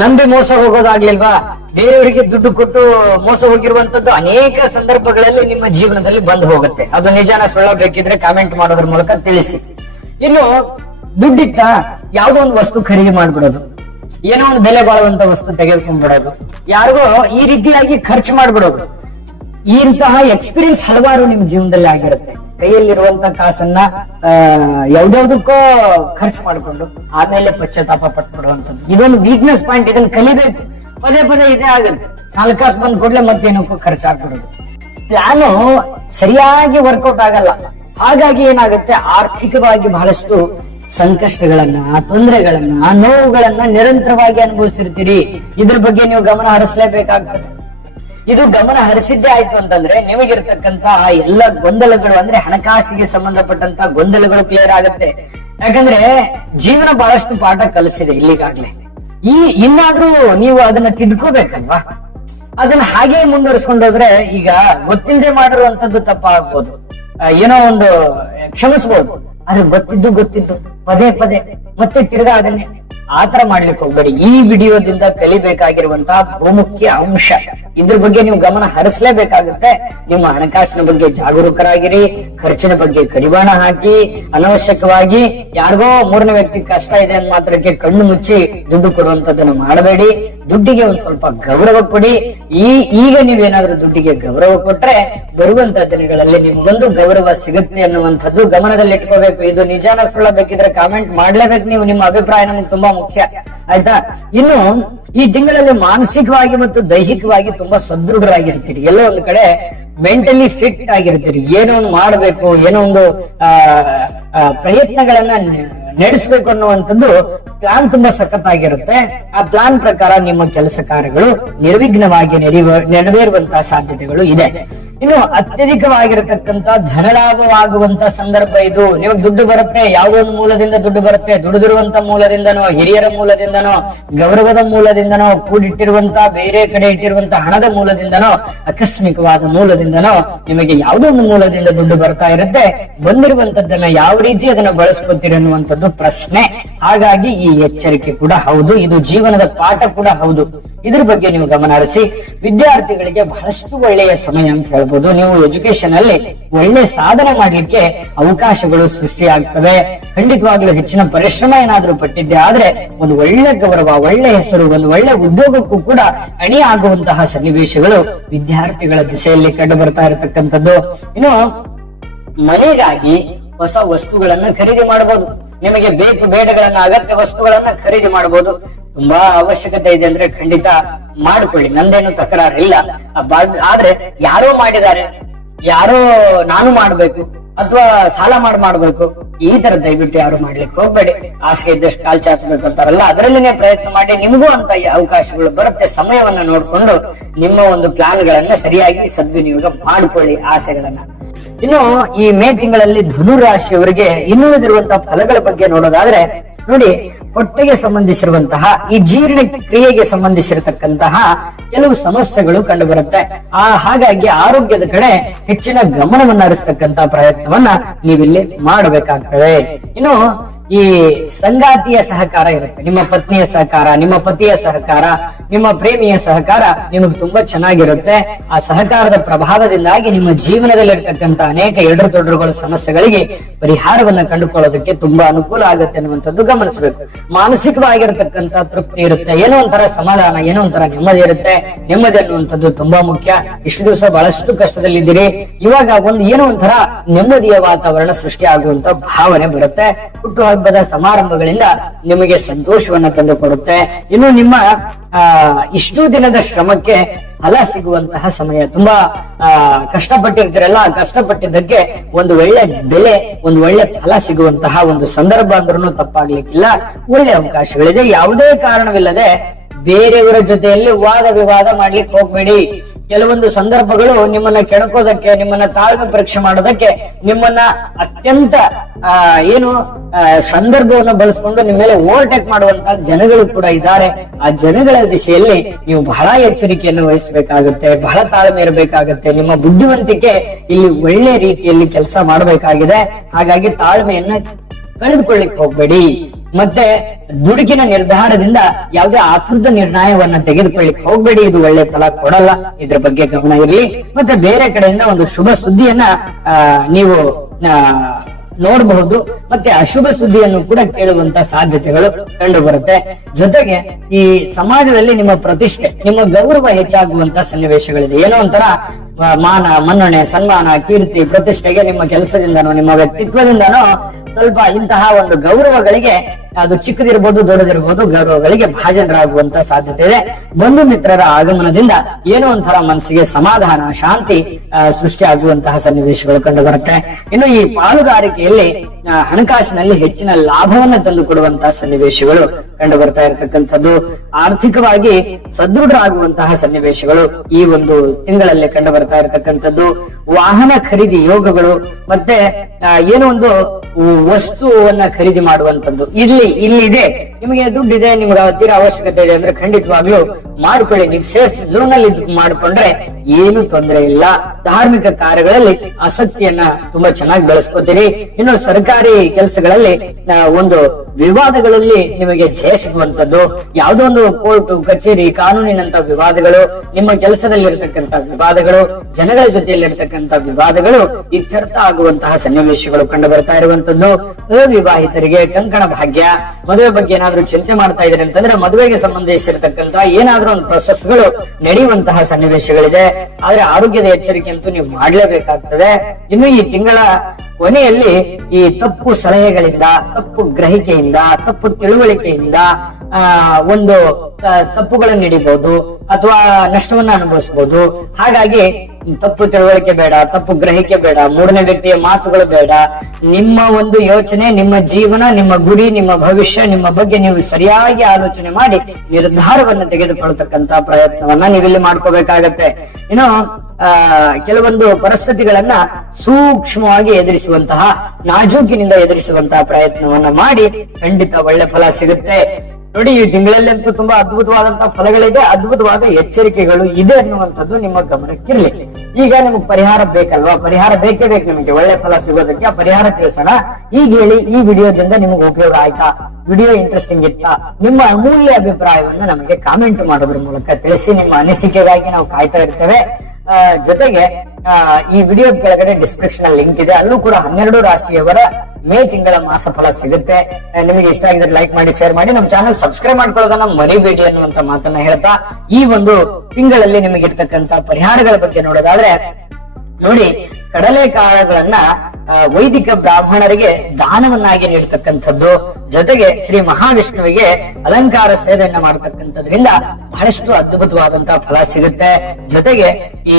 ನಂಬಿ ಮೋಸ ಹೋಗೋದಾಗ್ಲಿಲ್ವಾ, ಬೇರೆಯವರಿಗೆ ದುಡ್ಡು ಕೊಟ್ಟು ಮೋಸ ಹೋಗಿರುವಂತದ್ದು ಅನೇಕ ಸಂದರ್ಭಗಳಲ್ಲಿ ನಿಮ್ಮ ಜೀವನದಲ್ಲಿ ಬಂದು ಹೋಗುತ್ತೆ. ಅದು ನಿಜಾನ ಸುಳ್ಳ ಬೇಕಿದ್ರೆ ಕಾಮೆಂಟ್ ಮಾಡೋದ್ರ ಮೂಲಕ ತಿಳಿಸಿ. ಇನ್ನು ದುಡ್ಡಿತ್ತ ಯಾವ್ದೋ ಒಂದು ವಸ್ತು ಖರೀದಿ ಮಾಡ್ಬಿಡೋದು, ಏನೋ ಒಂದು ಬೆಲೆ ಬಾಳುವಂತ ವಸ್ತು ತೆಗೆದುಕೊಂಡ್ಬಿಡೋದು, ಯಾರಿಗೋ ಈ ರೀತಿಯಾಗಿ ಖರ್ಚು ಮಾಡ್ಬಿಡೋದು. ಇಂತಹ ಎಕ್ಸ್ಪೀರಿಯನ್ಸ್ ಹಲವಾರು ನಿಮ್ ಜೀವನದಲ್ಲಿ ಆಗಿರುತ್ತೆ. ಕೈಯಲ್ಲಿರುವಂತ ಕಾಸನ್ನ ಯಾವ್ದಾವ್ದಕ್ಕೋ ಖರ್ಚು ಮಾಡಿಕೊಂಡು ಆಮೇಲೆ ಪಶ್ಚಾತ್ತಾಪ ಪಟ್ಬಿಡುವಂತದ್ದು ಇದೊಂದು ವೀಕ್ನೆಸ್ ಪಾಯಿಂಟ್. ಇದನ್ನ ಕಲಿಬೇಕು. ಪದೇ ಇದೇ ಆಗುತ್ತೆ. 4 ಕಾಸು ಬಂದ್ ಕೂಡಲೇ ಮತ್ತೇನಕ್ಕೂ ಖರ್ಚಾಗ್ಬಿಡೋದು. ಪ್ಲಾನು ಸರಿಯಾಗಿ ವರ್ಕೌಟ್ ಆಗಲ್ಲ. ಹಾಗಾಗಿ ಏನಾಗುತ್ತೆ, ಆರ್ಥಿಕವಾಗಿ ಬಹಳಷ್ಟು ಸಂಕಷ್ಟಗಳನ್ನ, ತೊಂದರೆಗಳನ್ನ, ನೋವುಗಳನ್ನ ನಿರಂತರವಾಗಿ ಅನುಭವಿಸಿರ್ತೀರಿ. ಇದ್ರ ಬಗ್ಗೆ ನೀವು ಗಮನ ಹರಿಸಲೇಬೇಕಾಗ್ತದೆ. ಇದು ಗಮನ ಹರಿಸಿದ್ದೇ ಆಯ್ತು ಅಂತಂದ್ರೆ ನಿಮಗಿರ್ತಕ್ಕಂತಹ ಎಲ್ಲ ಗೊಂದಲಗಳು, ಅಂದ್ರೆ ಹಣಕಾಸಿಗೆ ಸಂಬಂಧಪಟ್ಟಂತ ಗೊಂದಲಗಳು ಕ್ಲಿಯರ್ ಆಗುತ್ತೆ. ಯಾಕಂದ್ರೆ ಜೀವನ ಬಹಳಷ್ಟು ಪಾಠ ಕಲಿಸಿದೆ ಇಲ್ಲಿಗಾಗ್ಲೆ. ಇನ್ನಾದ್ರೂ ನೀವು ಅದನ್ನ ತಿದ್ಕೋಬೇಕಲ್ವಾ. ಅದನ್ನ ಹಾಗೆ ಮುಂದುವರಿಸ್ಕೊಂಡೋದ್ರೆ ಈಗ ಗೊತ್ತಿಲ್ಲದೆ ಮಾಡಿರುವಂತದ್ದು ತಪ್ಪಾಗ್ಬೋದು, ಏನೋ ಒಂದು ಕ್ಷಮಿಸ್ಬೋದು. ಆದ್ರೆ ಗೊತ್ತಿದ್ದು ಪದೇ ಮತ್ತೆ ತಿರ್ಗಾ ಅದನ್ನೇ ಆತರ ಮಾಡ್ಲಿಕ್ಕೆ ಹೋಗ್ಬೇಡಿ. ಈ ವಿಡಿಯೋದಿಂದ ಕಲಿಬೇಕಾಗಿರುವಂತಹ ಬಹುಮುಖ್ಯ ಅಂಶ, ಇದ್ರ ಬಗ್ಗೆ ನೀವು ಗಮನ ಹರಿಸಲೇಬೇಕಾಗುತ್ತೆ. ನಿಮ್ಮ ಹಣಕಾಸಿನ ಬಗ್ಗೆ ಜಾಗರೂಕರಾಗಿರಿ, ಖರ್ಚಿನ ಬಗ್ಗೆ ಕಡಿವಾಣ ಹಾಕಿ, ಅನವಶ್ಯಕವಾಗಿ ಯಾರಿಗೋ ಮೂರನೇ ವ್ಯಕ್ತಿ ಕಷ್ಟ ಇದೆ ಅಂತ ಮಾತ್ರಕ್ಕೆ ಕಣ್ಣು ಮುಚ್ಚಿ ದುಡ್ಡು ಕೊಡುವಂತದ್ದನ್ನು ಮಾಡಬೇಡಿ. ದುಡ್ಡಿಗೆ ಒಂದ್ ಸ್ವಲ್ಪ ಗೌರವ ಕೊಡಿ. ಈಗ ನೀವೇನಾದ್ರೂ ದುಡ್ಡಿಗೆ ಗೌರವ ಕೊಟ್ರೆ ಬರುವಂತ ದಿನಗಳಲ್ಲಿ ನಿಮ್ಗೊಂದು ಗೌರವ ಸಿಗುತ್ತೆ ಅನ್ನುವಂಥದ್ದು ಗಮನದಲ್ಲಿ ಇಟ್ಕೋಬೇಕು. ಇದು ನಿಜಾನ ಸುಳ್ಳ ಬೇಕಿದ್ರೆ ಕಾಮೆಂಟ್ ಮಾಡ್ಲೇಬೇಕು ನೀವು. ನಿಮ್ಮ ಅಭಿಪ್ರಾಯ ನಮ್ಗೆ ತುಂಬಾ ಮುಖ್ಯ, ಆಯ್ತಾ? ಇನ್ನು ಈ ತಿಂಗಳಲ್ಲಿ ಮಾನಸಿಕವಾಗಿ ಮತ್ತು ದೈಹಿಕವಾಗಿ ತುಂಬಾ ಸದೃಢರಾಗಿರ್ತೀರಿ. ಎಲ್ಲೋ ಒಂದು ಕಡೆ ಮೆಂಟಲಿ ಫಿಟ್ ಆಗಿರ್ತೀರಿ. ಏನೋ ಒಂದು ಮಾಡಬೇಕು, ಏನೋ ಒಂದು ಪ್ರಯತ್ನಗಳನ್ನ ನಡೆಸಬೇಕು ಅನ್ನುವಂಥದ್ದು ಪ್ಲಾನ್ ತುಂಬಾ ಸಖತ್ತಾಗಿರುತ್ತೆ. ಆ ಪ್ಲಾನ್ ಪ್ರಕಾರ ನಿಮ್ಮ ಕೆಲಸ ಕಾರ್ಯಗಳು ನಿರ್ವಿಘ್ನವಾಗಿ ನೆರವೇರುವಂತಹ ಸಾಧ್ಯತೆಗಳು ಇದೆ. ಇನ್ನು ಅತ್ಯಧಿಕವಾಗಿರತಕ್ಕಂತ ಧನಲಾಭವಾಗುವಂತ ಸಂದರ್ಭ ಇದು. ನಿಮಗೆ ದುಡ್ಡು ಬರುತ್ತೆ, ಯಾವುದೋ ಒಂದು ಮೂಲದಿಂದ ದುಡ್ಡು ಬರುತ್ತೆ. ದುಡಿದಿರುವಂತ ಮೂಲದಿಂದನೋ, ಹಿರಿಯರ ಮೂಲದಿಂದನೋ, ಗೌರವದ ಮೂಲದಿಂದನೋ, ಕೂಡಿಟ್ಟಿರುವಂತ ಬೇರೆ ಕಡೆ ಇಟ್ಟಿರುವಂತ ಹಣದ ಮೂಲದಿಂದನೋ, ಆಕಸ್ಮಿಕವಾದ ಮೂಲದಿಂದನೋ ನಿಮಗೆ ಯಾವುದೋ ಒಂದು ಮೂಲದಿಂದ ದುಡ್ಡು ಬರ್ತಾ ಇರುತ್ತೆ. ಬಂದಿರುವಂತದ್ದನ್ನ ಯಾವ ರೀತಿ ಅದನ್ನ ಬಳಸ್ಕೊತೀರಿ ಅನ್ನುವಂಥದ್ದು ಪ್ರಶ್ನೆ. ಹಾಗಾಗಿ ಈ ಎಚ್ಚರಿಕೆ ಕೂಡ ಹೌದು, ಇದು ಜೀವನದ ಪಾಠ ಕೂಡ ಹೌದು. ಇದ್ರ ಬಗ್ಗೆ ನೀವು ಗಮನ ಹರಿಸಿ. ವಿದ್ಯಾರ್ಥಿಗಳಿಗೆ ಬಹಳಷ್ಟು ಒಳ್ಳೆಯ ಸಮಯ ಅಂತ ಹೇಳ್ಬೋದು. ನೀವು ಎಜುಕೇಶನ್ ಅಲ್ಲಿ ಒಳ್ಳೆ ಸಾಧನೆ ಮಾಡ್ಲಿಕ್ಕೆ ಅವಕಾಶಗಳು ಸೃಷ್ಟಿಯಾಗ್ತವೆ. ಖಂಡಿತವಾಗ್ಲೂ ಹೆಚ್ಚಿನ ಪರಿಶ್ರಮ ಏನಾದ್ರೂ ಪಟ್ಟಿದ್ದೆ ಆದ್ರೆ ಒಂದು ಒಳ್ಳೆ ಗೌರವ, ಒಳ್ಳೆ ಹೆಸರು, ಒಂದು ಒಳ್ಳೆ ಉದ್ಯೋಗಕ್ಕೂ ಕೂಡ ಅಣಿ ಆಗುವಂತಹ ಸನ್ನಿವೇಶಗಳು ವಿದ್ಯಾರ್ಥಿಗಳ ದಿಸೆಯಲ್ಲಿ ಕಂಡು ಬರ್ತಾ ಇರತಕ್ಕಂಥದ್ದು. ಇನ್ನು ಮನೆಗಾಗಿ ಹೊಸ ವಸ್ತುಗಳನ್ನ ಖರೀದಿ ಮಾಡಬಹುದು. ನಿಮಗೆ ಬೇಕು ಬೇಡಗಳನ್ನ, ಅಗತ್ಯ ವಸ್ತುಗಳನ್ನ ಖರೀದಿ ಮಾಡಬಹುದು. ತುಂಬಾ ಅವಶ್ಯಕತೆ ಇದೆ ಅಂದ್ರೆ ಖಂಡಿತ ಮಾಡ್ಕೊಳ್ಳಿ, ನಂದೇನು ತಕರಾರಿಲ್ಲ. ಆದ್ರೆ ಯಾರೋ ಮಾಡಿದ್ದಾರೆ, ಯಾರೋ ನಾನು ಮಾಡ್ಬೇಕು ಅಥವಾ ಸಾಲ ಮಾಡ್ಬೇಕು, ಈ ತರ ದಯವಿಟ್ಟು ಯಾರು ಮಾಡ್ಲಿಕ್ಕೆ ಹೋಗ್ಬೇಡಿ. ಆಸೆ ಇದ್ದಷ್ಟು ಕಾಲ್ ಚಾಚಬೇಕು ಅಂತಾರಲ್ಲ, ಅದರಲ್ಲಿನೇ ಪ್ರಯತ್ನ ಮಾಡಿ. ನಿಮಗೂ ಅಂತ ಅವಕಾಶಗಳು ಬರುತ್ತೆ. ಸಮಯವನ್ನ ನೋಡ್ಕೊಂಡು ನಿಮ್ಮ ಒಂದು ಪ್ಲಾನ್ ಗಳನ್ನ ಸರಿಯಾಗಿ ಸದ್ವಿನಿಯೋಗ ಮಾಡ್ಕೊಳ್ಳಿ, ಆಸೆಗಳನ್ನ. ಇನ್ನು ಈ ಮೇ ತಿಂಗಳಲ್ಲಿ ಧನು ರಾಶಿಯವರಿಗೆ ಇನ್ನೂ ಇರುವಂತಹ ಫಲಗಳ ಬಗ್ಗೆ ನೋಡೋದಾದ್ರೆ, ನೋಡಿ, ಹೊಟ್ಟೆಗೆ ಸಂಬಂಧಿಸಿರುವಂತಹ ಈ ಜೀರ್ಣ ಕ್ರಿಯೆಗೆ ಸಂಬಂಧಿಸಿರತಕ್ಕಂತಹ ಕೆಲವು ಸಮಸ್ಯೆಗಳು ಕಂಡು ಬರುತ್ತೆ. ಹಾಗಾಗಿ ಆರೋಗ್ಯದ ಕಡೆ ಹೆಚ್ಚಿನ ಗಮನವನ್ನ ಹರಿಸತಕ್ಕಂತಹ ಪ್ರಯತ್ನವನ್ನ ನೀವಿಲ್ಲಿ ಮಾಡಬೇಕಾಗ್ತದೆ. ಇನ್ನು ಈ ಸಂಗಾತಿಯ ಸಹಕಾರ ಇರುತ್ತೆ. ನಿಮ್ಮ ಪತ್ನಿಯ ಸಹಕಾರ, ನಿಮ್ಮ ಪತಿಯ ಸಹಕಾರ, ನಿಮ್ಮ ಪ್ರೇಮಿಯ ಸಹಕಾರ ನಿಮಗೆ ತುಂಬಾ ಚೆನ್ನಾಗಿರುತ್ತೆ. ಆ ಸಹಕಾರದ ಪ್ರಭಾವದಿಂದಾಗಿ ನಿಮ್ಮ ಜೀವನದಲ್ಲಿರ್ತಕ್ಕಂಥ ಅನೇಕ ಎಡರು ಸಮಸ್ಯೆಗಳಿಗೆ ಪರಿಹಾರವನ್ನ ಕಂಡುಕೊಳ್ಳೋದಕ್ಕೆ ತುಂಬಾ ಅನುಕೂಲ ಆಗುತ್ತೆ ಅನ್ನುವಂಥದ್ದು ಗಮನಿಸಬೇಕು. ಮಾನಸಿಕವಾಗಿರತಕ್ಕಂಥ ತೃಪ್ತಿ ಇರುತ್ತೆ, ಏನೋ ಒಂಥರ ಸಮಾಧಾನ, ಏನೋ ಒಂಥರ ನೆಮ್ಮದಿ ಇರುತ್ತೆ. ನೆಮ್ಮದಿ ಅನ್ನುವಂಥದ್ದು ತುಂಬಾ ಮುಖ್ಯ. ಇಷ್ಟು ದಿವಸ ಬಹಳಷ್ಟು ಕಷ್ಟದಲ್ಲಿದ್ದೀರಿ, ಇವಾಗ ಏನೋ ಒಂಥರ ನೆಮ್ಮದಿಯ ವಾತಾವರಣ ಸೃಷ್ಟಿ ಆಗುವಂತ ಭಾವನೆ ಬರುತ್ತೆ. ಹುಟ್ಟುಹಬ್ಬದ ಸಮಾರಂಭಗಳಿಂದ ನಿಮಗೆ ಸಂತೋಷವನ್ನ ತಂದುಕೊಡುತ್ತೆ. ಇನ್ನು ನಿಮ್ಮ ಇಷ್ಟು ದಿನದ ಶ್ರಮಕ್ಕೆ ಫಲ ಸಿಗುವಂತಹ ಸಮಯ. ತುಂಬಾ ಕಷ್ಟಪಟ್ಟಿರ್ತೀರಲ್ಲ, ಕಷ್ಟಪಟ್ಟಿದ್ದಕ್ಕೆ ಒಂದು ಒಳ್ಳೆ ಬೆಲೆ, ಒಂದು ಒಳ್ಳೆ ಫಲ ಸಿಗುವಂತಹ ಒಂದು ಸಂದರ್ಭ ಅಂದ್ರೂ ತಪ್ಪಾಗ್ಲಿಕ್ಕಿಲ್ಲ. ಒಳ್ಳೆ ಅವಕಾಶಗಳಿದೆ. ಯಾವುದೇ ಕಾರಣವಿಲ್ಲದೆ ಬೇರೆಯವರ ಜೊತೆಯಲ್ಲಿ ವಾದ ವಿವಾದ ಮಾಡ್ಲಿಕ್ಕೆ ಹೋಗ್ಬೇಡಿ. ಕೆಲವೊಂದು ಸಂದರ್ಭಗಳು ನಿಮ್ಮನ್ನ ಕೆಣಕೋದಕ್ಕೆ, ನಿಮ್ಮನ್ನ ತಾಳ್ಮೆ ಪರೀಕ್ಷೆ ಮಾಡೋದಕ್ಕೆ, ನಿಮ್ಮನ್ನ ಅತ್ಯಂತ ಸಂದರ್ಭವನ್ನು ಬಳಸಿಕೊಂಡು ನಿಮ್ಮ ಮೇಲೆ ಓವರ್ಟೇಕ್ ಮಾಡುವಂತಹ ಜನಗಳು ಕೂಡ ಇದ್ದಾರೆ. ಆ ಜನಗಳ ದಿಶೆಯಲ್ಲಿ ನೀವು ಬಹಳ ಎಚ್ಚರಿಕೆಯನ್ನು ವಹಿಸಬೇಕಾಗುತ್ತೆ, ಬಹಳ ತಾಳ್ಮೆ ಇರಬೇಕಾಗುತ್ತೆ. ನಿಮ್ಮ ಬುದ್ಧಿವಂತಿಕೆ ಇಲ್ಲಿ ಒಳ್ಳೆ ರೀತಿಯಲ್ಲಿ ಕೆಲಸ ಮಾಡಬೇಕಾಗಿದೆ. ಹಾಗಾಗಿ ತಾಳ್ಮೆಯನ್ನ ಕಳೆದುಕೊಳ್ಳಿಕ್ ಹೋಗ್ಬೇಡಿ. ಮತ್ತೆ ದುಡುಕಿನ ನಿರ್ಧಾರದಿಂದ ಯಾವುದೇ ಆತುರದ ನಿರ್ಣಯವನ್ನ ತೆಗೆದುಕೊಳ್ಳಿಕ್ಕೆ ಹೋಗ್ಬೇಡಿ. ಇದು ಒಳ್ಳೆ ಫಲ ಕೊಡಲ್ಲ, ಇದ್ರ ಬಗ್ಗೆ ಗಮನ ಇರಲಿ. ಮತ್ತೆ ಬೇರೆ ಕಡೆಯಿಂದ ಒಂದು ಶುಭ ಸುದ್ದಿಯನ್ನ ನೀವು ನೋಡಬಹುದು. ಮತ್ತೆ ಅಶುಭ ಸುದ್ದಿಯನ್ನು ಕೂಡ ಕೇಳುವಂತ ಸಾಧ್ಯತೆಗಳು ಕಂಡು ಬರುತ್ತೆ. ಜೊತೆಗೆ ಈ ಸಮಾಜದಲ್ಲಿ ನಿಮ್ಮ ಪ್ರತಿಷ್ಠೆ, ನಿಮ್ಮ ಗೌರವ ಹೆಚ್ಚಾಗುವಂತ ಸನ್ನಿವೇಶಗಳಿದೆ. ಏನೋ ಒಂಥರ ಮಾನ, ಮನ್ನಣೆ, ಸನ್ಮಾನ, ಕೀರ್ತಿ, ಪ್ರತಿಷ್ಠೆಗೆ ನಿಮ್ಮ ಕೆಲಸದಿಂದನೋ ನಿಮ್ಮ ವ್ಯಕ್ತಿತ್ವದಿಂದನೋ ಸ್ವಲ್ಪ ಇಂತಹ ಒಂದು ಗೌರವಗಳಿಗೆ, ಅದು ಚಿಕ್ಕದಿರ್ಬೋದು ದೊಡ್ಡದಿರ್ಬೋದು, ಗೌರವಗಳಿಗೆ ಭಾಜನರಾಗುವಂತ ಸಾಧ್ಯತೆ ಇದೆ. ಬಂಧು ಮಿತ್ರರ ಆಗಮನದಿಂದ ಏನೋ ಒಂಥರ ಮನಸ್ಸಿಗೆ ಸಮಾಧಾನ, ಶಾಂತಿ ಸೃಷ್ಟಿ ಆಗುವಂತಹ ಸನ್ನಿವೇಶಗಳು ಕಂಡು ಬರುತ್ತೆ. ಇನ್ನು ಈ ಪಾಲುದಾರಿಕೆಯಲ್ಲಿ ಹಣಕಾಸಿನಲ್ಲಿ ಹೆಚ್ಚಿನ ಲಾಭವನ್ನ ತಂದು ಕೊಡುವಂತಹ ಸನ್ನಿವೇಶಗಳು ಕಂಡು ಬರ್ತಾ ಇರತಕ್ಕಂಥದ್ದು. ಆರ್ಥಿಕವಾಗಿ ಸದೃಢರಾಗುವಂತಹ ಸನ್ನಿವೇಶಗಳು ಈ ಒಂದು ತಿಂಗಳಲ್ಲಿ ಕಂಡು ಬರ್ತಾ ಇರತಕ್ಕಂಥದ್ದು, ವಾಹನ ಖರೀದಿ ಯೋಗಗಳು, ಮತ್ತೆ ಏನೋ ಒಂದು ವಸ್ತುವನ್ನ ಖರೀದಿ ಮಾಡುವಂತದ್ದು ಇಲ್ಲಿ ಇದೆ. ನಿಮಗೆ ದುಡ್ಡಿದೆ, ನಿಮ್ಗೆ ತೀರಾ ಅವಶ್ಯಕತೆ ಇದೆ ಅಂದ್ರೆ ಖಂಡಿತವಾಗ್ಲೂ ಮಾಡ್ಕೊಳ್ಳಿ. ನೀವು ಸೇಫ್ ಝೋನ್ ಅಲ್ಲಿ ಮಾಡ್ಕೊಂಡ್ರೆ ಏನು ತೊಂದರೆ ಇಲ್ಲ. ಧಾರ್ಮಿಕ ಕಾರ್ಯಗಳಲ್ಲಿ ಆಸಕ್ತಿಯನ್ನ ತುಂಬಾ ಚೆನ್ನಾಗಿ ಬೆಳೆಸ್ಕೊತೀರಿ. ಇನ್ನು ಸರ್ಕಾರಿ ಕೆಲಸಗಳಲ್ಲಿ ಒಂದು ವಿವಾದಗಳಲ್ಲಿ ನಿಮಗೆ ಜಯ ಸಿಗುವಂತದ್ದು, ಯಾವುದೋ ಒಂದು ಕೋರ್ಟ್ ಕಚೇರಿ ಕಾನೂನಿನಂತ ವಿವಾದಗಳು, ನಿಮ್ಮ ಕೆಲಸದಲ್ಲಿ ಇರತಕ್ಕಂತ ವಿವಾದಗಳು, ಜನಗಳ ಜೊತೆಯಲ್ಲಿ ಇರತಕ್ಕಂತ ವಿವಾದಗಳು ಇತ್ಯರ್ಥ ಆಗುವಂತಹ ಸನ್ನಿವೇಶಗಳು ಕಂಡು ಬರ್ತಾ ಇರುವಂತದ್ದು. ಅವಿವಾಹಿತರಿಗೆ ಕಂಕಣ ಭಾಗ್ಯ, ಮದುವೆ ಬಗ್ಗೆ ಏನಾದ್ರೂ ಚಿಂತೆ ಮಾಡ್ತಾ ಇದ್ದಾರೆ ಅಂತಂದ್ರೆ ಮದುವೆಗೆ ಸಂಬಂಧಿಸಿರತಕ್ಕಂತ ಏನಾದ್ರೂ ಒಂದು ಪ್ರೊಸೆಸ್ ಗಳು ನಡೆಯುವಂತಹ ಸನ್ನಿವೇಶಗಳಿದೆ. ಆದ್ರೆ ಆರೋಗ್ಯದ ಎಚ್ಚರಿಕೆ ಅಂತೂ ನೀವು ಮಾಡ್ಲೇಬೇಕಾಗ್ತದೆ. ಇನ್ನು ಈ ತಿಂಗಳ ಕೊನೆಯಲ್ಲಿ ಈ ತಪ್ಪು ಸಲಹೆಗಳಿಂದ, ತಪ್ಪು ಗ್ರಹಿಕೆಯಿಂದ, ತಪ್ಪು ತಿಳುವಳಿಕೆಯಿಂದ ಒಂದು ತಪ್ಪುಗಳನ್ನು ಹಿಡಿಬಹುದು ಅಥವಾ ನಷ್ಟವನ್ನ ಅನುಭವಿಸಬಹುದು. ಹಾಗಾಗಿ ತಪ್ಪು ತಿಳುವಳಿಕೆ ಬೇಡ, ತಪ್ಪು ಗ್ರಹಿಕೆ ಬೇಡ, ಮೂರನೇ ವ್ಯಕ್ತಿಯ ಮಾತುಗಳು ಬೇಡ. ನಿಮ್ಮ ಒಂದು ಯೋಚನೆ, ನಿಮ್ಮ ಜೀವನ, ನಿಮ್ಮ ಗುರಿ, ನಿಮ್ಮ ಭವಿಷ್ಯ, ನಿಮ್ಮ ಬಗ್ಗೆ ನೀವು ಸರಿಯಾಗಿ ಆಲೋಚನೆ ಮಾಡಿ ನಿರ್ಧಾರವನ್ನು ತೆಗೆದುಕೊಳ್ಳತಕ್ಕಂತ ಪ್ರಯತ್ನವನ್ನ ನೀವಿಲ್ಲಿ ಮಾಡ್ಕೋಬೇಕಾಗತ್ತೆ. ಇನ್ನು ಕೆಲವೊಂದು ಪರಿಸ್ಥಿತಿಗಳನ್ನ ಸೂಕ್ಷ್ಮವಾಗಿ ಎದುರಿಸುವಂತಹ, ನಾಜೂಕಿನಿಂದ ಎದುರಿಸುವಂತಹ ಪ್ರಯತ್ನವನ್ನ ಮಾಡಿ ಖಂಡಿತ ಒಳ್ಳೆ ಫಲ ಸಿಗುತ್ತೆ. ನೋಡಿ, ಈ ತಿಂಗಳಲ್ಲಿ ಅಂತೂ ತುಂಬಾ ಅದ್ಭುತವಾದಂತಹ ಫಲಗಳಿದೆ, ಅದ್ಭುತವಾದ ಎಚ್ಚರಿಕೆಗಳು ಇದೆ ಅನ್ನುವಂಥದ್ದು ನಿಮ್ಮ ಗಮನಕ್ಕಿರ್ಲಿ. ಈಗ ನಿಮ್ಗೆ ಪರಿಹಾರ ಬೇಕಲ್ವಾ? ಪರಿಹಾರ ಬೇಕೇ ಬೇಕು ನಿಮಗೆ ಒಳ್ಳೆ ಫಲ ಸಿಗೋದಕ್ಕೆ. ಆ ಪರಿಹಾರ ತಿಳಿಸೋಣ. ಈಗ ಹೇಳಿ, ಈ ವಿಡಿಯೋದಿಂದ ನಿಮ್ಗೆ ಉಪಯೋಗ ಆಯ್ತಾ? ವಿಡಿಯೋ ಇಂಟ್ರೆಸ್ಟಿಂಗ್ ಇತ್ತಾ? ನಿಮ್ಮ ಅಮೂಲ್ಯ ಅಭಿಪ್ರಾಯವನ್ನ ನಮಗೆ ಕಾಮೆಂಟ್ ಮಾಡೋದ್ರ ಮೂಲಕ ತಿಳಿಸಿ. ನಿಮ್ಮ ಅನಿಸಿಕೆಗಾಗಿ ನಾವು ಕಾಯ್ತಾ ಇರ್ತೇವೆ. ಜೊತೆಗೆ ಈ ವಿಡಿಯೋ ಕೆಳಗಡೆ ಡಿಸ್ಕ್ರಿಪ್ಷನ್ ಅಲ್ಲಿ ಲಿಂಕ್ ಇದೆ, ಅಲ್ಲೂ ಕೂಡ 12 ರಾಶಿಯವರ ಮೇ ತಿಂಗಳ ಮಾಸ ಫಲ ಸಿಗುತ್ತೆ. ನಿಮಗೆ ಇಷ್ಟ ಆಗಿದ್ರೆ ಲೈಕ್ ಮಾಡಿ, ಶೇರ್ ಮಾಡಿ, ನಮ್ಮ ಚಾನಲ್ ಸಬ್ಸ್ಕ್ರೈಬ್ ಮಾಡ್ಕೊಳ್ಳೋದನ್ನ ಮರಿಬೇಡಿ ಅನ್ನುವಂತ ಮಾತನ್ನ ಹೇಳ್ತಾ, ಈ ಒಂದು ತಿಂಗಳಲ್ಲಿ ನಿಮಗೆ ಇರ್ತಕ್ಕಂತ ಪರಿಹಾರಗಳ ಬಗ್ಗೆ ನೋಡೋದಾದ್ರೆ, ನೋಡಿ, ಕಡಲೆಕಾಳುಗಳನ್ನ ವೈದಿಕ ಬ್ರಾಹ್ಮಣರಿಗೆ ದಾನವನ್ನಾಗಿ ನೀಡತಕ್ಕಂಥದ್ದು, ಜೊತೆಗೆ ಶ್ರೀ ಮಹಾವಿಷ್ಣುವಿಗೆ ಅಲಂಕಾರ ಸೇವೆಯನ್ನ ಮಾಡತಕ್ಕಂಥದ್ರಿಂದ ಬಹಳಷ್ಟು ಅದ್ಭುತವಾದಂತಹ ಫಲ ಸಿಗುತ್ತೆ. ಜೊತೆಗೆ ಈ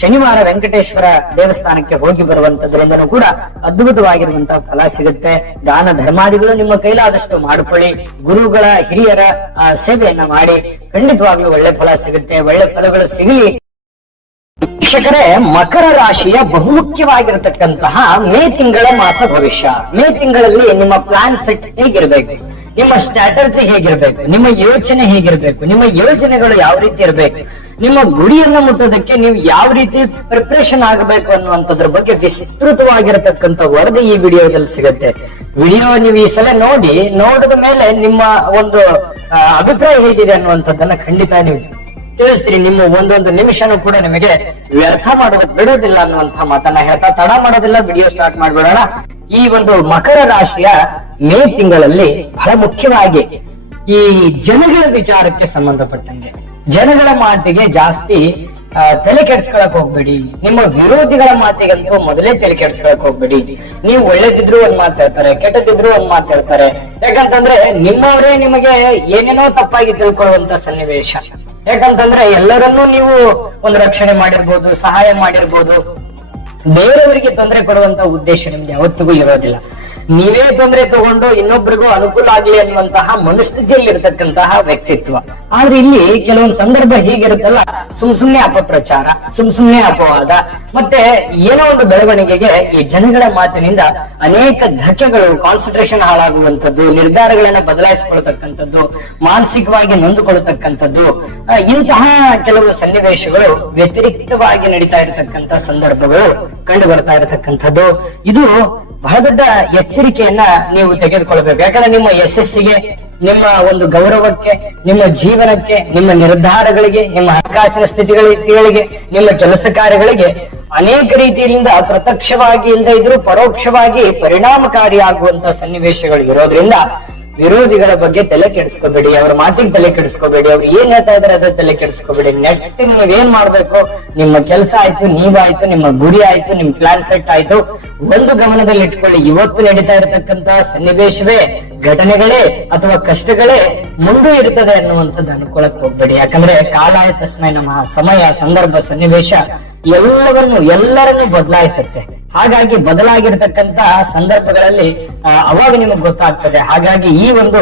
ಶನಿವಾರ ವೆಂಕಟೇಶ್ವರ ದೇವಸ್ಥಾನಕ್ಕೆ ಹೋಗಿ ಬರುವಂತದ್ರಿಂದನೂ ಕೂಡ ಅದ್ಭುತವಾಗಿರುವಂತಹ ಫಲ ಸಿಗುತ್ತೆ. ದಾನ ಧರ್ಮಾದಿಗಳು ನಿಮ್ಮ ಕೈಲಾದಷ್ಟು ಮಾಡಿಕೊಳ್ಳಿ. ಗುರುಗಳ ಹಿರಿಯರ ಸೇವೆಯನ್ನ ಮಾಡಿ ಖಂಡಿತವಾಗ್ಲೂ ಒಳ್ಳೆ ಫಲ ಸಿಗುತ್ತೆ. ಒಳ್ಳೆ ಫಲಗಳು ಸಿಗಲಿ. ವೀಕ್ಷಕರೇ, ಮಕರ ರಾಶಿಯ ಬಹುಮುಖ್ಯವಾಗಿರತಕ್ಕಂತಹ ಮೇ ತಿಂಗಳ ಮಾಸ ಭವಿಷ್ಯ. ಮೇ ತಿಂಗಳಲ್ಲಿ ನಿಮ್ಮ ಪ್ಲಾನ್ ಸೆಟ್ ಹೇಗಿರ್ಬೇಕು, ನಿಮ್ಮ ಸ್ಟ್ರಾಟಜಿ ಹೇಗಿರ್ಬೇಕು, ನಿಮ್ಮ ಯೋಚನೆ ಹೇಗಿರ್ಬೇಕು, ನಿಮ್ಮ ಯೋಜನೆಗಳು ಯಾವ ರೀತಿ ಇರಬೇಕು, ನಿಮ್ಮ ಗುರಿಯನ್ನು ಮುಟ್ಟೋದಕ್ಕೆ ನೀವು ಯಾವ ರೀತಿ ಪ್ರಿಪರೇಷನ್ ಆಗಬೇಕು ಅನ್ನುವಂಥದ್ರ ಬಗ್ಗೆ ವಿಸ್ತೃತವಾಗಿರತಕ್ಕಂತ ವರದಿ ಈ ವಿಡಿಯೋದಲ್ಲಿ ಸಿಗುತ್ತೆ. ವಿಡಿಯೋ ನೀವು ಈ ಸಲ ನೋಡಿದ ಮೇಲೆ ನಿಮ್ಮ ಒಂದು ಅಭಿಪ್ರಾಯ ಹೇಗಿದೆ ಅನ್ನುವಂಥದ್ದನ್ನ ಖಂಡಿತ ನೀವು ತಿಳಿಸ್ತೀರಿ. ನಿಮ್ಮ ಒಂದೊಂದು ನಿಮಿಷನೂ ಕೂಡ ನಿಮಗೆ ವ್ಯರ್ಥ ಮಾಡೋದಕ್ಕೆ ಬಿಡೋದಿಲ್ಲ ಅನ್ನುವಂತ ಮಾತನ್ನ ಹೇಳ್ತಾ ತಡ ಮಾಡೋದಿಲ್ಲ, ವಿಡಿಯೋ ಸ್ಟಾರ್ಟ್ ಮಾಡ್ಬಿಡೋಣ. ಈ ಒಂದು ಮಕರ ರಾಶಿಯ ಮೇ ತಿಂಗಳಲ್ಲಿ ಬಹಳ ಮುಖ್ಯವಾಗಿ ಈ ಜನಗಳ ವಿಚಾರಕ್ಕೆ ಸಂಬಂಧಪಟ್ಟಂಗೆ, ಜನಗಳ ಮಾತಿಗೆ ಜಾಸ್ತಿ ತಲೆ ಕೆಡ್ಸ್ಕೊಳಕ್ ಹೋಗ್ಬೇಡಿ. ನಿಮ್ಮ ವಿರೋಧಿಗಳ ಮಾತಿಗಂತೂ ಮೊದಲೇ ತಲೆ ಕೆಡ್ಸ್ಕೊಳಕ್ ಹೋಗ್ಬೇಡಿ. ನೀವು ಒಳ್ಳೇದಿದ್ರು ಒಂದ್ ಮಾತು ಹೇಳ್ತಾರೆ, ಕೆಟ್ಟದಿದ್ರು ಒಂದ್ ಮಾತು ಹೇಳ್ತಾರೆ. ಯಾಕಂತಂದ್ರೆ ನಿಮ್ಮವರೇ ನಿಮಗೆ ಏನೇನೋ ತಪ್ಪಾಗಿ ತಿಳ್ಕೊಳ್ಳುವಂತ ಸನ್ನಿವೇಶ. ಯಾಕಂತಂದ್ರೆ ಎಲ್ಲರನ್ನೂ ನೀವು ಒಂದು ರಕ್ಷಣೆ ಮಾಡಿರ್ಬೋದು, ಸಹಾಯ ಮಾಡಿರ್ಬೋದು, ಬೇರೆಯವರಿಗೆ ತೊಂದರೆ ಕೊಡುವಂತ ಉದ್ದೇಶ ನಿಮ್ಗೆ ಯಾವತ್ತಿಗೂ ಇರೋದಿಲ್ಲ. ನೀವೇ ತೊಂದರೆ ತಗೊಂಡು ಇನ್ನೊಬ್ಬರಿಗೂ ಅನುಕೂಲ ಆಗ್ಲಿ ಅನ್ನುವಂತಹ ಮನಸ್ಥಿತಿಯಲ್ಲಿ ಇರತಕ್ಕಂತಹ ವ್ಯಕ್ತಿತ್ವ. ಆದ್ರೆ ಇಲ್ಲಿ ಕೆಲವೊಂದು ಸಂದರ್ಭ ಹೀಗಿರುತ್ತಲ್ಲ, ಸುಮ್ನೆ ಅಪಪ್ರಚಾರ, ಸುಮ್ನೆ ಅಪವಾದ, ಮತ್ತೆ ಏನೋ ಒಂದು ಬೆಳವಣಿಗೆಗೆ ಈ ಜನಗಳ ಮಾತಿನಿಂದ ಅನೇಕ ಧಕ್ಕೆಗಳು, ಕಾನ್ಸಂಟ್ರೇಷನ್ ಹಾಳಾಗುವಂತದ್ದು, ನಿರ್ಧಾರಗಳನ್ನ ಬದಲಾಯಿಸಿಕೊಳ್ತಕ್ಕಂಥದ್ದು, ಮಾನಸಿಕವಾಗಿ ನೊಂದುಕೊಳ್ಳತಕ್ಕಂಥದ್ದು, ಇಂತಹ ಕೆಲವು ಸನ್ನಿವೇಶಗಳು ವ್ಯತಿರಿಕ್ತವಾಗಿ ನಡೀತಾ ಇರತಕ್ಕಂತ ಸಂದರ್ಭಗಳು ಕಂಡು ಬರ್ತಾ ಇರತಕ್ಕಂಥದ್ದು. ಇದು ಬಹಳ ದೊಡ್ಡ ಎಚ್ಚರಿಕೆಯನ್ನ ನೀವು ತೆಗೆದುಕೊಳ್ಬೇಕು. ಯಾಕಂದ್ರೆ ನಿಮ್ಮ ಯಶಸ್ಸಿಗೆ, ನಿಮ್ಮ ಒಂದು ಗೌರವಕ್ಕೆ, ನಿಮ್ಮ ಜೀವನಕ್ಕೆ, ನಿಮ್ಮ ನಿರ್ಧಾರಗಳಿಗೆ, ನಿಮ್ಮ ಹಣಕಾಸಿನ ಸ್ಥಿತಿಗಳಿಗೆ, ನಿಮ್ಮ ಕೆಲಸ ಕಾರ್ಯಗಳಿಗೆ ಅನೇಕ ರೀತಿಯಿಂದ ಪ್ರತ್ಯಕ್ಷವಾಗಿ ಇಲ್ಲದೆ ಇದ್ರೂ ಪರೋಕ್ಷವಾಗಿ ಪರಿಣಾಮಕಾರಿಯಾಗುವಂತಹ ಸನ್ನಿವೇಶಗಳು ಇರೋದ್ರಿಂದ ವಿರೋಧಿಗಳ ಬಗ್ಗೆ ತಲೆ ಕೆಡಿಸ್ಕೋಬೇಡಿ, ಅವ್ರ ಮಾತಿಗೆ ತಲೆ ಕೆಡಿಸ್ಕೋಬೇಡಿ, ಅವ್ರು ಏನ್ ಹೇಳ್ತಾ ಇದಾರೆ ಅದ್ರ ತಲೆ ಕೆಡಿಸ್ಕೋಬೇಡಿ. ನೆಟ್ಟಿಗೆ ನೀವೇನ್ ಮಾಡ್ಬೇಕು, ನಿಮ್ಮ ಕೆಲಸ ಆಯ್ತು, ನೀವಾಯ್ತು, ನಿಮ್ಮ ಗುರಿ ಆಯ್ತು, ನಿಮ್ ಪ್ಲಾನ್ ಸೆಟ್ ಆಯ್ತು, ಒಂದು ಗಮನದಲ್ಲಿ ಇಟ್ಕೊಳ್ಳಿ, ಇವತ್ತು ನಡೀತಾ ಇರತಕ್ಕಂತ ಸನ್ನಿವೇಶವೇ ಘಟನೆಗಳೇ ಅಥವಾ ಕಷ್ಟಗಳೇ ಮುಂದೆ ಇರ್ತದೆ ಅನ್ನುವಂಥದ್ದು ಅನ್ಕೊಳಕ್ ಹೋಗ್ಬೇಡಿ. ಯಾಕಂದ್ರೆ ಕಾಲಾಯ ತಸ್ಮೈ ನಮಃ, ಸಮಯ, ಸಂದರ್ಭ, ಸನ್ನಿವೇಶ ಎಲ್ಲರನ್ನು ಬದಲಾಯಿಸುತ್ತೆ. ಹಾಗಾಗಿ ಬದಲಾಗಿರ್ತಕ್ಕಂತ ಸಂದರ್ಭಗಳಲ್ಲಿ ಅವಾಗ ನಿಮಗೆ ಗೊತ್ತಾಗ್ತದೆ. ಹಾಗಾಗಿ ಈ ಒಂದು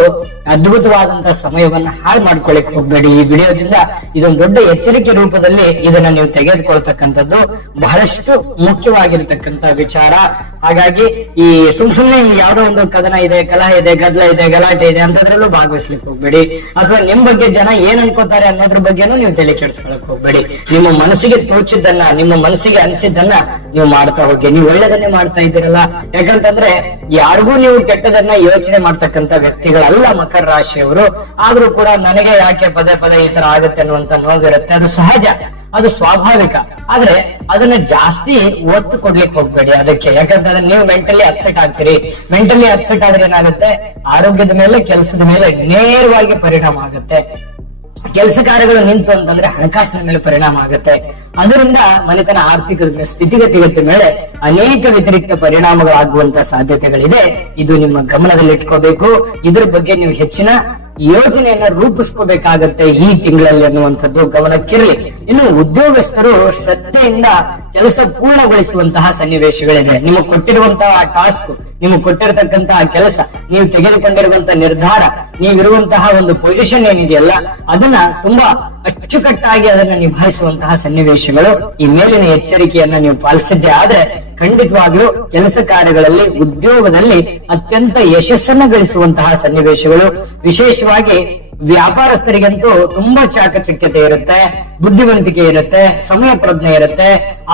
ಅದ್ಭುತವಾದಂತಹ ಸಮಯವನ್ನ ಹಾಳು ಮಾಡ್ಕೊಳ್ಳಿಕ್ ಹೋಗ್ಬೇಡಿ. ಈ ವಿಡಿಯೋದಿಂದ ಇದೊಂದು ದೊಡ್ಡ ಎಚ್ಚರಿಕೆ ರೂಪದಲ್ಲಿ ಇದನ್ನ ನೀವು ತೆಗೆದುಕೊಳ್ತಕ್ಕಂಥದ್ದು ಬಹಳಷ್ಟು ಮುಖ್ಯವಾಗಿರ್ತಕ್ಕಂತ ವಿಚಾರ. ಹಾಗಾಗಿ ಈ ಸುಮ್ನೆ ಯಾವ್ದೋ ಒಂದು ಕದನ ಇದೆ, ಕಲಹ ಇದೆ, ಗದ್ದಲ ಇದೆ, ಗಲಾಟೆ ಇದೆ ಅಂತದ್ರಲ್ಲೂ ಭಾಗವಹಿಸ್ಲಿಕ್ಕೆ ಹೋಗ್ಬೇಡಿ. ಅಥವಾ ನಿಮ್ ಬಗ್ಗೆ ಜನ ಏನ್ ಅನ್ಕೋತಾರೆ ಅನ್ನೋದ್ರ ಬಗ್ಗೆನೂ ನೀವು ತಲೆ ಕೆಡಿಸ್ಕೊಳಕ್ ಹೋಗ್ಬೇಡಿ. ನಿಮ್ಮ ಮನಸ್ಸಿಗೆ ತೋಚಿದ್ದನ್ನ, ನಿಮ್ಮ ಮನಸ್ಸಿಗೆ ಅನಿಸಿದ್ದನ್ನ ನೀವು ಮಾಡ್ತಾ ಹೋಗಿ. ನೀವು ಒಳ್ಳೆದನ್ನೇ ಮಾಡ್ತಾ ಇದ್ದೀರಲ್ಲ. ಯಾಕಂತಂದ್ರೆ ಯಾರಿಗೂ ನೀವು ಕೆಟ್ಟದನ್ನ ಯೋಚನೆ ಮಾಡ್ತಕ್ಕಂತ ವ್ಯಕ್ತಿಗಳಲ್ಲ ಮಕರ ರಾಶಿಯವರು. ಆದ್ರೂ ಕೂಡ ನನಗೆ ಯಾಕೆ ಪದೇ ಪದೇ ಈ ತರ ಆಗುತ್ತೆ ಅನ್ನುವಂತ ನೋವಿರುತ್ತೆ. ಅದು ಸಹಜ, ಅದು ಸ್ವಾಭಾವಿಕ. ಆದ್ರೆ ಅದನ್ನ ಜಾಸ್ತಿ ಒತ್ತು ಕೊಡ್ಲಿಕ್ಕೆ ಹೋಗ್ಬೇಡಿ ಅದಕ್ಕೆ. ಯಾಕಂತಂದ್ರೆ ನೀವು ಮೆಂಟಲಿ ಅಪ್ಸೆಟ್ ಆಗ್ತೀರಿ. ಮೆಂಟಲಿ ಅಪ್ಸೆಟ್ ಆದ್ರೆ ಏನಾಗುತ್ತೆ, ಆರೋಗ್ಯದ ಮೇಲೆ, ಕೆಲಸದ ಮೇಲೆ ನೇರವಾಗಿ ಪರಿಣಾಮ ಆಗುತ್ತೆ. ಕೆಲಸ ಕಾರ್ಯಗಳು ನಿಂತು ಅಂತಂದ್ರೆ ಹಣಕಾಸಿನ ಮೇಲೆ ಪರಿಣಾಮ ಆಗುತ್ತೆ. ಅದರಿಂದ ಮನೆತನ ಆರ್ಥಿಕ ಸ್ಥಿತಿಗತಿಗತಿ ಮೇಲೆ ಅನೇಕ ವ್ಯತಿರಿಕ್ತ ಪರಿಣಾಮಗಳಾಗುವಂತ ಸಾಧ್ಯತೆಗಳಿದೆ. ಇದು ನಿಮ್ಮ ಗಮನದಲ್ಲಿಟ್ಕೋಬೇಕು. ಇದ್ರ ಬಗ್ಗೆ ನೀವು ಹೆಚ್ಚಿನ ಯೋಜನೆಯನ್ನ ರೂಪಿಸ್ಕೋಬೇಕಾಗತ್ತೆ ಈ ತಿಂಗಳಲ್ಲಿ ಅನ್ನುವಂಥದ್ದು ಗಮನಕ್ಕಿರಲಿ. ಇನ್ನು ಉದ್ಯೋಗಸ್ಥರು ಶ್ರದ್ಧೆಯಿಂದ ಕೆಲಸ ಪೂರ್ಣಗೊಳಿಸುವಂತಹ ಸನ್ನಿವೇಶಗಳಿದೆ. ನಿಮಗೆ ಕೊಟ್ಟಿರುವಂತಹ ಟಾಸ್ಕ್, ನಿಮಗೆ ಕೊಟ್ಟಿರತಕ್ಕಂತಹ ಕೆಲಸ, ನೀವು ತೆಗೆದುಕೊಂಡಿರುವಂತಹ ನಿರ್ಧಾರ, ನೀವಿರುವಂತಹ ಒಂದು ಪೊಸಿಷನ್ ಏನಿದೆಯಲ್ಲ ಅದನ್ನ ತುಂಬಾ ಅಚ್ಚುಕಟ್ಟಾಗಿ ಅದನ್ನ ನಿಭಾಯಿಸುವಂತಹ ಸನ್ನಿವೇಶಗಳು. ಈ ಮೇಲಿನ ಎಚ್ಚರಿಕೆಯನ್ನ ನೀವು ಪಾಲಿಸಿದ್ದೆ ಆದ್ರೆ ಖಂಡಿತವಾಗ್ಲೂ ಕೆಲಸ ಕಾರ್ಯಗಳಲ್ಲಿ, ಉದ್ಯೋಗದಲ್ಲಿ ಅತ್ಯಂತ ಯಶಸ್ಸನ್ನು ಗಳಿಸುವಂತಹ ಸನ್ನಿವೇಶಗಳು. ವಿಶೇಷವಾಗಿ ವ್ಯಾಪಾರಸ್ಥರಿಗಂತೂ ತುಂಬಾ ಚಾಕಚಕ್ಯತೆ ಇರುತ್ತೆ, ಬುದ್ಧಿವಂತಿಕೆ ಇರುತ್ತೆ, ಸಮಯ ಪ್ರಜ್ಞೆ ಇರುತ್ತೆ.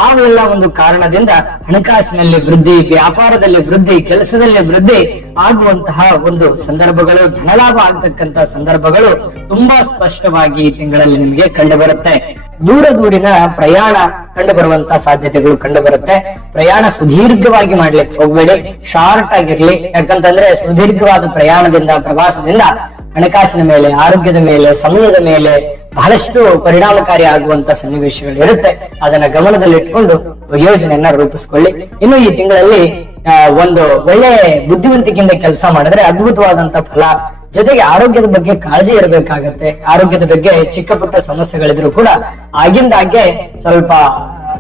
ಅವೆಲ್ಲ ಒಂದು ಕಾರಣದಿಂದ ಹಣಕಾಸಿನಲ್ಲಿ ವೃದ್ಧಿ, ವ್ಯಾಪಾರದಲ್ಲಿ ವೃದ್ಧಿ, ಕೆಲಸದಲ್ಲಿ ವೃದ್ಧಿ ಆಗುವಂತಹ ಒಂದು ಸಂದರ್ಭಗಳು, ಧನಲಾಭ ಆಗ್ತಕ್ಕಂತಹ ಸಂದರ್ಭಗಳು ತುಂಬಾ ಸ್ಪಷ್ಟವಾಗಿ ಈ ತಿಂಗಳಲ್ಲಿ ನಿಮಗೆ ಕಂಡು ಬರುತ್ತೆ. ದೂರಿನ ಪ್ರಯಾಣ ಕಂಡು ಬರುವಂತಹ ಸಾಧ್ಯತೆಗಳು ಕಂಡು ಬರುತ್ತೆ. ಪ್ರಯಾಣ ಸುದೀರ್ಘವಾಗಿ ಮಾಡ್ಲಿಕ್ಕೆ ಹೋಗ್ಬೇಡಿ, ಶಾರ್ಟ್ ಆಗಿರ್ಲಿ. ಯಾಕಂತಂದ್ರೆ ಸುದೀರ್ಘವಾದ ಪ್ರಯಾಣದಿಂದ, ಪ್ರವಾಸದಿಂದ ಹಣಕಾಸಿನ ಮೇಲೆ, ಆರೋಗ್ಯದ ಮೇಲೆ, ಸಮಯದ ಮೇಲೆ ಬಹಳಷ್ಟು ಪರಿಣಾಮಕಾರಿ ಆಗುವಂತ ಸನ್ನಿವೇಶಗಳು ಇರುತ್ತೆ. ಅದನ್ನ ಗಮನದಲ್ಲಿಟ್ಕೊಂಡು ಯೋಜನೆಯನ್ನ ರೂಪಿಸ್ಕೊಳ್ಳಿ. ಇನ್ನು ಈ ತಿಂಗಳಲ್ಲಿ ಒಂದು ಒಳ್ಳೆ ಬುದ್ಧಿವಂತಿಕೆಯಿಂದ ಕೆಲಸ ಮಾಡಿದ್ರೆ ಅದ್ಭುತವಾದಂತ ಫಲ. ಜೊತೆಗೆ ಆರೋಗ್ಯದ ಬಗ್ಗೆ ಕಾಳಜಿ ಇರಬೇಕಾಗತ್ತೆ. ಆರೋಗ್ಯದ ಬಗ್ಗೆ ಚಿಕ್ಕ ಪುಟ್ಟ ಸಮಸ್ಯೆಗಳಿದ್ರು ಕೂಡ ಆಗಿಂದಾಗೆ ಸ್ವಲ್ಪ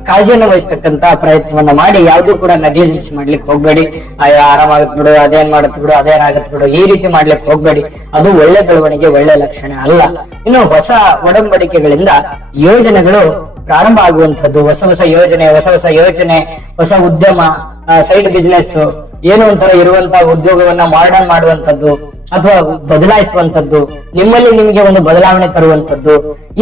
ಕಾಳಜಿಯನ್ನು ವಹಿಸ್ತಕ್ಕಂತ ಪ್ರಯತ್ನವನ್ನ ಮಾಡಿ. ಯಾವ್ದು ಕೂಡ ನೆಗ್ಲಿಜೆನ್ಸ್ ಮಾಡ್ಲಿಕ್ಕೆ ಹೋಗ್ಬೇಡಿ. ಆರಾಮಾಗತ್ ಬಿಡು, ಅದೇನ್ ಮಾಡತ್ ಬಿಡು, ಅದೇನಾಗತ್ ಬಿಡು, ಈ ರೀತಿ ಮಾಡ್ಲಿಕ್ಕೆ ಹೋಗ್ಬೇಡಿ. ಅದು ಒಳ್ಳೆ ಬೆಳವಣಿಗೆ, ಒಳ್ಳೆ ಲಕ್ಷಣ ಅಲ್ಲ. ಇನ್ನು ಹೊಸ ಒಡಂಬಡಿಕೆಗಳಿಂದ ಯೋಜನೆಗಳು ಪ್ರಾರಂಭ ಆಗುವಂತದ್ದು, ಹೊಸ ಯೋಜನೆ, ಹೊಸ ಉದ್ಯಮ, ಸೈಡ್ ಬಿಸ್ನೆಸ್, ಏನೋ ಒಂಥರ ಇರುವಂತಹ ಉದ್ಯೋಗವನ್ನ ಮಾಡರ್ನ್ ಮಾಡುವಂತದ್ದು ಅಥವಾ ಬದಲಾಯಿಸುವಂತದ್ದು, ನಿಮ್ಮಲ್ಲಿ ನಿಮಗೆ ಒಂದು ಬದಲಾವಣೆ ತರುವಂತದ್ದು.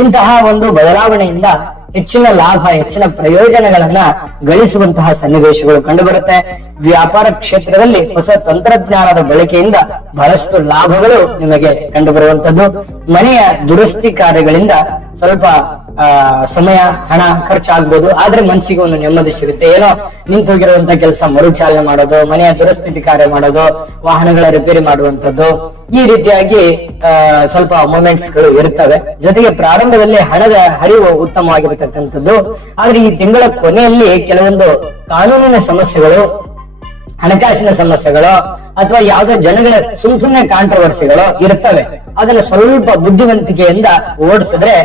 ಇಂತಹ ಒಂದು ಬದಲಾವಣೆಯಿಂದ ಹೆಚ್ಚಿನ ಲಾಭ, ಹೆಚ್ಚಿನ ಪ್ರಯೋಜನಗಳನ್ನ ಗಳಿಸುವಂತಹ ಸನ್ನಿವೇಶಗಳು ಕಂಡುಬರುತ್ತೆ. ವ್ಯಾಪಾರ ಕ್ಷೇತ್ರದಲ್ಲಿ ಹೊಸ ತಂತ್ರಜ್ಞಾನದ ಬಳಕೆಯಿಂದ ಬಹಳಷ್ಟು ಲಾಭಗಳು ನಿಮಗೆ ಕಂಡುಬರುವಂತದ್ದು. ಮನೆಯ ದುರಸ್ತಿ ಕಾರ್ಯಗಳಿಂದ ಸ್ವಲ್ಪ ಸಮಯ, ಹಣ ಖರ್ಚಾಗ್ಬೋದು. ಆದ್ರೆ ಮನಸ್ಸಿಗೆ ಒಂದು ನೆಮ್ಮದಿ ಸಿಗುತ್ತೆ. ಏನೋ ನಿಂತು ಹೋಗಿರುವಂತ ಕೆಲಸ ಮರುಚಾಲನೆ ಮಾಡೋದು, ಮನೆಯ ದುರಸ್ತಿ ಕಾರ್ಯ ಮಾಡೋದು, ವಾಹನಗಳ ರಿಪೇರಿ ಮಾಡುವಂತದ್ದು, ಈ ರೀತಿಯಾಗಿ ಸ್ವಲ್ಪ ಮೂಮೆಂಟ್ಸ್ ಗಳು ಇರ್ತವೆ. ಜೊತೆಗೆ ಪ್ರಾರಂಭದಲ್ಲಿ ಹಣದ ಹರಿವು ಉತ್ತಮವಾಗಿರತಕ್ಕಂಥದ್ದು. ಆದ್ರೆ ಈ ತಿಂಗಳ ಕೊನೆಯಲ್ಲಿ ಕೆಲವೊಂದು ಕಾನೂನಿನ ಸಮಸ್ಯೆಗಳು, ಹಣಕಾಸಿನ ಸಮಸ್ಯೆಗಳು ಅಥವಾ ಯಾವುದೋ ಜನಗಳ ಸುಮ್ನೆ ಕಾಂಟ್ರವರ್ಸಿಗಳು ಇರ್ತವೆ. ಅದನ್ನ ಸ್ವಲ್ಪ ಬುದ್ಧಿವಂತಿಕೆಯಿಂದ ಓಡಿಸಿದ್ರೆ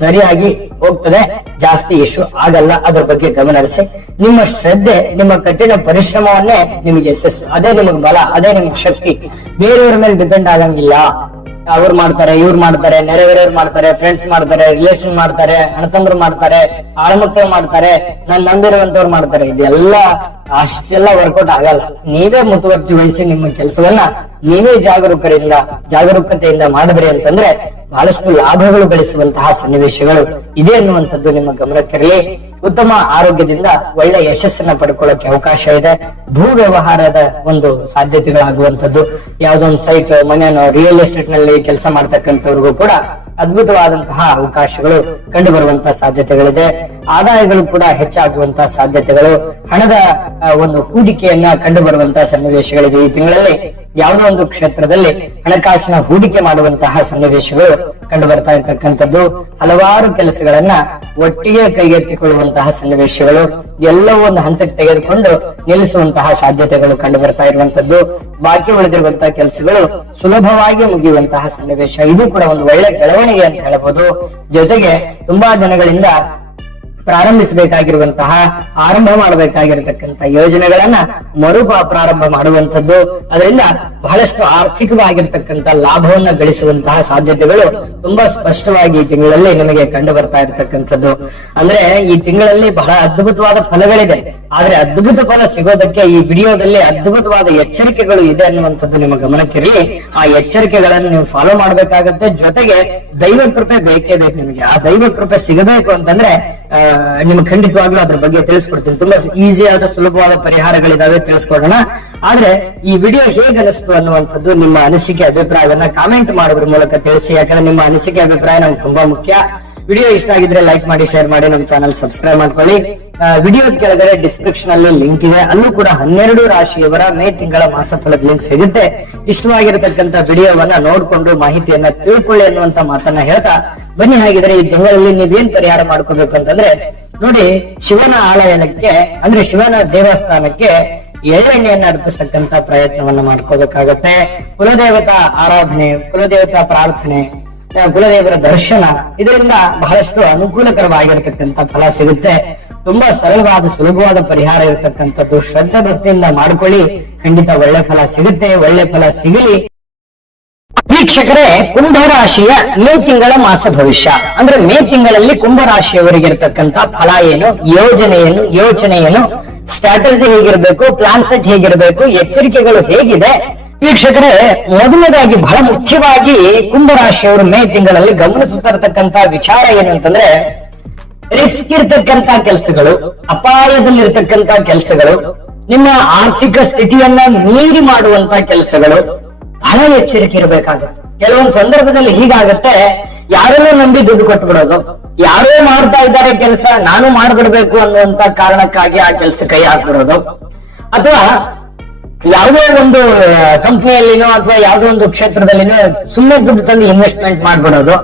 ಸರಿಯಾಗಿ ಹೋಗ್ತದೆ, ಜಾಸ್ತಿ ಇಶ್ಯೂ ಆಗಲ್ಲ. ಅದರ ಬಗ್ಗೆ ಗಮನ ಹರಿಸಿ. ನಿಮ್ಮ ಶ್ರದ್ಧೆ, ನಿಮ್ಮ ಕಠಿಣ ಪರಿಶ್ರಮವನ್ನೇ ನಿಮಗೆ ಯಶಸ್ಸು. ಅದೇ ನಿಮಗೆ ಬಲ, ಅದೇ ನಿಮಗೆ ಶಕ್ತಿ. ಬೇರೆಯವರ ಮೇಲೆ ಡಿಪೆಂಡ್ ಆಗಂಗಿಲ್ಲ. ಅವ್ರು ಮಾಡ್ತಾರೆ, ಇವ್ರು ಮಾಡ್ತಾರೆ, ನೆರೆವೇರೆಯವ್ರು ಮಾಡ್ತಾರೆ, ಫ್ರೆಂಡ್ಸ್ ಮಾಡ್ತಾರೆ, ರಿಲೇಷನ್ ಮಾಡ್ತಾರೆ, ಅಣ್ಣತಂದ್ರು ಮಾಡ್ತಾರೆ, ಆಳ್ಮಕ್ಳು ಮಾಡ್ತಾರೆ, ನಾನ್ ನಂಬಿರುವಂತವ್ರು ಮಾಡ್ತಾರೆ. ಇದೆಲ್ಲ ಅಷ್ಟೆಲ್ಲ ವರ್ಕೌಟ್ ಆಗಲ್ಲ. ನೀವೇ ಮುತುವರ್ಜಿ ವಹಿಸಿ ನಿಮ್ಮ ಕೆಲಸವನ್ನ ನೀವೇ ಜಾಗರೂಕತೆಯಿಂದ ಮಾಡಿದ್ರಿ ಅಂತಂದ್ರೆ ಬಹಳಷ್ಟು ಲಾಭಗಳು ಗಳಿಸುವಂತಹ ಸನ್ನಿವೇಶಗಳು ಇದೆ ಅನ್ನುವಂಥದ್ದು ನಿಮ್ಮ ಗಮನಕ್ಕಿರಲಿ. ಉತ್ತಮ ಆರೋಗ್ಯದಿಂದ ಒಳ್ಳೆ ಯಶಸ್ಸನ್ನ ಪಡ್ಕೊಳ್ಳೋಕೆ ಅವಕಾಶ ಇದೆ. ಭೂ ವ್ಯವಹಾರದ ಒಂದು ಸಾಧ್ಯತೆಗಳಾಗುವಂಥದ್ದು, ಯಾವ್ದೊಂದು ಸೈಟ್, ಮನೆಯನ್ನು, ರಿಯಲ್ ಎಸ್ಟೇಟ್ ನಲ್ಲಿ ಕೆಲಸ ಮಾಡ್ತಕ್ಕಂಥವ್ರಿಗೂ ಕೂಡ ಅದ್ಭುತವಾದಂತಹ ಅವಕಾಶಗಳು ಕಂಡು ಬರುವಂತಹ ಸಾಧ್ಯತೆಗಳಿದೆ. ಆದಾಯಗಳು ಕೂಡ ಹೆಚ್ಚಾಗುವಂತಹ ಸಾಧ್ಯತೆಗಳು, ಹಣದ ಒಂದು ಹೂಡಿಕೆಯನ್ನ ಕಂಡು ಬರುವಂತಹ ಸನ್ನಿವೇಶಗಳಿದೆ. ಈ ತಿಂಗಳಲ್ಲಿ ಯಾವುದೋ ಒಂದು ಕ್ಷೇತ್ರದಲ್ಲಿ ಹಣಕಾಸಿನ ಹೂಡಿಕೆ ಮಾಡುವಂತಹ ಸನ್ನಿವೇಶಗಳು ಕಂಡು ಬರ್ತಾ ಇರ್ತಕ್ಕಂಥದ್ದು, ಹಲವಾರು ಕೆಲಸಗಳನ್ನ ಒಟ್ಟಿಗೆ ಕೈಗೆತ್ತಿಕೊಳ್ಳುವಂತಹ ಸನ್ನಿವೇಶಗಳು, ಎಲ್ಲವೂ ಒಂದು ಹಂತಕ್ಕೆ ತೆಗೆದುಕೊಂಡು ನಿಲ್ಲಿಸುವಂತಹ ಸಾಧ್ಯತೆಗಳು ಕಂಡು ಬರ್ತಾ ಇರುವಂತದ್ದು, ಬಾಕಿ ಉಳಿದಿರುವಂತಹ ಕೆಲಸಗಳು ಸುಲಭವಾಗಿ ಮುಗಿಯುವಂತಹ ಸನ್ನಿವೇಶ. ಇದು ಕೂಡ ಒಂದು ಒಳ್ಳೆ ಬೆಳವಣಿಗೆ ಅಂತ ಹೇಳಬಹುದು. ಜೊತೆಗೆ ತುಂಬಾ ಜನಗಳಿಂದ ಪ್ರಾರಂಭಿಸಬೇಕಾಗಿರುವಂತಹ, ಆರಂಭ ಮಾಡಬೇಕಾಗಿರತಕ್ಕಂತಹ ಯೋಜನೆಗಳನ್ನ ಪ್ರಾರಂಭ ಮಾಡುವಂತದ್ದು, ಅದರಿಂದ ಬಹಳಷ್ಟು ಆರ್ಥಿಕವಾಗಿರ್ತಕ್ಕಂಥ ಲಾಭವನ್ನ ಗಳಿಸುವಂತಹ ಸಾಧ್ಯತೆಗಳು ತುಂಬಾ ಸ್ಪಷ್ಟವಾಗಿ ಈ ತಿಂಗಳಲ್ಲಿ ನಿಮಗೆ ಕಂಡು ಬರ್ತಾ ಇರತಕ್ಕಂಥದ್ದು. ಅಂದ್ರೆ ಈ ತಿಂಗಳಲ್ಲಿ ಬಹಳ ಅದ್ಭುತವಾದ ಫಲಗಳಿದೆ, ಆದ್ರೆ ಅದ್ಭುತ ಫಲ ಸಿಗೋದಕ್ಕೆ ಈ ವಿಡಿಯೋದಲ್ಲಿ ಅದ್ಭುತವಾದ ಎಚ್ಚರಿಕೆಗಳು ಇದೆ ಅನ್ನುವಂಥದ್ದು ನಿಮ್ಮ ಗಮನಕ್ಕಿರಲಿ. ಆ ಎಚ್ಚರಿಕೆಗಳನ್ನು ನೀವು ಫಾಲೋ ಮಾಡಬೇಕಾಗತ್ತೆ. ಜೊತೆಗೆ ದೈವ ಕೃಪೆ ಬೇಕೇ ಬೇಕು ನಿಮಗೆ. ಆ ದೈವ ಕೃಪೆ ಸಿಗಬೇಕು ಅಂತಂದ್ರೆ ನಿಮ್ಗೆ ಖಂಡಿತವಾಗ್ಲೂ ಅದ್ರ ಬಗ್ಗೆ ತಿಳಿಸ್ಕೊಡ್ತೀನಿ. ತುಂಬಾ ಈಸಿ ಆದ ಸುಲಭವಾದ ಪರಿಹಾರಗಳಿದಾವೆ, ತಿಳಿಸ್ಕೊಡೋಣ. ಆದ್ರೆ ಈ ವಿಡಿಯೋ ಹೇಗೆ ಅನಿಸ್ತು ಅನ್ನುವಂಥದ್ದು ನಿಮ್ಮ ಅನಿಸಿಕೆ ಅಭಿಪ್ರಾಯವನ್ನ ಕಾಮೆಂಟ್ ಮಾಡೋದ್ರ ಮೂಲಕ ತಿಳಿಸಿ. ಯಾಕಂದ್ರೆ ನಿಮ್ಮ ಅನಿಸಿಕೆ ಅಭಿಪ್ರಾಯ ನಮ್ಗೆ ತುಂಬಾ ಮುಖ್ಯ. ವಿಡಿಯೋ ಇಷ್ಟ ಆಗಿದ್ರೆ ಲೈಕ್ ಮಾಡಿ, ಶೇರ್ ಮಾಡಿ, ನಮ್ಮ ಚಾನಲ್ ಸಬ್ಸ್ಕ್ರೈಬ್ ಮಾಡ್ಕೊಳ್ಳಿ. ವಿಡಿಯೋ ಕೆಳಗಡೆ ಡಿಸ್ಕ್ರಿಪ್ಷನ್ ಅಲ್ಲಿ ಲಿಂಕ್ ಇದೆ, ಅಲ್ಲೂ ಕೂಡ 12 ರಾಶಿಯವರ ಮೇ ತಿಂಗಳ ಮಾಸಫಲದ ಲಿಂಕ್ ಸಿಗುತ್ತೆ. ಇಷ್ಟವಾಗಿರತಕ್ಕಂತ ವಿಡಿಯೋವನ್ನ ನೋಡ್ಕೊಂಡು ಮಾಹಿತಿಯನ್ನ ತಿಳ್ಕೊಳ್ಳಿ ಅನ್ನುವಂತ ಮಾತನ್ನ ಹೇಳ್ತಾ ಬನ್ನಿ. ಹಾಗಿದ್ರೆ ಈ ತಿಂಗಳಲ್ಲಿ ನೀವೇನ್ ಪರಿಹಾರ ಮಾಡ್ಕೋಬೇಕು ಅಂತಂದ್ರೆ ನೋಡಿ, ಶಿವನ ಆಲಯಕ್ಕೆ ಅಂದ್ರೆ ಶಿವನ ದೇವಸ್ಥಾನಕ್ಕೆ ಎಳ್ಳೆಣ್ಣೆಯನ್ನ ಅರ್ಪಿಸತಕ್ಕಂತ ಪ್ರಯತ್ನವನ್ನ ಮಾಡ್ಕೋಬೇಕಾಗತ್ತೆ. ಕುಲದೇವತಾ ಆರಾಧನೆ, ಕುಲದೇವತಾ ಪ್ರಾರ್ಥನೆ, ಕುಲದೇವರ ದರ್ಶನ, ಇದರಿಂದ ಬಹಳಷ್ಟು ಅನುಕೂಲಕರವಾಗಿರತಕ್ಕಂತ ಫಲ ಸಿಗುತ್ತೆ. ತುಂಬಾ ಸರಳವಾದ ಸುಲಭವಾದ ಪರಿಹಾರ ಇರತಕ್ಕಂಥದ್ದು. ಶ್ರದ್ಧೆ ಭಕ್ತಿಯಿಂದ ಮಾಡ್ಕೊಳ್ಳಿ, ಖಂಡಿತ ಒಳ್ಳೆ ಫಲ ಸಿಗುತ್ತೆ. ಒಳ್ಳೆ ಫಲ ಸಿಗಲಿ. ವೀಕ್ಷಕರೇ, ಕುಂಭರಾಶಿಯ ಮೇ ತಿಂಗಳ ಮಾಸ ಭವಿಷ್ಯ ಅಂದ್ರೆ ಮೇ ತಿಂಗಳಲ್ಲಿ ಕುಂಭರಾಶಿಯವರಿಗೆ ಇರತಕ್ಕಂತ ಫಲ ಏನು, ಯೋಚನೆ ಏನು, ಸ್ಟ್ರಾಟಜಿ ಹೇಗಿರಬೇಕು, ಪ್ಲಾನ್ ಸೆಟ್ ಹೇಗಿರಬೇಕು, ಎಚ್ಚರಿಕೆಗಳು ಹೇಗಿದೆ. ವೀಕ್ಷಕರೇ, ಮೊದಲನೇದಾಗಿ ಬಹಳ ಮುಖ್ಯವಾಗಿ ಕುಂಭರಾಶಿಯವರು ಮೇ ತಿಂಗಳಲ್ಲಿ ಗಮನಿಸುತ್ತಿರತಕ್ಕಂತ ವಿಚಾರ ಏನು ಅಂತಂದ್ರೆ, ರಿಸ್ಕ್ ಇರ್ತಕ್ಕಂತ ಕೆಲಸಗಳು, ಅಪಾಯದಲ್ಲಿರ್ತಕ್ಕಂತ ಕೆಲಸಗಳು, ನಿಮ್ಮ ಆರ್ಥಿಕ ಸ್ಥಿತಿಯನ್ನ ಮೀರಿ ಮಾಡುವಂತ ಕೆಲಸಗಳು, ಬಹಳ ಎಚ್ಚರಿಕೆ ಇರಬೇಕಾಗುತ್ತೆ. ಕೆಲವೊಂದು ಸಂದರ್ಭದಲ್ಲಿ ಹೀಗಾಗತ್ತೆ, ಯಾರನ್ನೂ ನಂಬಿ ದುಡ್ಡು ಕೊಟ್ಬಿಡೋದು, ಯಾರೋ ಮಾಡ್ತಾ ಇದ್ದಾರೆ ಕೆಲಸ, ನಾನು ಮಾಡ್ಬಿಡ್ಬೇಕು ಅನ್ನುವಂತ ಕಾರಣಕ್ಕಾಗಿ ಆ ಕೆಲಸ ಕೈ ಹಾಕ್ಬಿಡೋದು, ಅಥವಾ ಯಾವುದೋ ಒಂದು ಕಂಪ್ನಿಯಲ್ಲಿನೋ ಅಥವಾ ಯಾವುದೋ ಒಂದು ಕ್ಷೇತ್ರದಲ್ಲಿನೋ ಸುಮ್ಮನೆ ದುಡ್ಡು ತಂದು ಇನ್ವೆಸ್ಟ್ಮೆಂಟ್ ಮಾಡ್ಬಿಡೋದು,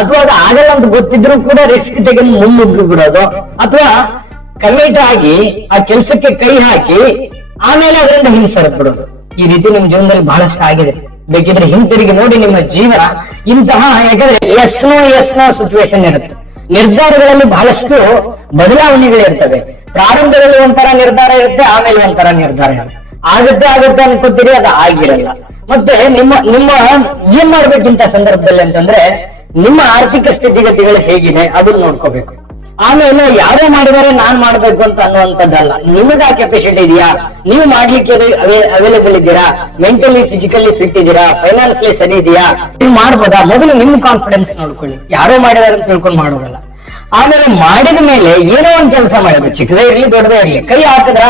ಅಥವಾ ಅದು ಆಗಲ್ಲ ಅಂತ ಗೊತ್ತಿದ್ರು ಕೂಡ ರಿಸ್ಕ್ ತೆಗೆದು ಮುನ್ನುಗ್ಗಿ ಬಿಡೋದು, ಅಥವಾ ಕಮಿಟ್ ಆಗಿ ಆ ಕೆಲಸಕ್ಕೆ ಕೈ ಹಾಕಿ ಆಮೇಲೆ ಅದರಿಂದ ಹಿಂಸರಿದ್ ಬಿಡೋದು. ಈ ರೀತಿ ನಿಮ್ ಜೀವನದಲ್ಲಿ ಬಹಳಷ್ಟು ಆಗಿದೆ. ಬೇಕಿದ್ರೆ ಹಿಂತಿರುಗಿ ನೋಡಿ ನಿಮ್ಮ ಜೀವನ ಇಂತಹ, ಯಾಕಂದ್ರೆ ಎಸ್ ನೋ ಸಿಚುವೇಶನ್ ಇರುತ್ತೆ. ನಿರ್ಧಾರಗಳಲ್ಲಿ ಬಹಳಷ್ಟು ಬದಲಾವಣೆಗಳಿರ್ತವೆ. ಪ್ರಾರಂಭದಲ್ಲಿ ಒಂಥರ ನಿರ್ಧಾರ ಇರುತ್ತೆ, ಆಮೇಲೆ ಒಂಥರ ನಿರ್ಧಾರ ಇರುತ್ತೆ. ಆಗುತ್ತೆ ಅನ್ಕೋತೀರಿ, ಅದು ಆಗಿರಲ್ಲ. ಮತ್ತೆ ನಿಮ್ಮ ಏನ್ ಮಾಡ್ಬೇಕಿಂತ ಸಂದರ್ಭದಲ್ಲಿ ಅಂತಂದ್ರೆ, ನಿಮ್ಮ ಆರ್ಥಿಕ ಸ್ಥಿತಿಗತಿಗಳು ಹೇಗಿದೆ ಅದನ್ನ ನೋಡ್ಕೋಬೇಕು. ಆಮೇಲೆ ಯಾರೋ ಮಾಡಿದರೆ ನಾನ್ ಮಾಡ್ಬೇಕು ಅಂತ ಅನ್ನುವಂಥದ್ದಲ್ಲ. ನಿಮಗ ಆ ಕೆಪಾಸಿಟಿ ಇದೆಯಾ, ನೀವು ಮಾಡ್ಲಿಕ್ಕೆ ಅವೈಲೇಬಲ್ ಇದ್ದೀರಾ, ಮೆಂಟಲಿ ಫಿಸಿಕಲಿ ಫಿಟ್ ಇದ್ದೀರಾ, ಫೈನಾನ್ಸಿಯಲಿ ಸರಿ ಇದೆಯಾ, ನೀವು ಮಾಡ್ಬೋದಾ, ಮೊದಲು ನಿಮ್ ಕಾನ್ಫಿಡೆನ್ಸ್ ನೋಡ್ಕೊಳ್ಳಿ. ಯಾರೋ ಮಾಡಿದಾರೆ ಅಂತ ತಿಳ್ಕೊಂಡು ಮಾಡೋದಲ್ಲ. ಆಮೇಲೆ ಮಾಡಿದ ಮೇಲೆ ಏನೋ ಒಂದ್ ಕೆಲಸ ಮಾಡಬೇಕು, ಚಿಕ್ಕದೇ ಇರ್ಲಿ ದೊಡ್ಡದೇ ಇರ್ಲಿ, ಕೈ ಹಾಕಿದ್ರ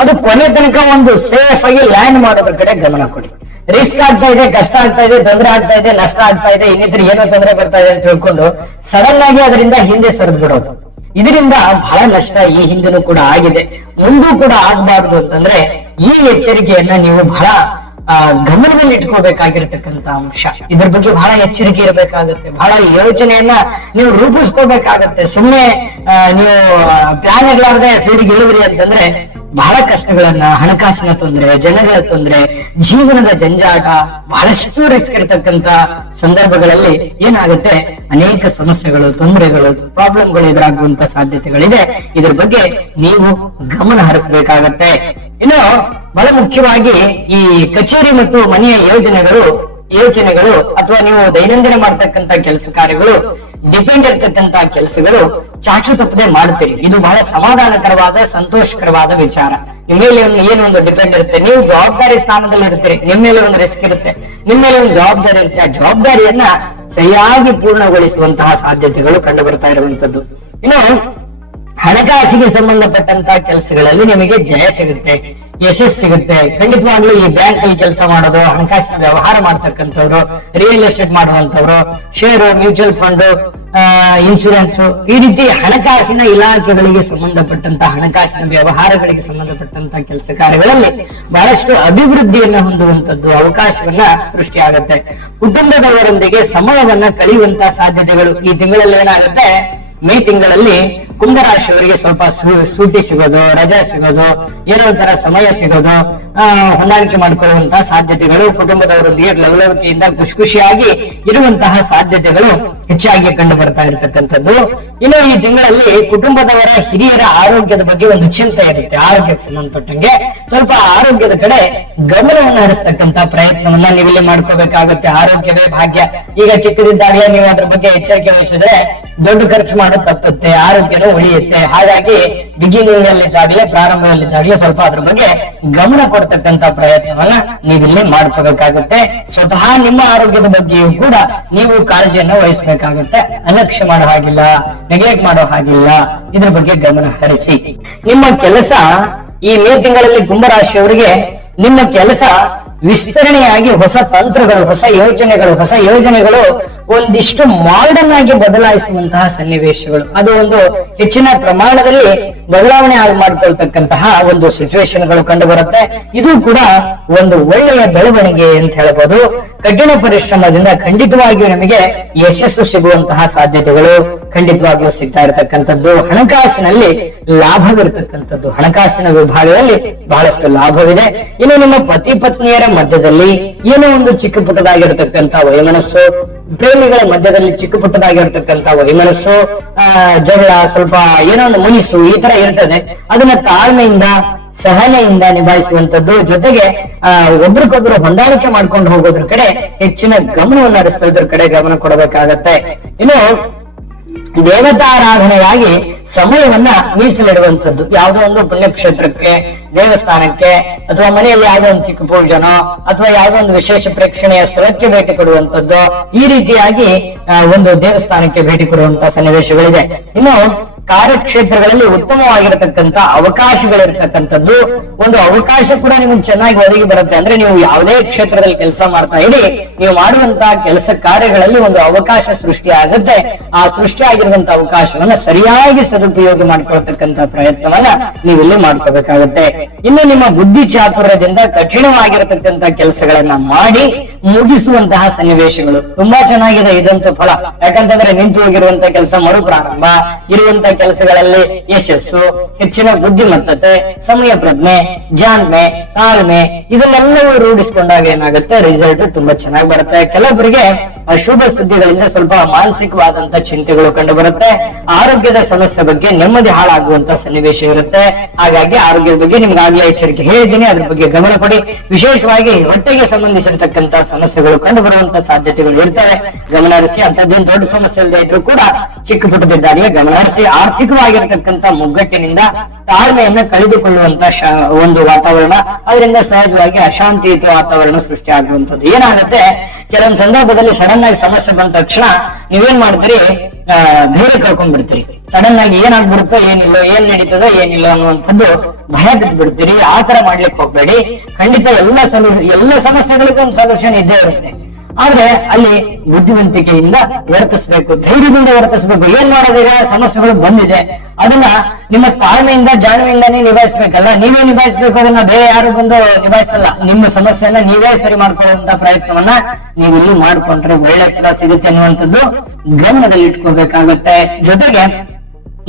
ಅದು ಕೊನೆ ತನಕ ಒಂದು ಸೇಫ್ ಆಗಿ ಲ್ಯಾಂಡ್ ಮಾಡೋದ್ರ ಕಡೆ ಗಮನ ಕೊಡಿ. ರಿಸ್ಕ್ ಆಗ್ತಾ ಇದೆ, ಕಷ್ಟ ಆಗ್ತಾ ಇದೆ, ತೊಂದರೆ ಆಗ್ತಾ ಇದೆ, ನಷ್ಟ ಆಗ್ತಾ ಇದೆ, ಇನ್ನಿತರ ಏನೋ ತೊಂದರೆ ಬರ್ತಾ ಇದೆ ಅಂತ ತಿಳ್ಕೊಂಡು ಸಡನ್ ಆಗಿ ಅದರಿಂದ ಹಿಂದೆ ಸರಿದು ಬಿಡೋದು, ಇದರಿಂದ ಬಹಳ ನಷ್ಟ ಈ ಹಿಂದೆನೂ ಕೂಡ ಆಗಿದೆ, ಮುಂದೂ ಕೂಡ ಆಗ್ಬಾರ್ದು ಅಂತಂದ್ರೆ ಈ ಎಚ್ಚರಿಕೆಯನ್ನ ನೀವು ಬಹಳ ಗಮನದಲ್ಲಿ ಇಟ್ಕೋಬೇಕಾಗಿರ್ತಕ್ಕಂತ ಅಂಶ. ಇದ್ರ ಬಗ್ಗೆ ಬಹಳ ಎಚ್ಚರಿಕೆ ಇರಬೇಕಾಗುತ್ತೆ. ಬಹಳ ಯೋಚನೆಯನ್ನ ನೀವು ರೂಪಿಸ್ಕೋಬೇಕಾಗತ್ತೆ. ಸುಮ್ಮನೆ ನೀವು ಪ್ಲಾನ್ ಇರ್ಲಾರ್ದೆ ಫೀಲ್ಡ್ಗೆ ಇಳಿದ್ರಿ ಅಂತಂದ್ರೆ ಬಹಳ ಕಷ್ಟಗಳನ್ನ, ಹಣಕಾಸಿನ ತೊಂದರೆ, ಜನಗಳ ತೊಂದರೆ, ಜೀವನದ ಜಂಜಾಟ, ಬಹಳಷ್ಟು ರಿಸ್ಕ್ ಇರತಕ್ಕಂತ ಸಂದರ್ಭಗಳಲ್ಲಿ ಏನಾಗುತ್ತೆ, ಅನೇಕ ಸಮಸ್ಯೆಗಳು, ತೊಂದರೆಗಳು, ಪ್ರಾಬ್ಲಮ್ಗಳು ಎದುರಾಗುವಂತ ಸಾಧ್ಯತೆಗಳಿದೆ. ಇದ್ರ ಬಗ್ಗೆ ನೀವು ಗಮನ ಹರಿಸಬೇಕಾಗತ್ತೆ. ಇನ್ನು ಬಹಳ ಮುಖ್ಯವಾಗಿ ಈ ಕಚೇರಿ ಮತ್ತು ಮನೆಯ ಯೋಚನೆಗಳು ಅಥವಾ ನೀವು ದೈನಂದಿನ ಮಾಡ್ತಕ್ಕಂತ ಕೆಲಸ ಕಾರ್ಯಗಳು, ಡಿಪೆಂಡ್ ಇರ್ತಕ್ಕಂತ ಕೆಲಸಗಳು ಚಾಚು ತಪ್ಪದೆ ಮಾಡ್ತೀರಿ. ಇದು ಬಹಳ ಸಮಾಧಾನಕರವಾದ, ಸಂತೋಷಕರವಾದ ವಿಚಾರ. ನಿಮ್ಮ ಮೇಲೆ ಏನೊಂದು ಡಿಪೆಂಡ್ ಇರುತ್ತೆ, ನೀವು ಜವಾಬ್ದಾರಿ ಸ್ಥಾನದಲ್ಲಿ ಇರ್ತೀರಿ, ನಿಮ್ಮ ಮೇಲೆ ಒಂದು ರಿಸ್ಕ್ ಇರುತ್ತೆ, ನಿಮ್ಮ ಮೇಲೆ ಒಂದು ಜವಾಬ್ದಾರಿ ಇರುತ್ತೆ. ಆ ಜವಾಬ್ದಾರಿಯನ್ನ ಸರಿಯಾಗಿ ಪೂರ್ಣಗೊಳಿಸುವಂತಹ ಸಾಧ್ಯತೆಗಳು ಕಂಡು ಬರ್ತಾ ಇರುವಂತದ್ದು. ಇನ್ನು ಹಣಕಾಸಿಗೆ ಸಂಬಂಧಪಟ್ಟಂತಹ ಕೆಲಸಗಳಲ್ಲಿ ನಿಮಗೆ ಜಯ ಸಿಗುತ್ತೆ. ಯಶಸ್ಸು ಸಿಗುತ್ತೆ. ಖಂಡಿತವಾಗ್ಲೂ ಈ ಬ್ಯಾಂಕ್ ಅಲ್ಲಿ ಕೆಲಸ ಮಾಡೋದು, ಹಣಕಾಸಿನ ವ್ಯವಹಾರ ಮಾಡ್ತಕ್ಕಂಥವ್ರು, ರಿಯಲ್ ಎಸ್ಟೇಟ್ ಮಾಡುವಂತವ್ರು, ಷೇರು, ಮ್ಯೂಚುವಲ್ ಫಂಡ್, ಇನ್ಶೂರೆನ್ಸ್, ಈ ರೀತಿ ಹಣಕಾಸಿನ ಇಲಾಖೆಗಳಿಗೆ ಸಂಬಂಧಪಟ್ಟಂತಹ ಹಣಕಾಸಿನ ವ್ಯವಹಾರಗಳಿಗೆ ಸಂಬಂಧಪಟ್ಟಂತಹ ಕೆಲಸ ಕಾರ್ಯಗಳಲ್ಲಿ ಬಹಳಷ್ಟು ಅಭಿವೃದ್ಧಿಯನ್ನ ಹೊಂದುವಂತದ್ದು ಅವಕಾಶವನ್ನ ಸೃಷ್ಟಿಯಾಗುತ್ತೆ. ಕುಟುಂಬದವರೊಂದಿಗೆ ಸಮಯವನ್ನ ಕಳೆಯುವಂತಹ ಸಾಧ್ಯತೆಗಳು ಈ ತಿಂಗಳಲ್ಲಿ ಏನಾಗುತ್ತೆ, ಮೇ ತಿಂಗಳಲ್ಲಿ ಕುಂಭರಾಶಿಯವರಿಗೆ ಸ್ವಲ್ಪ ಸೂಟಿ ಸಿಗೋದು, ರಜಾ ಸಿಗೋದು, ಏನೋ ಒಂಥರ ಸಮಯ ಸಿಗೋದು, ಹೊಂದಾಣಿಕೆ ಮಾಡಿಕೊಳ್ಳುವಂತಹ ಸಾಧ್ಯತೆಗಳು, ಕುಟುಂಬದವರೊಂದಿಗೆ ಲವಲವಿಕೆಯಿಂದ ಖುಷಿಯಾಗಿ ಇರುವಂತಹ ಸಾಧ್ಯತೆಗಳು ಹೆಚ್ಚಾಗಿ ಕಂಡು ಬರ್ತಾ ಇರತಕ್ಕಂಥದ್ದು. ಇನ್ನು ಈ ತಿಂಗಳಲ್ಲಿ ಕುಟುಂಬದವರ ಹಿರಿಯರ ಆರೋಗ್ಯದ ಬಗ್ಗೆ ಒಂದು ಚಿಂತೆ ಇರುತ್ತೆ. ಆರೋಗ್ಯಕ್ಕೆ ಸಂಬಂಧಪಟ್ಟಂಗೆ ಸ್ವಲ್ಪ ಆರೋಗ್ಯದ ಕಡೆ ಗಮನವನ್ನು ಹರಿಸ್ತಕ್ಕಂತ ಪ್ರಯತ್ನವನ್ನ ನೀವಿಲ್ಲಿ ಮಾಡ್ಕೋಬೇಕಾಗುತ್ತೆ. ಆರೋಗ್ಯವೇ ಭಾಗ್ಯ. ಈಗ ಚಿಕ್ಕದಿದ್ದಾಗಲೇ ನೀವು ಅದ್ರ ಬಗ್ಗೆ ಎಚ್ಚರಿಕೆ ವಹಿಸಿದ್ರೆ ದೊಡ್ಡ ಖರ್ಚು ಮಾಡೋದು ತಪ್ಪುತ್ತೆ, ಆರೋಗ್ಯನೂ ಉಳಿಯುತ್ತೆ. ಹಾಗಾಗಿ ಬಿಗಿನಿಂಗ್ ಅಲ್ಲಿದ್ದಾಗಲೇ, ಪ್ರಾರಂಭದಲ್ಲಿದ್ದಾಗಲೇ ಸ್ವಲ್ಪ ಅದ್ರ ಬಗ್ಗೆ ಗಮನ ಕೊಡ್ತಕ್ಕಂತ ಪ್ರಯತ್ನವನ್ನ ನೀವಿಲ್ಲಿ ಮಾಡ್ಕೋಬೇಕಾಗುತ್ತೆ. ಸ್ವತಃ ನಿಮ್ಮ ಆರೋಗ್ಯದ ಬಗ್ಗೆಯೂ ಕೂಡ ನೀವು ಕಾಳಜಿಯನ್ನ ವಹಿಸಬೇಕಾಗುತ್ತೆ. ಅಲಕ್ಷ್ಯ ಮಾಡೋ ಹಾಗಿಲ್ಲ, ನೆಗ್ಲೆಕ್ಟ್ ಮಾಡೋ ಹಾಗಿಲ್ಲ. ಇದ್ರ ಬಗ್ಗೆ ಗಮನ ಹರಿಸಿ. ನಿಮ್ಮ ಕೆಲಸ ಈ ಮೇ ತಿಂಗಳಲ್ಲಿ ಕುಂಭರಾಶಿಯವರಿಗೆ ನಿಮ್ಮ ಕೆಲಸ ವಿಸ್ತರಣೆಯಾಗಿ ಹೊಸ ತಂತ್ರಗಳು, ಹೊಸ ಯೋಜನೆಗಳು ಒಂದಿಷ್ಟು ಮಾಡರ್ನ್ ಆಗಿ ಬದಲಾಯಿಸುವಂತಹ ಸನ್ನಿವೇಶಗಳು, ಅದು ಒಂದು ಹೆಚ್ಚಿನ ಪ್ರಮಾಣದಲ್ಲಿ ಬದಲಾವಣೆ ಮಾಡಿಕೊಳ್ತಕ್ಕಂತಹ ಒಂದು ಸಿಚುವೇಶನ್ಗಳು ಕಂಡು ಬರುತ್ತೆ. ಇದು ಕೂಡ ಒಂದು ಒಳ್ಳೆಯ ಬೆಳವಣಿಗೆ ಅಂತ ಹೇಳ್ಬೋದು. ಕಠಿಣ ಪರಿಶ್ರಮದಿಂದ ಖಂಡಿತವಾಗಿಯೂ ನಮಗೆ ಯಶಸ್ಸು ಸಿಗುವಂತಹ ಸಾಧ್ಯತೆಗಳು ಖಂಡಿತವಾಗಿಯೂ ಸಿಗ್ತಾ ಇರತಕ್ಕಂಥದ್ದು. ಹಣಕಾಸಿನಲ್ಲಿ ಲಾಭವಿರತಕ್ಕಂಥದ್ದು, ಹಣಕಾಸಿನ ವಿಭಾಗದಲ್ಲಿ ಬಹಳಷ್ಟು ಲಾಭವಿದೆ. ಇನ್ನು ನಿಮ್ಮ ಪತಿ ಪತ್ನಿಯರ ಮಧ್ಯದಲ್ಲಿ ಏನೋ ಒಂದು ಚಿಕ್ಕ ಪುಟ್ಟದಾಗಿರ್ತಕ್ಕಂಥ ವೈಮನಸ್ಸು, ಪ್ರೇಮಿಗಳ ಮಧ್ಯದಲ್ಲಿ ಚಿಕ್ಕ ಪುಟ್ಟದಾಗಿರ್ತಕ್ಕಂಥ ವೈಮನಸ್ಸು, ಜಗಳ, ಸ್ವಲ್ಪ ಏನೋ ಒಂದು ಮುನಿಸು ಈ ತರ ಇರ್ತದೆ. ಅದನ್ನ ತಾಳ್ಮೆಯಿಂದ, ಸಹನೆಯಿಂದ ನಿಭಾಯಿಸುವಂತದ್ದು, ಜೊತೆಗೆ ಒಬ್ರಿಗೊಬ್ರು ಹೊಂದಾಣಿಕೆ ಮಾಡ್ಕೊಂಡು ಹೋಗೋದ್ರ ಕಡೆ ಹೆಚ್ಚಿನ ಗಮನವನ್ನು ಹರಿಸೋದ್ರ ಕಡೆ ಗಮನ ಕೊಡಬೇಕಾಗತ್ತೆ. ಇನ್ನು ದೇವತಾರಾಧನೆಗಾಗಿ ಸಮಯವನ್ನ ಮೀಸಲಿಡುವಂಥದ್ದು, ಯಾವುದೋ ಒಂದು ಪುಣ್ಯಕ್ಷೇತ್ರಕ್ಕೆ, ದೇವಸ್ಥಾನಕ್ಕೆ, ಅಥವಾ ಮನೆಯಲ್ಲಿ ಯಾವುದೋ ಒಂದು ಚಿಕ್ಕ ಪೂಜನೋ ಅಥವಾ ಯಾವುದೋ ಒಂದು ವಿಶೇಷ ಪ್ರೇಕ್ಷಣೀಯ ಸ್ಥಳಕ್ಕೆ ಭೇಟಿ ಕೊಡುವಂಥದ್ದು, ಈ ರೀತಿಯಾಗಿ ಒಂದು ದೇವಸ್ಥಾನಕ್ಕೆ ಭೇಟಿ ಕೊಡುವಂತಹ ಸನ್ನಿವೇಶಗಳಿದೆ. ಇನ್ನು ಕಾರ್ಯಕ್ಷೇತ್ರಗಳಲ್ಲಿ ಉತ್ತಮವಾಗಿರತಕ್ಕಂತ ಅವಕಾಶಗಳಿರ್ತಕ್ಕಂಥದ್ದು, ಒಂದು ಅವಕಾಶ ಕೂಡ ನಿಮ್ಗೆ ಚೆನ್ನಾಗಿ ಒದಗಿ ಬರುತ್ತೆ. ಅಂದ್ರೆ ನೀವು ಯಾವುದೇ ಕ್ಷೇತ್ರದಲ್ಲಿ ಕೆಲಸ ಮಾಡ್ತಾ ಇರಿ, ನೀವು ಮಾಡುವಂತಹ ಕೆಲಸ ಕಾರ್ಯಗಳಲ್ಲಿ ಒಂದು ಅವಕಾಶ ಸೃಷ್ಟಿ ಆಗುತ್ತೆ. ಆ ಸೃಷ್ಟಿಯಾಗಿರುವಂತ ಅವಕಾಶವನ್ನ ಸರಿಯಾಗಿ ಸದುಪಯೋಗ ಮಾಡಿಕೊಳ್ತಕ್ಕಂತ ಪ್ರಯತ್ನವನ್ನ ನೀವಿಲ್ಲಿ ಮಾಡ್ಕೋಬೇಕಾಗುತ್ತೆ. ಇನ್ನು ನಿಮ್ಮ ಬುದ್ಧಿ ಚಾತುರ್ಯದಿಂದ ಕಠಿಣವಾಗಿರತಕ್ಕಂತ ಕೆಲಸಗಳನ್ನ ಮಾಡಿ ಮುಗಿಸುವಂತಹ ಸನ್ನಿವೇಶಗಳು ತುಂಬಾ ಚೆನ್ನಾಗಿದೆ. ಇದಂತೂ ಫಲ. ಯಾಕಂತಂದ್ರೆ ನಿಂತು ಹೋಗಿರುವಂತಹ ಕೆಲಸ ಮರುಪ್ರಾರಂಭ, ಇರುವಂತಹ ಕೆಲಸಗಳಲ್ಲಿ ಯಶಸ್ಸು, ಹೆಚ್ಚಿನ ಬುದ್ಧಿಮತ್ತತೆ, ಸಮಯ ಪ್ರಜ್ಞೆ, ಜಾಣ್ಮೆ, ತಾಳ್ಮೆ ಇದನ್ನೆಲ್ಲವೂ ರೂಢಿಸಿಕೊಂಡಾಗ ಏನಾಗುತ್ತೆ, ರಿಸಲ್ಟ್ ತುಂಬಾ ಚೆನ್ನಾಗಿ ಬರುತ್ತೆ. ಕೆಲವರಿಗೆ ಅಶುಭ ಸುದ್ದಿಗಳಿಂದ ಸ್ವಲ್ಪ ಮಾನಸಿಕವಾದಂತಹ ಚಿಂತೆಗಳು ಕಂಡು ಬರುತ್ತೆ. ಆರೋಗ್ಯದ ಸಮಸ್ಯೆ ಬಗ್ಗೆ ನೆಮ್ಮದಿ ಹಾಳಾಗುವಂತ ಸನ್ನಿವೇಶ ಇರುತ್ತೆ. ಹಾಗಾಗಿ ಆರೋಗ್ಯದ ಬಗ್ಗೆ ನಿಮ್ಗಾಗ್ಲೇ ಎಚ್ಚರಿಕೆ ಹೇಳಿದ್ದೀನಿ, ಅದ್ರ ಬಗ್ಗೆ ಗಮನ ಕೊಡಿ. ವಿಶೇಷವಾಗಿ ಹೊಟ್ಟೆಗೆ ಸಂಬಂಧಿಸಿರ್ತಕ್ಕಂತಹ ಸಮಸ್ಯೆಗಳು ಕಂಡು ಬರುವಂತಹ ಸಾಧ್ಯತೆಗಳು ಇರ್ತವೆ. ಗಮನ ಹರಿಸಿ. ಅಂತದ್ದೇನು ದೊಡ್ಡ ಸಮಸ್ಯೆ ಇಲ್ಲದೆ ಇದ್ರೂ ಕೂಡ ಚಿಕ್ಕ ಪುಟ್ಟದಿದ್ದಾಗಲೇ ಗಮನ ಹರಿಸಿ. ಆರ್ಥಿಕವಾಗಿರ್ತಕ್ಕಂಥ ಮುಗ್ಗಟ್ಟಿನಿಂದ ತಾಳ್ಮೆಯನ್ನ ಕಳೆದುಕೊಳ್ಳುವಂತ ಒಂದು ವಾತಾವರಣ, ಅದರಿಂದ ಸಹಜವಾಗಿ ಅಶಾಂತಿಯುತ ವಾತಾವರಣ ಸೃಷ್ಟಿ ಆಗುವಂಥದ್ದು. ಏನಾಗುತ್ತೆ, ಕೆಲವೊಂದು ಸಂದರ್ಭದಲ್ಲಿ ಸಡನ್ ಆಗಿ ಸಮಸ್ಯೆ ಬಂದ ತಕ್ಷಣ ನೀವೇನ್ ಮಾಡ್ತೀರಿ, ಧೈರ್ಯ ಕಳ್ಕೊಂಡ್ಬಿಡ್ತೀರಿ. ಸಡನ್ ಆಗಿ ಏನಾಗ್ಬಿಡುತ್ತೋ ಏನಿಲ್ಲ, ಏನ್ ನಡೀತದೋ ಏನಿಲ್ಲ ಅನ್ನುವಂಥದ್ದು ಭಯ ಬಿಟ್ಬಿಡ್ತೀರಿ. ಆ ತರ ಮಾಡ್ಲಿಕ್ಕೆ ಹೋಗ್ಬೇಡಿ. ಖಂಡಿತ ಎಲ್ಲ ಸಮಸ್ಯೆಗಳಿಗೂ ಒಂದು ಸೊಲ್ಯೂಷನ್ ಇದ್ದೇ ಇರುತ್ತೆ. ಆದ್ರೆ ಅಲ್ಲಿ ಬುದ್ಧಿವಂತಿಕೆಯಿಂದ ವರ್ತಿಸ್ಬೇಕು, ಧೈರ್ಯದಿಂದ ವರ್ತಿಸ್ಬೇಕು. ಏನ್ ಮಾಡೋದೀಗ, ಸಮಸ್ಯೆಗಳು ಬಂದಿದೆ, ಅದನ್ನ ನಿಮ್ಮ ತಾಳ್ಮೆಯಿಂದ, ಜಾಣ್ಮೆಯಿಂದಾನೇ ನಿಭಾಯಿಸ್ಬೇಕಲ್ಲ. ನೀವೇ ನಿಭಾಯಿಸ್ಬೇಕು, ಅದನ್ನ ಬೇರೆ ಯಾರು ಬಂದು ನಿಭಾಯಿಸಲ್ಲ. ನಿಮ್ಮ ಸಮಸ್ಯೆಯನ್ನ ನೀವೇ ಸರಿ ಮಾಡ್ಕೊಳ್ಳುವಂತ ಪ್ರಯತ್ನವನ್ನ ನೀವು ಇಲ್ಲಿ ಮಾಡ್ಕೊಂಡ್ರೆ ಒಳ್ಳೆ ಫಲ ಸಿಗುತ್ತೆ ಅನ್ನುವಂಥದ್ದು ಗಮನದಲ್ಲಿ ಇಟ್ಕೋಬೇಕಾಗತ್ತೆ. ಜೊತೆಗೆ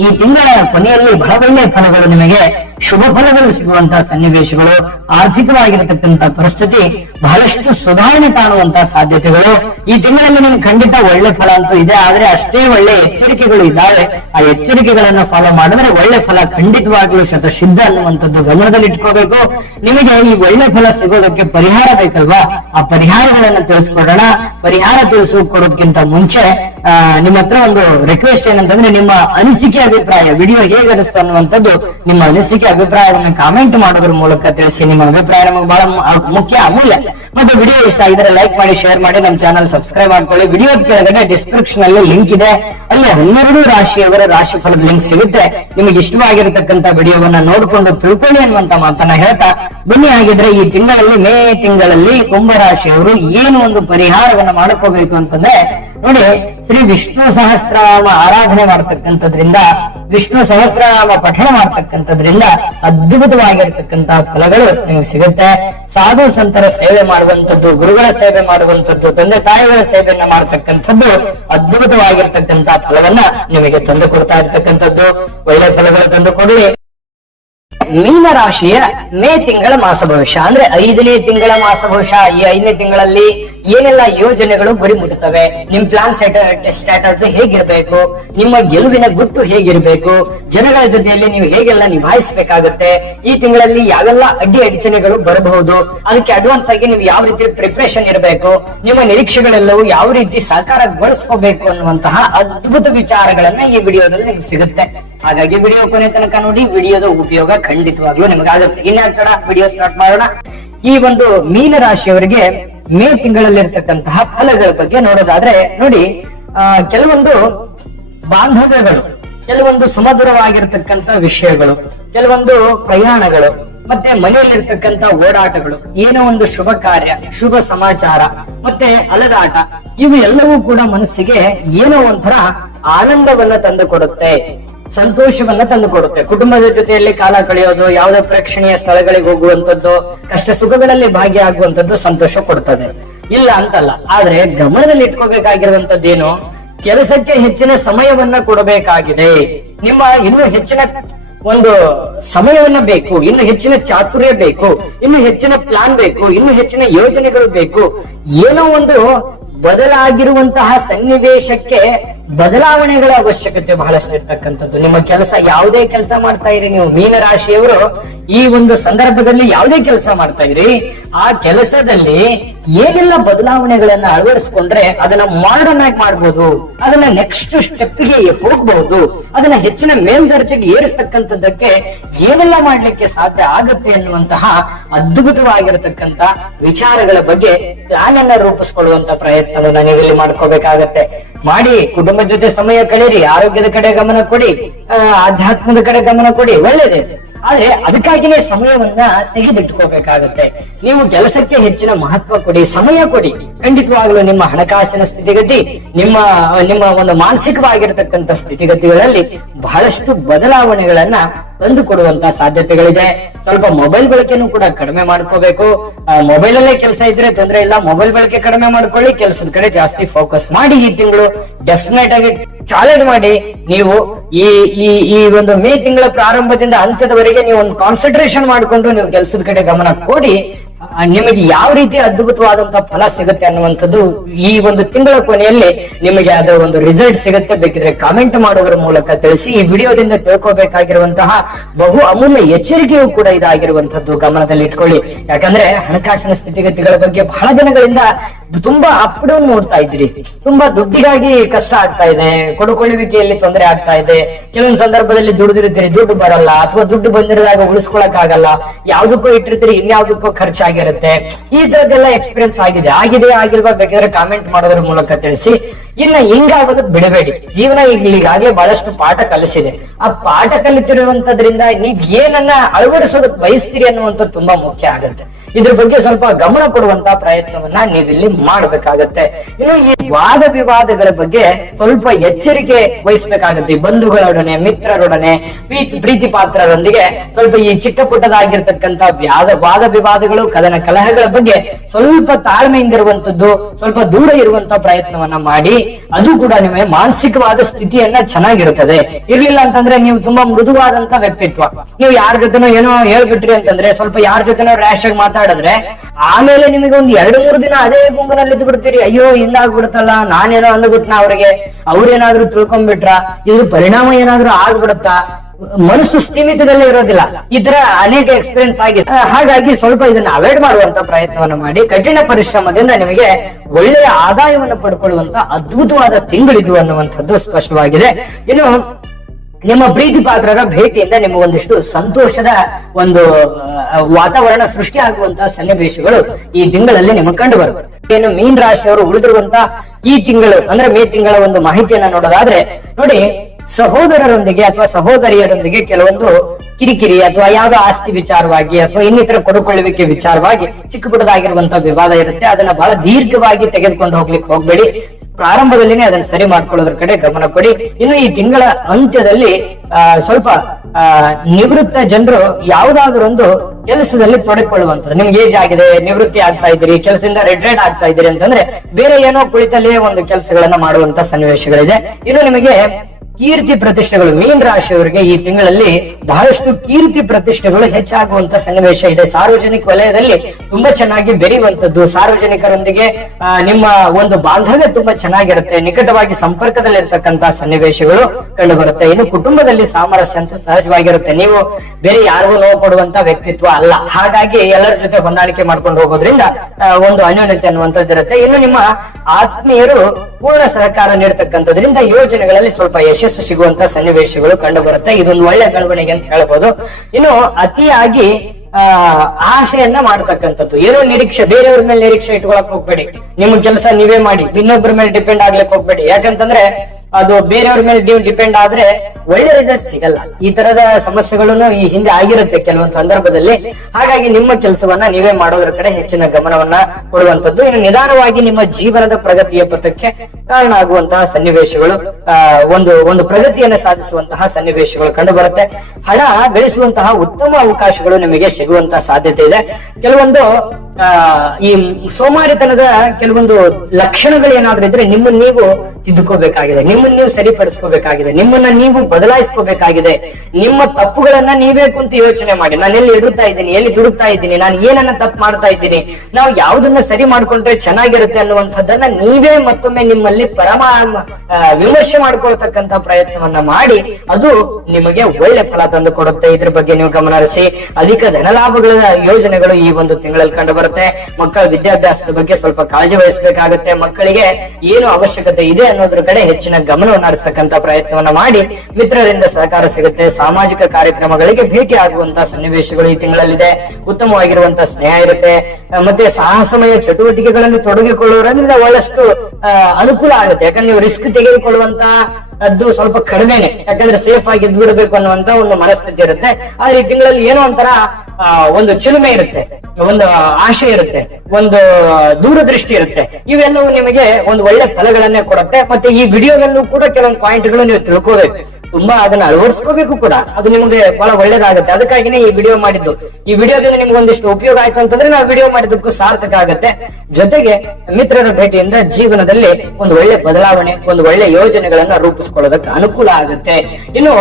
ಈ ತಿಂಗಳ ಕೊನೆಯಲ್ಲಿ ಬಹಳ ಒಳ್ಳೆಯ ಫಲಗಳು, ನಿಮಗೆ ಶುಭ ಫಲಗಳು ಸಿಗುವಂತಹ ಸನ್ನಿವೇಶಗಳು, ಆರ್ಥಿಕವಾಗಿರತಕ್ಕಂತಹ ಪರಿಸ್ಥಿತಿ ಬಹಳಷ್ಟು ಸುಧಾರಣೆ ಕಾಣುವಂತಹ ಸಾಧ್ಯತೆಗಳು ಈ ತಿಂಗಳಲ್ಲಿ ನಿಮ್ಗೆ ಖಂಡಿತ ಒಳ್ಳೆ ಫಲ ಅಂತೂ ಇದೆ. ಆದ್ರೆ ಅಷ್ಟೇ ಒಳ್ಳೆ ಎಚ್ಚರಿಕೆಗಳು ಇದ್ದಾವೆ. ಆ ಎಚ್ಚರಿಕೆಗಳನ್ನ ಫಾಲೋ ಮಾಡಿದ್ರೆ ಒಳ್ಳೆ ಫಲ ಖಂಡಿತವಾಗ್ಲೂ ಶತಸಿದ್ಧ ಅನ್ನುವಂಥದ್ದು ಗಮನದಲ್ಲಿ ಇಟ್ಕೋಬೇಕು. ನಿಮಗೆ ಈ ಒಳ್ಳೆ ಫಲ ಸಿಗೋದಕ್ಕೆ ಪರಿಹಾರ ಬೇಕಲ್ವಾ, ಆ ಪರಿಹಾರಗಳನ್ನ ತಿಳಿಸ್ಕೊಡೋಣ. ಪರಿಹಾರ ತಿಳಿಸ್ಕೊಡೋದಕ್ಕಿಂತ ಮುಂಚೆ ನಿಮ್ಮ ಹತ್ರ ಒಂದು ರಿಕ್ವೆಸ್ಟ್ ಏನಂತಂದ್ರೆ, ನಿಮ್ಮ ಅನಿಸಿಕೆ, ಅಭಿಪ್ರಾಯ, ವಿಡಿಯೋ ಹೇಗೆ ಅನಿಸ್ತು ಅನ್ನುವಂಥದ್ದು ನಿಮ್ಮ ಅನಿಸಿಕೆ ಅಭಿಪ್ರಾಯವನ್ನು ಕಾಮೆಂಟ್ ಮಾಡೋದ್ರ ಮೂಲಕ ತಿಳಿಸಿ. ನಿಮ್ಮ ಅಭಿಪ್ರಾಯ ನಮಗೆ ಬಹಳ ಮುಖ್ಯ, ಅಮೂಲ್ಯ. ಮತ್ತೆ ವಿಡಿಯೋ ಇಷ್ಟ ಆಗಿದ್ರೆ ಲೈಕ್ ಮಾಡಿ, ಶೇರ್ ಮಾಡಿ, ನಮ್ಮ ಚಾನಲ್ ಸಬ್ಸ್ಕ್ರೈಬ್ ಮಾಡ್ಕೊಳ್ಳಿ. ವಿಡಿಯೋ ಕೆಳಗಡೆ ಡಿಸ್ಕ್ರಿಪ್ಷನ್ ಅಲ್ಲಿ ಲಿಂಕ್ ಇದೆ, ಅಲ್ಲಿ 12 ರಾಶಿಯವರ ರಾಶಿ ಫಲದ ಲಿಂಕ್ ಸಿಗುತ್ತೆ. ನಿಮಗೆ ಇಷ್ಟವಾಗಿರತಕ್ಕಂತ ವಿಡಿಯೋವನ್ನ ನೋಡ್ಕೊಂಡು ತಿಳ್ಕೊಳ್ಳಿ ಅನ್ನುವಂತ ಮಾತನ್ನ ಹೇಳ್ತಾ ಬನ್ನಿ. ಆಗಿದ್ರೆ ಈ ತಿಂಗಳಲ್ಲಿ, ಮೇ ತಿಂಗಳಲ್ಲಿ ಕುಂಭರಾಶಿಯವರು ಏನು ಒಂದು ಪರಿಹಾರವನ್ನ ಮಾಡ್ಕೋಬೇಕು ಅಂತಂದ್ರೆ ನೋಡಿ, ಶ್ರೀ ವಿಷ್ಣು ಸಹಸ್ರನಾಮ ಆರಾಧನೆ ಮಾಡ್ತಕ್ಕಂಥದ್ರಿಂದ, ವಿಷ್ಣು ಸಹಸ್ರನಾಮ ಪಠಣ ಮಾಡ್ತಕ್ಕಂಥದ್ರಿಂದ ಅದ್ಭುತವಾಗಿರ್ತಕ್ಕಂತಹ ಫಲಗಳು ನಿಮಗೆ ಸಿಗುತ್ತೆ. ಸಾಧು ಸಂತರ ಸೇವೆ ಮಾಡುವಂತದ್ದು, ಗುರುಗಳ ಸೇವೆ ಮಾಡುವಂತದ್ದು, ತಂದೆ ತಾಯಿಗಳ ಸೇವೆಯನ್ನ ಮಾಡತಕ್ಕಂಥದ್ದು ಅದ್ಭುತವಾಗಿರ್ತಕ್ಕಂತಹ ಫಲವನ್ನ ನಿಮಗೆ ತಂದು ಕೊಡ್ತಾ ಇರ್ತಕ್ಕಂಥದ್ದು. ಒಳ್ಳೆ ಫಲಗಳು ತಂದು ಕೊಡಿ. ಮೀನ ರಾಶಿಯ ಮೇ ತಿಂಗಳ ಮಾಸ ಭವಿಷ್ಯ ಅಂದ್ರೆ 5ನೇ ತಿಂಗಳ ಮಾಸ ಭವಿಷ್ಯ. ಈ 5ನೇ ತಿಂಗಳಲ್ಲಿ ಏನೆಲ್ಲ ಯೋಜನೆಗಳು ಗುರಿ ಮುಟ್ಟುತ್ತವೆ, ನಿಮ್ ಪ್ಲಾನ್ ಸ್ಟೇಟಸ್ ಹೇಗಿರ್ಬೇಕು, ನಿಮ್ಮ ಗೆಲುವಿನ ಗುಟ್ಟು ಹೇಗಿರ್ಬೇಕು, ಜನಗಳ ಜೊತೆಯಲ್ಲಿ ನೀವು ಹೇಗೆಲ್ಲ ನಿಭಾಯಿಸಬೇಕಾಗುತ್ತೆ, ಈ ತಿಂಗಳಲ್ಲಿ ಯಾವೆಲ್ಲ ಅಡಚಣೆಗಳು ಬರಬಹುದು, ಅದಕ್ಕೆ ಅಡ್ವಾನ್ಸ್ ಆಗಿ ನೀವು ಯಾವ ರೀತಿ ಪ್ರಿಪರೇಷನ್ ಇರಬೇಕು, ನಿಮ್ಮ ನಿರೀಕ್ಷೆಗಳೆಲ್ಲವೂ ಯಾವ ರೀತಿ ಸಾಕಾರಗೊಳಿಸ್ಕೋಬೇಕು ಅನ್ನುವಂತಹ ಅದ್ಭುತ ವಿಚಾರಗಳನ್ನ ಈ ವಿಡಿಯೋದಲ್ಲಿ ನಿಮ್ಗೆ ಸಿಗುತ್ತೆ. ಹಾಗಾಗಿ ವಿಡಿಯೋ ಕೊನೆ ತನಕ ನೋಡಿ, ವಿಡಿಯೋದ ಉಪಯೋಗ ಖಂಡಿತವಾಗ್ಲೂ ನಿಮಗಾಗುತ್ತೆ. ಇನ್ಯಾಕಡ ವಿಡಿಯೋ ಸ್ಟಾರ್ಟ್ ಮಾಡೋಣ. ಈ ಒಂದು ಮೀನ ರಾಶಿಯವರಿಗೆ ಮೇ ತಿಂಗಳಲ್ಲಿರ್ತಕ್ಕಂತಹ ಫಲಗಳ ಬಗ್ಗೆ ನೋಡೋದಾದ್ರೆ ನೋಡಿ, ಕೆಲವೊಂದು ಬಾಂಧವ್ಯಗಳು, ಕೆಲವೊಂದು ಸುಮಧುರವಾಗಿರ್ತಕ್ಕಂಥ ವಿಷಯಗಳು, ಕೆಲವೊಂದು ಪ್ರಯಾಣಗಳು, ಮತ್ತೆ ಮನೆಯಲ್ಲಿರ್ತಕ್ಕಂಥ ಓಡಾಟಗಳು, ಏನೋ ಒಂದು ಶುಭ ಕಾರ್ಯ, ಶುಭ ಸಮಾಚಾರ, ಮತ್ತೆ ಅಲದಾಟ, ಇವು ಎಲ್ಲವೂ ಕೂಡ ಮನಸ್ಸಿಗೆ ಏನೋ ಒಂಥರ ಆನಂದವನ್ನ ತಂದು ಕೊಡುತ್ತೆ, ಸಂತೋಷವನ್ನ ತಂದು ಕೊಡುತ್ತೆ. ಕುಟುಂಬದ ಜೊತೆಯಲ್ಲಿ ಕಾಲ ಕಳೆಯೋದು, ಯಾವುದೇ ಪ್ರೇಕ್ಷಣೀಯ ಸ್ಥಳಗಳಿಗೆ ಹೋಗುವಂತದ್ದು, ಕಷ್ಟ ಸುಖಗಳಲ್ಲಿ ಭಾಗಿಯಾಗುವಂತದ್ದು ಸಂತೋಷ ಕೊಡ್ತದೆ, ಇಲ್ಲ ಅಂತಲ್ಲ. ಆದ್ರೆ ಗಮನದಲ್ಲಿ ಇಟ್ಕೋಬೇಕಾಗಿರುವಂತದ್ದೇನು, ಕೆಲಸಕ್ಕೆ ಹೆಚ್ಚಿನ ಸಮಯವನ್ನ ಕೊಡಬೇಕಾಗಿದೆ. ನಿಮ್ಮ ಇನ್ನೂ ಹೆಚ್ಚಿನ ಒಂದು ಸಮಯವನ್ನ ಬೇಕು, ಇನ್ನು ಹೆಚ್ಚಿನ ಚಾತುರ್ಯ ಬೇಕು, ಇನ್ನು ಹೆಚ್ಚಿನ ಪ್ಲಾನ್ ಬೇಕು, ಇನ್ನು ಹೆಚ್ಚಿನ ಯೋಜನೆಗಳು ಬೇಕು. ಏನೋ ಒಂದು ಬದಲಾಗಿರುವಂತಹ ಸನ್ನಿವೇಶಕ್ಕೆ ಬದಲಾವಣೆಗಳ ಅವಶ್ಯಕತೆ ಬಹಳಷ್ಟು ಇರ್ತಕ್ಕಂಥದ್ದು. ನಿಮ್ಮ ಕೆಲಸ, ಯಾವುದೇ ಕೆಲಸ ಮಾಡ್ತಾ ಇರಿ ನೀವು ಮೀನರಾಶಿಯವರು, ಈ ಒಂದು ಸಂದರ್ಭದಲ್ಲಿ ಯಾವುದೇ ಕೆಲಸ ಮಾಡ್ತಾ ಇರಿ, ಆ ಕೆಲಸದಲ್ಲಿ ಏನೆಲ್ಲ ಬದಲಾವಣೆಗಳನ್ನ ಅಳವಡಿಸ್ಕೊಂಡ್ರೆ ಅದನ್ನ ಮಾಡರ್ನ್ ಆಗಿ ಮಾಡ್ಬೋದು, ಅದನ್ನ ನೆಕ್ಸ್ಟ್ ಸ್ಟೆಪ್ಗೆ ಹೋಗ್ಬಹುದು, ಅದನ್ನ ಹೆಚ್ಚಿನ ಮೇಲ್ದರ್ಜೆಗೆ ಏರಿಸ್ತಕ್ಕಂಥದ್ದಕ್ಕೆ ಏನೆಲ್ಲ ಮಾಡ್ಲಿಕ್ಕೆ ಸಾಧ್ಯ ಆಗುತ್ತೆ ಎನ್ನುವಂತಹ ಅದ್ಭುತವಾಗಿರತಕ್ಕಂತ ವಿಚಾರಗಳ ಬಗ್ಗೆ ಪ್ಲಾನ್ ಅನ್ನ ರೂಪಿಸ್ಕೊಳ್ಳುವಂತ ಪ್ರಯತ್ನವನ್ನ ನೀವಿಲ್ಲಿ ಮಾಡ್ಕೋಬೇಕಾಗತ್ತೆ. ಮಾಡಿ ಕುಟುಂಬ ಜೊತೆ ಸಮಯ ಕಳೀರಿ, ಆರೋಗ್ಯದ ಕಡೆ ಗಮನ ಕೊಡಿ, ಆಧ್ಯಾತ್ಮದ ಕಡೆ ಗಮನ ಕೊಡಿ, ಒಳ್ಳೇದೇ. ಆದ್ರೆ ಅದಕ್ಕಾಗಿನೇ ಸಮಯವನ್ನ ತೆಗೆದಿಟ್ಕೋಬೇಕಾಗತ್ತೆ. ನೀವು ಕೆಲಸಕ್ಕೆ ಹೆಚ್ಚಿನ ಮಹತ್ವ ಕೊಡಿ, ಸಮಯ ಕೊಡಿ. ಖಂಡಿತವಾಗ್ಲೂ ನಿಮ್ಮ ಹಣಕಾಸಿನ ಸ್ಥಿತಿಗತಿ, ನಿಮ್ಮ ನಿಮ್ಮ ಒಂದು ಮಾನಸಿಕವಾಗಿರತಕ್ಕಂತ ಸ್ಥಿತಿಗತಿಗಳಲ್ಲಿ ಬಹಳಷ್ಟು ಬದಲಾವಣೆಗಳನ್ನ ತಂದು ಕೊಡುವಂತ ಸಾಧ್ಯತೆಗಳಿದೆ. ಸ್ವಲ್ಪ ಮೊಬೈಲ್ ಬಳಕೆನೂ ಕೂಡ ಕಡಿಮೆ ಮಾಡ್ಕೋಬೇಕು. ಮೊಬೈಲ್ ಅಲ್ಲೇ ಕೆಲಸ ಇದ್ರೆ ತೊಂದರೆ ಇಲ್ಲ, ಮೊಬೈಲ್ ಬಳಕೆ ಕಡಿಮೆ ಮಾಡ್ಕೊಳ್ಳಿ, ಕೆಲಸದ ಕಡೆ ಜಾಸ್ತಿ ಫೋಕಸ್ ಮಾಡಿ. ಈ ತಿಂಗಳು ಡೆಫಿನೆಟ್ ಆಗಿ ಚಾಲೆಂಜ್ ಮಾಡಿ. ನೀವು ಈ ಈ ಈ ಒಂದು ಮೇ ತಿಂಗಳ ಪ್ರಾರಂಭದಿಂದ ಅಂತ್ಯದವರೆಗೆ ನೀವು ಒಂದು ಕಾನ್ಸಂಟ್ರೇಷನ್ ಮಾಡಿಕೊಂಡು ನೀವು ಕೆಲಸದ ಕಡೆ ಗಮನ ಕೊಡಿ. ನಿಮಗೆ ಯಾವ ರೀತಿ ಅದ್ಭುತವಾದಂತಹ ಫಲ ಸಿಗುತ್ತೆ ಅನ್ನುವಂಥದ್ದು ಈ ಒಂದು ತಿಂಗಳ ಕೊನೆಯಲ್ಲಿ ನಿಮಗೆ ಅದರ ಒಂದು ರಿಸಲ್ಟ್ ಸಿಗುತ್ತೆ. ಬೇಕಿದ್ರೆ ಕಾಮೆಂಟ್ ಮಾಡೋದ್ರ ಮೂಲಕ ತಿಳಿಸಿ. ಈ ವಿಡಿಯೋದಿಂದ ತಿಳ್ಕೋಬೇಕಾಗಿರುವಂತಹ ಬಹು ಅಮೂಲ್ಯ ಎಚ್ಚರಿಕೆಯೂ ಕೂಡ ಇದಾಗಿರುವಂತದ್ದು ಗಮನದಲ್ಲಿ ಇಟ್ಕೊಳ್ಳಿ. ಯಾಕಂದ್ರೆ ಹಣಕಾಸಿನ ಸ್ಥಿತಿಗತಿಗಳ ಬಗ್ಗೆ ಬಹಳ ದಿನಗಳಿಂದ ತುಂಬಾ ಅಪ್ ಡೌನ್ ನೋಡ್ತಾ ಇದ್ರಿ, ತುಂಬಾ ದುಡ್ಡಿಗಾಗಿ ಕಷ್ಟ ಆಗ್ತಾ ಇದೆ, ಕೊಡುಕೊಳ್ಳುವಿಕೆಯಲ್ಲಿ ತೊಂದರೆ ಆಗ್ತಾ ಇದೆ. ಕೆಲವೊಂದು ಸಂದರ್ಭದಲ್ಲಿ ದುಡ್ದಿರ್ತೀರಿ, ದುಡ್ಡು ಬರಲ್ಲ, ಅಥವಾ ದುಡ್ಡು ಬಂದಿರೋದಾಗ ಉಳಿಸ್ಕೊಳಕ್ ಆಗಲ್ಲ, ಯಾವ್ದಕ್ಕೋ ಇಟ್ಟಿರ್ತೀರಿ, ಇನ್ಯಾವ್ದಕ್ಕೋ ಖರ್ಚಾಗಿರುತ್ತೆ. ಈ ತರದ್ದೆಲ್ಲ ಎಕ್ಸ್ಪೀರಿಯನ್ಸ್ ಆಗಿಲ್ವಾ ಬೇಕಿದ್ರೆ ಕಾಮೆಂಟ್ ಮಾಡೋದ್ರ ಮೂಲಕ ತಿಳಿಸಿ. ಇನ್ನ ಹಿಂಗಾಗೋದಕ್ ಬಿಡಬೇಡಿ. ಜೀವನ ಈಗಾಗಲೇ ಬಹಳಷ್ಟು ಪಾಠ ಕಲಿಸಿದೆ. ಆ ಪಾಠ ಕಲಿತಿರುವಂತದ್ರಿಂದ ನೀವ್ ಏನನ್ನ ಅಳವಡಿಸೋದಕ್ ಬಯಸ್ತೀರಿ ಅನ್ನುವಂಥದ್ದು ತುಂಬಾ ಮುಖ್ಯ ಆಗುತ್ತೆ. ಇದ್ರ ಬಗ್ಗೆ ಸ್ವಲ್ಪ ಗಮನ ಕೊಡುವಂತ ಪ್ರಯತ್ನವನ್ನ ನೀವಿಲ್ಲಿ ಮಾಡಬೇಕಾಗತ್ತೆ. ಇನ್ನು ಈ ವಾದ ವಿವಾದಗಳ ಬಗ್ಗೆ ಸ್ವಲ್ಪ ಎಚ್ಚರಿಕೆ ವಹಿಸಬೇಕಾಗುತ್ತೆ. ಬಂಧುಗಳೊಡನೆ, ಮಿತ್ರರೊಡನೆ, ಪ್ರೀತಿ ಪಾತ್ರರೊಂದಿಗೆ ಸ್ವಲ್ಪ ಈ ಚಿಕ್ಕ ಪುಟ್ಟದಾಗಿರ್ತಕ್ಕಂಥ ವಾದ ವಿವಾದಗಳು, ಕದನ ಕಲಹಗಳ ಬಗ್ಗೆ ಸ್ವಲ್ಪ ತಾಳ್ಮೆಯಿಂದ ಇರುವಂತದ್ದು, ಸ್ವಲ್ಪ ದೂರ ಇರುವಂತ ಪ್ರಯತ್ನವನ್ನ ಮಾಡಿ. ಅದು ಕೂಡ ನಿಮಗೆ ಮಾನಸಿಕವಾದ ಸ್ಥಿತಿಯನ್ನ ಚೆನ್ನಾಗಿರುತ್ತದೆ. ಇರ್ಲಿಲ್ಲ ಅಂತಂದ್ರೆ ನೀವು ತುಂಬಾ ಮೃದುವಾದಂತ ವ್ಯಕ್ತಿತ್ವ, ನೀವು ಯಾರ ಜೊತೆನೋ ಏನೋ ಹೇಳ್ಬಿಟ್ರಿ ಅಂತಂದ್ರೆ, ಸ್ವಲ್ಪ ಯಾರ ಜೊತೆನೋ ರ್ಯಾಶ್ ಆಗಿ ಮಾತಾಡಿದ್ರೆ ಆಮೇಲೆ ನಿಮಗೆ ಒಂದು 2-3 ದಿನ ಅದೇ ಗುಂಪಿನಲ್ಲಿ ಇದ್ದು ಬಿಡ್ತೀರಿ. ಅಯ್ಯೋ ಹಿಂಗಾಗ್ಬಿಡುತ್ತಲ್ಲ, ನಾನೇನೋ ಅಂದ್ಬಿಟ್ನಾ ಅವ್ರಿಗೆ, ಅವ್ರೇನಾದ್ರೂ ತಿಳ್ಕೊಂಡ್ಬಿಟ್ರ, ಇದ್ರ ಪರಿಣಾಮ ಏನಾದ್ರೂ ಆಗ್ಬಿಡುತ್ತಾ, ಮನಸ್ಸು ಸ್ಥಿಮಿತದಲ್ಲೇ ಇರೋದಿಲ್ಲ. ಈ ತರ ಅನೇಕ ಎಕ್ಸ್ಪೀರಿಯನ್ಸ್ ಆಗಿದೆ. ಹಾಗಾಗಿ ಸ್ವಲ್ಪ ಇದನ್ನ ಅವಾಯ್ಡ್ ಮಾಡುವಂತ ಪ್ರಯತ್ನವನ್ನು ಮಾಡಿ. ಕಠಿಣ ಪರಿಶ್ರಮದಿಂದ ನಿಮಗೆ ಒಳ್ಳೆಯ ಆದಾಯವನ್ನು ಪಡ್ಕೊಳ್ಳುವಂತ ಅದ್ಭುತವಾದ ತಿಂಗಳಿದು ಅನ್ನುವಂಥದ್ದು ಸ್ಪಷ್ಟವಾಗಿದೆ. ಇನ್ನು ನಿಮ್ಮ ಪ್ರೀತಿ ಪಾತ್ರರ ಭೇಟಿಯಿಂದ ನಿಮ್ಮ ಒಂದಿಷ್ಟು ಸಂತೋಷದ ಒಂದು ವಾತಾವರಣ ಸೃಷ್ಟಿ ಆಗುವಂತಹ ಸನ್ನಿವೇಶಗಳು ಈ ತಿಂಗಳಲ್ಲಿ ನಿಮಗೆ ಕಂಡು ಬರುತ್ತೆ. ಏನು ಮೀನ ರಾಶಿಯವರು ಉಳಿದಿರುವಂತಹ ಈ ತಿಂಗಳು ಅಂದ್ರೆ ಮೇ ತಿಂಗಳ ಒಂದು ಮಾಹಿತಿಯನ್ನ ನೋಡೋದಾದ್ರೆ ನೋಡಿ, ಸಹೋದರರೊಂದಿಗೆ ಅಥವಾ ಸಹೋದರಿಯರೊಂದಿಗೆ ಕೆಲವೊಂದು ಕಿರಿಕಿರಿ ಅಥವಾ ಯಾವ್ದೋ ಆಸ್ತಿ ವಿಚಾರವಾಗಿ ಅಥವಾ ಇನ್ನಿತರ ಕೊಡುಕೊಳ್ಳುವಿಕೆ ವಿಚಾರವಾಗಿ ಚಿಕ್ಕ ಪುಟ್ಟದಾಗಿರುವಂತಹ ವಿವಾದ ಇರುತ್ತೆ. ಅದನ್ನ ಬಹಳ ದೀರ್ಘವಾಗಿ ತೆಗೆದುಕೊಂಡು ಹೋಗ್ಲಿಕ್ಕೆ ಹೋಗ್ಬೇಡಿ. ಪ್ರಾರಂಭದಲ್ಲಿನೇ ಅದನ್ನ ಸರಿ ಮಾಡ್ಕೊಳ್ಳೋದ್ರ ಕಡೆ ಗಮನ ಕೊಡಿ. ಇನ್ನು ಈ ತಿಂಗಳ ಅಂತ್ಯದಲ್ಲಿ ಸ್ವಲ್ಪ ನಿವೃತ್ತ ಜನರು ಯಾವುದಾದ್ರೂ ಒಂದು ಕೆಲಸದಲ್ಲಿ ತೊಡಗಿಕೊಳ್ಳುವಂಥದ್ದು. ನಿಮ್ಗೆ ಏಜ್ ಆಗಿದೆ, ನಿವೃತ್ತಿ ಆಗ್ತಾ ಇದ್ದೀರಿ, ಕೆಲಸದಿಂದ ರಿಟೈರ್ಡ್ ಆಗ್ತಾ ಇದ್ದೀರಿ ಅಂತಂದ್ರೆ ಬೇರೆ ಏನೋ ಕುಳಿತಲ್ಲೇ ಒಂದು ಕೆಲಸಗಳನ್ನ ಮಾಡುವಂತ ಸನ್ನಿವೇಶಗಳಿದೆ. ಇನ್ನು ನಿಮಗೆ ಕೀರ್ತಿ ಪ್ರತಿಷ್ಠೆಗಳು, ಮೀನ ರಾಶಿಯವರಿಗೆ ಈ ತಿಂಗಳಲ್ಲಿ ಬಹಳಷ್ಟು ಕೀರ್ತಿ ಪ್ರತಿಷ್ಠೆಗಳು ಹೆಚ್ಚಾಗುವಂತ ಸನ್ನಿವೇಶ ಇದೆ. ಸಾರ್ವಜನಿಕ ವಲಯದಲ್ಲಿ ತುಂಬಾ ಚೆನ್ನಾಗಿ ಬೆರೆಯುವಂತದ್ದು, ಸಾರ್ವಜನಿಕರೊಂದಿಗೆ ನಿಮ್ಮ ಒಂದು ಬಾಂಧವ್ಯ ತುಂಬಾ ಚೆನ್ನಾಗಿರುತ್ತೆ, ನಿಕಟವಾಗಿ ಸಂಪರ್ಕದಲ್ಲಿರ್ತಕ್ಕಂತಹ ಸನ್ನಿವೇಶಗಳು ಕಂಡು ಬರುತ್ತೆ. ಇನ್ನು ಕುಟುಂಬದಲ್ಲಿ ಸಾಮರಸ್ಯ ಅಂತೂ ಸಹಜವಾಗಿರುತ್ತೆ. ನೀವು ಬೇರೆ ಯಾರಿಗೂ ನೋವು ಕೊಡುವಂತ ವ್ಯಕ್ತಿತ್ವ ಅಲ್ಲ, ಹಾಗಾಗಿ ಎಲ್ಲರ ಜೊತೆ ಹೊಂದಾಣಿಕೆ ಮಾಡ್ಕೊಂಡು ಹೋಗೋದ್ರಿಂದ ಒಂದು ಅನ್ಯೋನ್ಯತೆ ಅನ್ನುವಂಥದ್ದು ಇರುತ್ತೆ. ಇನ್ನು ನಿಮ್ಮ ಆತ್ಮೀಯರು ಪೂರ್ಣ ಸಹಕಾರ ನೀಡತಕ್ಕಂಥದ್ರಿಂದ ಯೋಜನೆಗಳಲ್ಲಿ ಸ್ವಲ್ಪ ಯಶಸ್ಸು ಸಿಗುವಂತ ಸನ್ನಿವೇಶಗಳು ಕಂಡು ಬರುತ್ತೆ. ಇದೊಂದು ಒಳ್ಳೆ ಬೆಳವಣಿಗೆ ಅಂತ ಹೇಳ್ಬೋದು. ಇನ್ನು ಅತಿಯಾಗಿ ಆಶೆಯನ್ನ ಮಾಡ್ತಕ್ಕಂಥದ್ದು, ಏನೋ ನಿರೀಕ್ಷೆ, ಬೇರೆಯವ್ರ ಮೇಲೆ ನಿರೀಕ್ಷೆ ಇಟ್ಕೊಳಕ್ ಹೋಗ್ಬೇಡಿ. ನಿಮ್ಮ ಕೆಲಸ ನೀವೇ ಮಾಡಿ, ಇನ್ನೊಬ್ಬರ ಮೇಲೆ ಡಿಪೆಂಡ್ ಆಗ್ಲಿಕ್ಕೆ ಹೋಗ್ಬೇಡಿ. ಯಾಕಂತಂದ್ರೆ ಅದು ಬೇರೆಯವ್ರ ಮೇಲೆ ನೀವು ಡಿಪೆಂಡ್ ಆದ್ರೆ ಒಳ್ಳೆ ರಿಸಲ್ಟ್ ಸಿಗಲ್ಲ. ಈ ತರದ ಸಮಸ್ಯೆಗಳನ್ನು ಈ ಹಿಂದೆ ಆಗಿರುತ್ತೆ ಕೆಲವೊಂದು ಸಂದರ್ಭದಲ್ಲಿ. ಹಾಗಾಗಿ ನಿಮ್ಮ ಕೆಲಸವನ್ನ ನೀವೇ ಮಾಡೋದ್ರ ಕಡೆ ಹೆಚ್ಚಿನ ಗಮನವನ್ನ ಕೊಡುವಂತದ್ದು. ಇನ್ನು ನಿಧಾನವಾಗಿ ನಿಮ್ಮ ಜೀವನದ ಪ್ರಗತಿಯ ಪಥಕ್ಕೆ ಕಾರಣ ಆಗುವಂತಹ ಸನ್ನಿವೇಶಗಳು, ಒಂದು ಪ್ರಗತಿಯನ್ನು ಸಾಧಿಸುವಂತಹ ಸನ್ನಿವೇಶಗಳು ಕಂಡು ಬರುತ್ತೆ. ಹಣ ಗಳಿಸುವಂತಹ ಉತ್ತಮ ಅವಕಾಶಗಳು ನಿಮಗೆ ಸಿಗುವಂತಹ ಸಾಧ್ಯತೆ ಇದೆ. ಕೆಲವೊಂದು ಈ ಸೋಮಾರಿತನದ ಕೆಲವೊಂದು ಲಕ್ಷಣಗಳು ಏನಾದ್ರೂ ಇದ್ರೆ ನಿಮ್ಮನ್ನ ನೀವು ತಿದ್ದುಕೋಬೇಕಾಗಿದೆ, ನಿಮ್ಮನ್ನ ನೀವು ಸರಿಪಡಿಸ್ಕೋಬೇಕಾಗಿದೆ, ನಿಮ್ಮನ್ನ ನೀವು ಬದಲಾಯಿಸ್ಕೋಬೇಕಾಗಿದೆ. ನಿಮ್ಮ ತಪ್ಪುಗಳನ್ನ ನೀವೇ ಕುಂತು ಯೋಚನೆ ಮಾಡಿ, ನಾನು ಎಲ್ಲಿ ಎಡುತ್ತಾ ಇದ್ದೀನಿ, ಎಲ್ಲಿ ದುಡುಕ್ತಾ ಇದ್ದೀನಿ, ನಾನು ಏನನ್ನ ತಪ್ಪು ಮಾಡ್ತಾ ಇದ್ದೀನಿ, ನಾವು ಯಾವುದನ್ನ ಸರಿ ಮಾಡ್ಕೊಂಡ್ರೆ ಚೆನ್ನಾಗಿರುತ್ತೆ ಅನ್ನುವಂಥದ್ದನ್ನ ನೀವೇ ಮತ್ತೊಮ್ಮೆ ನಿಮ್ಮಲ್ಲಿ ವಿಮರ್ಶೆ ಮಾಡ್ಕೊಳ್ತಕ್ಕಂತ ಪ್ರಯತ್ನವನ್ನ ಮಾಡಿ ಅದು ನಿಮಗೆ ಒಳ್ಳೆ ಫಲ ತಂದು ಕೊಡುತ್ತೆ. ಇದ್ರ ಬಗ್ಗೆ ನೀವು ಗಮನ ಹರಿಸಿ. ಅಧಿಕ ಧನಲಾಭಗಳ ಯೋಜನೆಗಳು ಈ ಒಂದು ತಿಂಗಳಲ್ಲಿ ಕಂಡು ಬರುತ್ತೆ. ಮಕ್ಕಳ ವಿದ್ಯಾಭ್ಯಾಸದ ಬಗ್ಗೆ ಸ್ವಲ್ಪ ಕಾಳಜಿ ವಹಿಸಬೇಕಾಗುತ್ತೆ. ಮಕ್ಕಳಿಗೆ ಏನು ಅವಶ್ಯಕತೆ ಇದೆ ಅನ್ನೋದ್ರ ಕಡೆ ಹೆಚ್ಚಿನ ಗಮನವನ್ನು ಹರಿಸತಕ್ಕಂತ ಪ್ರಯತ್ನವನ್ನ ಮಾಡಿ ಮಿತ್ರರಿಂದ ಸಹಕಾರ ಸಿಗುತ್ತೆ. ಸಾಮಾಜಿಕ ಕಾರ್ಯಕ್ರಮಗಳಿಗೆ ಭೇಟಿ ಆಗುವಂತಹ ಸನ್ನಿವೇಶಗಳು ಈ ತಿಂಗಳಲ್ಲಿದೆ. ಉತ್ತಮವಾಗಿರುವಂತಹ ಸ್ನೇಹ ಇರುತ್ತೆ. ಮತ್ತೆ ಸಾಹಸಮಯ ಚಟುವಟಿಕೆಗಳಲ್ಲಿ ತೊಡಗಿಕೊಳ್ಳುವುದರಿಂದ ಬಹಳಷ್ಟು ಅನುಕೂಲ ಆಗುತ್ತೆ. ಯಾಕಂದ್ರೆ ನೀವು ರಿಸ್ಕ್ ತೆಗೆದುಕೊಳ್ಳುವಂತ ಅದು ಸ್ವಲ್ಪ ಕಡಿಮೆನೆ, ಯಾಕಂದ್ರೆ ಸೇಫ್ ಆಗಿ ಇದ್ಬಿಡ್ಬೇಕು ಅನ್ನುವಂತ ಒಂದು ಮನಸ್ಥಿತಿ ಇರುತ್ತೆ. ಆದ್ರೆ ಈ ತಿಂಗಳಲ್ಲಿ ಏನೋ ಒಂಥರ ಒಂದು ಚಿಲುಮೆ ಇರುತ್ತೆ, ಒಂದು ಆಶೆ ಇರುತ್ತೆ, ಒಂದು ದೂರದೃಷ್ಟಿ ಇರುತ್ತೆ. ಇವೆಲ್ಲವೂ ನಿಮಗೆ ಒಂದು ಒಳ್ಳೆ ಫಲಗಳನ್ನೇ ಕೊಡುತ್ತೆ. ಮತ್ತೆ ಈ ವಿಡಿಯೋದಲ್ಲೂ ಕೂಡ ಕೆಲವೊಂದು ಪಾಯಿಂಟ್ಗಳು ನೀವು ತಿಳ್ಕೋಬೇಕು, ತುಂಬಾ ಅದನ್ನ ಅಳವಡಿಸ್ಕೋಬೇಕು ಕೂಡ. ಅದು ನಿಮಗೆ ಬಹಳ ಒಳ್ಳೇದಾಗುತ್ತೆ. ಅದಕ್ಕಾಗಿನೇ ಈ ವಿಡಿಯೋ ಮಾಡಿದ್ದು. ಈ ವಿಡಿಯೋದಿಂದ ನಿಮ್ಗೆ ಒಂದಿಷ್ಟು ಉಪಯೋಗ ಆಯ್ತು ಅಂತಂದ್ರೆ ನಾವು ವಿಡಿಯೋ ಮಾಡಿದ್ದಕ್ಕೂ ಸಾರ್ಥಕ ಆಗುತ್ತೆ. ಜೊತೆಗೆ ಮಿತ್ರರ ಭೇಟಿಯಿಂದ ಜೀವನದಲ್ಲಿ ಒಂದು ಒಳ್ಳೆ ಬದಲಾವಣೆ, ಒಂದು ಒಳ್ಳೆ ಯೋಜನೆಗಳನ್ನ ರೂಪಿಸ್ಕೊಳ್ಳೋದಕ್ಕೆ ಅನುಕೂಲ ಆಗುತ್ತೆ. ಇನ್ನು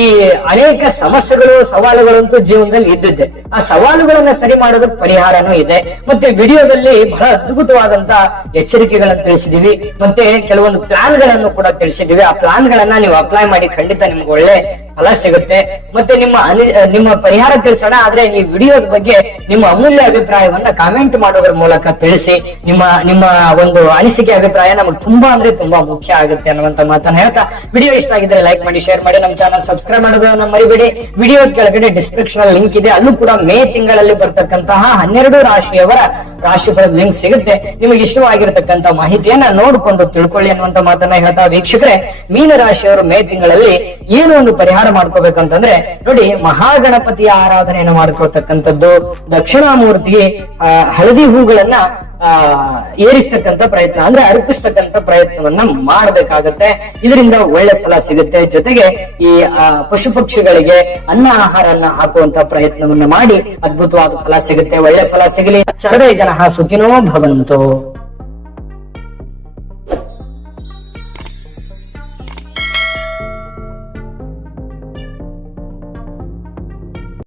ಈ ಅನೇಕ ಸಮಸ್ಯೆಗಳು, ಸವಾಲುಗಳಂತೂ ಜೀವನದಲ್ಲಿ ಇದ್ದಿದ್ದೆ. ಆ ಸವಾಲುಗಳನ್ನ ಸರಿ ಮಾಡೋದಕ್ಕೆ ಪರಿಹಾರನೂ ಇದೆ. ಮತ್ತೆ ವಿಡಿಯೋದಲ್ಲಿ ಬಹಳ ಅದ್ಭುತವಾದಂತ ಎಚ್ಚರಿಕೆಗಳನ್ನು ತಿಳಿಸಿದೀವಿ. ಮತ್ತೆ ಕೆಲವೊಂದು ಪ್ಲಾನ್ ಗಳನ್ನು ಕೂಡ ತಿಳಿಸಿದೀವಿ. ಆ ಪ್ಲಾನ್ ಗಳನ್ನ ನೀವು ಅಪ್ಲೈ ಮಾಡಿ ಖಂಡಿತ ನಿಮ್ಗೆ ಒಳ್ಳೆ ಫಲ ಸಿಗುತ್ತೆ. ಮತ್ತೆ ನಿಮ್ಮ ಪರಿಹಾರ ತಿಳಿಸೋಣ. ಆದ್ರೆ ಈ ವಿಡಿಯೋದ ಬಗ್ಗೆ ನಿಮ್ಮ ಅಮೂಲ್ಯ ಅಭಿಪ್ರಾಯವನ್ನ ಕಾಮೆಂಟ್ ಮಾಡೋದ್ರ ಮೂಲಕ ತಿಳಿಸಿ. ನಿಮ್ಮ ಒಂದು ಅನಿಸಿಕೆ ಅಭಿಪ್ರಾಯ ನಮಗೆ ತುಂಬಾ ಅಂದ್ರೆ ತುಂಬಾ ಮುಖ್ಯ ಆಗುತ್ತೆ ಅನ್ನುವಂತ ಮಾತನ್ನ ಹೇಳ್ತಾ, ವಿಡಿಯೋ ಇಷ್ಟ ಆಗಿದ್ರೆ ಲೈಕ್ ಮಾಡಿ, ಶೇರ್ ಮಾಡಿ, ನಮ್ಮ ಚಾನಲ್ ಸಬ್ಸ್ಕ್ರೈಬ್ ಮಾಡೋದನ್ನ ಮರಿಬೇಡಿ. ವಿಡಿಯೋ ಕೆಳಗಡೆ ಡಿಸ್ಕ್ರಿಪ್ಷನ್ ಲಿಂಕ್ ಇದೆ, ಅಲ್ಲೂ ಕೂಡ ಮೇ ತಿಂಗಳಲ್ಲಿ ಬರ್ತಕ್ಕಂತಹ 12 ರಾಶಿಯವರ ರಾಶಿಫಲದ ಲಿಂಕ್ ಸಿಗುತ್ತೆ. ನಿಮಗೆ ಇಷ್ಟವಾಗಿರತಕ್ಕಂತ ಮಾಹಿತಿಯನ್ನ ನೋಡಿಕೊಂಡು ತಿಳ್ಕೊಳ್ಳಿ ಅನ್ನುವಂತ ಮಾತನ್ನ ಹೇಳ್ತಾ, ವೀಕ್ಷಕರೇ, ಮೀನ ರಾಶಿಯವರು ಮೇ ತಿಂಗಳಲ್ಲಿ ಏನು ಒಂದು ಪರಿಹಾರ ಮಾಡ್ಕೋಬೇಕಂತಂದ್ರೆ ನೋಡಿ, ಮಹಾಗಣಪತಿಯ ಆರಾಧನೆಯನ್ನು ಮಾಡ್ಕೊಳ್ತಕ್ಕಂಥದ್ದು, ದಕ್ಷಿಣಾಮೂರ್ತಿಗೆ ಹಳದಿ ಹೂಗಳನ್ನ ಏರಿಸ್ತಕ್ಕಂಥ ಪ್ರಯತ್ನ ಅಂದ್ರೆ ಅರ್ಪಿಸ್ತಕ್ಕಂಥ ಪ್ರಯತ್ನವನ್ನ ಮಾಡಬೇಕಾಗತ್ತೆ. ಇದರಿಂದ ಒಳ್ಳೆ ಫಲ ಸಿಗುತ್ತೆ. ಜೊತೆಗೆ ಈ ಪಶು ಪಕ್ಷಿಗಳಿಗೆ ಅನ್ನ ಆಹಾರನ್ನ ಹಾಕುವಂತ ಪ್ರಯತ್ನವನ್ನ ಮಾಡಿ ಅದ್ಭುತವಾದ ಫಲ ಸಿಗುತ್ತೆ. ಒಳ್ಳೆ ಫಲ ಸಿಗಲಿ. ಸರ್ವೇ ಜನಃ ಸುಖಿನೋ ಭವಂತು.